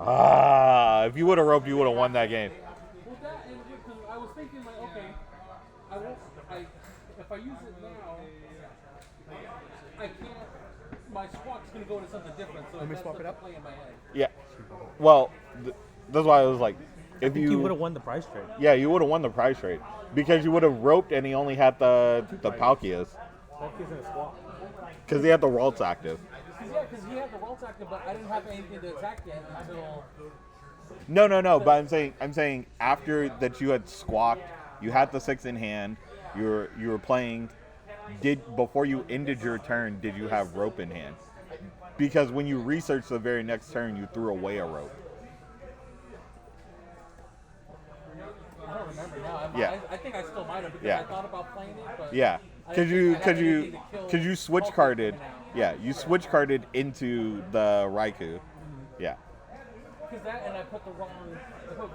Ah, if you would have roped, you would have won that game. Well, that and because I was thinking like, okay, if I use it now, I can't. My squawk's gonna go to something different. So Let me that's swap it up. play in my head. Yeah. Well, that's why I was like, if You would have won the prize trade. Yeah, you would have won the prize trade because you would have roped and he only had the Palkias Palkia's in a swap. because he had the Waltz active. Yeah, because he had the Waltz active, but I didn't have anything to attack yet until. No. But I'm saying after that you had squawked, you had the 6 in hand. You were playing. Before you ended your turn, did you have rope in hand? Because when you researched the very next turn, you threw away a rope. I don't remember now. Yeah. I think I still might have because Yeah. I thought about playing it, but Yeah, I because didn't think I had anything to kill you switch Palkia carded. now. Yeah, you switch carded into the Raikou. Yeah. Because that and I put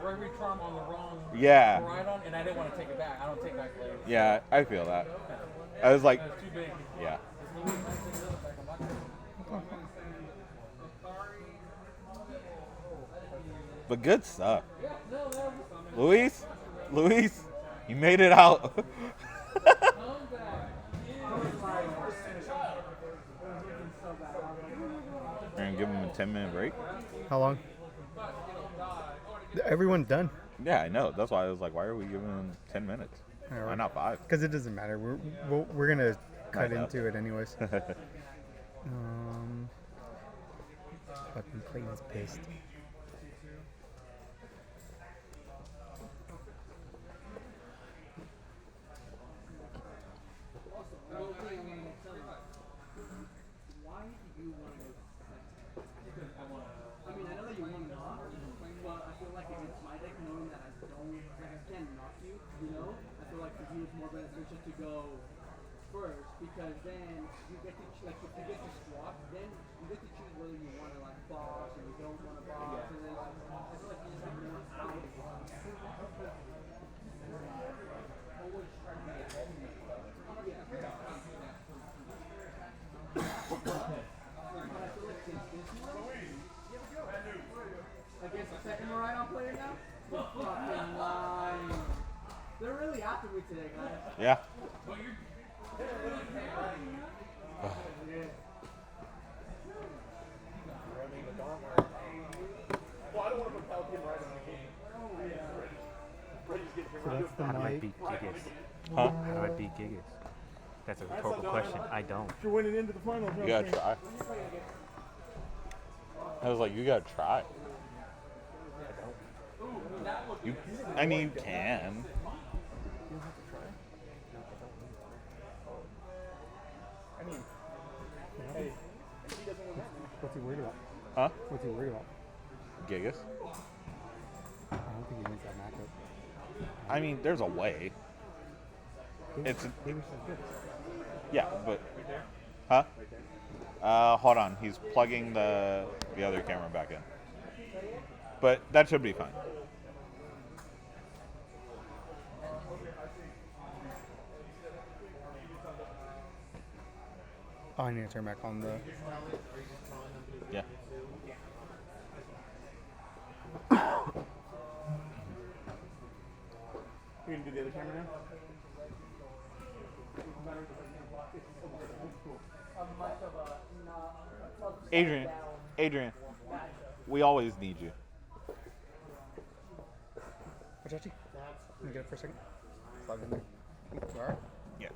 Bravery Charm on the wrong Yeah. Maridon, and I didn't want to take it back. I don't take back players. Yeah, I feel that. I was like, It's too big. yeah. But good stuff. Luis, you made it out. We're gonna give him a 10-minute break. How long? Everyone done. Yeah, I know. That's why I was like, why are we giving them 10 minutes? Why not 5? Because it doesn't matter. We're gonna cut know. into it anyways. Fucking Clayton's pissed. I mean, I know that you want to knock, but I feel like against my deck, knowing that I don't, like, I can't knock you, you know? I feel like for you it's more beneficial to go first, because then you get to, like, if you get to swap, then you get to choose whether you want to, like, boss or you don't want to boss, and then, like, I feel like you just have more out. Always try to get against the second Orion player now? You're fucking lying. They're really after me today, guys. Yeah. So that's the How do I mic. beat Gigas? Huh? How do I beat Gigas? That's a rhetorical question. I don't. You're winning into the finals. You gotta try. I was like, you gotta try. I mean, you can. I mean, hey, if he doesn't win that, What's he worried about? Huh? What's he worried about? Gigas? I don't think he wins that matchup. I mean, there's a way. It's Gigas is good. yeah, but huh? Hold on. He's plugging the other camera back in. But that should be fine. Oh, I need to turn back on the. Yeah. we can do the other camera now. Adrian, we always need you. Wachachi? Let me get it for a second. Plug in there. Alright. Yeah.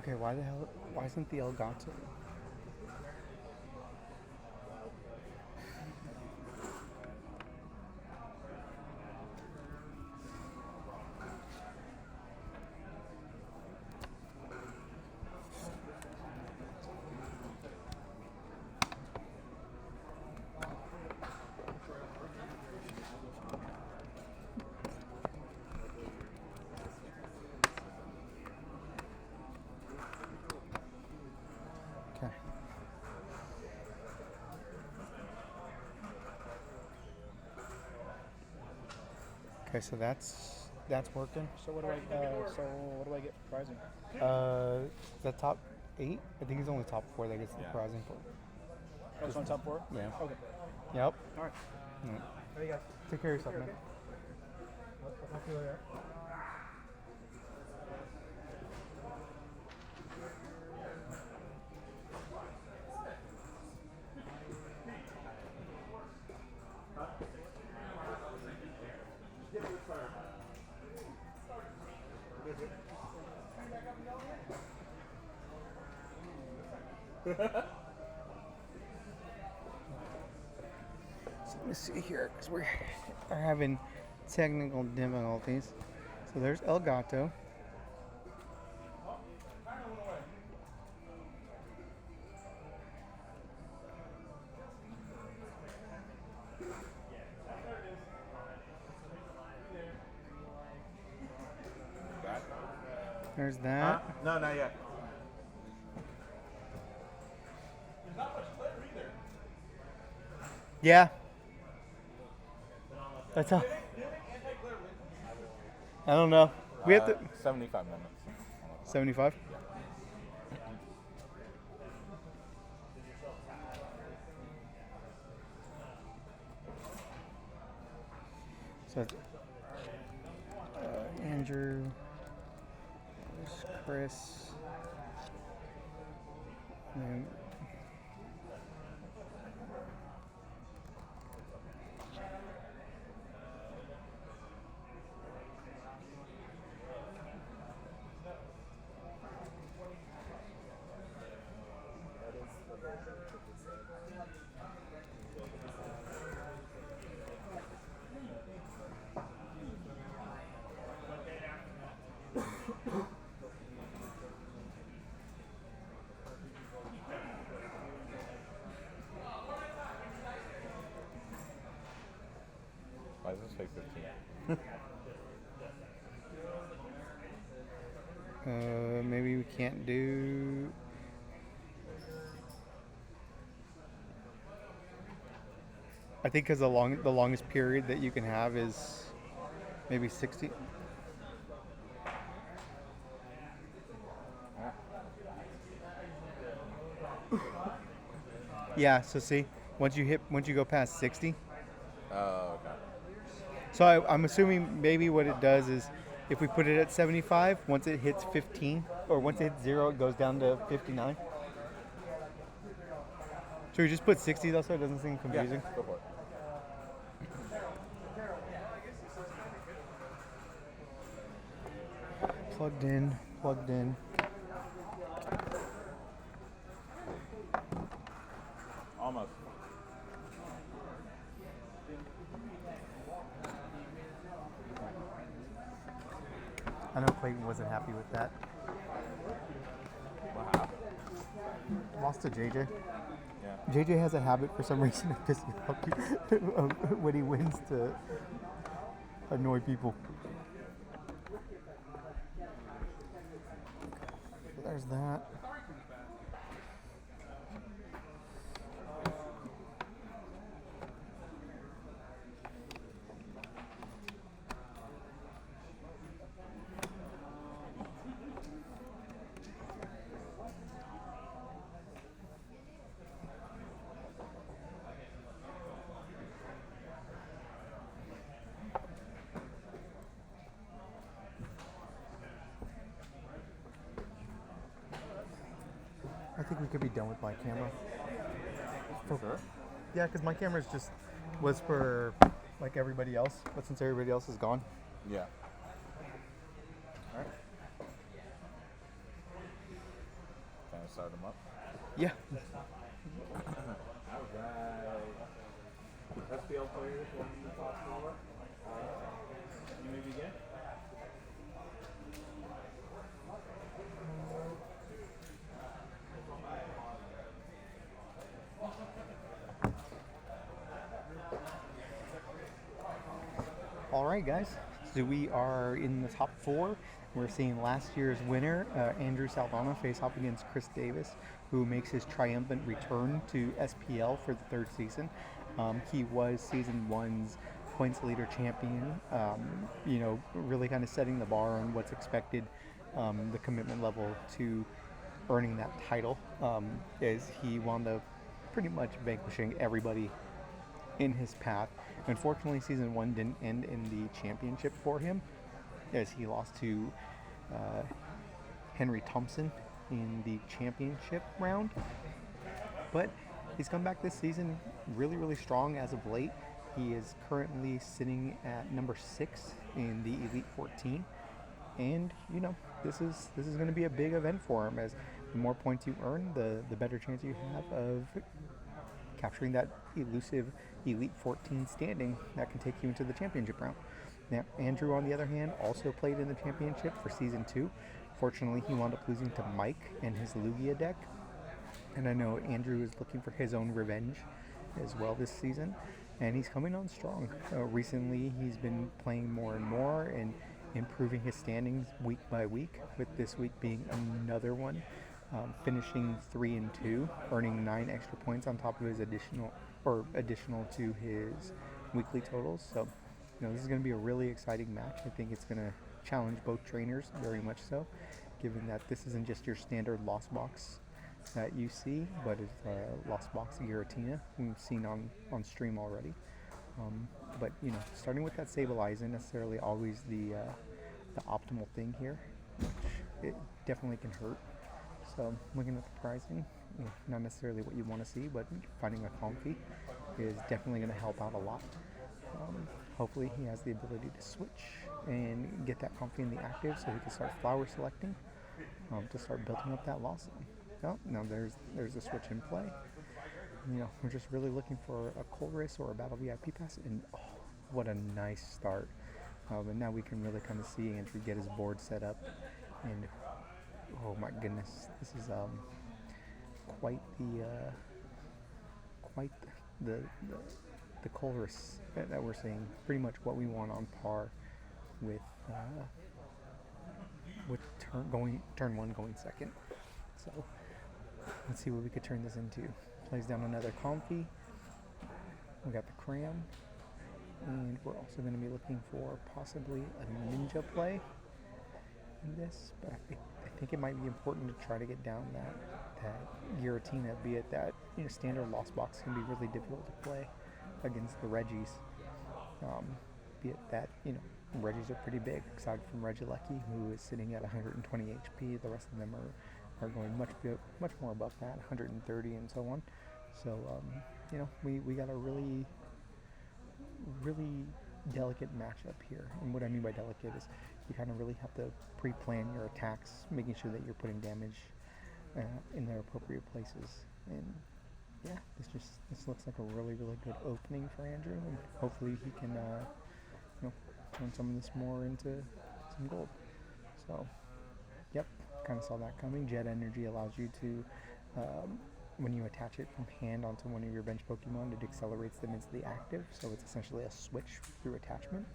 Okay, why isn't the Elgato? Okay. Okay, so that's working. So what do I get for prizing? The top 8? I think it's only top 4 that gets the prizing for. That's on top 4? Yeah. Okay. Yep. All right. Yeah. There you go. Take care of yourself, man. I'll talk to you later. So let me see here, because we're having technical difficulties. So there's Elgato. There's that. No, not yet. Yeah. That's all. I don't know. We have to 75 minutes. 75. So Andrew, Chris, and Why does this say 15? maybe we can't do. I think because the longest period that you can have is maybe 60. Yeah. So see, once you go past 60. Oh, okay. So I'm assuming maybe what it does is if we put it at 75, once it hits 15, or once it hits 0, it goes down to 59. Should we just put 60 though so it doesn't seem confusing? Yeah, go for it. Plugged in. Almost. I know Clayton wasn't happy with that. What happened? Lost to JJ. Yeah. JJ has a habit for some reason of pissing off when he wins to annoy people. There's that. I think we could be done with my camera. Sure. Yeah, because my camera was for like everybody else, but since everybody else is gone. Yeah. All right. Can I start them up? Yeah. All right. SPL players, one top score. You may begin. All right, guys. So we are in the top 4. We're seeing last year's winner, Andrew Saldana, face off against Chris Davis, who makes his triumphant return to SPL for the 3rd season. He was Season 1's points leader champion, really kind of setting the bar on what's expected, the commitment level to earning that title, as he wound up pretty much vanquishing everybody in his path. Unfortunately, Season 1 didn't end in the championship for him, as he lost to Henry Thompson in the championship round. But he's come back this season really, really strong as of late. He is currently sitting at number 6 in the Elite 14. And, this is going to be a big event for him, as the more points you earn, the better chance you have of capturing that elusive Elite 14 standing that can take you into the championship round. Now, Andrew, on the other hand, also played in the championship for Season 2. Fortunately, he wound up losing to Mike and his Lugia deck. And I know Andrew is looking for his own revenge as well this season. And he's coming on strong. Recently, he's been playing more and more. And improving his standings week by week, with this week being another one, finishing 3-2, earning 9 extra points on top of his additional to his weekly totals. So, this is going to be a really exciting match. I think it's going to challenge both trainers very much so, given that this isn't just your standard Lost Box that you see, but it's a Lost Box Giratina we've seen on stream already. But starting with that Sable Eye isn't necessarily always the optimal thing here, which it definitely can hurt. So looking at the pricing, not necessarily what you want to see, but finding a comfy is definitely going to help out a lot. Hopefully he has the ability to switch and get that comfy in the active so he can start flower selecting to start building up that loss. Oh, now there's a switch in play. We're just really looking for a Colress or a Battle VIP pass, and what a nice start. And now we can really kind of see Andrew get his board set up, and oh my goodness, this is quite the Colress that we're seeing. Pretty much what we want on par with turn one going second. So let's see what we could turn this into. Plays down another comfy. We got the cram, and we're also going to be looking for possibly a ninja play in this, but I think it might be important to try to get down that Giratina, be it that standard Lost Box can be really difficult to play against the Reggies, be it that Reggies are pretty big, aside from Regieleki, who is sitting at 120 HP. The rest of them are going much more above that, 130 and so on. So we got a really delicate matchup here. And what I mean by delicate is you kind of really have to pre-plan your attacks, making sure that you're putting damage in their appropriate places. And yeah, this looks like a really good opening for Andrew, and hopefully he can turn some of this more into some gold. So yep, kind of saw that coming. Jet Energy allows you to, when you attach it from hand onto one of your bench Pokemon, it accelerates them into the active, so it's essentially a switch through attachment.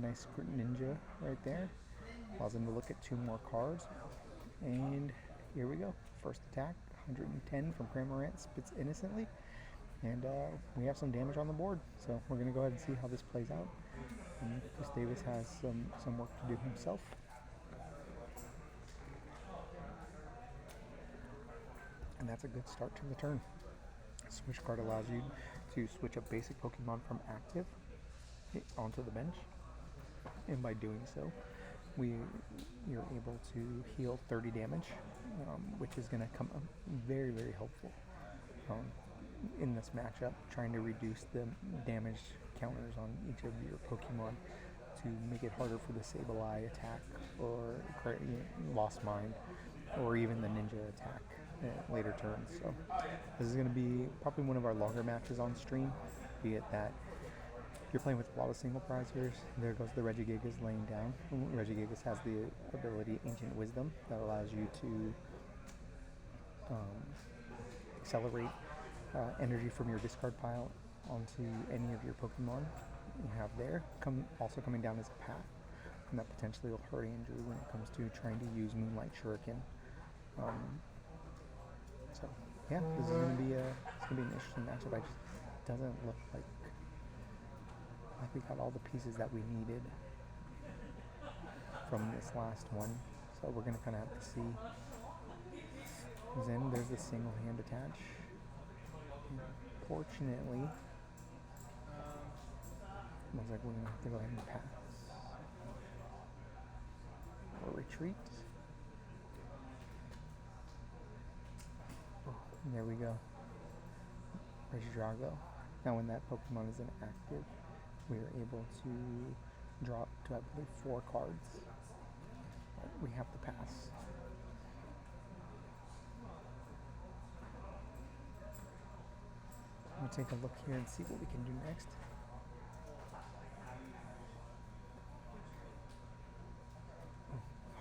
Nice Ninja right there. Allows them to look at 2 more cards. And here we go. First attack, 110 from Cramorant, spits innocently. And we have some damage on the board, so we're going to go ahead and see how this plays out. Chris Davis has some work to do himself. And that's a good start to the turn. Switch card allows you to switch a basic Pokemon from active onto the bench, and by doing so, you're able to heal 30 damage, which is going to come very helpful in this matchup, trying to reduce the damage counters on each of your Pokemon to make it harder for the Sableye attack or Lost Mind or even the Ninja attack later turns. So this is going to be probably one of our longer matches on stream, be it that you're playing with a lot of single prizers. There goes the Regigigas laying down. Regigigas has the ability Ancient Wisdom that allows you to accelerate energy from your discard pile onto any of your Pokemon you have there. Also coming down as a path, and that potentially will hurt Andrew when it comes to trying to use Moonlight Shuriken. So yeah, this is gonna be an interesting matchup. It just doesn't look like we got all the pieces that we needed from this last one. So we're gonna kind of have to see. Then there's the single hand attach. Fortunately, looks like we're gonna have to go ahead and pass or retreat. And there we go. Regidrago. Now when that Pokemon is inactive, we are able to draw to, I believe, 4 cards. We have to pass. We'll take a look here and see what we can do next.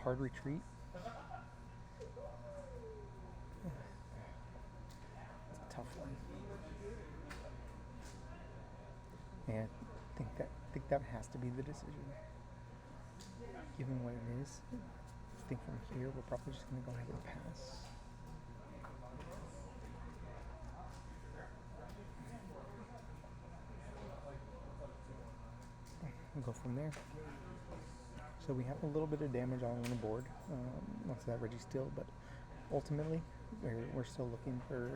Hard retreat. It's a tough one. And I think that has to be the decision. given what it is, I think from here we're probably just going to go ahead and pass. We'll go from there. So we have a little bit of damage on the board, once that Reggie still, but ultimately we're still looking for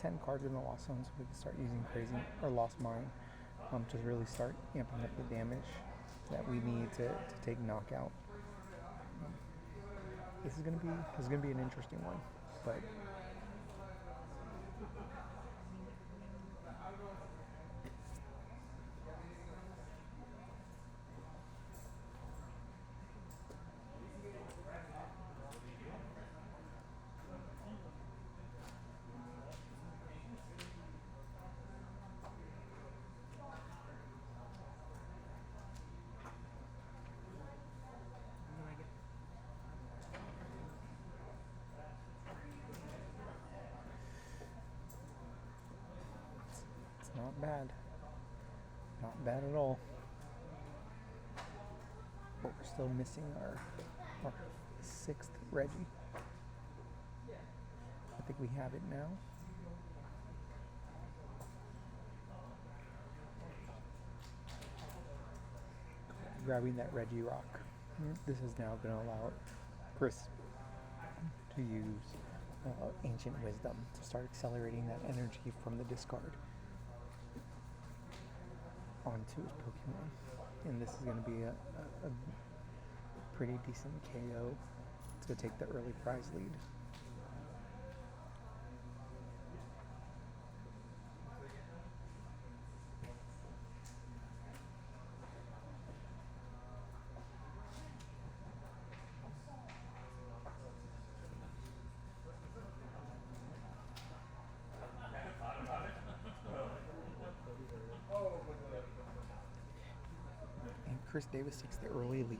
10 cards in the lost zone so we can start using crazy or lost mine to really start amping up the damage that we need to take knockout. This is gonna be an interesting one, but it's not bad. Not bad at all. But we're still missing our 6th Reggie. I think we have it now. Grabbing that Reggie rock. This is now going to allow Chris to use Ancient Wisdom to start accelerating that energy from the discard onto his Pokemon. And this is going to be a pretty decent KO to take the early prize lead. And Chris Davis takes the early lead.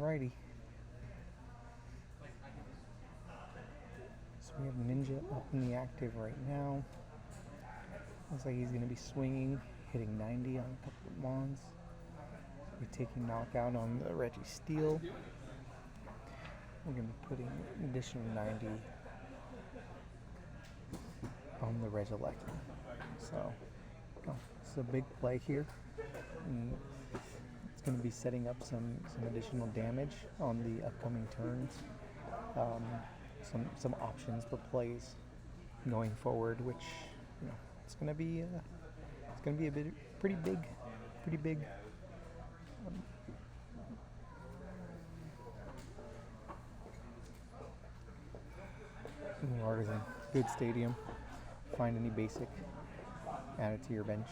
Alrighty. So we have Ninja up in the active right now. Looks like he's going to be swinging, hitting 90 on a couple of Mons. We're taking knockout on the Reggie Steel. We're going to be putting an additional 90 on the Regieleki. So, it's a big play here. And it's going to be setting up some additional damage on the upcoming turns. Some options for plays going forward, which it's going to be a bit pretty big Artisan, good stadium. Find any basic, add it to your bench.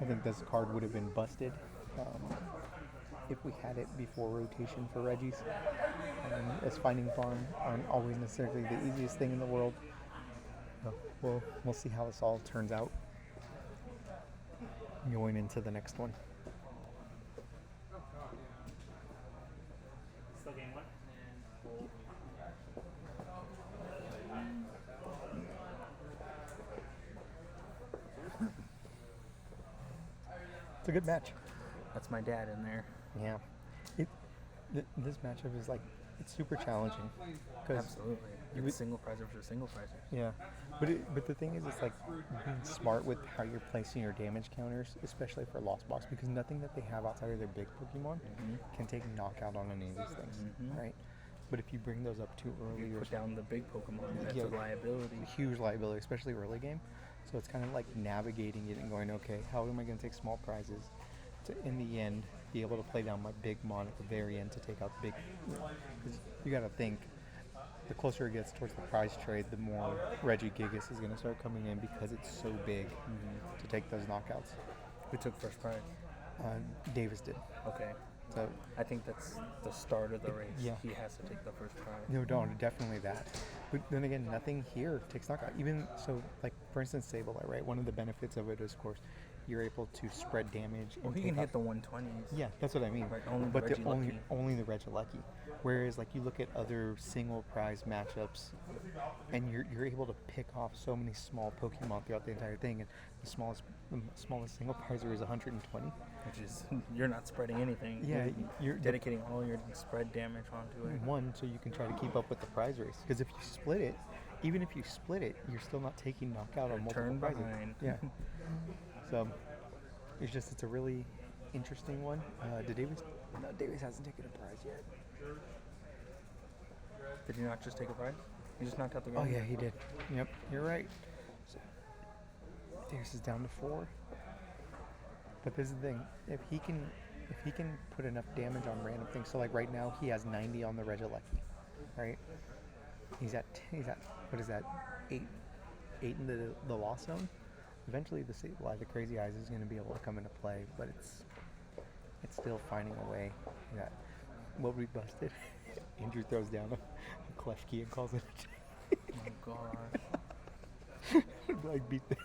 I think this card would have been busted if we had it before rotation for Reggies. As finding farm aren't always necessarily the easiest thing in the world. So we'll see how this all turns out going into the next one. Still game one. It's a good match. That's my dad in there. Yeah. This matchup is like, it's super challenging. Absolutely. It's single prizer versus single prizer. Yeah. But the thing is, it's like being smart with how you're placing your damage counters, especially for Lost Box, because nothing that they have outside of their big Pokemon can take knockout on any of these things, right? But if you bring those up too early, You put down the big Pokemon, that's a liability. A huge liability, especially early game. So it's kind of like navigating it and going, okay, how am I going to take small prizes to, in the end, be able to play down my big mon at the very end to take out the big. Because you got to think, the closer it gets towards the prize trade, the more Regigigas is going to start coming in because it's so big to take those knockouts. Who took first prize? Davis did. Okay. So I think that's the start of the race. Yeah. He has to take the first prize. No, definitely that. But then again, nothing here takes knockout. Even so, like for instance, Sableye, right? One of the benefits of it is, of course, you're able to spread damage. Well, he can hit the 120s. Yeah, that's what I mean. Like only but the only the Regilucky. Whereas, like you look at other single prize matchups, and you're able to pick off so many small Pokemon throughout the entire thing, and the smallest single prizer is 120. Which is, you're not spreading anything. Yeah, you're dedicating all your spread damage onto it. One, so you can try to keep up with the prize race. Because if you split it, even if you split it, you're still not taking knockout on multiple Turn prizes. behind. Yeah. So it's a really interesting one. Davis hasn't taken a prize yet. Did he not just take a prize? He just knocked out the guy? Oh yeah, he did. Yep, you're right. So, Davis is down to 4. But this is the thing: if he can put enough damage on random things. So like right now, he has 90 on the Regilucky, right? He's at what is that? 8 in the loss zone. Eventually, the Sableye, the Crazy Eyes, is going to be able to come into play, but it's still finding a way. Yeah. What we busted. Andrew throws down a Klefki and calls it a Oh gosh. like beat the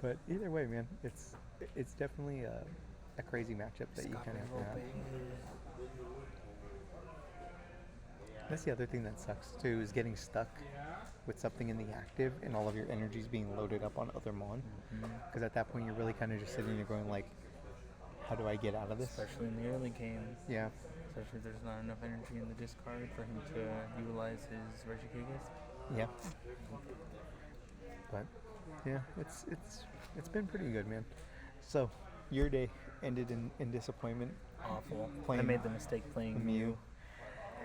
But either way, man, it's definitely a crazy matchup that you kind of have to have. That's the other thing that sucks too, is getting stuck with something in the active and all of your energies being loaded up on other mon. Because at that point, you're really kind of just sitting there going like, how do I get out of this? Especially in the early games. Yeah. Especially if there's not enough energy in the discard for him to utilize his Regigigas. Yeah. But yeah, it's been pretty good, man. So your day ended in disappointment. Awful. I Playing made the mistake playing Mew.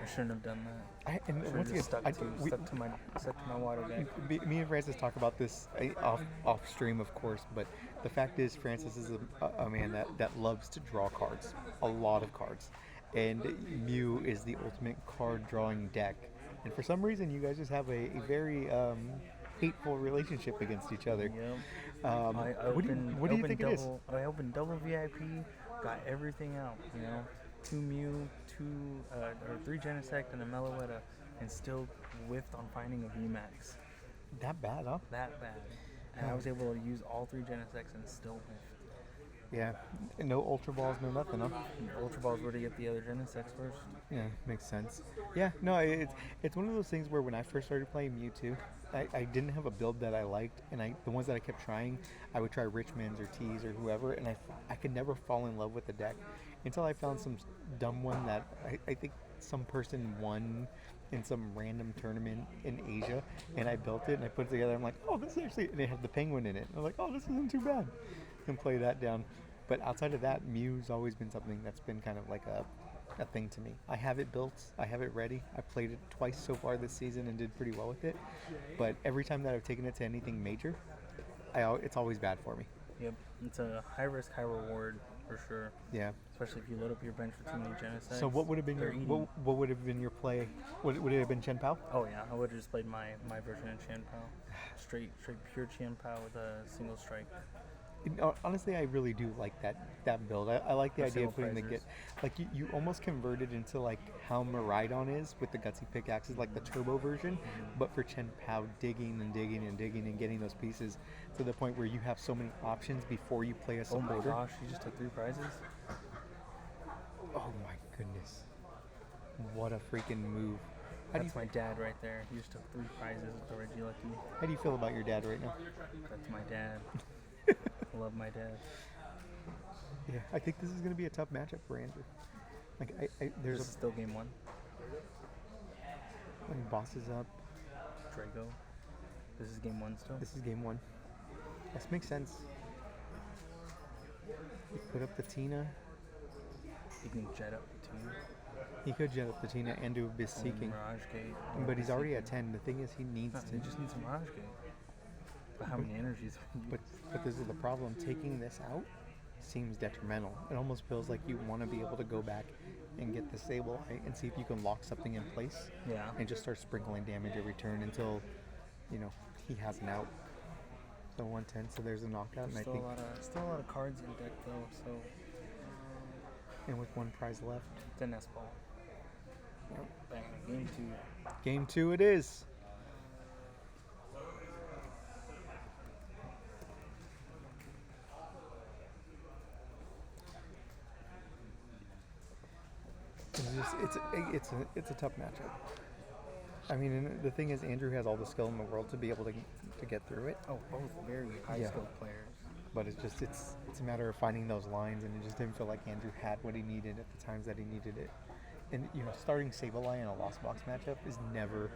I shouldn't have done that. Once again, stuck to my water deck. Me and Francis talk about this off stream, of course, but the fact is, Francis is a man that loves to draw cards, a lot of cards, and Mew is the ultimate card drawing deck. And for some reason, you guys just have a very hateful relationship against each other. Yep. What do you think it is? I opened double VIP, got everything out, 2 Mew, 3 Genesect, and a Meloetta, and still whiffed on finding a VMAX. That bad, huh? That bad. And I was able to use all 3 Genesects and still whiffed. Yeah, and no Ultra Balls, no nothing, huh? Ultra Balls were to get the other Genesects first. Yeah, makes sense. Yeah, no, it's one of those things where when I first started playing Mewtwo, I didn't have a build that I liked, and the ones that I kept trying, I would try Richmond's or T's or whoever, and I could never fall in love with the deck until I found some dumb one that I think some person won in some random tournament in Asia, and I built it and I put it together. I'm like, oh, this is actually, and it had the penguin in it. I'm like, oh, this isn't too bad. And play that down. But outside of that, Mew's always been something that's been kind of like a thing to me. I have it built. I have it ready. I played it twice so far this season and did pretty well with it. But every time that I've taken it to anything major, it's always bad for me. Yep. It's a high risk, high reward for sure. Yeah. Especially if you load up your bench with too many genocides. So what would have been your what would have been your play? Would it have been Chen Pao? Oh yeah, I would have just played my version of Qian Pao. Straight pure Qian Pao with a single strike. Honestly, I really do like that build. I like the Or idea of single putting prizes. like you almost converted into like how Maridon is with the gutsy pickaxes, like the turbo version, but for Chen Pao, digging and digging and digging and getting those pieces to the point where you have so many options before you play a Oh supporter. my gosh, you just took 3 prizes? Oh my goodness. What a freaking move. That's my dad right there. He just took 3 prizes with the Reggie Lucky. How do you feel about your dad right now? That's my dad. I love my dad. Yeah, I think this is going to be a tough matchup for Andrew. Like, there's This is still game 1. when boss is up. Drago. This is game 1 still. This is game 1. This makes sense. You put up the Tina. You can jet up the team. He could jet up the Tina and do Abyss Seeking. Mirage Gate. But he's already at 10. The thing is, he needs No, to. he just needs a Mirage Gate. But how many energies? But this is the problem. Taking this out seems detrimental. It almost feels like you want to be able to go back and get the Sable Eye and see if you can lock something in place. Yeah. And just start sprinkling damage every turn until, he has an out. So 110. So there's a knockout, and I Still think. a lot of cards in deck though. So And with 1 prize left. then S ball. Bang. Game 2. Game 2 it is. It's a tough matchup. I mean, and the thing is, Andrew has all the skill in the world to be able to get through it. Oh, both very high skilled players. But it's a matter of finding those lines, and it just didn't feel like Andrew had what he needed at the times that he needed it. And starting Sableye in a Lost Box matchup is never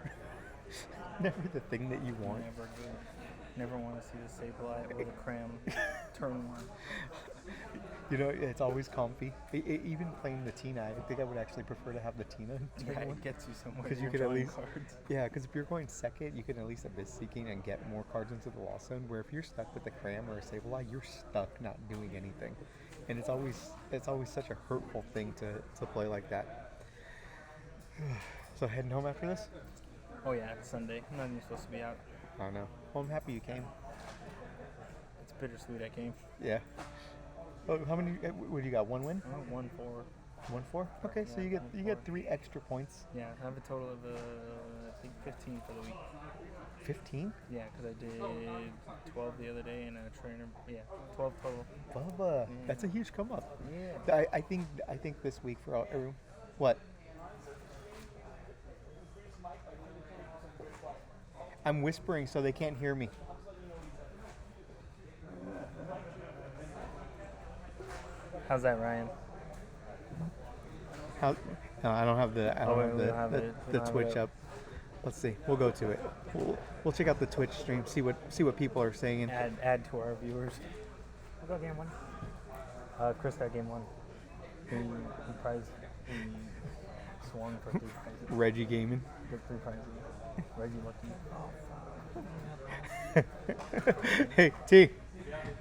the thing that you want. Never good. Never want to see the Sableye or the Cram turn 1. It's always comfy. Even playing the Tina, I think I would actually prefer to have the Tina. It gets you somewhere. Because you You're could at drawing least, cards. because if you're going second, you can at least Abyss Seeking and get more cards into the Lost Zone. Where if you're stuck with the Cram or a Sableye, you're stuck not doing anything, and it's always such a hurtful thing to play like that. So heading home after this? Oh yeah, it's Sunday. I'm not even supposed to be out. I don't know. Well, I'm happy you came. It's bittersweet. I came. Yeah. Oh, how many? What do you got? 1 win? 1-4. 1-4. Okay, so Yeah, you get 3 extra points. Yeah, I have a total of I think 15 for the week. 15? Yeah, because I did 12 the other day and a trainer. Yeah, 12 total. Bubba, that's a huge come up. Yeah. I think this week for everyone. What? I'm whispering so they can't hear me. How's that, Ryan? How? No, I don't have the We don't have the Twitch up. Let's see. We'll go to it. We'll check out the Twitch stream. See what people are saying. Add to our viewers. We'll go game 1. Chris got game 1. He swung for 3 prizes. Reggie Gaming. Get 3 prizes. Reggie Lucky. Hey T.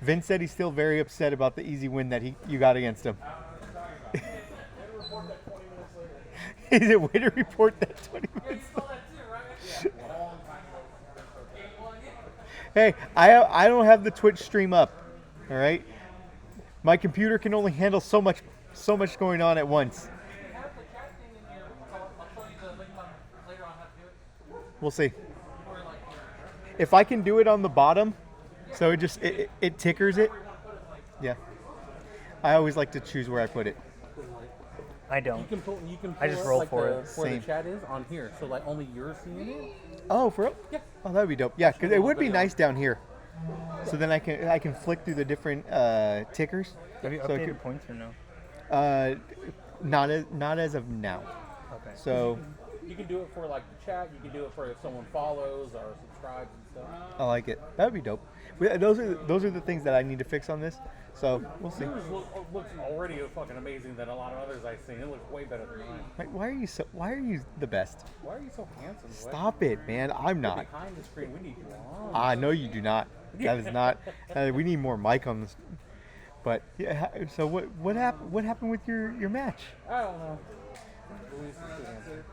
Vince said he's still very upset about the easy win that you got against him. Is it way to report that 20 minutes? Hey, I don't have the Twitch stream up. All right, my computer can only handle so much going on at once. We'll see. If I can do it on the bottom, so it tickers it. Yeah. I always like to choose where I put it. I don't. You can pull I just roll like for the, it. where Same. the chat is on here, so like only you're seeing it. Oh, for real? Yeah. Oh, that would be dope. Yeah, because it would be nice down here. So then I can flick through the different tickers. Have you So I updated could- points or no? Not as of now. Okay. So You can do it for like the chat. You can do it for if someone follows or subscribes and stuff. I like it. That would be dope. Those are the things that I need to fix on this. So we'll see. Yours looks already fucking amazing than a lot of others I've seen. It looks way better than mine. Like, why are you the best? Why are you so handsome? Wes? Stop it, man. I'm You're not. behind the screen. We need you on. I know you do not. That is not. We need more Mike on this. But yeah, so what happened with your match? I don't know. Luis is too handsome.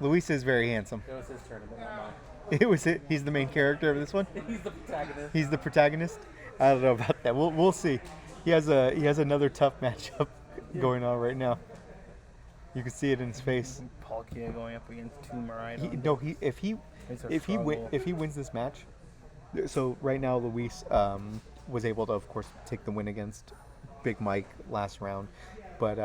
Luis is very handsome. It was his tournament, not mine. It was it. He's the main character of this one. He's the protagonist. He's the protagonist. I don't know about that. We'll see. He has another tough matchup going on right now. You can see it in his face. Palkia going up against Tomb Raider. If he wins this match, so right now Luis was able to, of course, take the win against Big Mike last round, but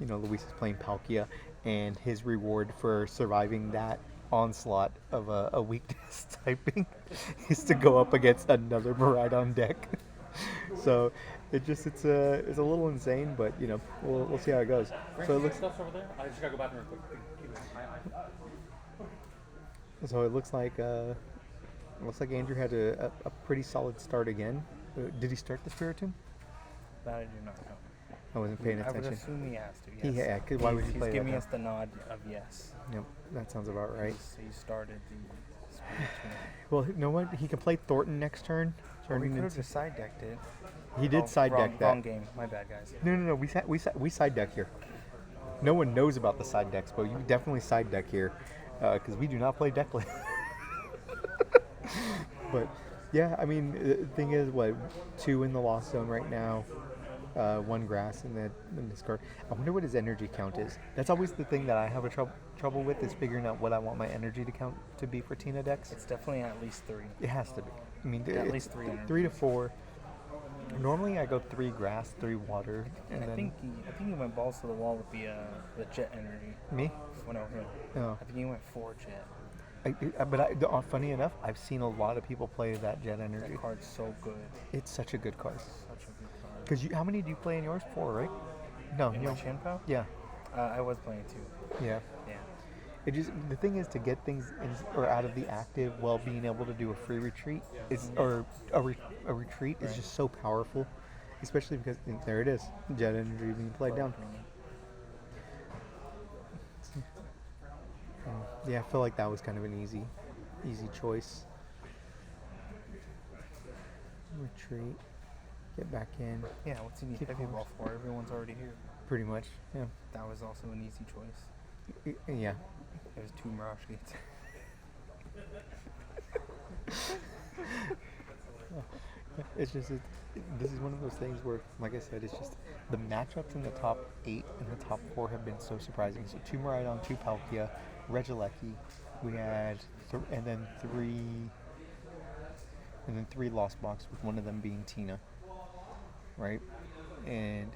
Luis is playing Palkia, and his reward for surviving that onslaught of a weakness typing is to go up against another Miraidon deck. So it's a little insane, but we'll see how it goes. So it looks. Stuff's over there. I just gotta go back real quick. So it looks like Andrew had a pretty solid start again. Did he start the Spiritomb? That I do not know. I wasn't paying attention. I would assume he has to. Yes. Yeah, why would you play He's that? giving us the nod of yes. Yep, that sounds about right. He started the Spiritomb. Well, you know what? He can play Thornton next turn. Or we could have just side decked it. He did side deck that. Wrong game. My bad, guys. No. We side deck here. No one knows about the side decks, but you definitely side deck here because we do not play deck list. But yeah, I mean, the thing is, 2 in the lost zone right now, 1 grass, and then discard. I wonder what his energy count is. That's always the thing that I have a trouble with, is figuring out what I want my energy to count to be for Tina decks. It's definitely at least 3. It has to be. I mean, at least 3. 3 to 4. Normally I go 3 grass, 3 water, and I think he went balls to the wall with the jet energy. Me? No, him. Oh. I think he went 4 jet. Funny enough, I've seen a lot of people play that jet energy. That card's so good. It's such a good card. Such a good card. Because how many do you play in yours? 4, right? No, in my Shenpao? Yeah. I was playing 2. Yeah. Yeah. The thing is, to get things out of the active while being able to do a free retreat or a retreat is just so powerful, especially because there it is, jet energy being played down. Yeah, I feel like that was kind of an easy choice. Retreat, get back in. Yeah, what's he need heavy ball for? Everyone's already here. Pretty much, yeah. That was also an easy choice. Yeah. It was 2 Mirage Gates. It's just, this is one of those things where, like I said, it's just the matchups in the top 8 and the top 4 have been so surprising. So 2 Miraidon, 2 Palkia, Regieleki, we had, and then 3 Lost Box, with one of them being Tina, right? And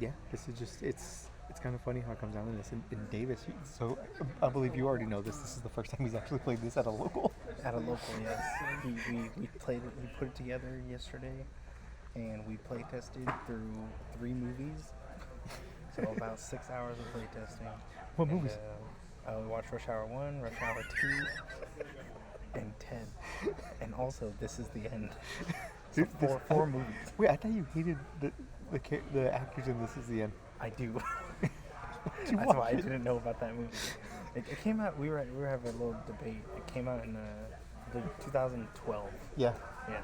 yeah, this is just, it's kind of funny how it comes down to this. And Davis, so I believe you already know this. This is the first time he's actually played this at a local. At a local, yes. We played it. We put it together yesterday, and we play tested through 3 movies. So about 6 hours of play testing. What movies? We watched Rush Hour 1, Rush Hour 2, and 10. And also, this is the end. So 4 movies. Wait, I thought you hated the actors in This Is the End. I do. That's why I didn't know about that movie. It came out. We were having a little debate. It came out in 2012. Yeah. Yeah.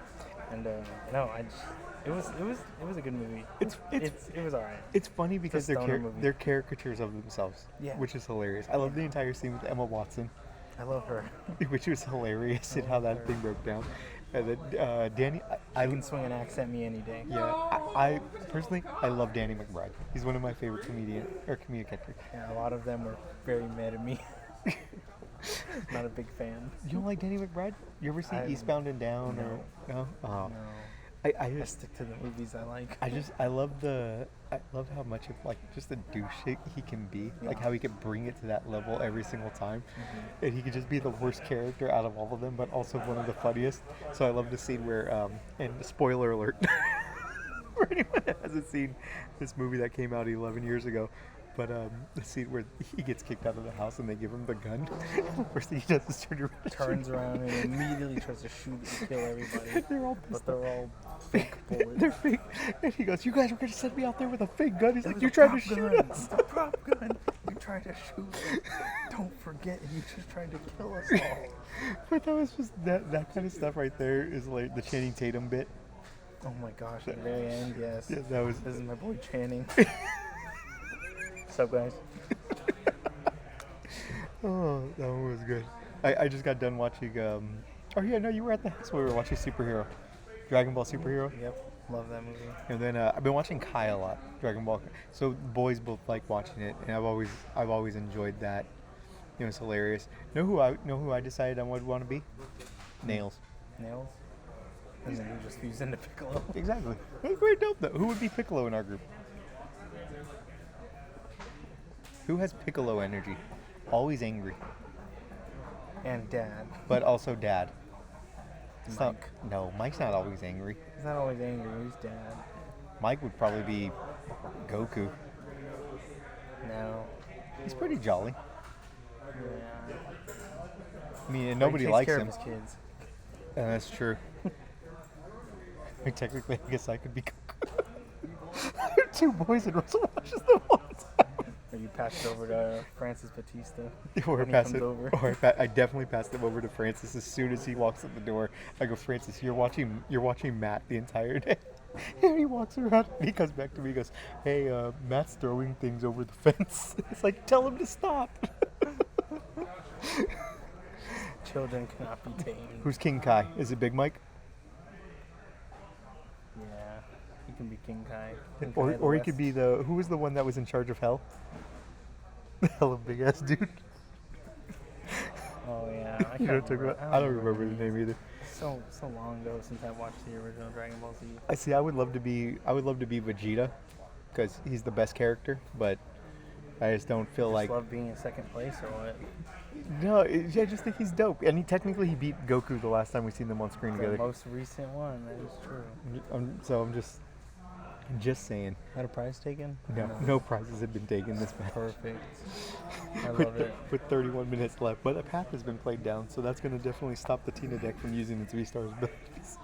And it was a good movie. It was alright. It's funny because they're caricatures of themselves. Yeah. Which is hilarious. I love the entire scene with Emma Watson. I love her. Which was hilarious and how that thing broke down. And then Danny, I can swing an axe at me any day. Yeah, I personally, I love Danny McBride. He's one of my favorite communicators. Yeah, a lot of them were very mad at me. Not a big fan. You don't like Danny McBride? You ever see Eastbound and Down? No. Or no? Oh. No. I stick to the movies I like. I love how much of just a douche he can be. Yeah. Like how he can bring it to that level every single time. Mm-hmm. And he could just be the worst character out of all of them, but also one of the funniest. So I love the scene where, and spoiler alert, for anyone that hasn't seen this movie that came out 11 years ago, but the scene where he gets kicked out of the house and they give him the gun. The first thing he does is turns around and immediately tries to shoot and kill everybody. They're all pissed, but they're all fake bullets. They're fake. And he goes, "You guys were going to send me out there with a fake gun." He's like, "You tried to shoot us." It's a prop gun. You tried to shoot us. Don't forget, you just tried to kill us all. But that was just that kind of stuff right there is like the Channing Tatum bit. Oh my gosh, at the very end, yes. Yeah, that was. This is my boy Channing. What's up, guys? Oh, that one was good. I just got done watching. Oh yeah, no, you were at the house when we were watching Superhero, Dragon Ball Superhero. Yep, love that movie. And then I've been watching Kai a lot, Dragon Ball. So boys both like watching it, and I've always enjoyed that. You know, it's hilarious. Know who I decided I would want to be? Nails. Nails? And then you just fuse into Piccolo. Exactly. That's very dope though. Who would be Piccolo in our group? Who has Piccolo energy? Always angry. And Dad. But also Dad. Mike. No, Mike's not always angry. He's not always angry, he's Dad. Mike would probably be Goku. No. He's pretty jolly. Yeah. I mean, and But he nobody takes likes care him. of his kids. And that's true. Like, technically, I guess I could be Goku. Two boys and Russell watches them all the time. Or you pass it over to Francis Batista. Or when he pass comes it. over. Or I definitely pass them over to Francis as soon as he walks in the door. I go, Francis, you're watching Matt the entire day. And he walks around and he comes back to me and goes, hey, Matt's throwing things over the fence. It's like, tell him to stop. Children cannot be tamed. Who's King Kai? Is it Big Mike? Yeah, he can be King Kai. King Or Kai the he West. could be who was the one that was in charge of Hell? The hell of big ass dude. Oh yeah, I You know what can't I'm talking remember. about? I don't remember the name either. So long ago since I watched the original Dragon Ball Z. I see. I would love to be Vegeta, because he's the best character. But I just don't feel like. Love being in second place or what? No, I just think he's dope. And he beat Goku the last time we seen them on screen The together. most recent one, that is true. So I'm just saying. Had a prize taken? No prizes have been taken this match. Perfect. I love it. With 31 minutes left, but a path has been played down, so that's going to definitely stop the Tina deck from using its V-Stars abilities.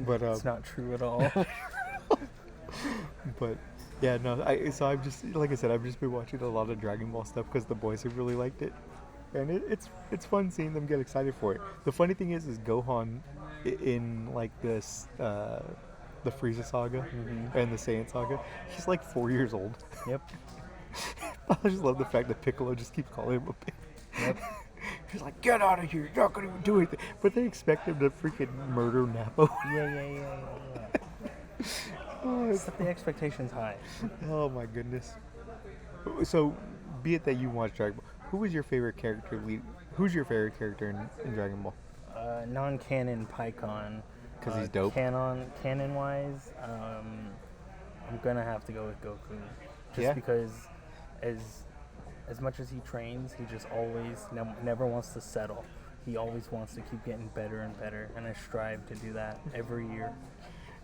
But It's not true at all. but yeah, no. I've just, like I said, I've just been watching a lot of Dragon Ball stuff because the boys have really liked it, and it's fun seeing them get excited for it. The funny thing is Gohan in like this the Frieza saga and the Saiyan saga, he's like 4 years old. Yep. I just love the fact that Piccolo just keeps calling him a bitch. Yep. He's like, get out of here, you're not gonna even do anything. But they expect him to freaking murder Nappo. Yeah. Oh, Set the expectations high. oh my goodness. So, be it that you watch Dragon Ball, who's your favorite character in Dragon Ball? Non-canon Pycon. 'Cause he's dope? Canon-wise, I'm gonna have to go with Goku. Just Yeah? because as much as he trains, he just always never wants to settle. He always wants to keep getting better and better, and I strive to do that every year.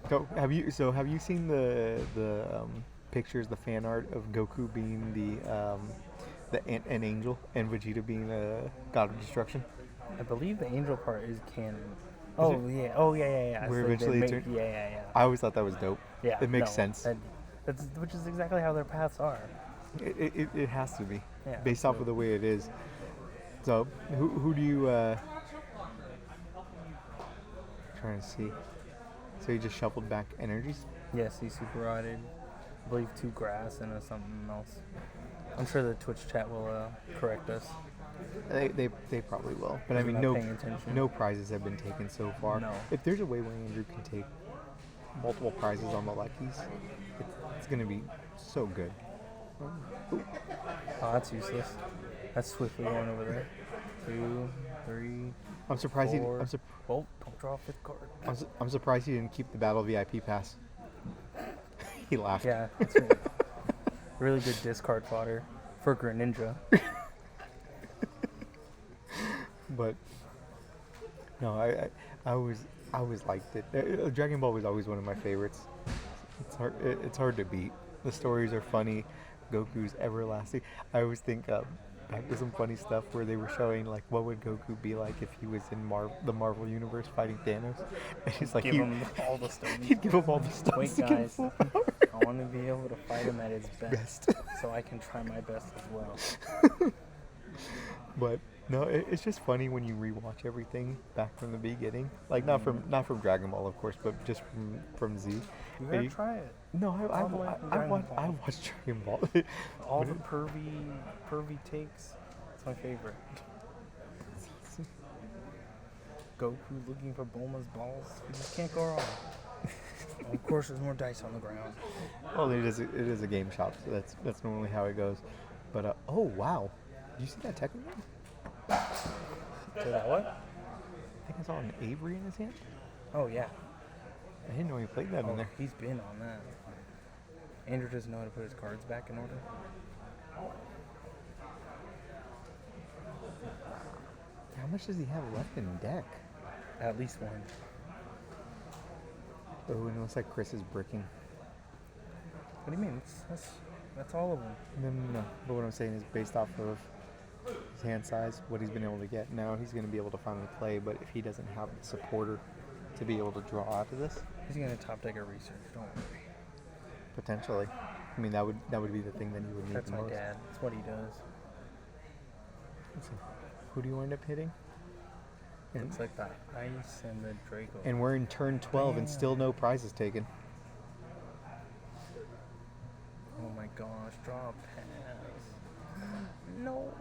So have you seen the pictures, the fan art of Goku being an angel and Vegeta being a god of destruction? I believe the angel part is canon. it? Oh yeah. Where So they eventually make- turn- yeah. I always thought that was dope. Yeah, It makes sense. Which is exactly how their paths are. It has to be, Yeah, based off so- of the way it is. So who do you trying to see? So you just shuffled back energies? Yes, he super rotted. I believe 2 grass and something else. I'm sure the Twitch chat will correct us. They probably will. But I I'm mean, not paying attention. no prizes have been taken so far. No. If there's a way where Andrew can take multiple prizes on the Luckies, it's going to be so good. Oh, that's useless. That's swiftly going over there. 2, 3. I'm surprised he. 4. I'm, Oh, don't draw a 5th card. I'm surprised he didn't keep the Battle VIP pass. He laughed. Yeah, it's really good discard fodder for Greninja. But no, I always liked it. Dragon Ball was always one of my favorites. It's hard to beat. The stories are funny. Goku's everlasting. I always think back to some funny stuff where they were showing like what would Goku be like if he was in the Marvel universe fighting Thanos. And he's like Give him all the stones. He'd give him all the stones. Wait, to get guys. full power. I want to be able to fight him at his best, so I can try my best as well. But No, it's just funny when you rewatch everything back from the beginning. Like not from Dragon Ball, of course, but just from Z. You And gotta try it. No, All the way from Dragon Ball. I watched Dragon Ball. All But the it- pervy takes. It's my favorite. Goku looking for Bulma's balls. You just can't go wrong. Of course, there's more dice on the ground. Well, it is a game shop, so that's normally how it goes. But oh wow, did you see that Tekken game? So that what? I think I saw an Avery in his hand. Oh yeah. I didn't know he played that in there. He's been on that. Andrew doesn't know how to put his cards back in order. How much does he have left in deck? At least one. Oh, and it looks like Chris is bricking. What do you mean? That's all of them. No. But what I'm saying is based off of his hand size, what he's been able to get. Now he's going to be able to finally play, but if he doesn't have the supporter to be able to draw out of this, He's gonna top deck a research. Don't worry. potentially, I mean that would be the thing that you would need That's the my most. dad. That's what he does. Let's see. Who do you end up hitting? And, Looks like the ice and the Draco. and we're in turn 12 and still no prizes taken. Oh my gosh, draw a pass. No.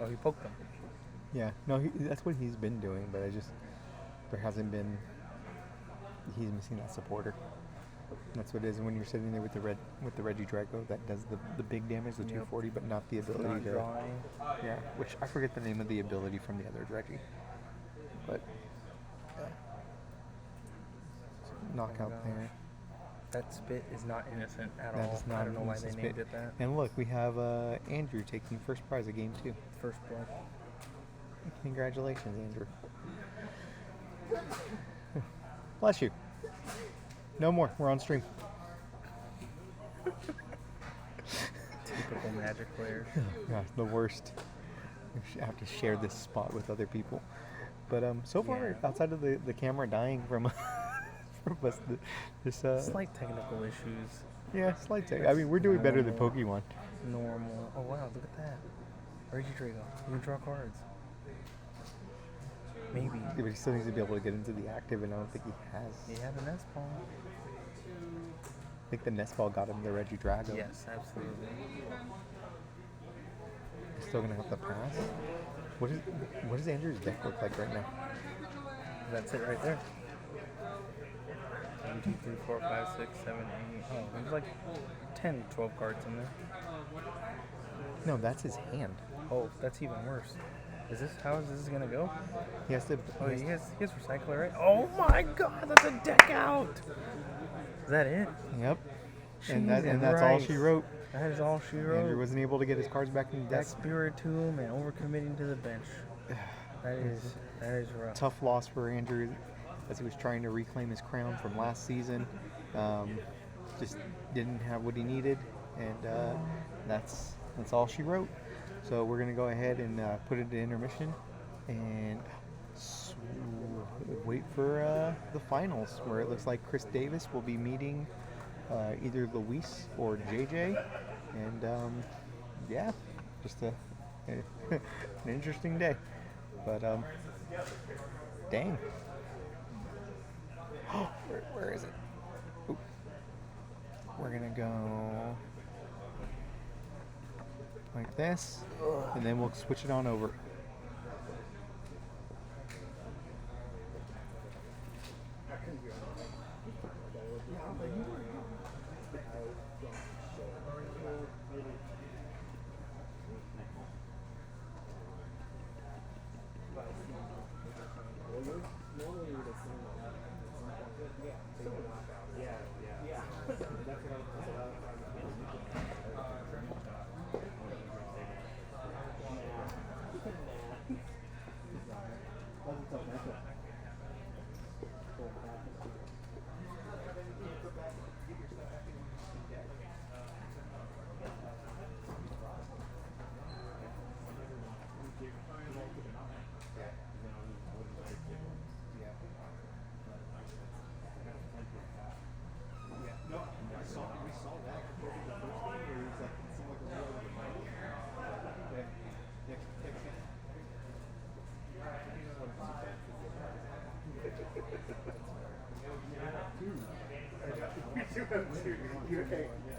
Oh, he poked them. Yeah, no, that's what he's been doing, but there hasn't been. He's missing that supporter. That's what it is. And when you're sitting there with the Reggie Draco, that does the big damage, the 240, but not the ability Not to. drawing. Yeah, which I forget the name of the ability from the other Reggie, but knockout gosh. there. That spit is not innocent at That all. is not I don't know why an they innocent named spit. it that. And look, we have Andrew taking first prize of game 2. First blood. Congratulations, Andrew. Bless you. No more. We're on stream. Typical Magic players. Yeah, the worst. I have to share this spot with other people. But so far, outside of the camera dying from from us, this Slight technical issues. yeah, slight tech. I mean, we're doing better than Normal. Pokemon. Normal. Oh wow, look at that. Reggie Drago. You can draw cards. Maybe. Yeah, but he still needs to be able to get into the active, and I don't think he has. You have an S-ball. I think the nest ball got him the Reggie Drago. Yes, absolutely. He's still gonna have to pass. What does Andrew's deck look like right now? That's it right there. 1, 2, 3, 4, 5, 6, 7, 8. Oh, there's like 10, 12 cards in there. No, that's his hand. Oh, that's even worse. How is this gonna go? He has to. Oh, he has recycler, right? Oh my god, that's a deck out! Is that it? Yep. And Jesus that's all she Christ. wrote. That is all she wrote. Andrew wasn't able to get his cards back in the deck. That Spiritomb and overcommitting to the bench. That is rough. Tough loss for Andrew as he was trying to reclaim his crown from last season. Just didn't have what he needed, and that's all she wrote. So we're gonna go ahead and put it to intermission and wait for the finals, where it looks like Chris Davis will be meeting either Luis or JJ, and yeah, just an interesting day. But dang, where is it? Oop. We're gonna go like this, and then we'll switch it on over.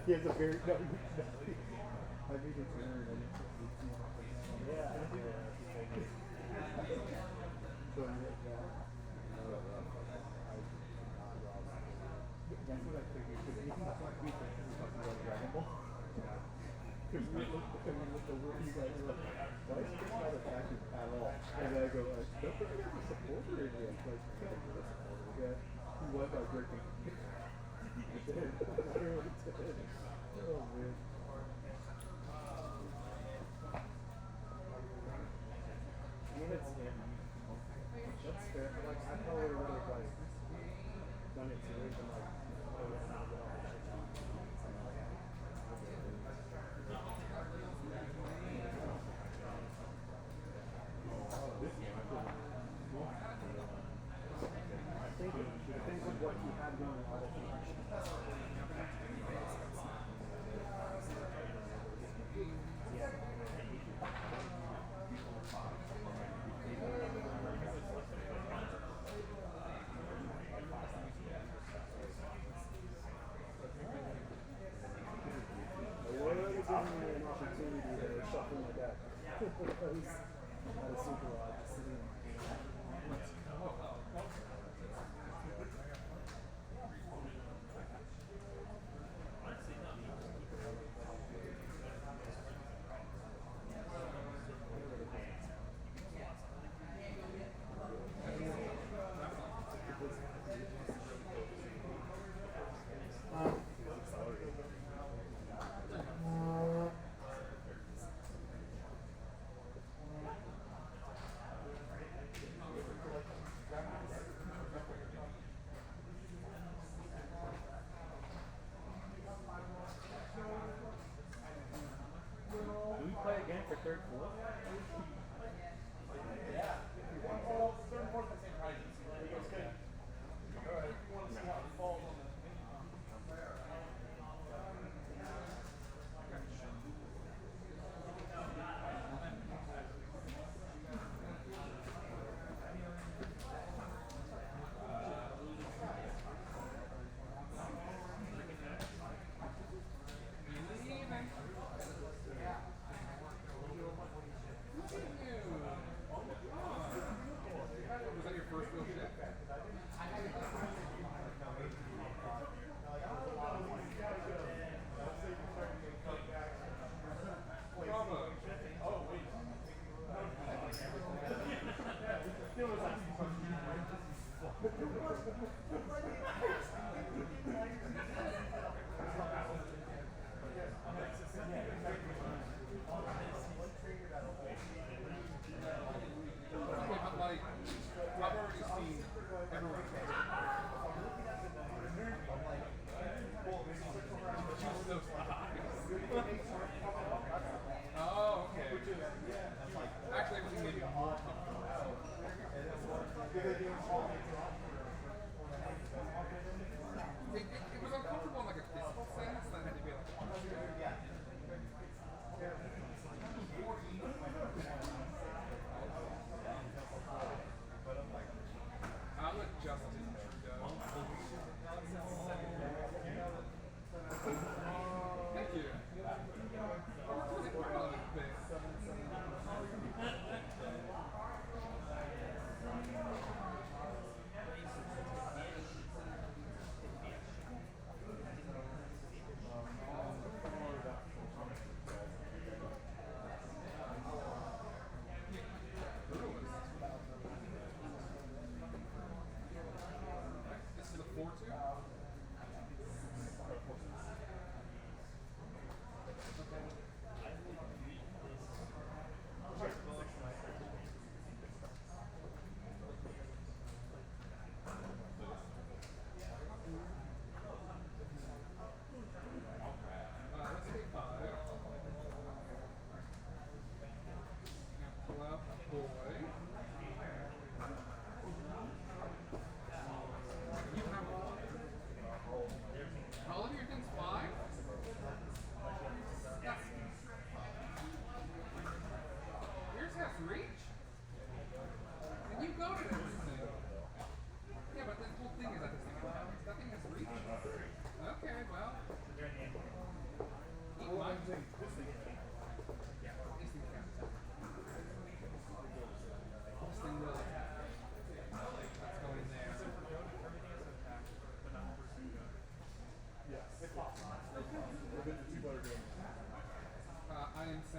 He has a very no, I think it's weird. Yeah. So yeah. That's what I figured. Because even the fact we were talking about Dragon Ball. Because we looked over at you guys were like, why is Chris not attacking at all? And then I go like, don't think you have a supporter in here. Like, you can't have a supporter. Yeah. He was not breaking. He did. I really did. Oh man. I mean, it's that's fair. Like, I probably would have like done it too, and like, oh yeah, now get off. Thank you. It depends on what you have going on. Giving me an opportunity to shuffle my deck. That is super odd. Do we play again for third, fourth?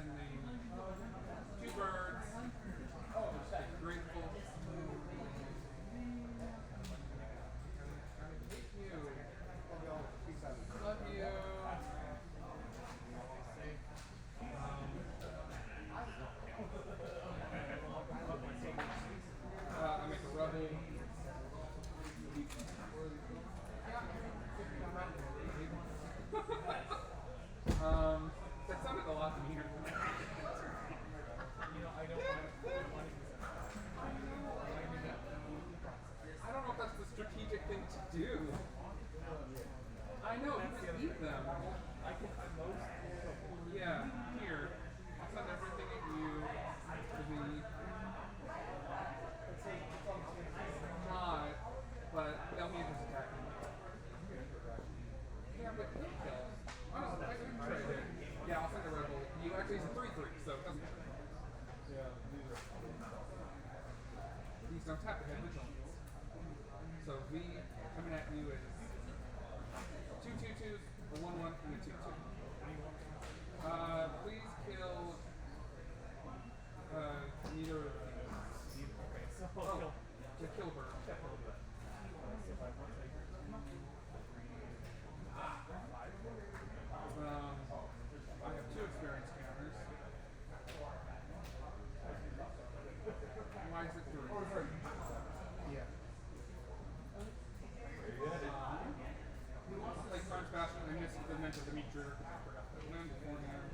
sending 2 birds. Grateful. Thank you. Love you. I make a rebel. That sounded a lot meaner. I don't know if that's the strategic thing to do. I know, you just eat them. Yeah, here. I'll send everything at you to be not, but they'll be just attacking me. Yeah, but he'll kill. Oh no, I can try it. Yeah, I'll send a rebel. You actually it's a 3/3, so it doesn't matter. These don't tap ahead vigilance. So V coming at you is 2 2/2s, a 1/1, and a 2/2. Please kill neither of these. Oh, to kill bird. I have 2 experience counters. Why is it 3? Yeah. Who wants to play Crunch Bastion? I missed the mention of the meat jerk. I forgot that. Land beforehand.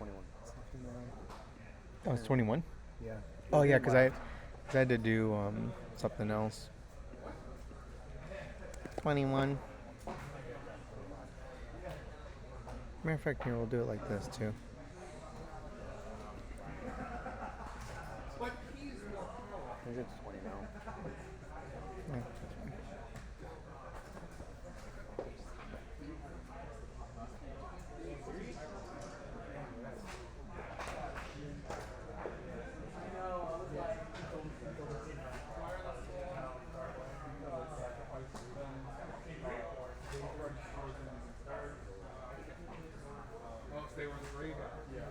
21. Oh, it's 21? Yeah. Oh, yeah, because I had to do something else. 21. Matter of fact, here, we'll do it like this, too. But he's more powerful. I think it's 20 now. Yeah. Well, if they were in the graveyard. Yeah.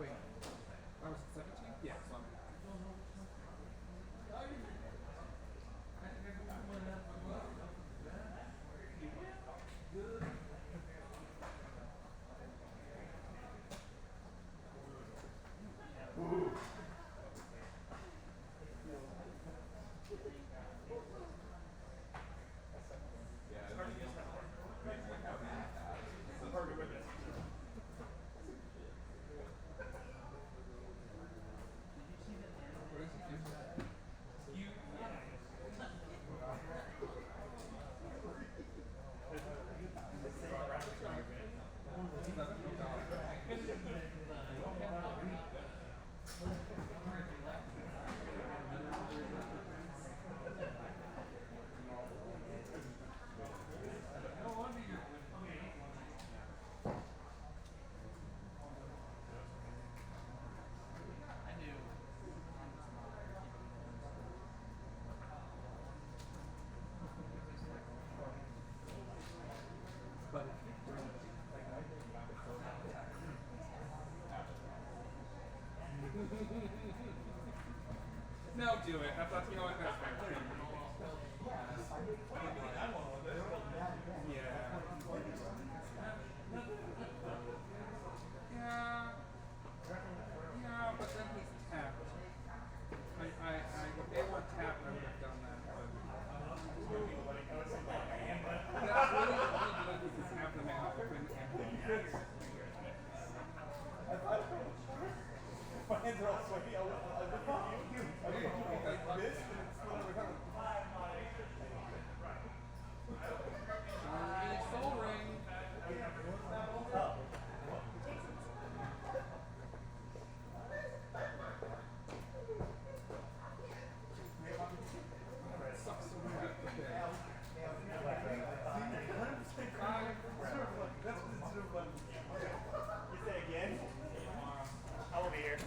Wait, I was 17? Yeah, so I'm. But no, do it. That's you know what that's fair. Yeah. Yeah. Yeah, but then he's tapped. If they weren't tapped, I would have done that. But that's really good because have the man open and My hands are all sweaty. I look at you. I look at you like this, and it's literally kind of. Soul Ring. Sucks so bad. You say again? I will be here.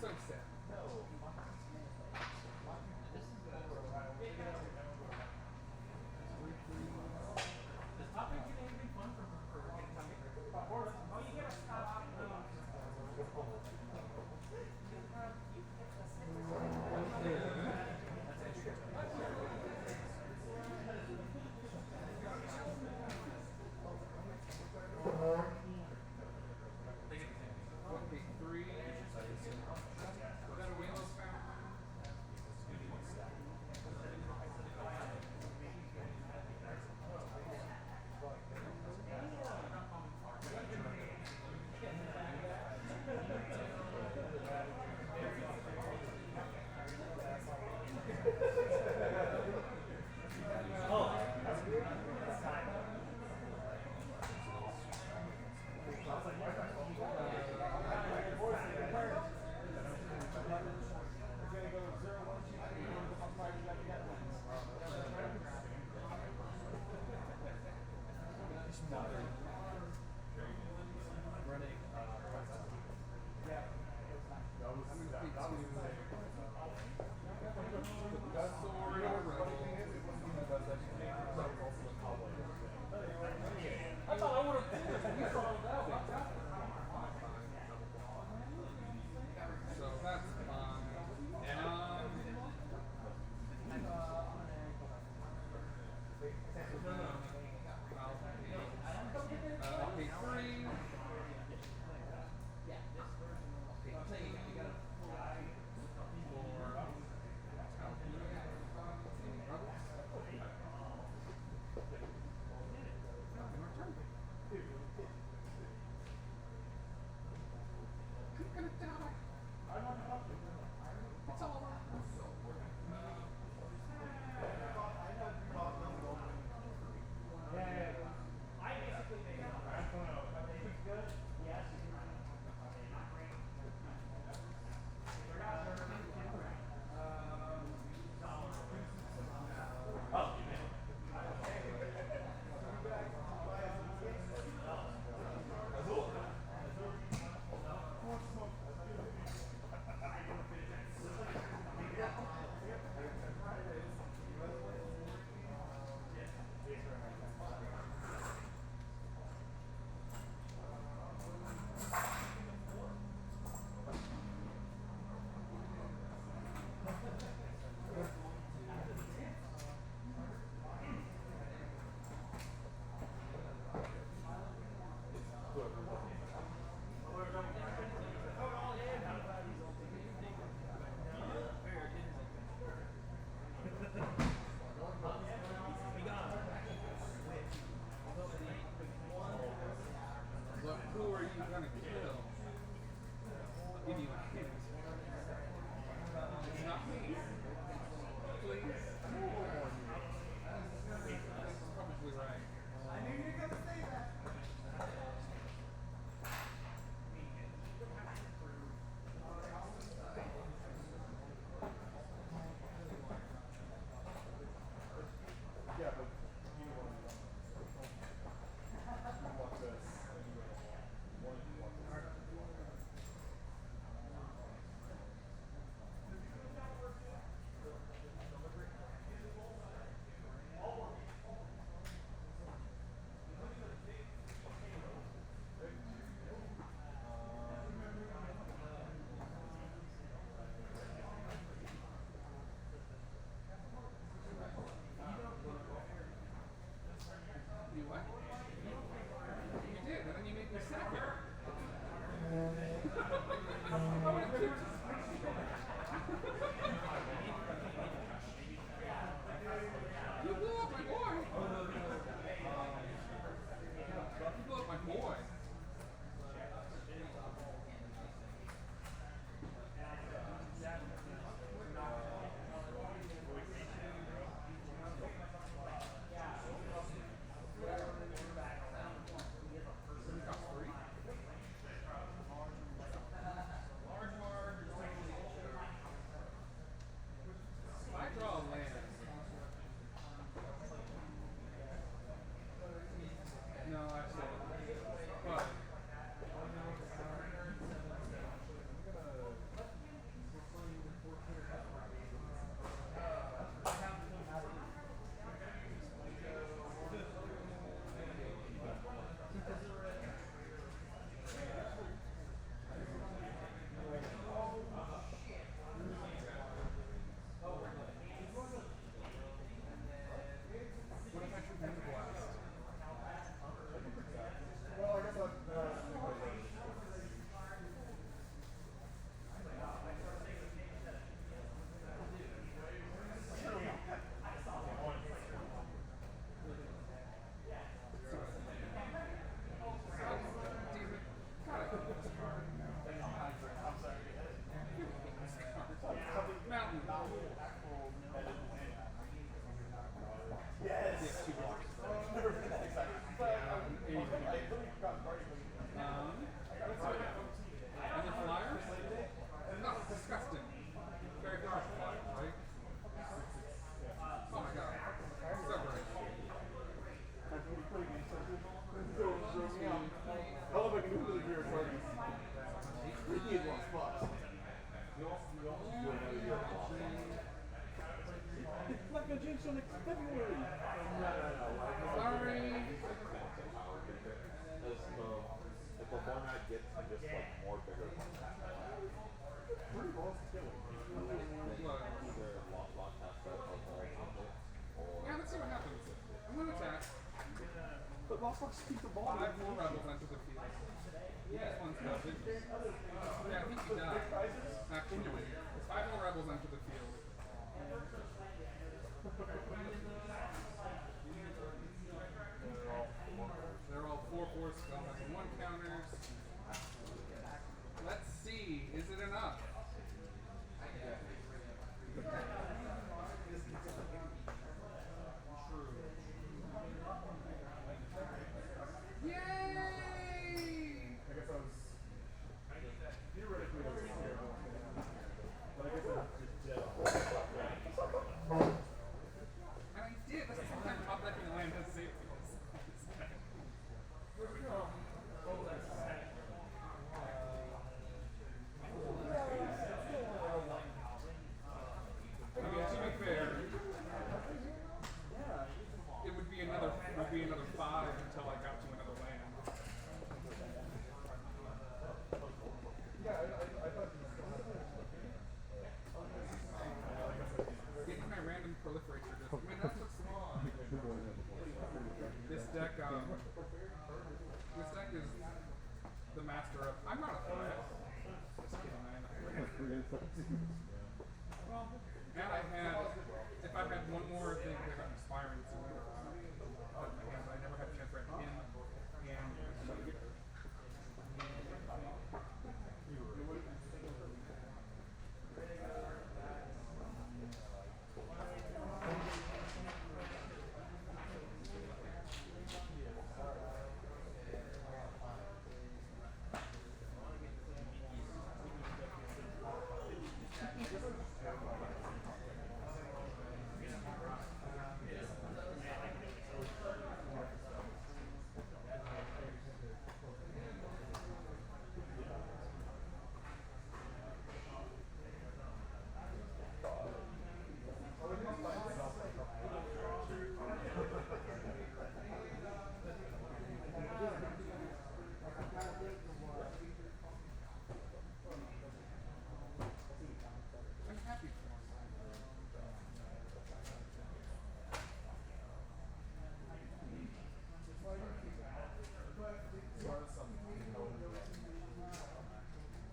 So sad. Three. Was that a wingless fountain? Yeah, let's see what happens. I'm gonna attack. But Lost Box keep the ball. 5 more rebels enter the field. This one's got visions. Yeah, I think he died. Actually. 5 more rebels enter the field. They're all 4/4 spell has 1 counters. Let's see, is it enough? Yay! I guess I was theoretically that's terrible. But I guess And I did. That's the sometimes top decking the land has safety. I mean, to be fair, it would be another 5 until I got to another land. Getting my random proliferate triggers. I mean, that's what's this deck. This deck is the master of. I'm not a threat. Just kidding, man. And I had, if I had one more thing that I'm inspiring to, but I never had a chance to write in, and I'm happy for him.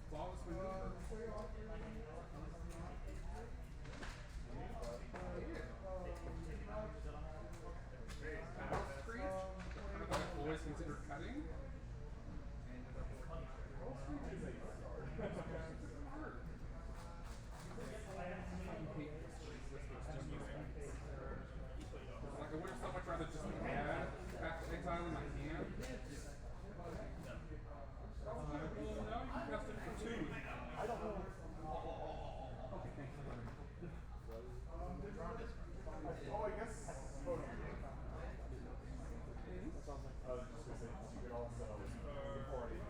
Flawless maneuver. House creep. Kind of I've always considered cutting. Like I would have so much rather just add back to exile in my hand. Now you can cast it for 2. I don't know. Okay, thank you. Oh, I guess. Oh, no. I was just gonna say, you could also party.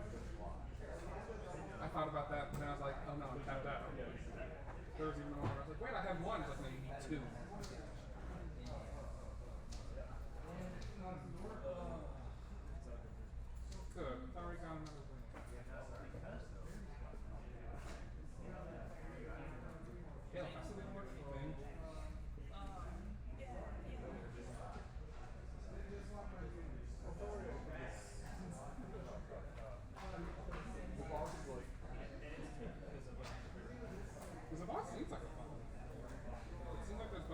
I thought about that, but then I was like, oh no, I'm tapped out. There was even more. I was like, wait, I have 1. I was like, no, you need 2. Good. I already got another win. Yeah, I still didn't work anything. Because the boss seems like a fun one. It seems like there's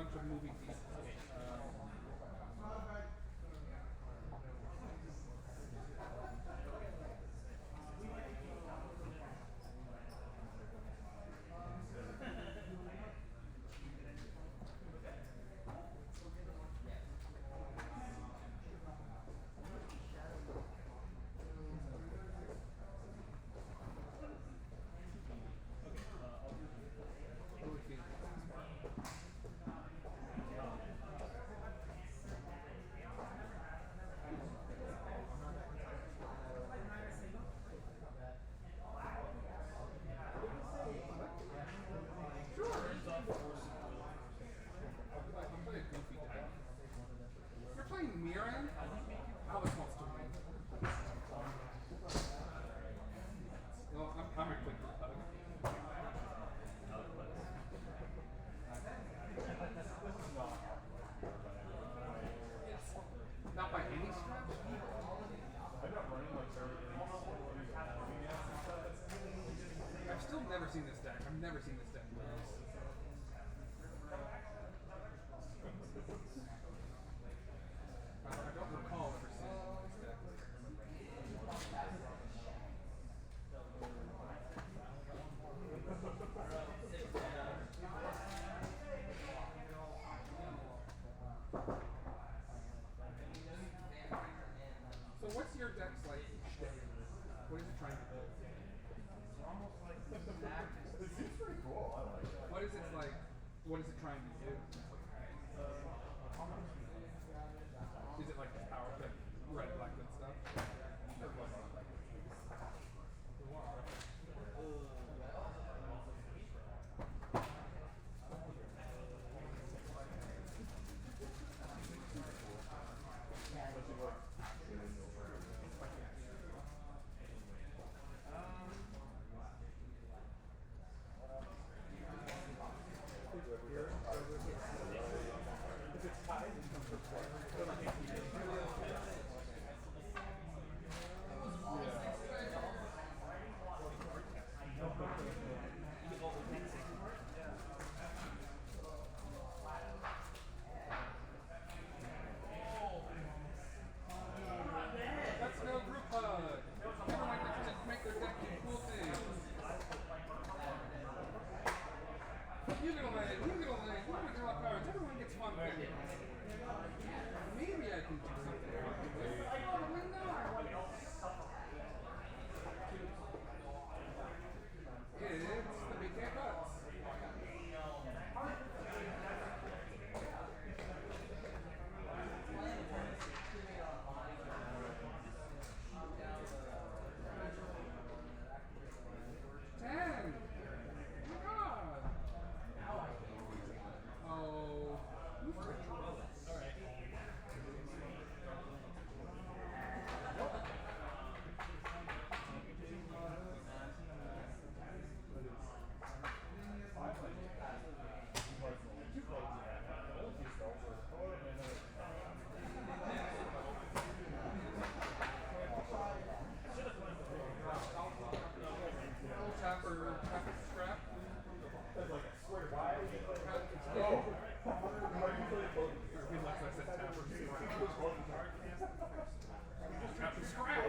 seen this deck. I've never seen this deck lose. I don't recall ever seeing this deck. So what's your deck's like shtick? What is it trying to do? It seems pretty cool. I like it. What is it like? What is it trying to do? Is it like the power pick, red, black, good stuff? Let's go group hug. Everyone gets to make their deck do cool things. You get a lane, you get a lane, you get to draw cards, everyone gets fun things. Maybe I can do something. Probably not. It's the big cat cuts. Ten. Oh my God. Oh. Alright. Tapper scrap. That's like, I swear to God. Relax, I said tapper scrap. Tapper scrap.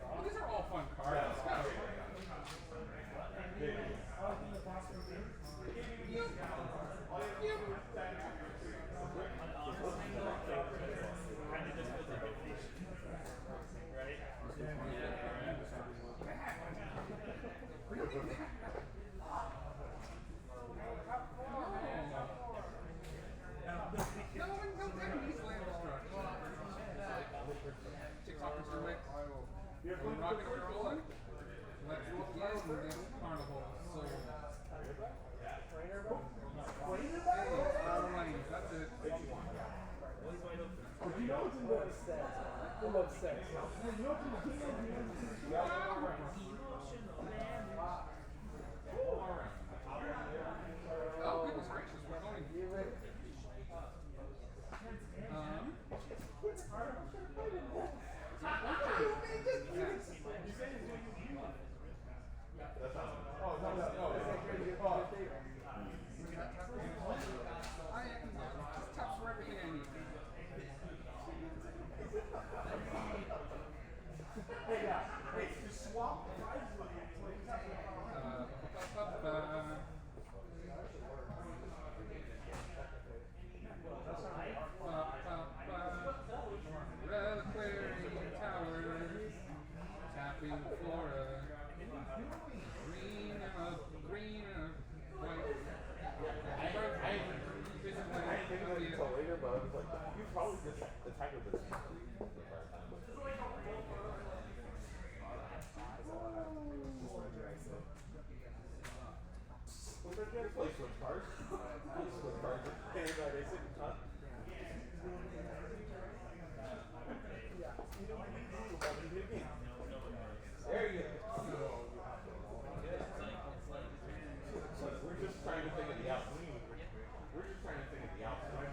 Well, these are all fun cards. No Japanese land destruction. TikTok instrument. We're rocking and rolling. Let's begin this carnival. So, lanes. That's it. You know it's in the set. I love sex. Oh, goodness gracious, we're going. Just taps for everything I need. Hey, just swap prizes with you. Reliquary Tower, tapping for a green and a white. Until later, but I was like, you probably just attack with this. What's our next place? Switch cards? Switch cards. They sit and cut. There you go. We're just trying to think of the outside. We're just trying to think of the outside.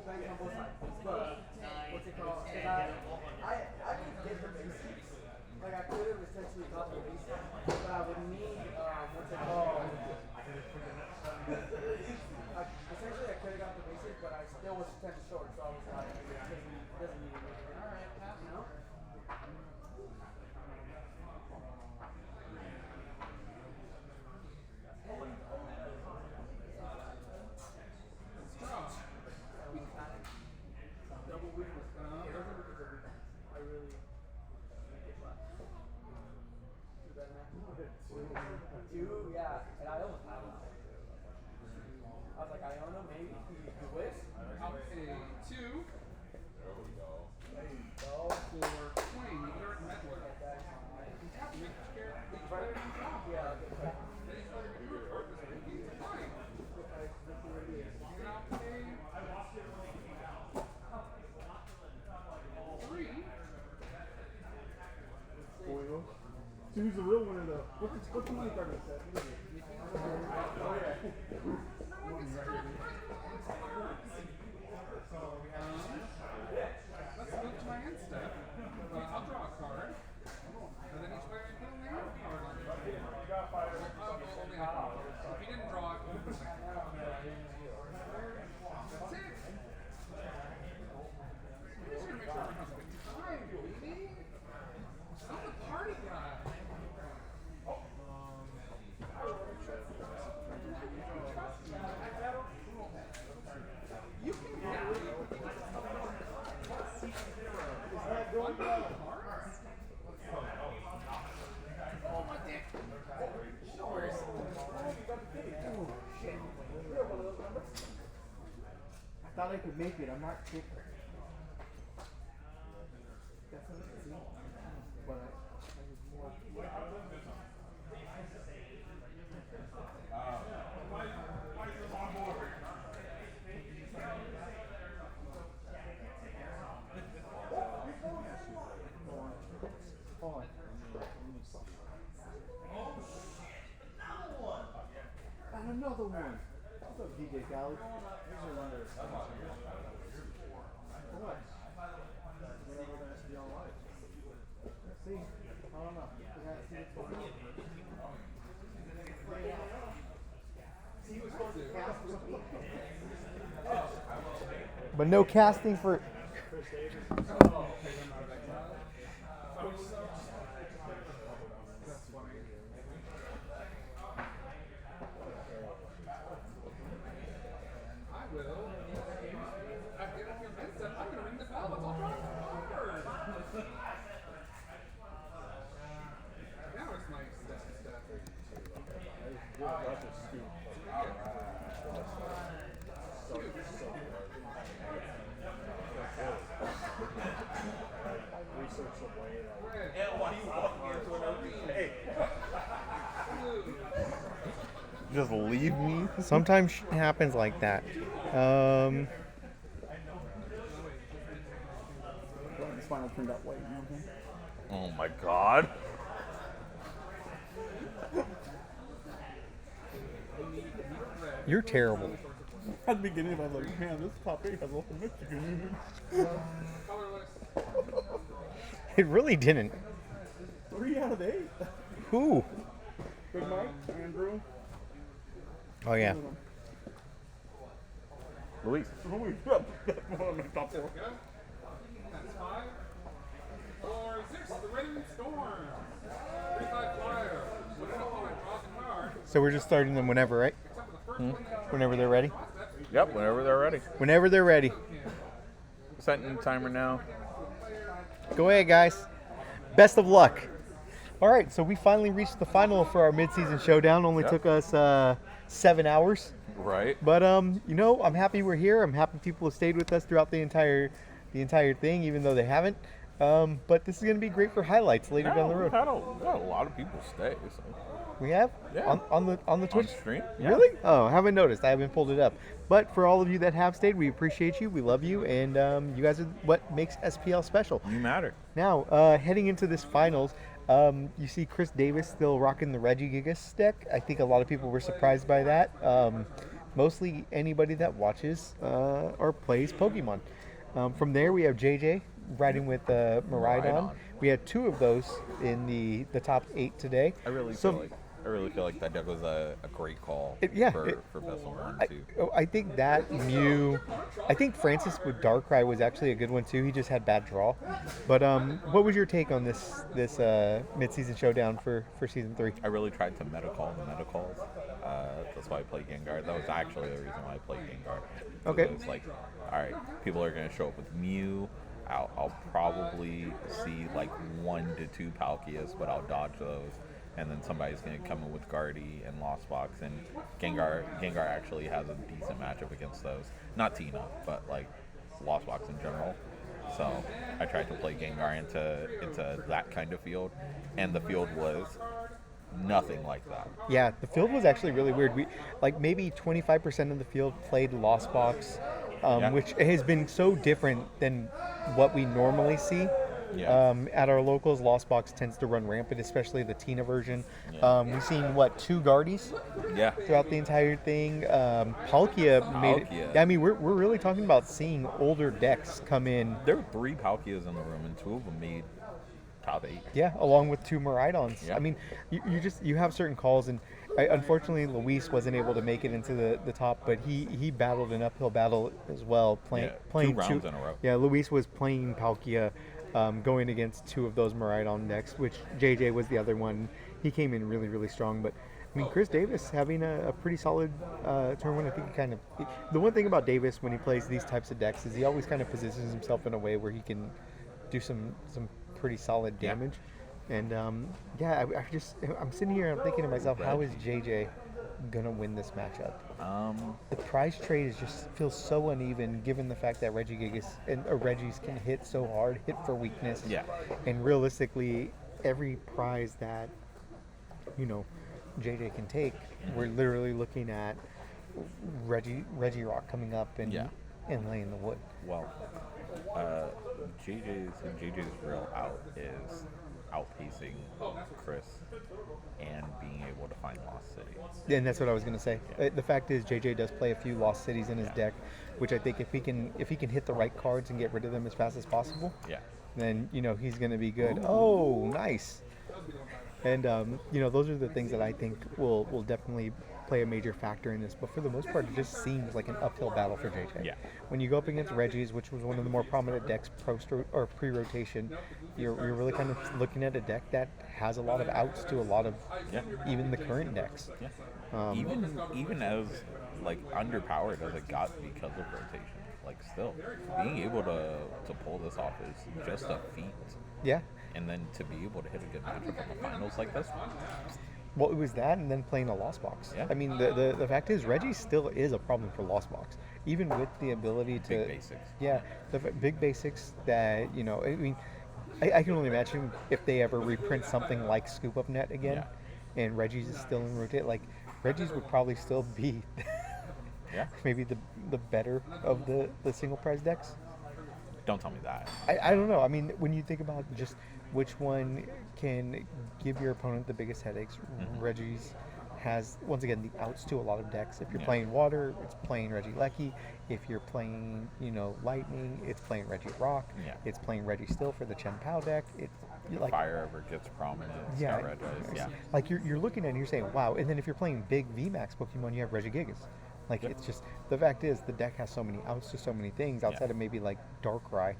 full bank on both sides. But what's it called? Because I could get the basics. Like I could have essentially got the basics, but I would need what's it called? Essentially, I could have got the basics, but I still was 10 short, so I was like, it doesn't need it. All right, you know. Double weakness. I really get left. Too bad, man. Two, yeah, and I almost had one. I was like, Iona, maybe you wish. Out a 2. There we go. For swing, either meddler. You have to make sure that you play it on top. Yeah. Then you play it your card, this is the fine. You're out a 3. Two's the real winner, though. What's the money card in the set? What is it? Oh, yeah. Let's move to my end step. I'll draw a card. And then each player can only have a card on it. Only a card. If you didn't draw it, you can second. That's it. I'm just gonna make sure everyone has a good time, baby. I'm the party guy. You can have it. Oh, my dick. Yours. Oh, shit. I thought I could make it. I'm not kidding. Definitely. But I was more. Hold on. And another one. What's up, DJ Khaled? What? See? I don't know. We gotta see what's going on. See who's supposed to cast for me. But no casting for. I will. At the end of your bid step, I'm gonna ring the bell. Let's all draw a card. Now it's my step. Just leave me. Sometimes shit happens like that. This final turned out white, you know what I'm saying? Oh my god. You're terrible. At the beginning, I was like, man, this top 8 has a lot of Michigan in it. It really didn't. 3 out of 8. Who? Big Mike, Andrew. Oh yeah. Luis. Luis. That's one of my top 4. That's 5. For 6, the Rhythm Storm. 3-5 flyer. When an opponent draws a card, So we're just starting them whenever, right? Whenever they're ready. Yep, whenever they're ready. Whenever they're ready. Setting the timer now. Go ahead, guys. Best of luck. All right, so we finally reached the final for our mid-season showdown. Only took us 7 hours. Right. But you know, I'm happy we're here. I'm happy people have stayed with us throughout the entire thing, even though they haven't. But this is going to be great for highlights later down the road. We've got a lot of people stay. So. We have? Yeah. On the Twitch stream? Yeah. Really? Oh, I haven't noticed. I haven't pulled it up. But for all of you that have stayed, we appreciate you. We love you, and you guys are what makes SPL special. You matter. Now, heading into this finals, you see Chris Davis still rocking the Reggie Gigas deck. I think a lot of people were surprised by that. mostly anybody that watches or plays Pokemon. From there, we have JJ riding with Miraidon. We had 2 of those in the top 8 today. I really feel like that deck was a great call for Vessel 1 too. I think that Mew, I think Francis with Darkrai was actually a good one too. He just had bad draw. But what was your take on this mid-season showdown for season 3? I really tried to meta call the meta calls. That's why I played Gengar. That was actually the reason why I played Gengar. Okay. It was like, all right, people are gonna show up with Mew. I'll probably see like 1 to 2 Palkias, but I'll dodge those. And then somebody's going to come in with Guardy and Lost Box, and Gengar actually has a decent matchup against those. Not Tina, but like Lost Box in general. So I tried to play Gengar into that kind of field, and the field was nothing like that. Yeah, the field was actually really weird. We like maybe 25% of the field played Lost Box, which has been so different than what we normally see. Yeah. At our locals, Lost Box tends to run rampant, especially the Tina version. Yeah. We've seen, 2 Guardies throughout the entire thing. Palkia made it. I mean, we're really talking about seeing older decks come in. There were 3 Palkias in the room, and 2 of them made top 8. Yeah, along with 2 Miraidons. Yeah. I mean, you have certain calls, and unfortunately, Luis wasn't able to make it into the top, but he battled an uphill battle as well, playing 2 rounds in a row. Yeah, Luis was playing Palkia. Going against 2 of those Miraidon decks, which JJ was the other one. He came in really, really strong. But, I mean, Chris Davis having a pretty solid turn one. I think the one thing about Davis when he plays these types of decks is he always kind of positions himself in a way where he can do some pretty solid damage. And, I'm sitting here and I'm thinking to myself, how is JJ going to win this matchup? The prize trade feels so uneven given the fact that Regis can hit so hard, hit for weakness. Yeah. And realistically, every prize that, JJ can take, we're literally looking at Regirock coming up and laying the wood. Well, JJ's real out is outpacing Chris and being able to find Lost City. And that's what I was going to say. The fact is, JJ does play a few Lost Cities in his deck, which I think if he can hit the right cards and get rid of them as fast as possible, then he's going to be good. Ooh. Oh, nice. And those are the things that I think will definitely play a major factor in this. But for the most part, it just seems like an uphill battle for JJ. Yeah. When you go up against Regis, which was one of the more prominent decks pre-rotation, you're really kind of looking at a deck that has a lot of outs to a lot of even the current decks. Yeah. Even as like underpowered as it got because of rotation, like still being able to pull this off is just a feat. Yeah. And then to be able to hit a good matchup in the finals like this. Well, it was that, and then playing a Lost Box. Yeah. I mean, the fact is, Reggie still is a problem for Lost Box, even with the ability to big basics. Yeah, the big basics that I mean, I can only imagine if they ever reprint something like Scoop Up Net again, and Reggie's is still in rotate. Like Reggie's would probably still be, maybe the better of the single prize decks. Don't tell me that. I don't know. I mean, when you think about just which one can give your opponent the biggest headaches, Reggie's has, once again, the outs to a lot of decks. If you're playing Water, it's playing Regieleki. If you're playing, Lightning, it's playing Regirock. Yeah. It's playing Registill for the Chen Pao deck. It's like Fire ever gets prominent. Like you're looking at it and you're saying, wow. And then if you're playing big VMAX Pokemon, you have Regigigas. Like it's just, the fact is the deck has so many outs to so many things outside of maybe like Darkrai,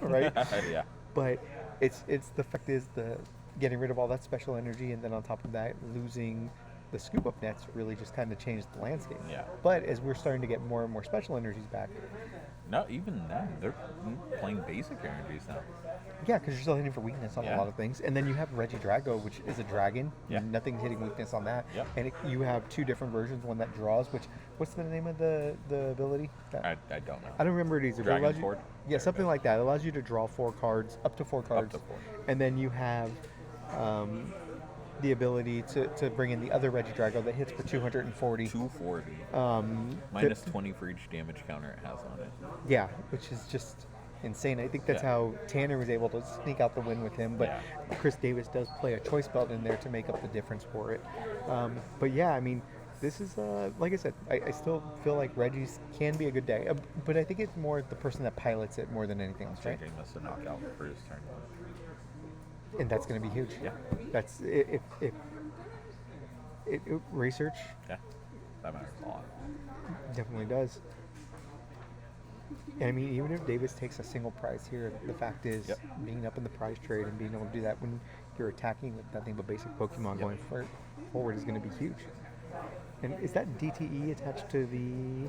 right? Yeah. But it's the fact is the getting rid of all that special energy, and then on top of that, losing the Scoop Up Nets really just kind of changed the landscape. Yeah. But as we're starting to get more and more special energies back. No, even then, they're playing basic energies now. Yeah, because you're still hitting for weakness on a lot of things. And then you have Regidrago, which is a dragon. Yeah. Nothing's hitting weakness on that. Yep. And you have 2 different versions, one that draws, what's the name of the ability? I don't know. I don't remember it either. Dragon Sword? Yeah, something like that. It allows you to draw 4 cards, up to 4 cards. Up to 4. And then you have the ability to bring in the other Regidrago that hits for 240. 240. Minus 20 for each damage counter it has on it. Yeah, which is just insane. I think that's how Tanner was able to sneak out the win with him. But Chris Davis does play a choice belt in there to make up the difference for it. But yeah, I mean, This is, like I said, I still feel like Reggie's can be a good deck, but I think it's more the person that pilots it more than anything else, right? JJ missed a knockout for his turn. And that's going to be huge. Yeah. That's if research Yeah, that matters a lot. definitely does. And I mean, even if Davis takes a single prize here, the fact is, being up in the prize trade and being able to do that when you're attacking with nothing but basic Pokemon going forward is going to be huge. And is that DTE attached to the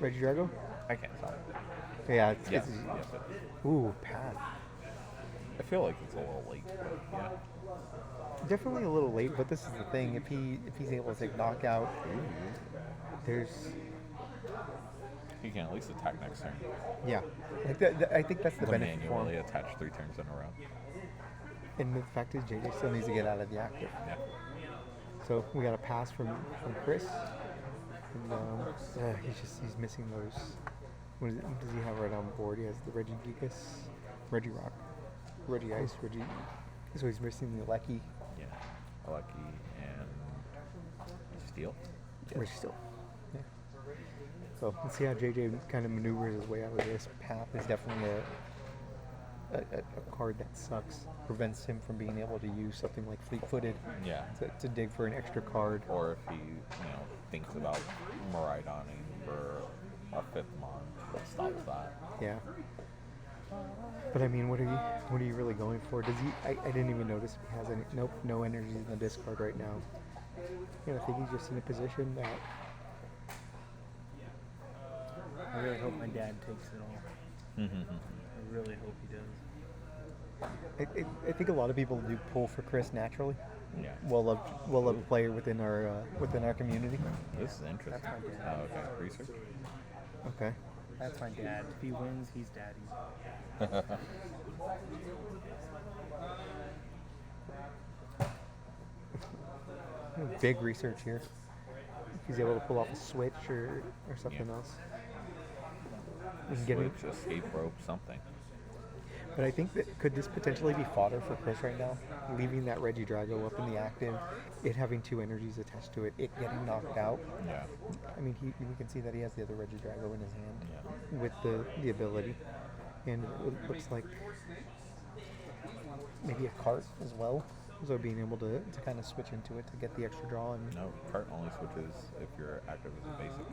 Regidrago? I can't tell. Yeah, it's, Yes, it's yes, it is. ooh, path. I feel like it's a little late, but yeah. Definitely a little late, but this is the thing. If he's able to take knockout, there's He can at least attack next turn. yeah. I think that's the benefit for Manually him. attach 3 turns in a row. And the fact is, JJ still needs to get out of the active. Yeah. So we got a pass from Chris. And he's missing those. What does he have right on board? He has the Regigigas, Regirock, Regice, Regi. So he's missing the Lecky. Yeah. Lucky and Steel. Registeel. Yeah. So let's see how JJ kind of maneuvers his way out of this. Path is definitely a card that sucks. Prevents him from being able to use something like Fleet-Footed. Yeah. To dig for an extra card. Or if he, thinks about Maraidoning for a 5th mon, that stops that. Yeah. But I mean, what are you really going for? Does he? I didn't even notice if he has any. Nope, no energies in the discard right now. I think he's just in a position that. I really hope my dad takes it all. I really hope he does. I think a lot of people do pull for Chris naturally. Yeah. Well-loved player within our community. This is interesting. That's my dad. Oh, okay. Research. Okay. That's my dad. If he wins, he's daddy. Big research here. If he's able to pull off a switch or something else. We can get him. Switch, escape rope, something. But I think that could this potentially be fodder for Chris right now? Leaving that Regidrago up in the active, it having 2 energies attached to it, it getting knocked out. Yeah. I mean, we can see that he has the other Regidrago in his hand Yeah. with the ability. And it looks like maybe a cart as well. So being able to kind of switch into it to get the extra draw. And No, cart only switches if you're active as a basic.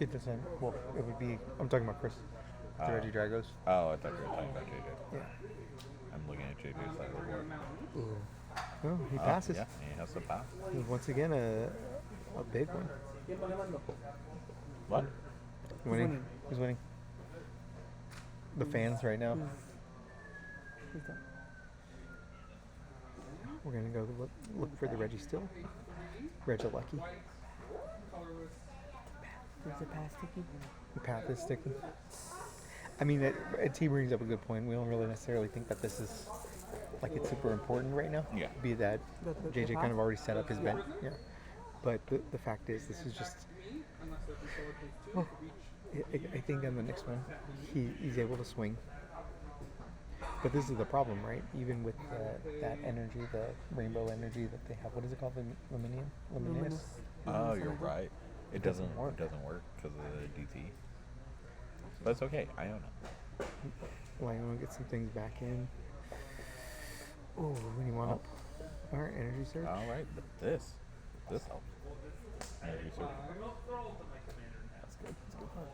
get this in. Well, it would be, I'm talking about Chris. The Regidragos. Oh, I thought you were talking about JJ. Yeah. I'm looking at JJ's side of the board. Ooh. Oh, he passes. Yeah, he has to pass. Once again, a big one. What? Winning. Who's winning? The fans right now. We're gonna go look for the Registeel. Regilucky. Is the pass sticky? The path is sticky. I mean, T brings up a good point. We don't really necessarily think that this is like it's super important right now. Yeah. Be that The JJ path? kind of already set up his bench. Yeah. But the fact is, this is just. Well, I think on the next one, he's able to swing. But this is the problem, right? Even with that energy, the rainbow energy that they have. What is it called? Luminous? Oh, you're right. It doesn't work. It doesn't work because of the DT. But it's okay. I own it. Well, I want to get some things back in. Oh, when you want up. All right, energy surge. All right, but this helps. Energy surge. That's good. That's good.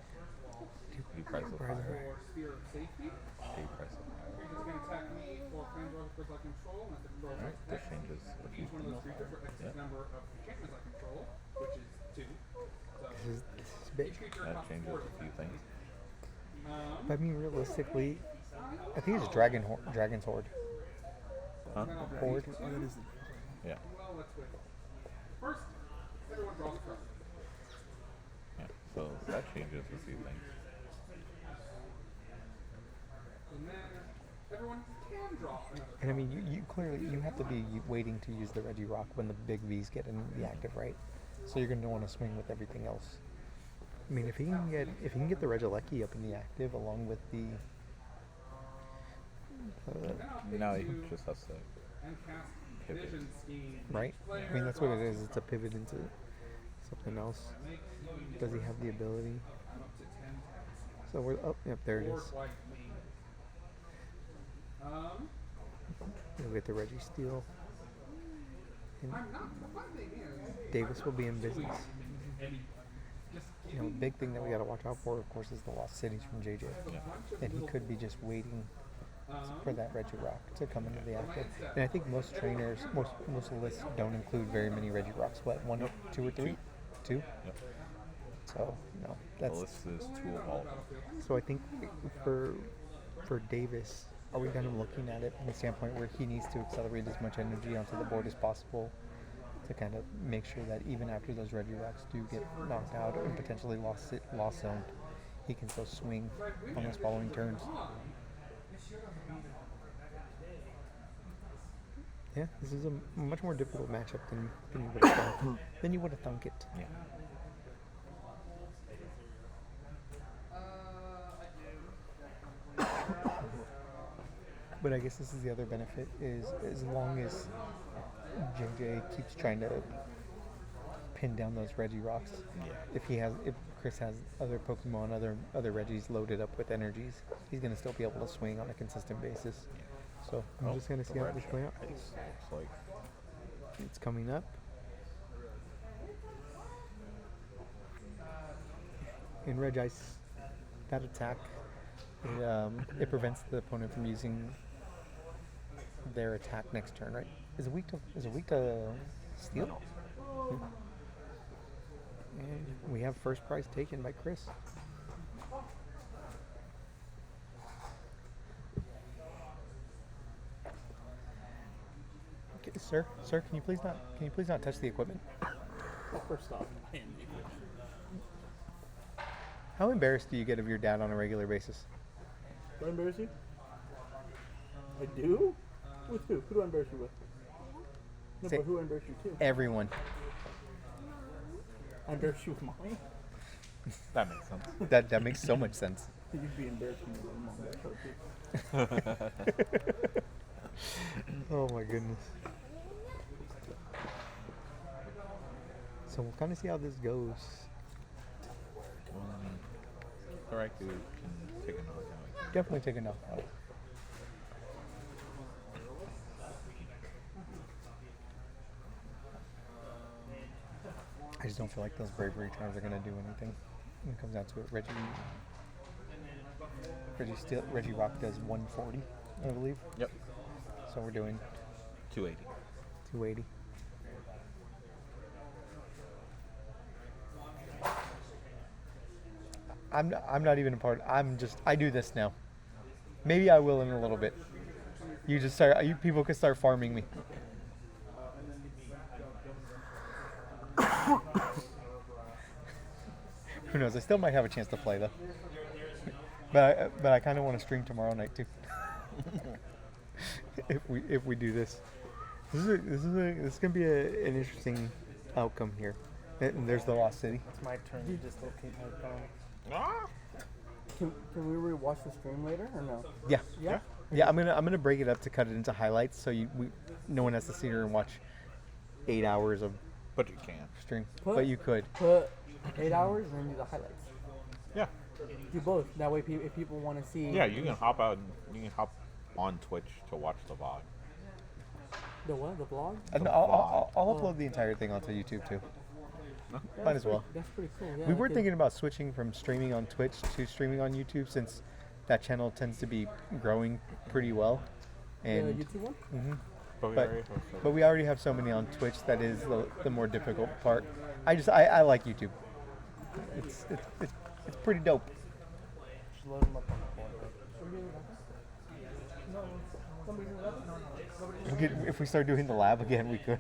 He price of Price of fire. Sphere of safety. He price of fire. He's going to attack me for flamethrower because I control, and I control Alright, this changes a few each one of those things. creatures for X Yep. number of enchantments I control, which is 2. So This is big. each creature That costs changes 4. a few things. But I mean, realistically, I think it's Dragon's Horde. Huh? Horde. Yeah. Well, let's wait. First, everyone draws a card. Yeah. So that changes a few things. And then everyone can draw another And I mean, you clearly you have to be waiting to use the Regirock when the big V's get in the active, right? So you're going to want to swing with everything else. I mean, if he can get the Regieleki up in the active along with the No, he just has to and cast pivot. vision scheme. right. I mean, that's what it is. It's a pivot into. something else. Does he have the ability? So we're up. Yep, there it is. We'll get the Reggie Steele. And Davis will be in business. You know, a big thing that we got to watch out for, of course, is the lost cities from JJ. Yeah. And he could be just waiting for that Reggie Rock to come into the active. And I think most trainers, most lists don't include very many Reggie Rocks. What, one, two, or three? Two? Yep. So, no, that's... The list is 2 of all. So I think for Davis, are we kind of looking at it from the standpoint where he needs to accelerate as much energy onto the board as possible to kind of make sure that even after those Reggie Rocks do get knocked out and potentially lost zone, he can still swing on those following turns. Yeah, this is a much more difficult matchup than you would have thought. Than you would have thunk it. Yeah. But I guess this is the other benefit, is as long as JJ keeps trying to pin down those Reggie Rocks, if Chris has other Pokemon, other Reggies loaded up with energies, he's going to still be able to swing on a consistent basis. So I'm just going to see how this plays out. It's coming up. In Regice, that attack, it prevents the opponent from using their attack next turn, right? Is it weak to steal? Yeah. And we have first prize taken by Chris. Okay, sir, can you please not touch the equipment? First off, How embarrassed do you get of your dad on a regular basis? do I embarrass you? I do? With who? Who do I embarrass you with? No, Say but who I embarrass you to? everyone. I embarrass you with mommy? That makes sense. That makes so much sense. You'd be embarrassing with mom. That's okay. Oh my goodness. So we'll kind of see how this goes. Correct, dude can take a knockout. Definitely take a knockout. I just don't feel like those bravery charms are going to do anything when it comes down to it. Reggie Rock does 140, I believe. Yep. So we're doing 280. 280. I'm not even a part. I do this now. Maybe I will in a little bit. You people can start farming me. Who knows? I still might have a chance to play though. But I kind of want to stream tomorrow night too. if we do this, this is gonna be an interesting outcome here. And there's the Lost City. It's my turn to dislocate my phone. Can we rewatch the stream later or no? Yeah. Yeah. Yeah, I'm gonna break it up to cut it into highlights, so no one has to sit here and watch 8 hours of. But you can stream. But you could. Put 8 hours and then do the highlights. Yeah. Do both. That way, if people want to see. Yeah, you can hop out. You can hop on Twitch to watch the VOD. The what? The vlog? I'll upload the entire thing onto YouTube too. Might as well. That's pretty cool. Yeah, we were thinking about switching from streaming on Twitch to streaming on YouTube, since that channel tends to be growing pretty well. And the YouTube one? Mm-hmm. But we already have so many on Twitch that is the more difficult part. I like YouTube. It's pretty dope. Just load them up on the board. If we start doing the lab again, we could.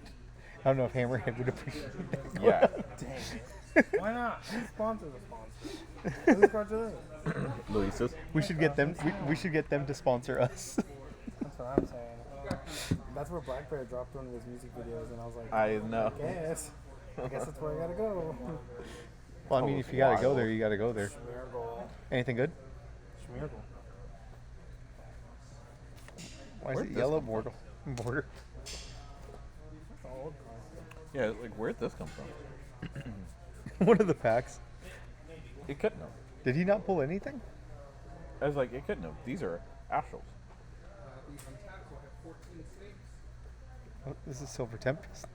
I don't know if Hammerhead would appreciate that. Yeah. Dang. Why not? Sponsor the sponsor. Who's sponsor this? Luis's. We should get them. We should get them to sponsor us. That's what I'm saying. That's where Black Bear dropped one of his music videos, and I was like, I know. I guess that's where I gotta go. Well, I mean, if you gotta go there, you gotta go there. Schmeargle. Anything good? Schmeargle. Why is it yellow border? Yeah, like where'd this come from? one of the packs. It couldn't have. Did he not pull anything? I was like, it couldn't have. These are astrals. Oh, this is Silver Tempest.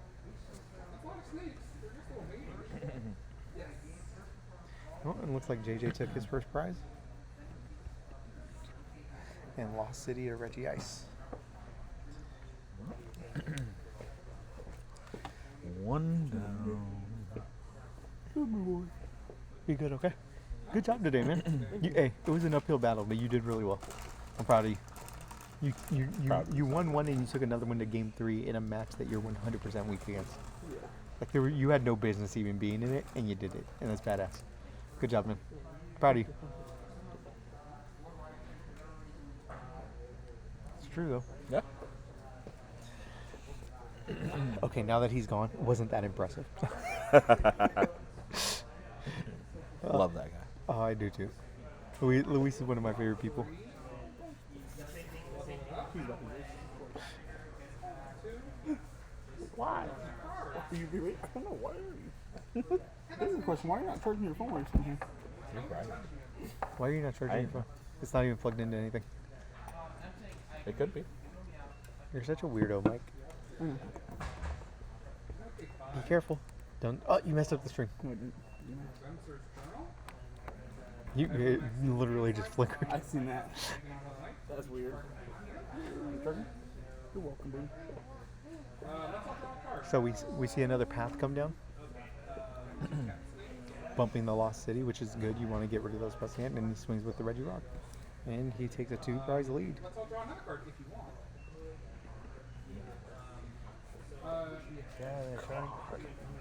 Oh, and looks like JJ took his first prize. And Lost City to Reggie Ice. One down. You good? Okay. Good job today, man. Hey, it was an uphill battle, but you did really well. I'm proud of you. You won one and you took another one to game 3 in a match that you're 100% weak against. Like you had no business even being in it, and you did it, and that's badass. Good job, man. Proud of you. It's true though. Yeah. Okay, now that he's gone, it wasn't that impressive. Love that guy. Oh, I do too. Luis is one of my favorite people. Why? I don't know, why are you? This is the question, why are you not charging your phone or something? You're right. Why are you not charging your phone? It's not even plugged into anything. It could be. You're such a weirdo, Mike. Mm. Be careful. Don't. Oh, you messed up the string. It literally just flickered. I've seen that. That's weird. You're welcome, dude. So we see another path come down, bumping the Lost City, which is good. You want to get rid of those pressing hand, and he swings with the Reggie Rock, and he takes a 2-prize lead.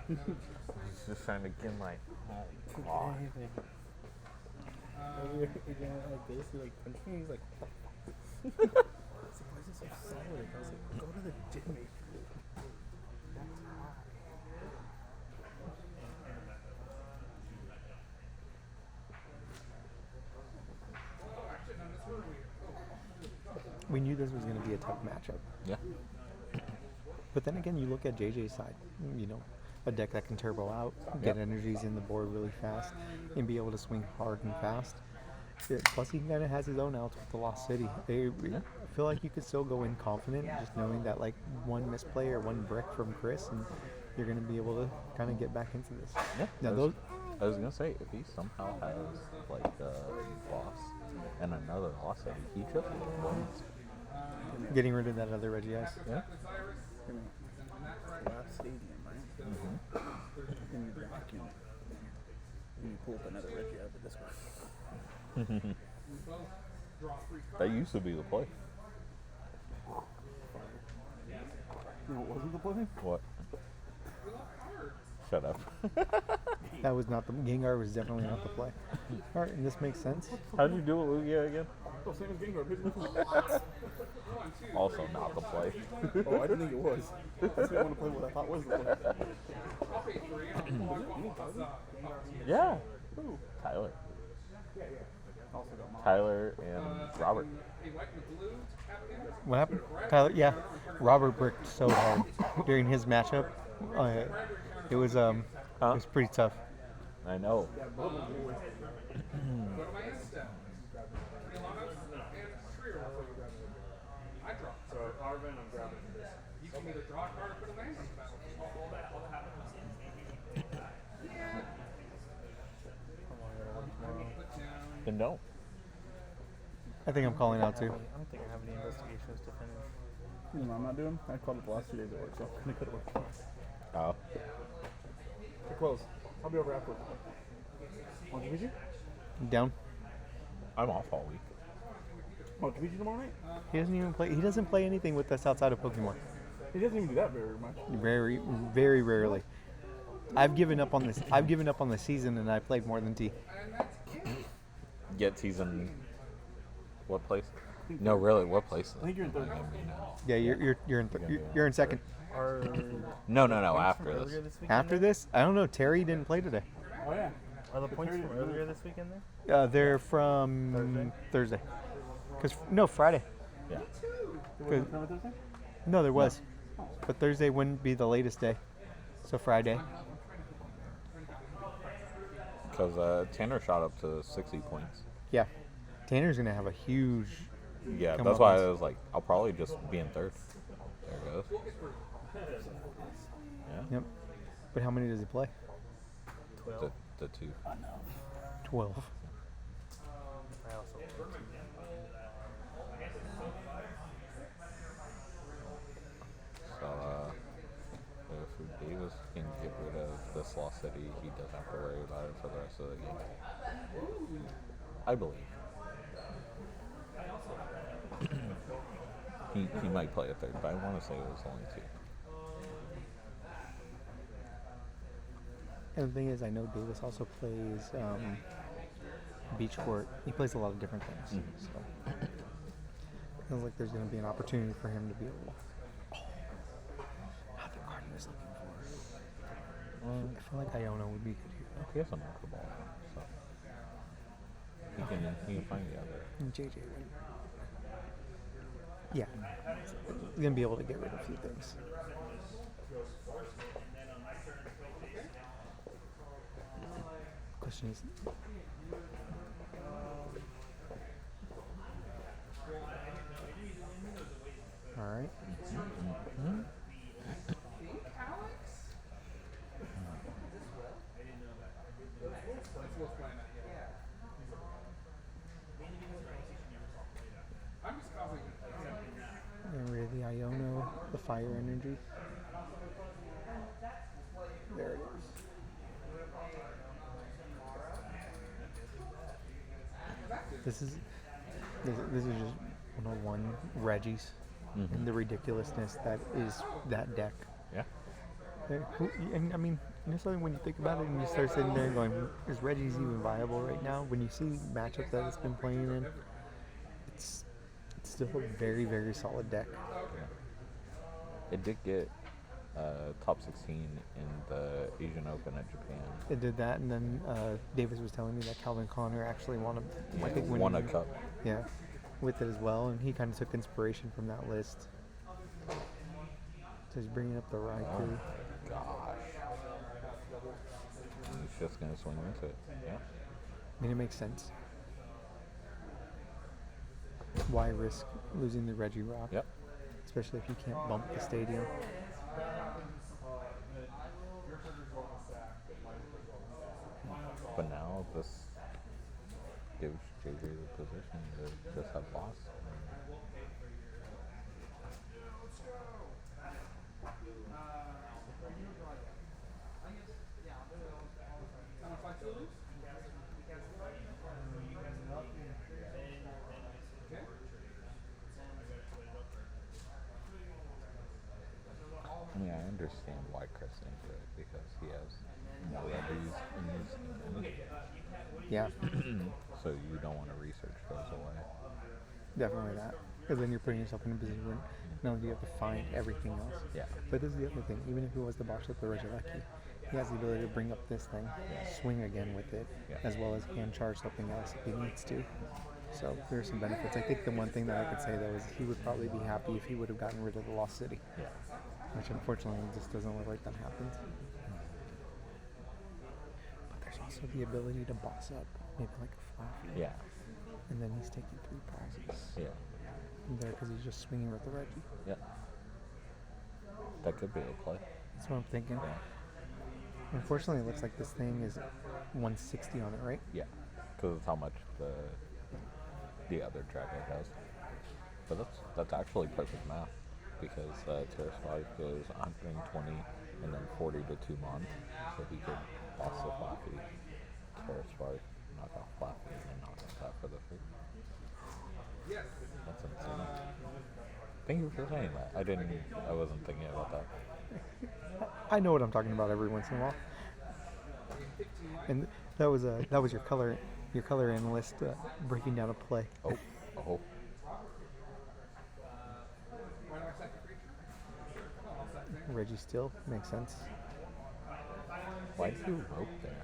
He's just trying to get my Like basically like punch me. He's like, He's like, why is it so solid? I was like, go to the gym, mate. We knew this was going to be a tough matchup. Yeah. But then again, you look at JJ's side. You know, a deck that can turbo out, get energies in the board really fast, and be able to swing hard and fast. Plus, he kind of has his own outs with the Lost City. I feel like you could still go in confident, just knowing that like one misplay or one brick from Chris, and you're going to be able to kind of get back into this. Yeah. Now, I was gonna say, if he somehow has like a boss and another Lost City, he just wins. Getting rid of that other Reggie Ice. Yeah. Last stadium, right? Mm-hmm. And you vacuum. And you pull up another Reggie out of this one. That used to be the play. You know what wasn't the play? What? Shut up. That was not the Gengar was definitely not the play. All right, and this makes sense. How'd you do it, Lugia, again? Oh, same as Gengar. Also not the play. Oh, I didn't think it was. I just didn't want to play what I thought was the play. Yeah. Who? Tyler. Also got mine. Tyler and Robert. What happened? Tyler, yeah. Robert bricked so hard during his matchup. It was pretty tough. I know. So Arvin, I'm grabbing this. You can either draw a card or put a land on the battlefield. Then don't. I think I'm calling out too. I don't think I have any investigations to finish. You know what I'm not doing? I called it the last 2 days at work, so I could have worked. Oh. They're closed. I'll be over afterwards. Want to meet you? Down. I'm off all week. Want to meet you tomorrow night? He doesn't even play. He doesn't play anything with us outside of Pokemon. He doesn't even do that very much. Very, very rarely. I've given up on this. I've given up on the season, and I played more than T. Get season. What place? No, really, what place? I think you're in third. Yeah, you're in second. No, after Earlier this. this weekend After there? this, I don't know. Terry didn't play today. Oh, yeah. Are the points from earlier this weekend there? They're from Thursday. Friday. Yeah. There wasn't a tournament Thursday? No, there was, but Thursday wouldn't be the latest day, so Friday. Because Tanner shot up to 60 points. Yeah. Tanner's going to have a huge. Yeah, come that's up why with- I was like, I'll probably just be in third. There it goes. Yeah. Yep. But how many does he play? 12. The 2. 12. I also play 2. So, if Davis can get rid of this Lost City, he doesn't have to worry about it for the rest of the game. I believe. he might play a third, but I want to say it was only 2. And the thing is, I know Davis also plays beach court. He plays a lot of different things. So it feels like there's going to be an opportunity for him to be able to. Not the card he was looking for. I feel like Iona would be good here. He has a marker ball, so he can find the other. And JJ would. Yeah. He's going to be able to get rid of a few things. Question is. All right. And rid of the Iono, the fire energy. There it is. This is just 101 Reggie's and the ridiculousness that is that deck. Yeah. And I mean, necessarily when you think about it and you start sitting there going, is Reggie's even viable right now? When you see matchups that it's been playing in, it's still a very, very solid deck. Yeah. It did get top 16 in the Asian Open at Japan. It did that, and then Davis was telling me that Calvin Connor actually won won a cup. Yeah, with it as well, and he kind of took inspiration from that list. So he's bringing up the Raikou. Oh gosh. He's just going to swing into it. Yeah. I mean, it makes sense. Why risk losing the Reggie Rock? Yep. Especially if you can't bump the stadium. But now this gives JJ the position to just have boss. I mean, I understand why Chris didn't do it because he has more Rebbies in his Yeah. So you don't want to research those away. Definitely that. Because then you're putting yourself in a position where not only do you have to find everything else. Yeah. But this is the other thing. Even if he was the boss with the Regieleki, he has the ability to bring up this thing, swing again with it, as well as hand charge something else if he needs to. So there's some benefits. I think the one thing that I could say though is he would probably be happy if he would have gotten rid of the Lost City. Yeah. Which unfortunately just doesn't look like that happens. But there's also the ability to boss up, maybe like a Fluffy. Yeah. And then he's taking 3 prizes. Yeah. There because he's just swinging with the Reggie. Yeah. That could be a play. That's what I'm thinking. Yeah. Unfortunately, it looks like this thing is 160 on it, right? Yeah. Because it's how much the other tracker does. But that's actually perfect math. Because Terrace 5 goes 120 and then 40 to 2 mon. So he could also Flaffy, Terrace 5, knock off Flaffy, and then knock off that for the 3. That's insane. Thank you for saying that. I wasn't thinking about that. I know what I'm talking about every once in a while. And that was your color analyst breaking down a play. Oh. Reggie still makes sense. Why do you rope there?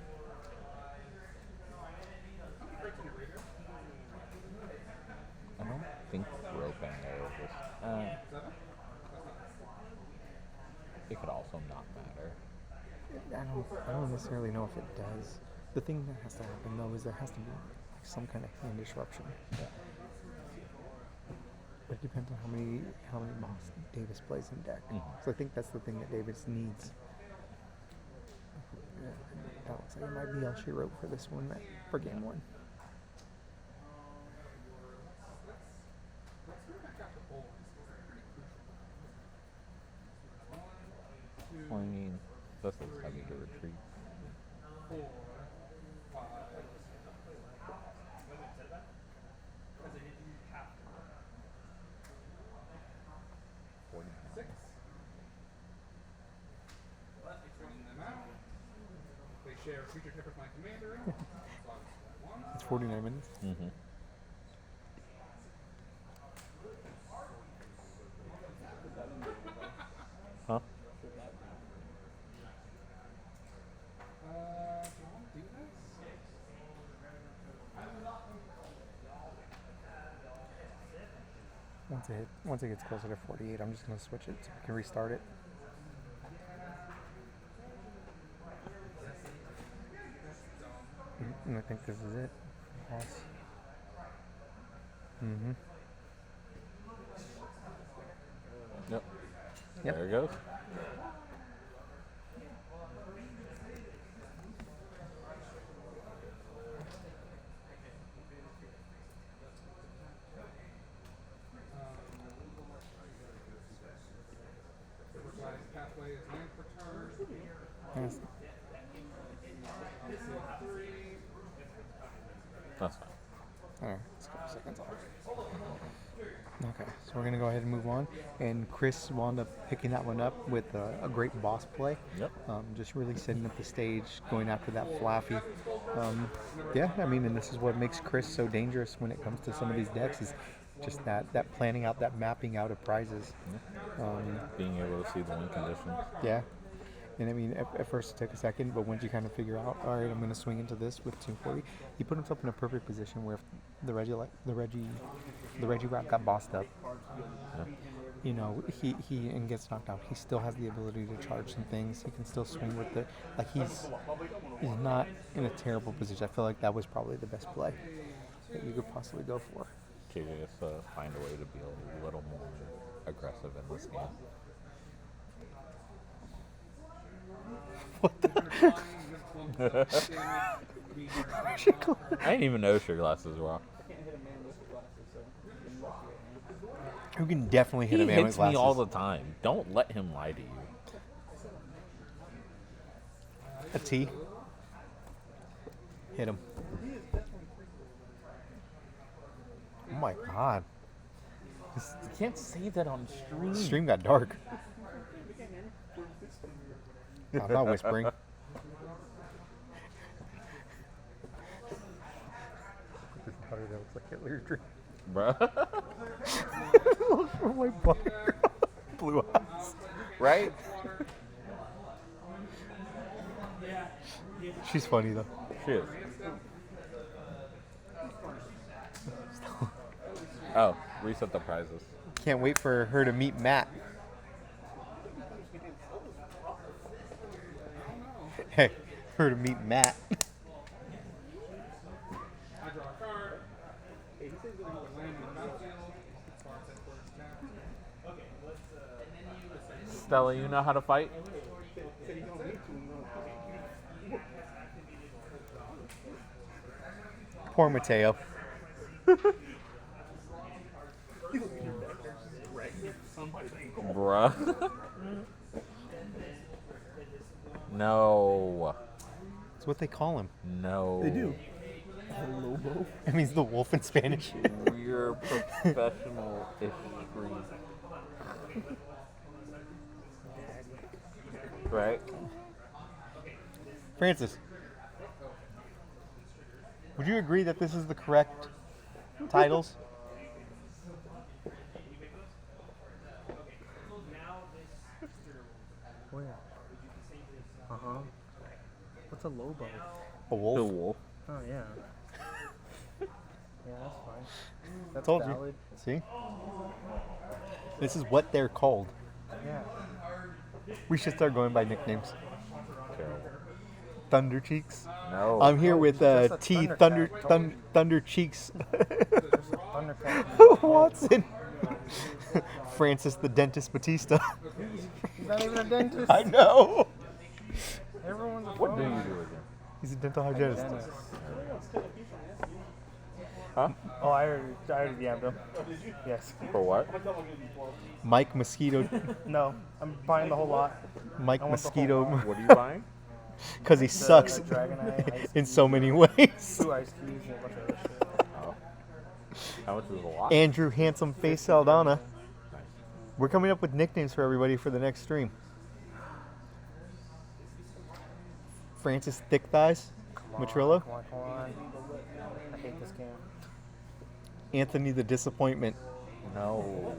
I don't think roping there was it could also not matter. I don't necessarily know if it does. The thing that has to happen though is there has to be like some kind of hand disruption. But it depends on how many moss Davis plays in deck. So I think that's the thing that Davis needs. Yeah, that looks like it might be all she wrote for this one for game one. Well, I mean, this is having to retreat. 4, 5, 6. Swinging them out. They share creature type with my commander. So I was 1. It's 49 minutes. Mm-hmm. Huh? Don't do this. Once it gets closer to 48, I'm just gonna switch it so we can restart it. And I think this is it. Yes. Mm-hmm. Yep. Yep. There it goes. Pathway is 9 per turn. Yes. 3. That's fine. Alright, let's go seconds off. Okay, so we're gonna go ahead and move on. And Chris wound up picking that one up with a great boss play. Yep. Just really setting up the stage, going after that Flaffy. Yeah, I mean, and this is what makes Chris so dangerous when it comes to some of these decks is just that planning out, that mapping out of prizes. Being able to see the win conditions. Yeah. And I mean, at first it took a second, but once you kind of figure out, all right, I'm going to swing into this with 240, he put himself in a perfect position where if the Reggie Rock got bossed up, you know, he and gets knocked out. He still has the ability to charge some things. He can still swing with it. Like he's not in a terrible position. I feel like that was probably the best play that you could possibly go for. JJ has to find a way to be a little more aggressive in this game. What the? I didn't even know your glasses were off. Who can definitely hit He a man with hits glasses? me all the time. Don't let him lie to you. A T. Hit him. Oh my god. You can't say that on stream. Stream got dark. I'm not whispering. This daughter that looks like Hitler's dream. Bruh. Oh my butter. Blue eyes. Right? She's funny though. She is. Oh, reset the prizes. Can't wait for her to meet Matt. Hey, her to meet Matt. I draw a card. He says that he will land in the battlefield. Stella, you know how to fight? Poor Mateo. Bruh. No. That's what they call him. No. They do. Lobo. It means the wolf in Spanish. We're professional-ish stream. Right? Francis, would you agree that this is the correct titles? Where? Uh-huh. What's a Lobo? A wolf. The wolf. Oh, yeah. Yeah, that's fine. That's Told valid. you. See? This is what they're called. Yeah. We should start going by nicknames. Terrible. Thunder Cheeks. No. I'm here with Just a T Thundercat. Thunder Cheeks Thundercat. Watson. Francis the Dentist Batista. He's not even a dentist. I know. Everyone's a What do phony. you do again? He's a dental hygienist. Dentist. Huh? Oh, I already DM'd him. Yes. For what? Mike Mosquito. No, I'm buying the whole lot. Mike I want the whole Mosquito. lot. What are you buying? Because he sucks The Dragonite, Ice in so Cube, many ways. 2 ice cubes and a bunch of other shit. Oh. How much is a lot? Andrew Handsome Face Saldana. We're coming up with nicknames for everybody for the next stream. Francis Thick Thighs. Matrillo. Come on. I hate this game. Anthony the Disappointment. No.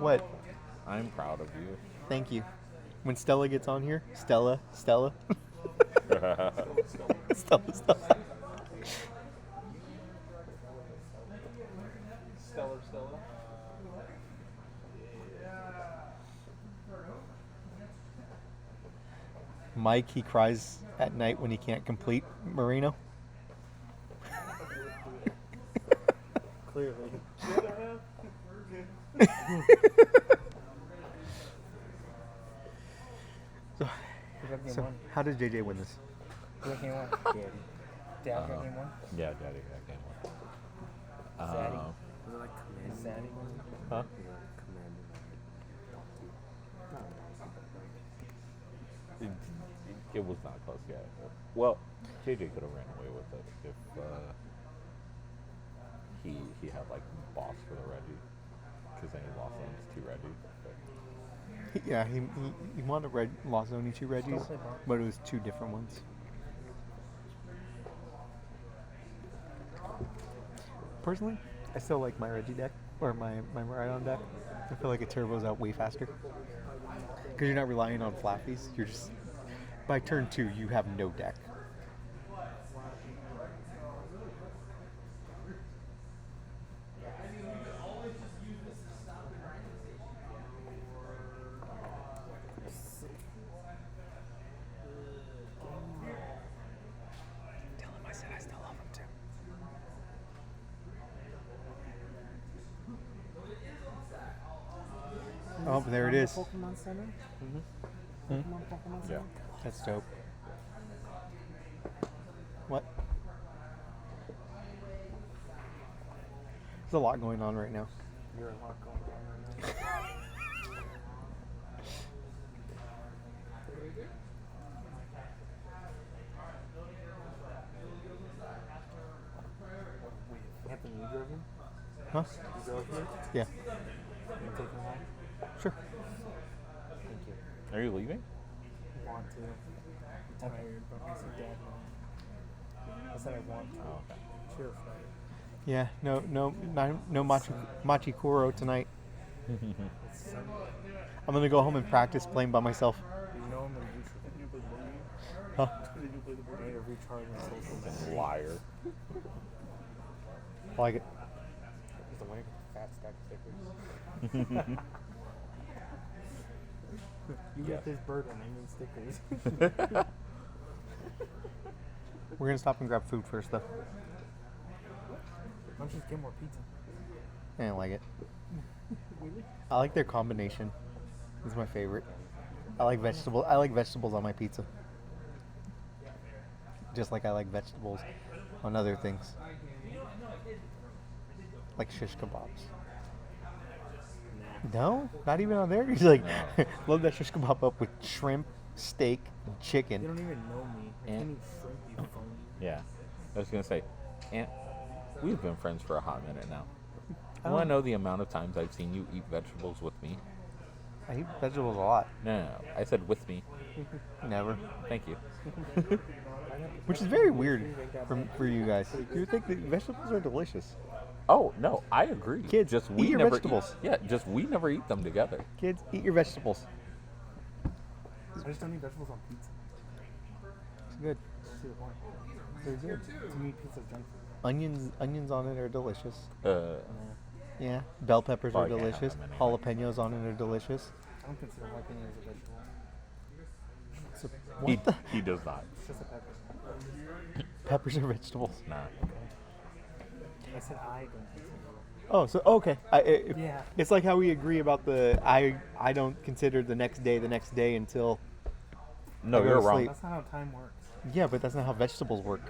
What? I'm proud of you. Thank you. When Stella gets on here, Stella. Stella, Stella. Stella. Mike, he cries at night when he can't complete Marino. Clearly. So, how did JJ win this? Who got game 1? Dad got game 1? Yeah, Daddy got game 1. Zaddy. Was it like command? Zaddy. Huh? It was not close yet. Well, JJ could have ran away with it if he had like boss for the Reggie, because then he lost on his 2 Reggie. But Yeah, he won lost only 2 Reggies, but it was 2 different ones. Personally, I still like my Reggie deck, or my Rhydon deck. I feel like it turbos out way faster. Because you're not relying on flappies, you're just... By turn 2, you have no deck. Tell him I said I still love him too. Oh, there it is. Pokemon Center? Pokemon Center? That's dope. What? There's a lot going on right now. You're a lot going on right now. Anthony, you drove him? Huh? You drove here? Yeah. You take him home? Sure. Thank you. are you leaving? Want to. I'm tired, but I'm so dead now. I said I want to. Oh, okay. Cheers, Yeah. No Machikoro tonight. It's Sunday. I'm gonna go home and practice playing by myself. You know I'm gonna Huh? I need to recharge my social Fucking liar. I like it. Just a way fat stack of stickers. You get this bird and name them stickers. We're gonna stop and grab food first, though. Why don't you just get more pizza? I didn't like it. I like their combination. It's my favorite. I like vegetables on my pizza. Just like I like vegetables on other things. Like shish kebabs. No? Not even on there? He's like, load that shish kebab up with shrimp, steak, and chicken. You don't even know me. I can't eat shrimp, you phony. Yeah. I was going to say, Aunt, we've been friends for a hot minute now. I You want don't- to know the amount of times I've seen you eat vegetables with me? I eat vegetables a lot. No. I said with me. Never. Thank you. Which is very weird for you guys. You would think that vegetables are delicious. Oh, no, I agree. Kids, just eat we your never vegetables. Just we never eat them together. Kids, eat your vegetables. I just don't eat vegetables on pizza. It's good. That's the point. They're good. To me, pizza's junk food. Onions on it are delicious. Yeah. Yeah. Bell peppers Oh, are you can't have delicious. them anyway. Jalapenos on it are delicious. I don't consider jalapenos a vegetable. He does not. It's just a pepper. Peppers are vegetables. Nah. I said I don't consider. Oh, so okay. Yeah. It's like how we agree about I don't consider the next day until. No, I go you're to wrong. sleep. That's not how time works. Yeah, but that's not how vegetables work.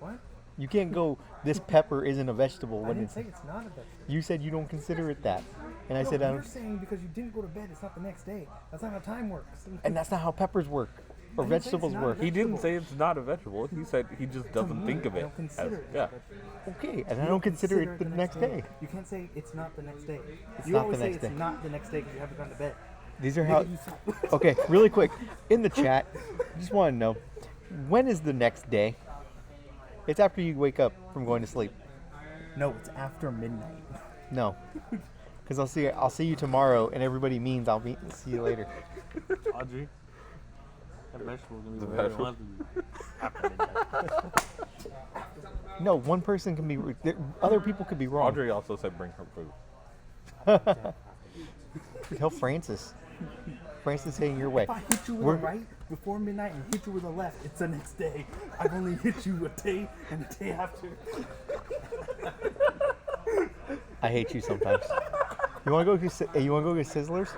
What? You can't go. This pepper isn't a vegetable I when didn't it's. say it's not a vegetable. You said you don't consider it that, and I No, said I you're don't. saying because you didn't go to bed, it's not the next day. That's not how time works. And that's not how peppers work, or I didn't say it's vegetables not a work. He didn't say it's not a vegetable. He said he just doesn't think of I it don't consider as it. yeah. As a vegetable. Okay, and I You don't consider it the the next day. You can't say it's not the next day. It's You not always the say next it's day. not the next day because you haven't gone to bed. These are how. Nigga, you said- Okay, really quick, in the chat, I just want to know, when is the next day? It's after you wake up from going to sleep. No, it's after midnight. No, because I'll see you tomorrow, and everybody means I'll see you later. Audrey, that vegetable's gonna be The whatever it vegetable? wants to be. After midnight. No, one person can be. Other people could be wrong. Audrey also said bring her food. Tell Francis. Francis saying your way. If I hit you with We're- a right before midnight and hit you with a left, it's the next day. I've only hit you a day and a day after. I hate you sometimes. You want to go get? You want to go get Sizzlers?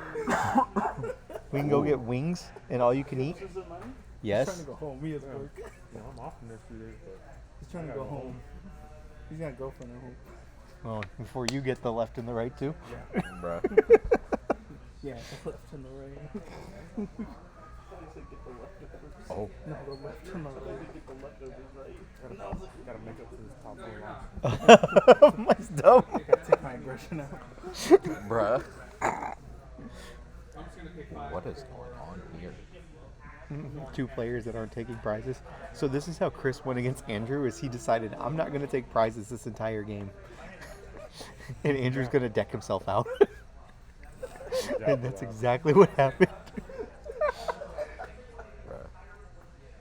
We can go get wings and all you can eat. He's trying Yes. to go home. He has work. You know, I'm off the next few days, but He's trying to go home. He's got a girlfriend at home. Well, before you get the left and the right too. Bruh. Yeah, the left and the right. Oh. No, the left and the right. gotta make up for this top 4 loss. Mine's dumb. Gotta take my aggression out. Bruh. What is going on here? 2 players that aren't taking prizes. So this is how Chris went against Andrew. Is he decided I'm not going to take prizes this entire game, and Andrew's going to deck himself out. And that's exactly what happened. Bruh.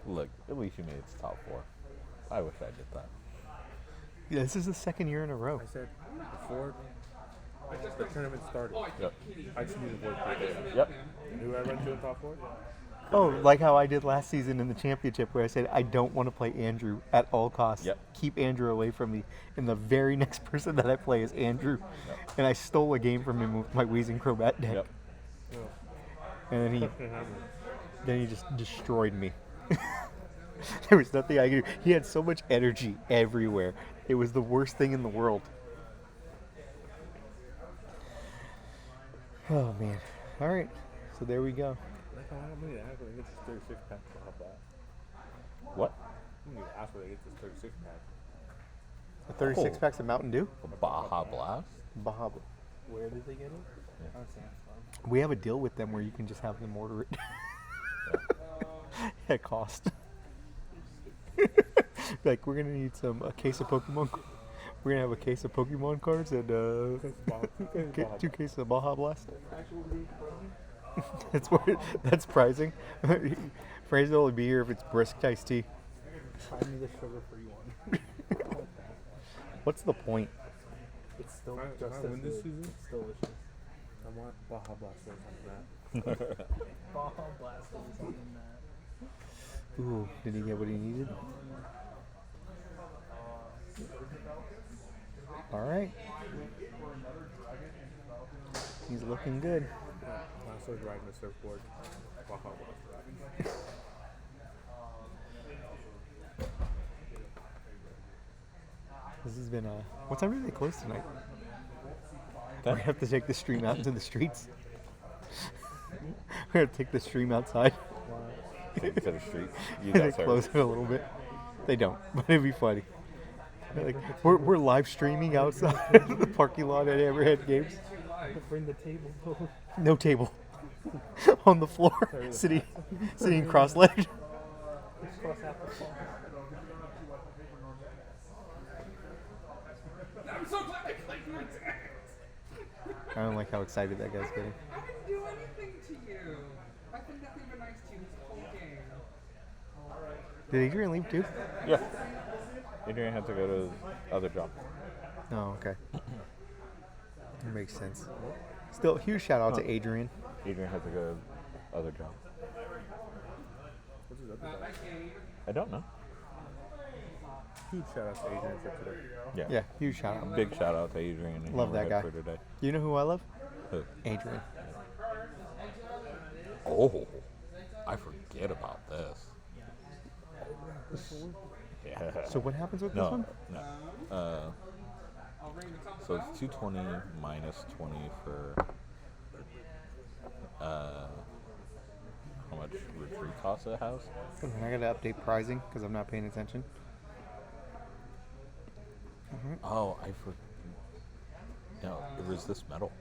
Look, at least you made it to top 4. I wish I did that. Yeah, this is the second year in a row. I said before the tournament started. Yep. I just needed to work for it. Yep. And who I run to in top 4? Oh, like how I did last season in the championship, where I said I don't want to play Andrew at all costs. Yep. Keep Andrew away from me. And the very next person that I play is Andrew, and I stole a game from him with my Wheezing Crobat deck. Yep. And then he just destroyed me. There was nothing I could do. He had so much energy everywhere. It was the worst thing in the world. Oh man. All right. So there we go. I'm gonna ask where they get this 36 pack off that. What? I'm gonna ask where they get this 36 pack. The 36 Oh. packs of Mountain Dew? Baja Blast? Baja. Where did they get it? Yeah. Oh, Sam's. We have a deal with them where you can just have them order it at cost. Like, we're gonna need a case of Pokemon. We're gonna have a case of Pokemon cards and 2 cases of Baja Blast. That's pricing. Phrase will only be here if it's brisk iced tea. Find me the sugar-free one. What's the point? It's still If just I as win this good. season, It's delicious. I want Baja Blast or something like that. Baja Blast is something that. Ooh, did he get what he needed? All right. He's looking good. I started riding the surfboard. Baja Blast. This has been what time do they close tonight? We have to take the stream out into the streets. We have to take the stream outside. Take it to the street. Use They that service. close it a little bit. They don't, but it'd be funny. Like, we're live streaming outside the parking lot at Hammerhead Games. Bring the table. No table. On the floor, sitting cross-legged. Just cross out the floor. I'm so glad I clicked my text. I don't like how excited that guy's getting. I didn't do anything to you. I've been nothing but nice to you this whole game. Did Adrian leave too? Yeah. Adrian had to go to his other job. Oh, okay. That makes sense. Still, huge shout out to Adrian. Adrian had to go to his other job. I don't know. Huge shout out to Adrian for today. Yeah. Yeah, huge shout out. Big shout out to Adrian and Love that Hammerhead guy. for today. You know who I love? Who? Adrian. Oh, I forget about this. Yeah. So what happens with no, this one? No. So it's 220 minus 20 for how much retreat costs a house? I gotta update pricing because I'm not paying attention. Oh, I forgot. No, it was this metal.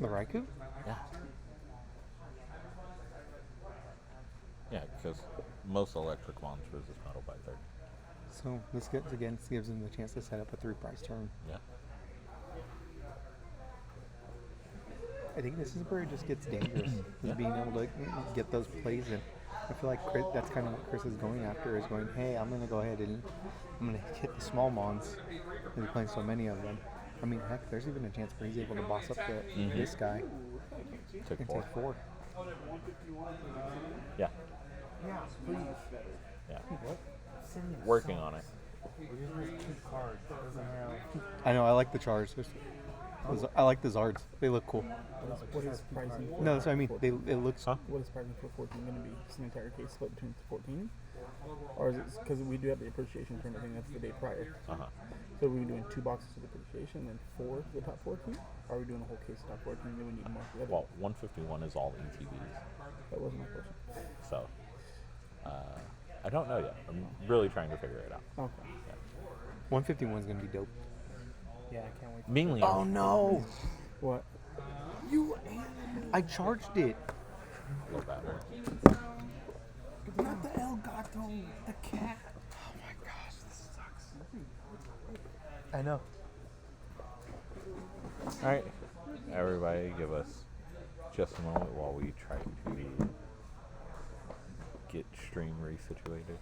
The Raikou? Yeah. Yeah, because most electric monsters is metal by 30. So this gives them the chance to set up a 3-price turn. Yeah. I think this is where it just gets dangerous, is being able to get those plays in. I feel like that's kind of what Chris is going after, is going, hey, I'm going to go ahead and I'm going to hit the small mons. He's playing so many of them. I mean, heck, there's even a chance where he's able to boss up this guy Take and 4. take 4. Yeah. Yeah, please. Yeah. What? Working on it. I know, I like the Chars. I like the Zards. They look cool. What is pricing? No, that's what I mean. It looks. What is pricing for 14 going to be? Is the entire case split between 14? Or is it because we do have the appreciation tournament thing that's the day prior? Uh-huh. So are we doing 2 boxes of appreciation and 4 for the top 14? Or are we doing a whole case of top 14 and then we need more for the other? Well, 151 is all ETBs. That wasn't my question. So, I don't know yet. I'm really trying to figure it out. Okay. Yeah. 151 is going to be dope. Yeah, I can't wait. Mainly. Oh no! What? I charged it. A little bad. Not the El Gato, the cat. Oh my gosh, this sucks. I know. All right, everybody, give us just a moment while we try to get stream resituated.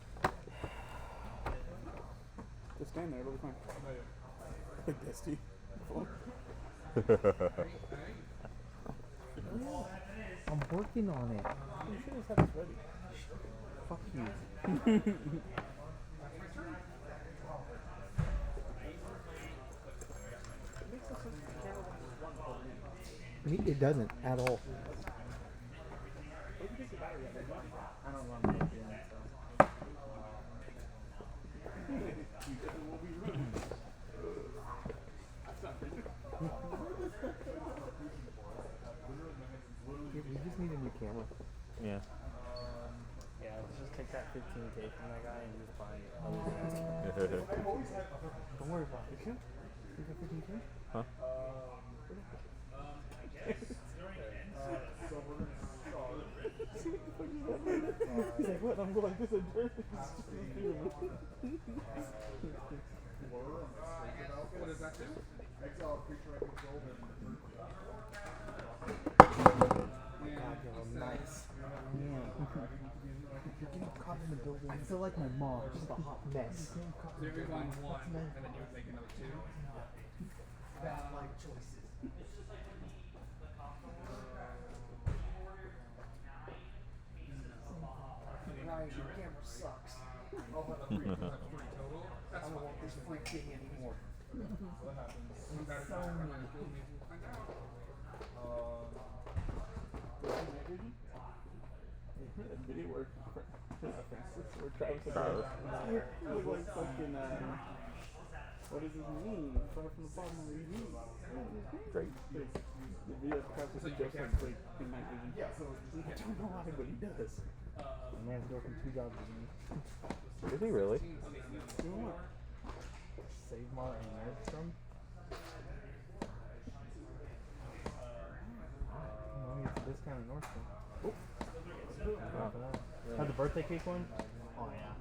Just stand there, it'll be fine. Like this, Steve. I'm working on it. You should have had this ready. Fuck you. It doesn't at all. I don't run my We just need a new camera. Yeah. Yeah, let's just take that 15K from that guy and just buy it. Don't worry about it. You got 15K? Huh? He's like, what? I'm going like this. What does that do? God, you're nice. You're getting caught in the building. I feel like my mom, just a hot mess. So you're going 1, and then you would make another 2. Bad life choices. Ryan, your camera sucks. I don't want this free thing anymore. Video work. Where Travis is like fucking, what does this mean? Far from the bottom of the TV. Great. The video of Travis is just like in night vision. I don't know why, but he does. The man's working 2 jobs with me. Is he really? Doing what? Save Mart and Nerdstrom. No, he gets a discount at Nordstrom. Had the birthday cake one? Oh yeah.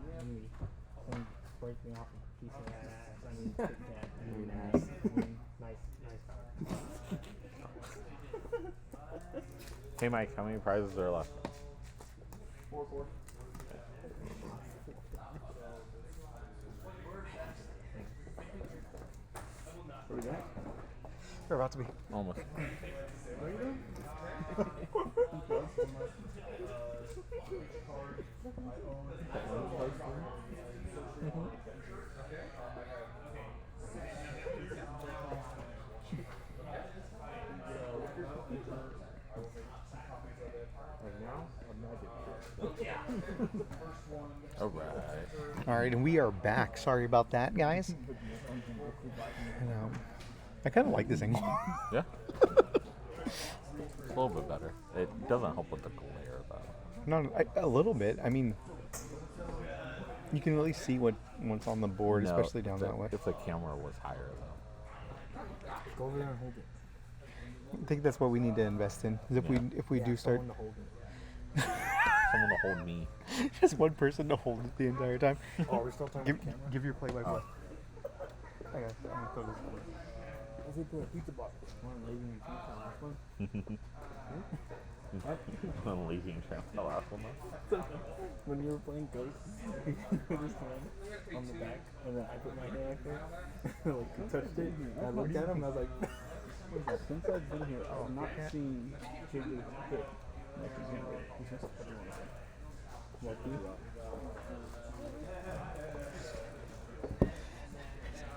Someone break me off a piece of that ass. I mean, Kit Kat. I mean, ass. I mean, nice. Hey, Mike, how many prizes are left? 4. What we got? We're about to be. Almost. What are you doing? All right. All right, and we are back. Sorry about that, guys. And, I kind of like this angle. Yeah. It's a little bit better. It doesn't help with the glare, though. Not a little bit. I mean, you can at least see what's on the board, No, especially down that way. If the camera was higher, though. Go over there and hold it. I think that's what we need to invest in. Is if we do start, Someone to hold it. Someone to hold me. just one person to hold it the entire time. Oh, are we still talking about the camera? Give your play-by-play. Oh. I got. I'm gonna throw this one. Is it the pizza box? One lazy and cheap on last one? I'm lazy and tramp the last one, though. When you were playing Ghost, he put his hand on the back, and then I put my hand right there, like touched it, and I looked at him, and I was like, what is that? Since I've been here, I have not seen JJ hit like he's gonna hit. He's just everyone is like,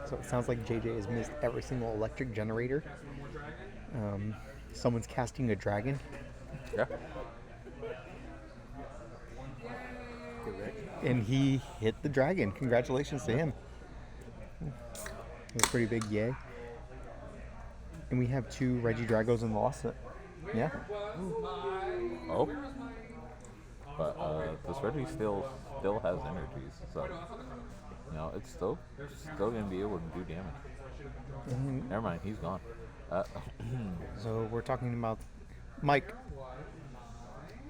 So it sounds like JJ has missed every single electric generator. Someone's casting a dragon. Yeah. And he hit the dragon. Congratulations to him. It was a pretty big yay. And we have 2 Reggie Dragos in the loss set. Yeah. Oh. But this Reggie still has energies, so it's still gonna be able to do damage. Never mind, he's gone. So we're talking about Mike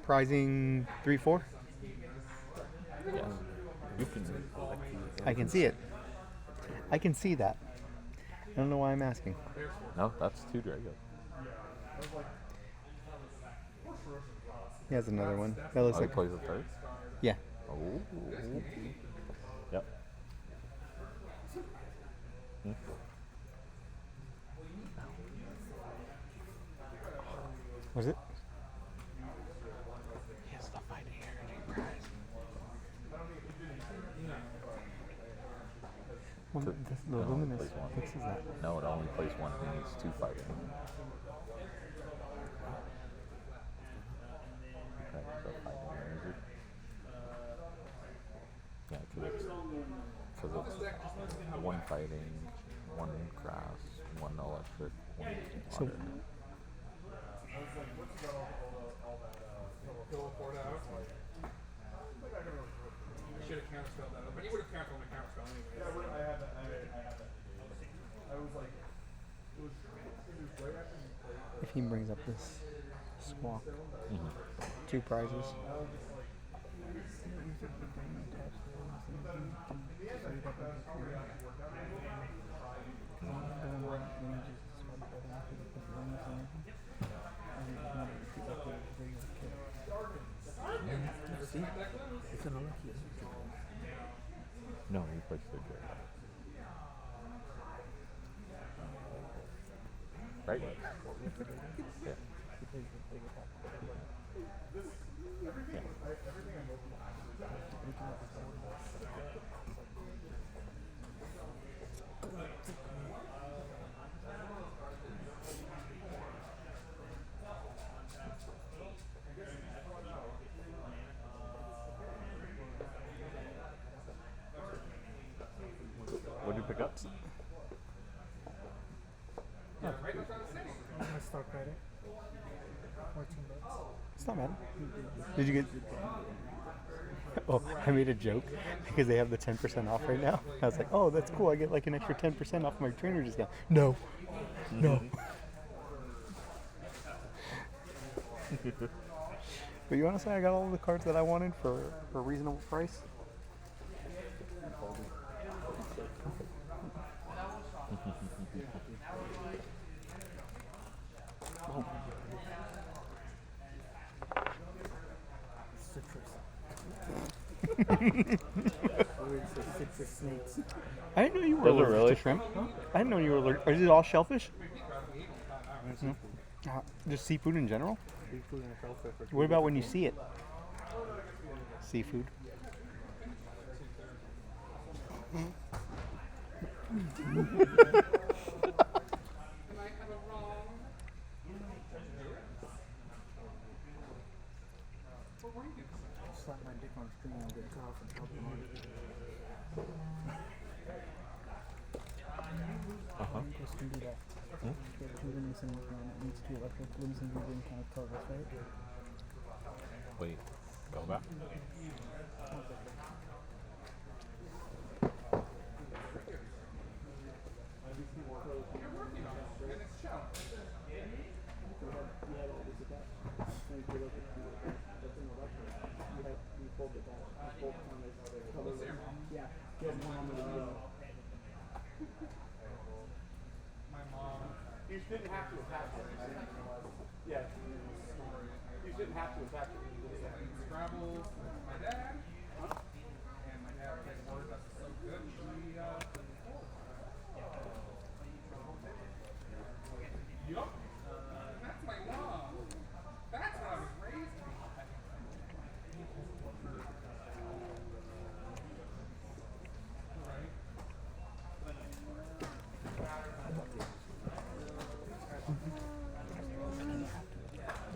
prizing 3-4. Yes. You can. I can see it. I can see that. I don't know why I'm asking. No, that's 2 Dragos. He has another one. That looks He like plays a third? Yeah. Oh. Yep. Was it? Yes, the fighting energy prize. Well, the luminous fixes that. No, it only plays 1. It needs 2 fighting. Okay, so fighting energy. Yeah, because it's 1 fighting, 1 grass, 1 electric, 1 So water. Should have counterspelled that, but you would have countered on the counterspell anyway. Yeah, I had that. I was like, it was right after you played. if he brings up this squawk, 2 prizes. see? It's an unlucky. No, he plays the good. Right? Yeah. What did you pick up? My stock credit. 14 bucks. It's not bad. Did you get? Oh, I made a joke because they have the 10% off right now. I was like, oh, that's cool. I get like an extra 10% off my trainer discount. No, no. But you want to say I got all the cards that I wanted for a reasonable price? Citrus snakes. I didn't know you were Does it allergic really? to shrimp. I didn't know you were allergic. Is it all shellfish? No. Just seafood in general? Seafood and shellfish. What about when you see it? seafood. Slap my dick on screen and get cut off and help him on. Chris can do that. Get two rings and it needs two electric rings and ring kind of tell us, right? Wait, go back. You didn't have to attack it. Yeah. You didn't have to attack it. Scrabble, my dad. And my dad had a word that's so good. Yup. That's my mom. That's what I was raised on.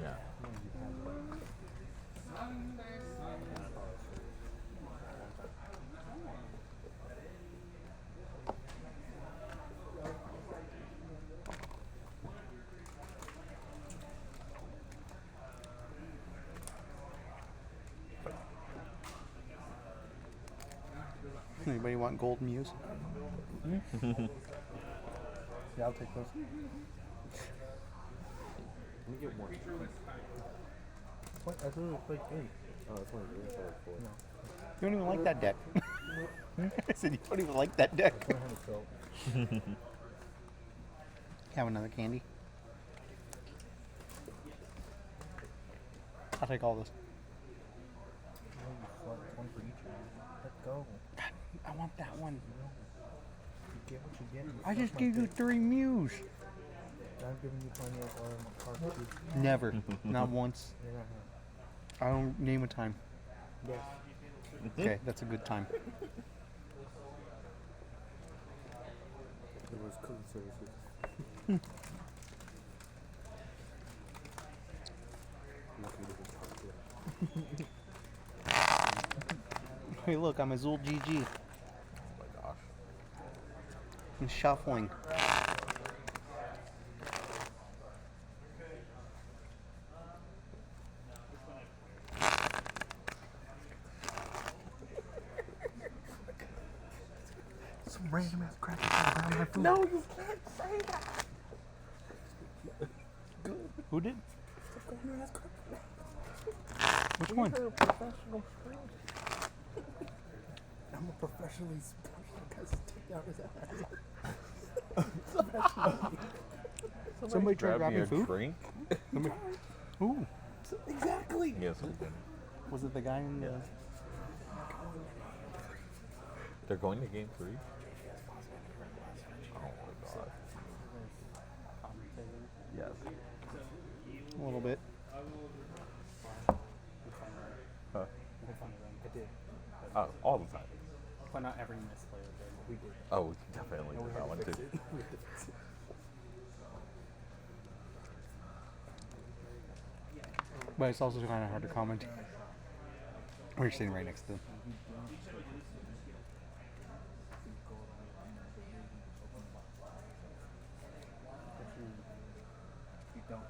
Yeah. Anybody want gold muse? Yeah, I'll take those. Let me get one. What? I thought it was like 8. Oh, it's only 3 instead of 4. No. You don't even like that deck. I said you don't even like that deck. I had it felt. Have another candy. I'll take all this. One for each of you. Let go. God, I want that one. You get what you get. I just gave you 3 muse. I've given you plenty of cards too. Never. Not once. You're not I don't name a time. Yes. Okay, that's a good time. It was code services. Hey, look, I'm Azul GG. Oh my gosh. I'm shuffling. Some random ass crap around my food. No, you can't say that. Who did? Which one? You're a professional screen. I'm a professionally because take out his ass. Somebody tried Grab me grabbing a food? drink? Somebody... Who? Exactly. Yes, we did. Was it the guy in the... They're going to game 3? Oh my god. Yes. A little bit. Huh? I did. Oh, all the time. But not every misplayer did. We did. Oh, definitely did that one too. We had to fix it. But it's also kind of hard to comment. We're sitting right next to them. You don't.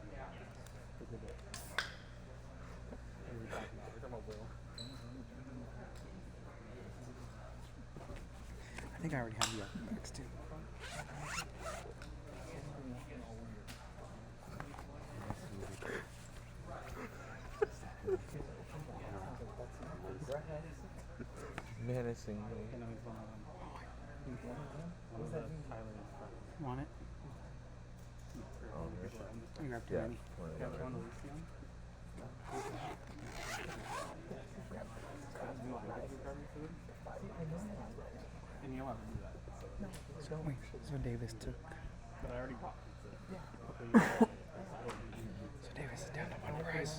I think I already have the Equifax too. Menacingly. Want it? Oh, You grab too yeah. many. And you want to do that. So Davis took. But I already bought pizza. So Davis is down to one price.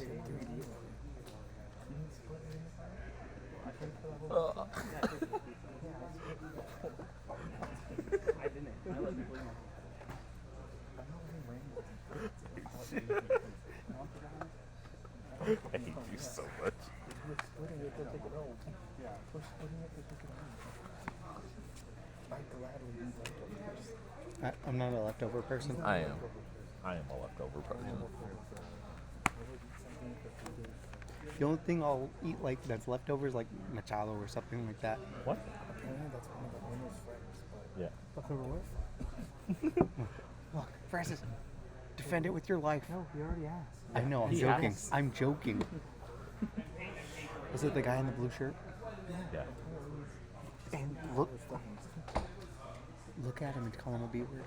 I didn't. I let people know. I hate you so much. We're splitting it to take it home. Yeah. We're splitting it to take it home. I gladly eat leftovers. I'm not a leftover person. I am a leftover person. The only thing I'll eat like that's leftovers, like machado or something like that. What? Apparently that's one of the owner's friends. But Yeah. leftover what? Look, Francis, defend it with your life. No, he already asked. I know, I'm He joking. asked. I'm joking. Was it the guy in the blue shirt? Yeah. And look at him and call him a B word.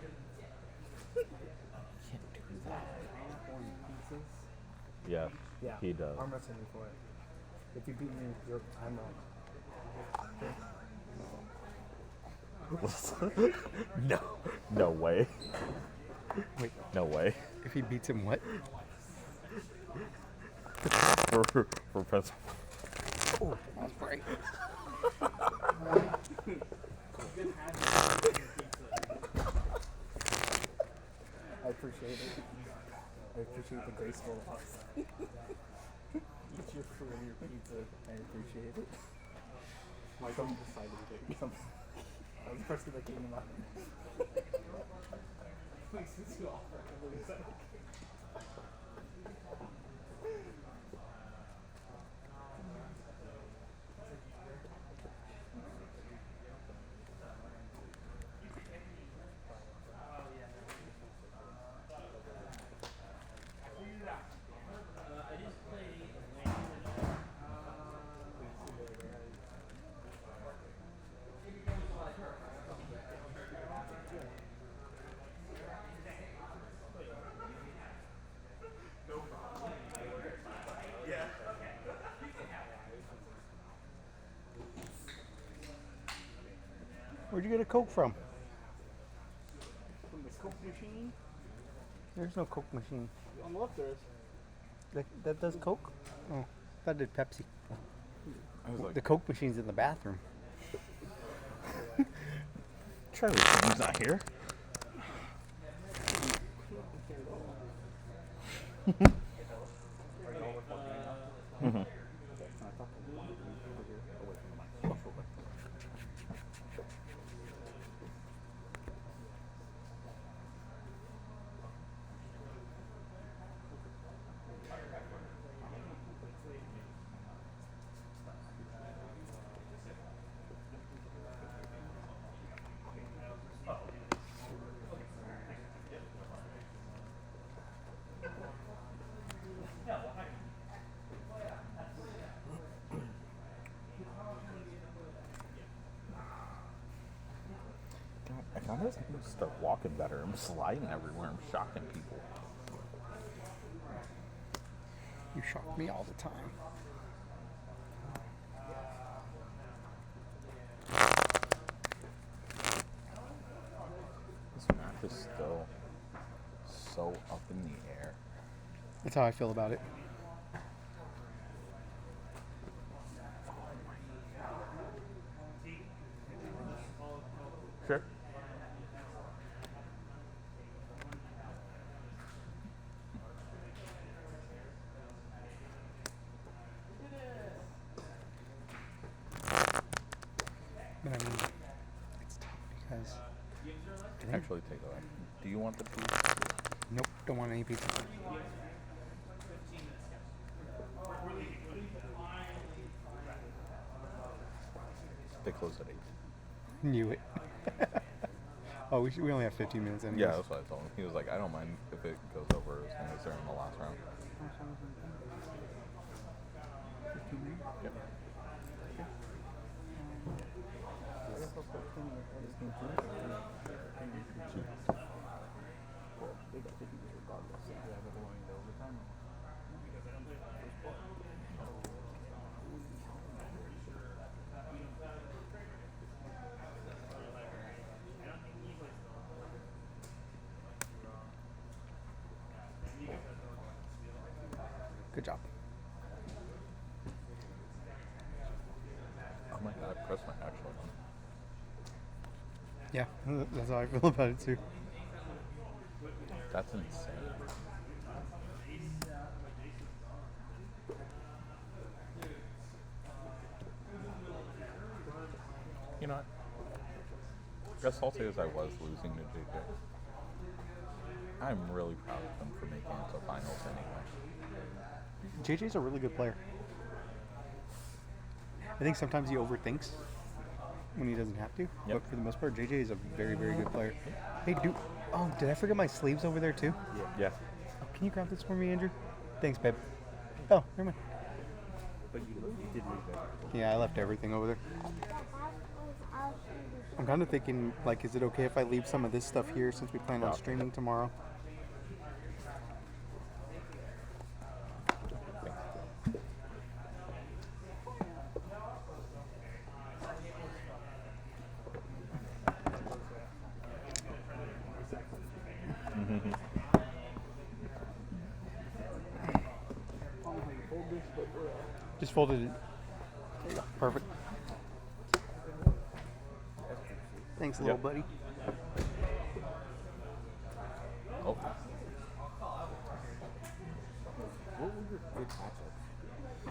Can't do that. Pieces. Yeah. Yeah. He does. Arm wrestling me for it. If you beat me, I'm out. No. No way. Wait. No way. If he beats him, what? For president. Oh, that's right. I appreciate it. I appreciate the graceful loss. Eat your food and your pizza. I appreciate it. Some decided to take some. That was the first thing that came to mind. Where'd you get a Coke from? From the Coke machine? There's no Coke machine. On the left there is. That does Coke? Oh, that did Pepsi. I was like, The Coke machine's in the bathroom. Charlie, he's not here. Mm-hmm. I gotta start walking better. I'm sliding everywhere. I'm shocking people. You shock me all the time. This map is still so up in the air. That's how I feel about it. Sure. But I mean, it's tough because Actually, take that. Do you want the piece? nope, don't want any pizza. They close at 8. Knew it. Oh, we only have 15 minutes anyway. Yeah, that's what I told him. He was like, I don't mind if it goes over as long as they're in the last round. Yep. Good job. Oh my god, I pressed my actual one. Yeah, that's how I feel about it too. That's insane. You know what? As salty as I was losing to JJ, I'm really proud of him for making it to finals anyway. JJ's a really good player. I think sometimes he overthinks when he doesn't have to, but for the most part, JJ is a very, very good player. Hey, dude. Oh, did I forget my sleeves over there too? Yeah. Oh, can you grab this for me, Andrew? Thanks, babe. Oh, never mind. But you did leave that. Yeah, I left everything over there. I'm kind of thinking, like, is it okay if I leave some of this stuff here since we plan on streaming tomorrow? Just folded it. There you go. Perfect. Thanks, little buddy. Oh. What were your good matchups?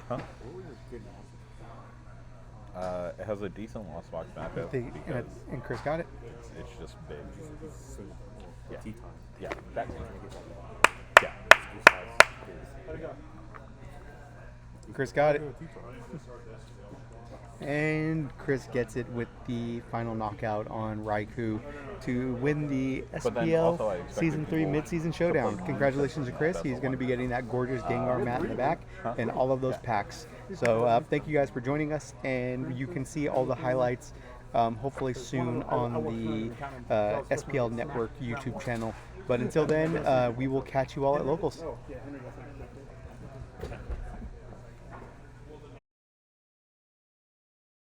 Huh? What were your good matchups? It has a decent lost box matchup. And Chris got it. It's just big. Yeah. Tea time. Yeah. That Yeah. Chris got it. And Chris gets it with the final knockout on Raikou to win the But then also I SPL expected Season 3 people Mid-Season Showdown. Congratulations to Chris. He's going to be getting that gorgeous Gengar mat in the back and all of those packs. So thank you guys for joining us, and you can see all the highlights hopefully soon on the SPL Network YouTube channel. But until then, we will catch you all at Locals.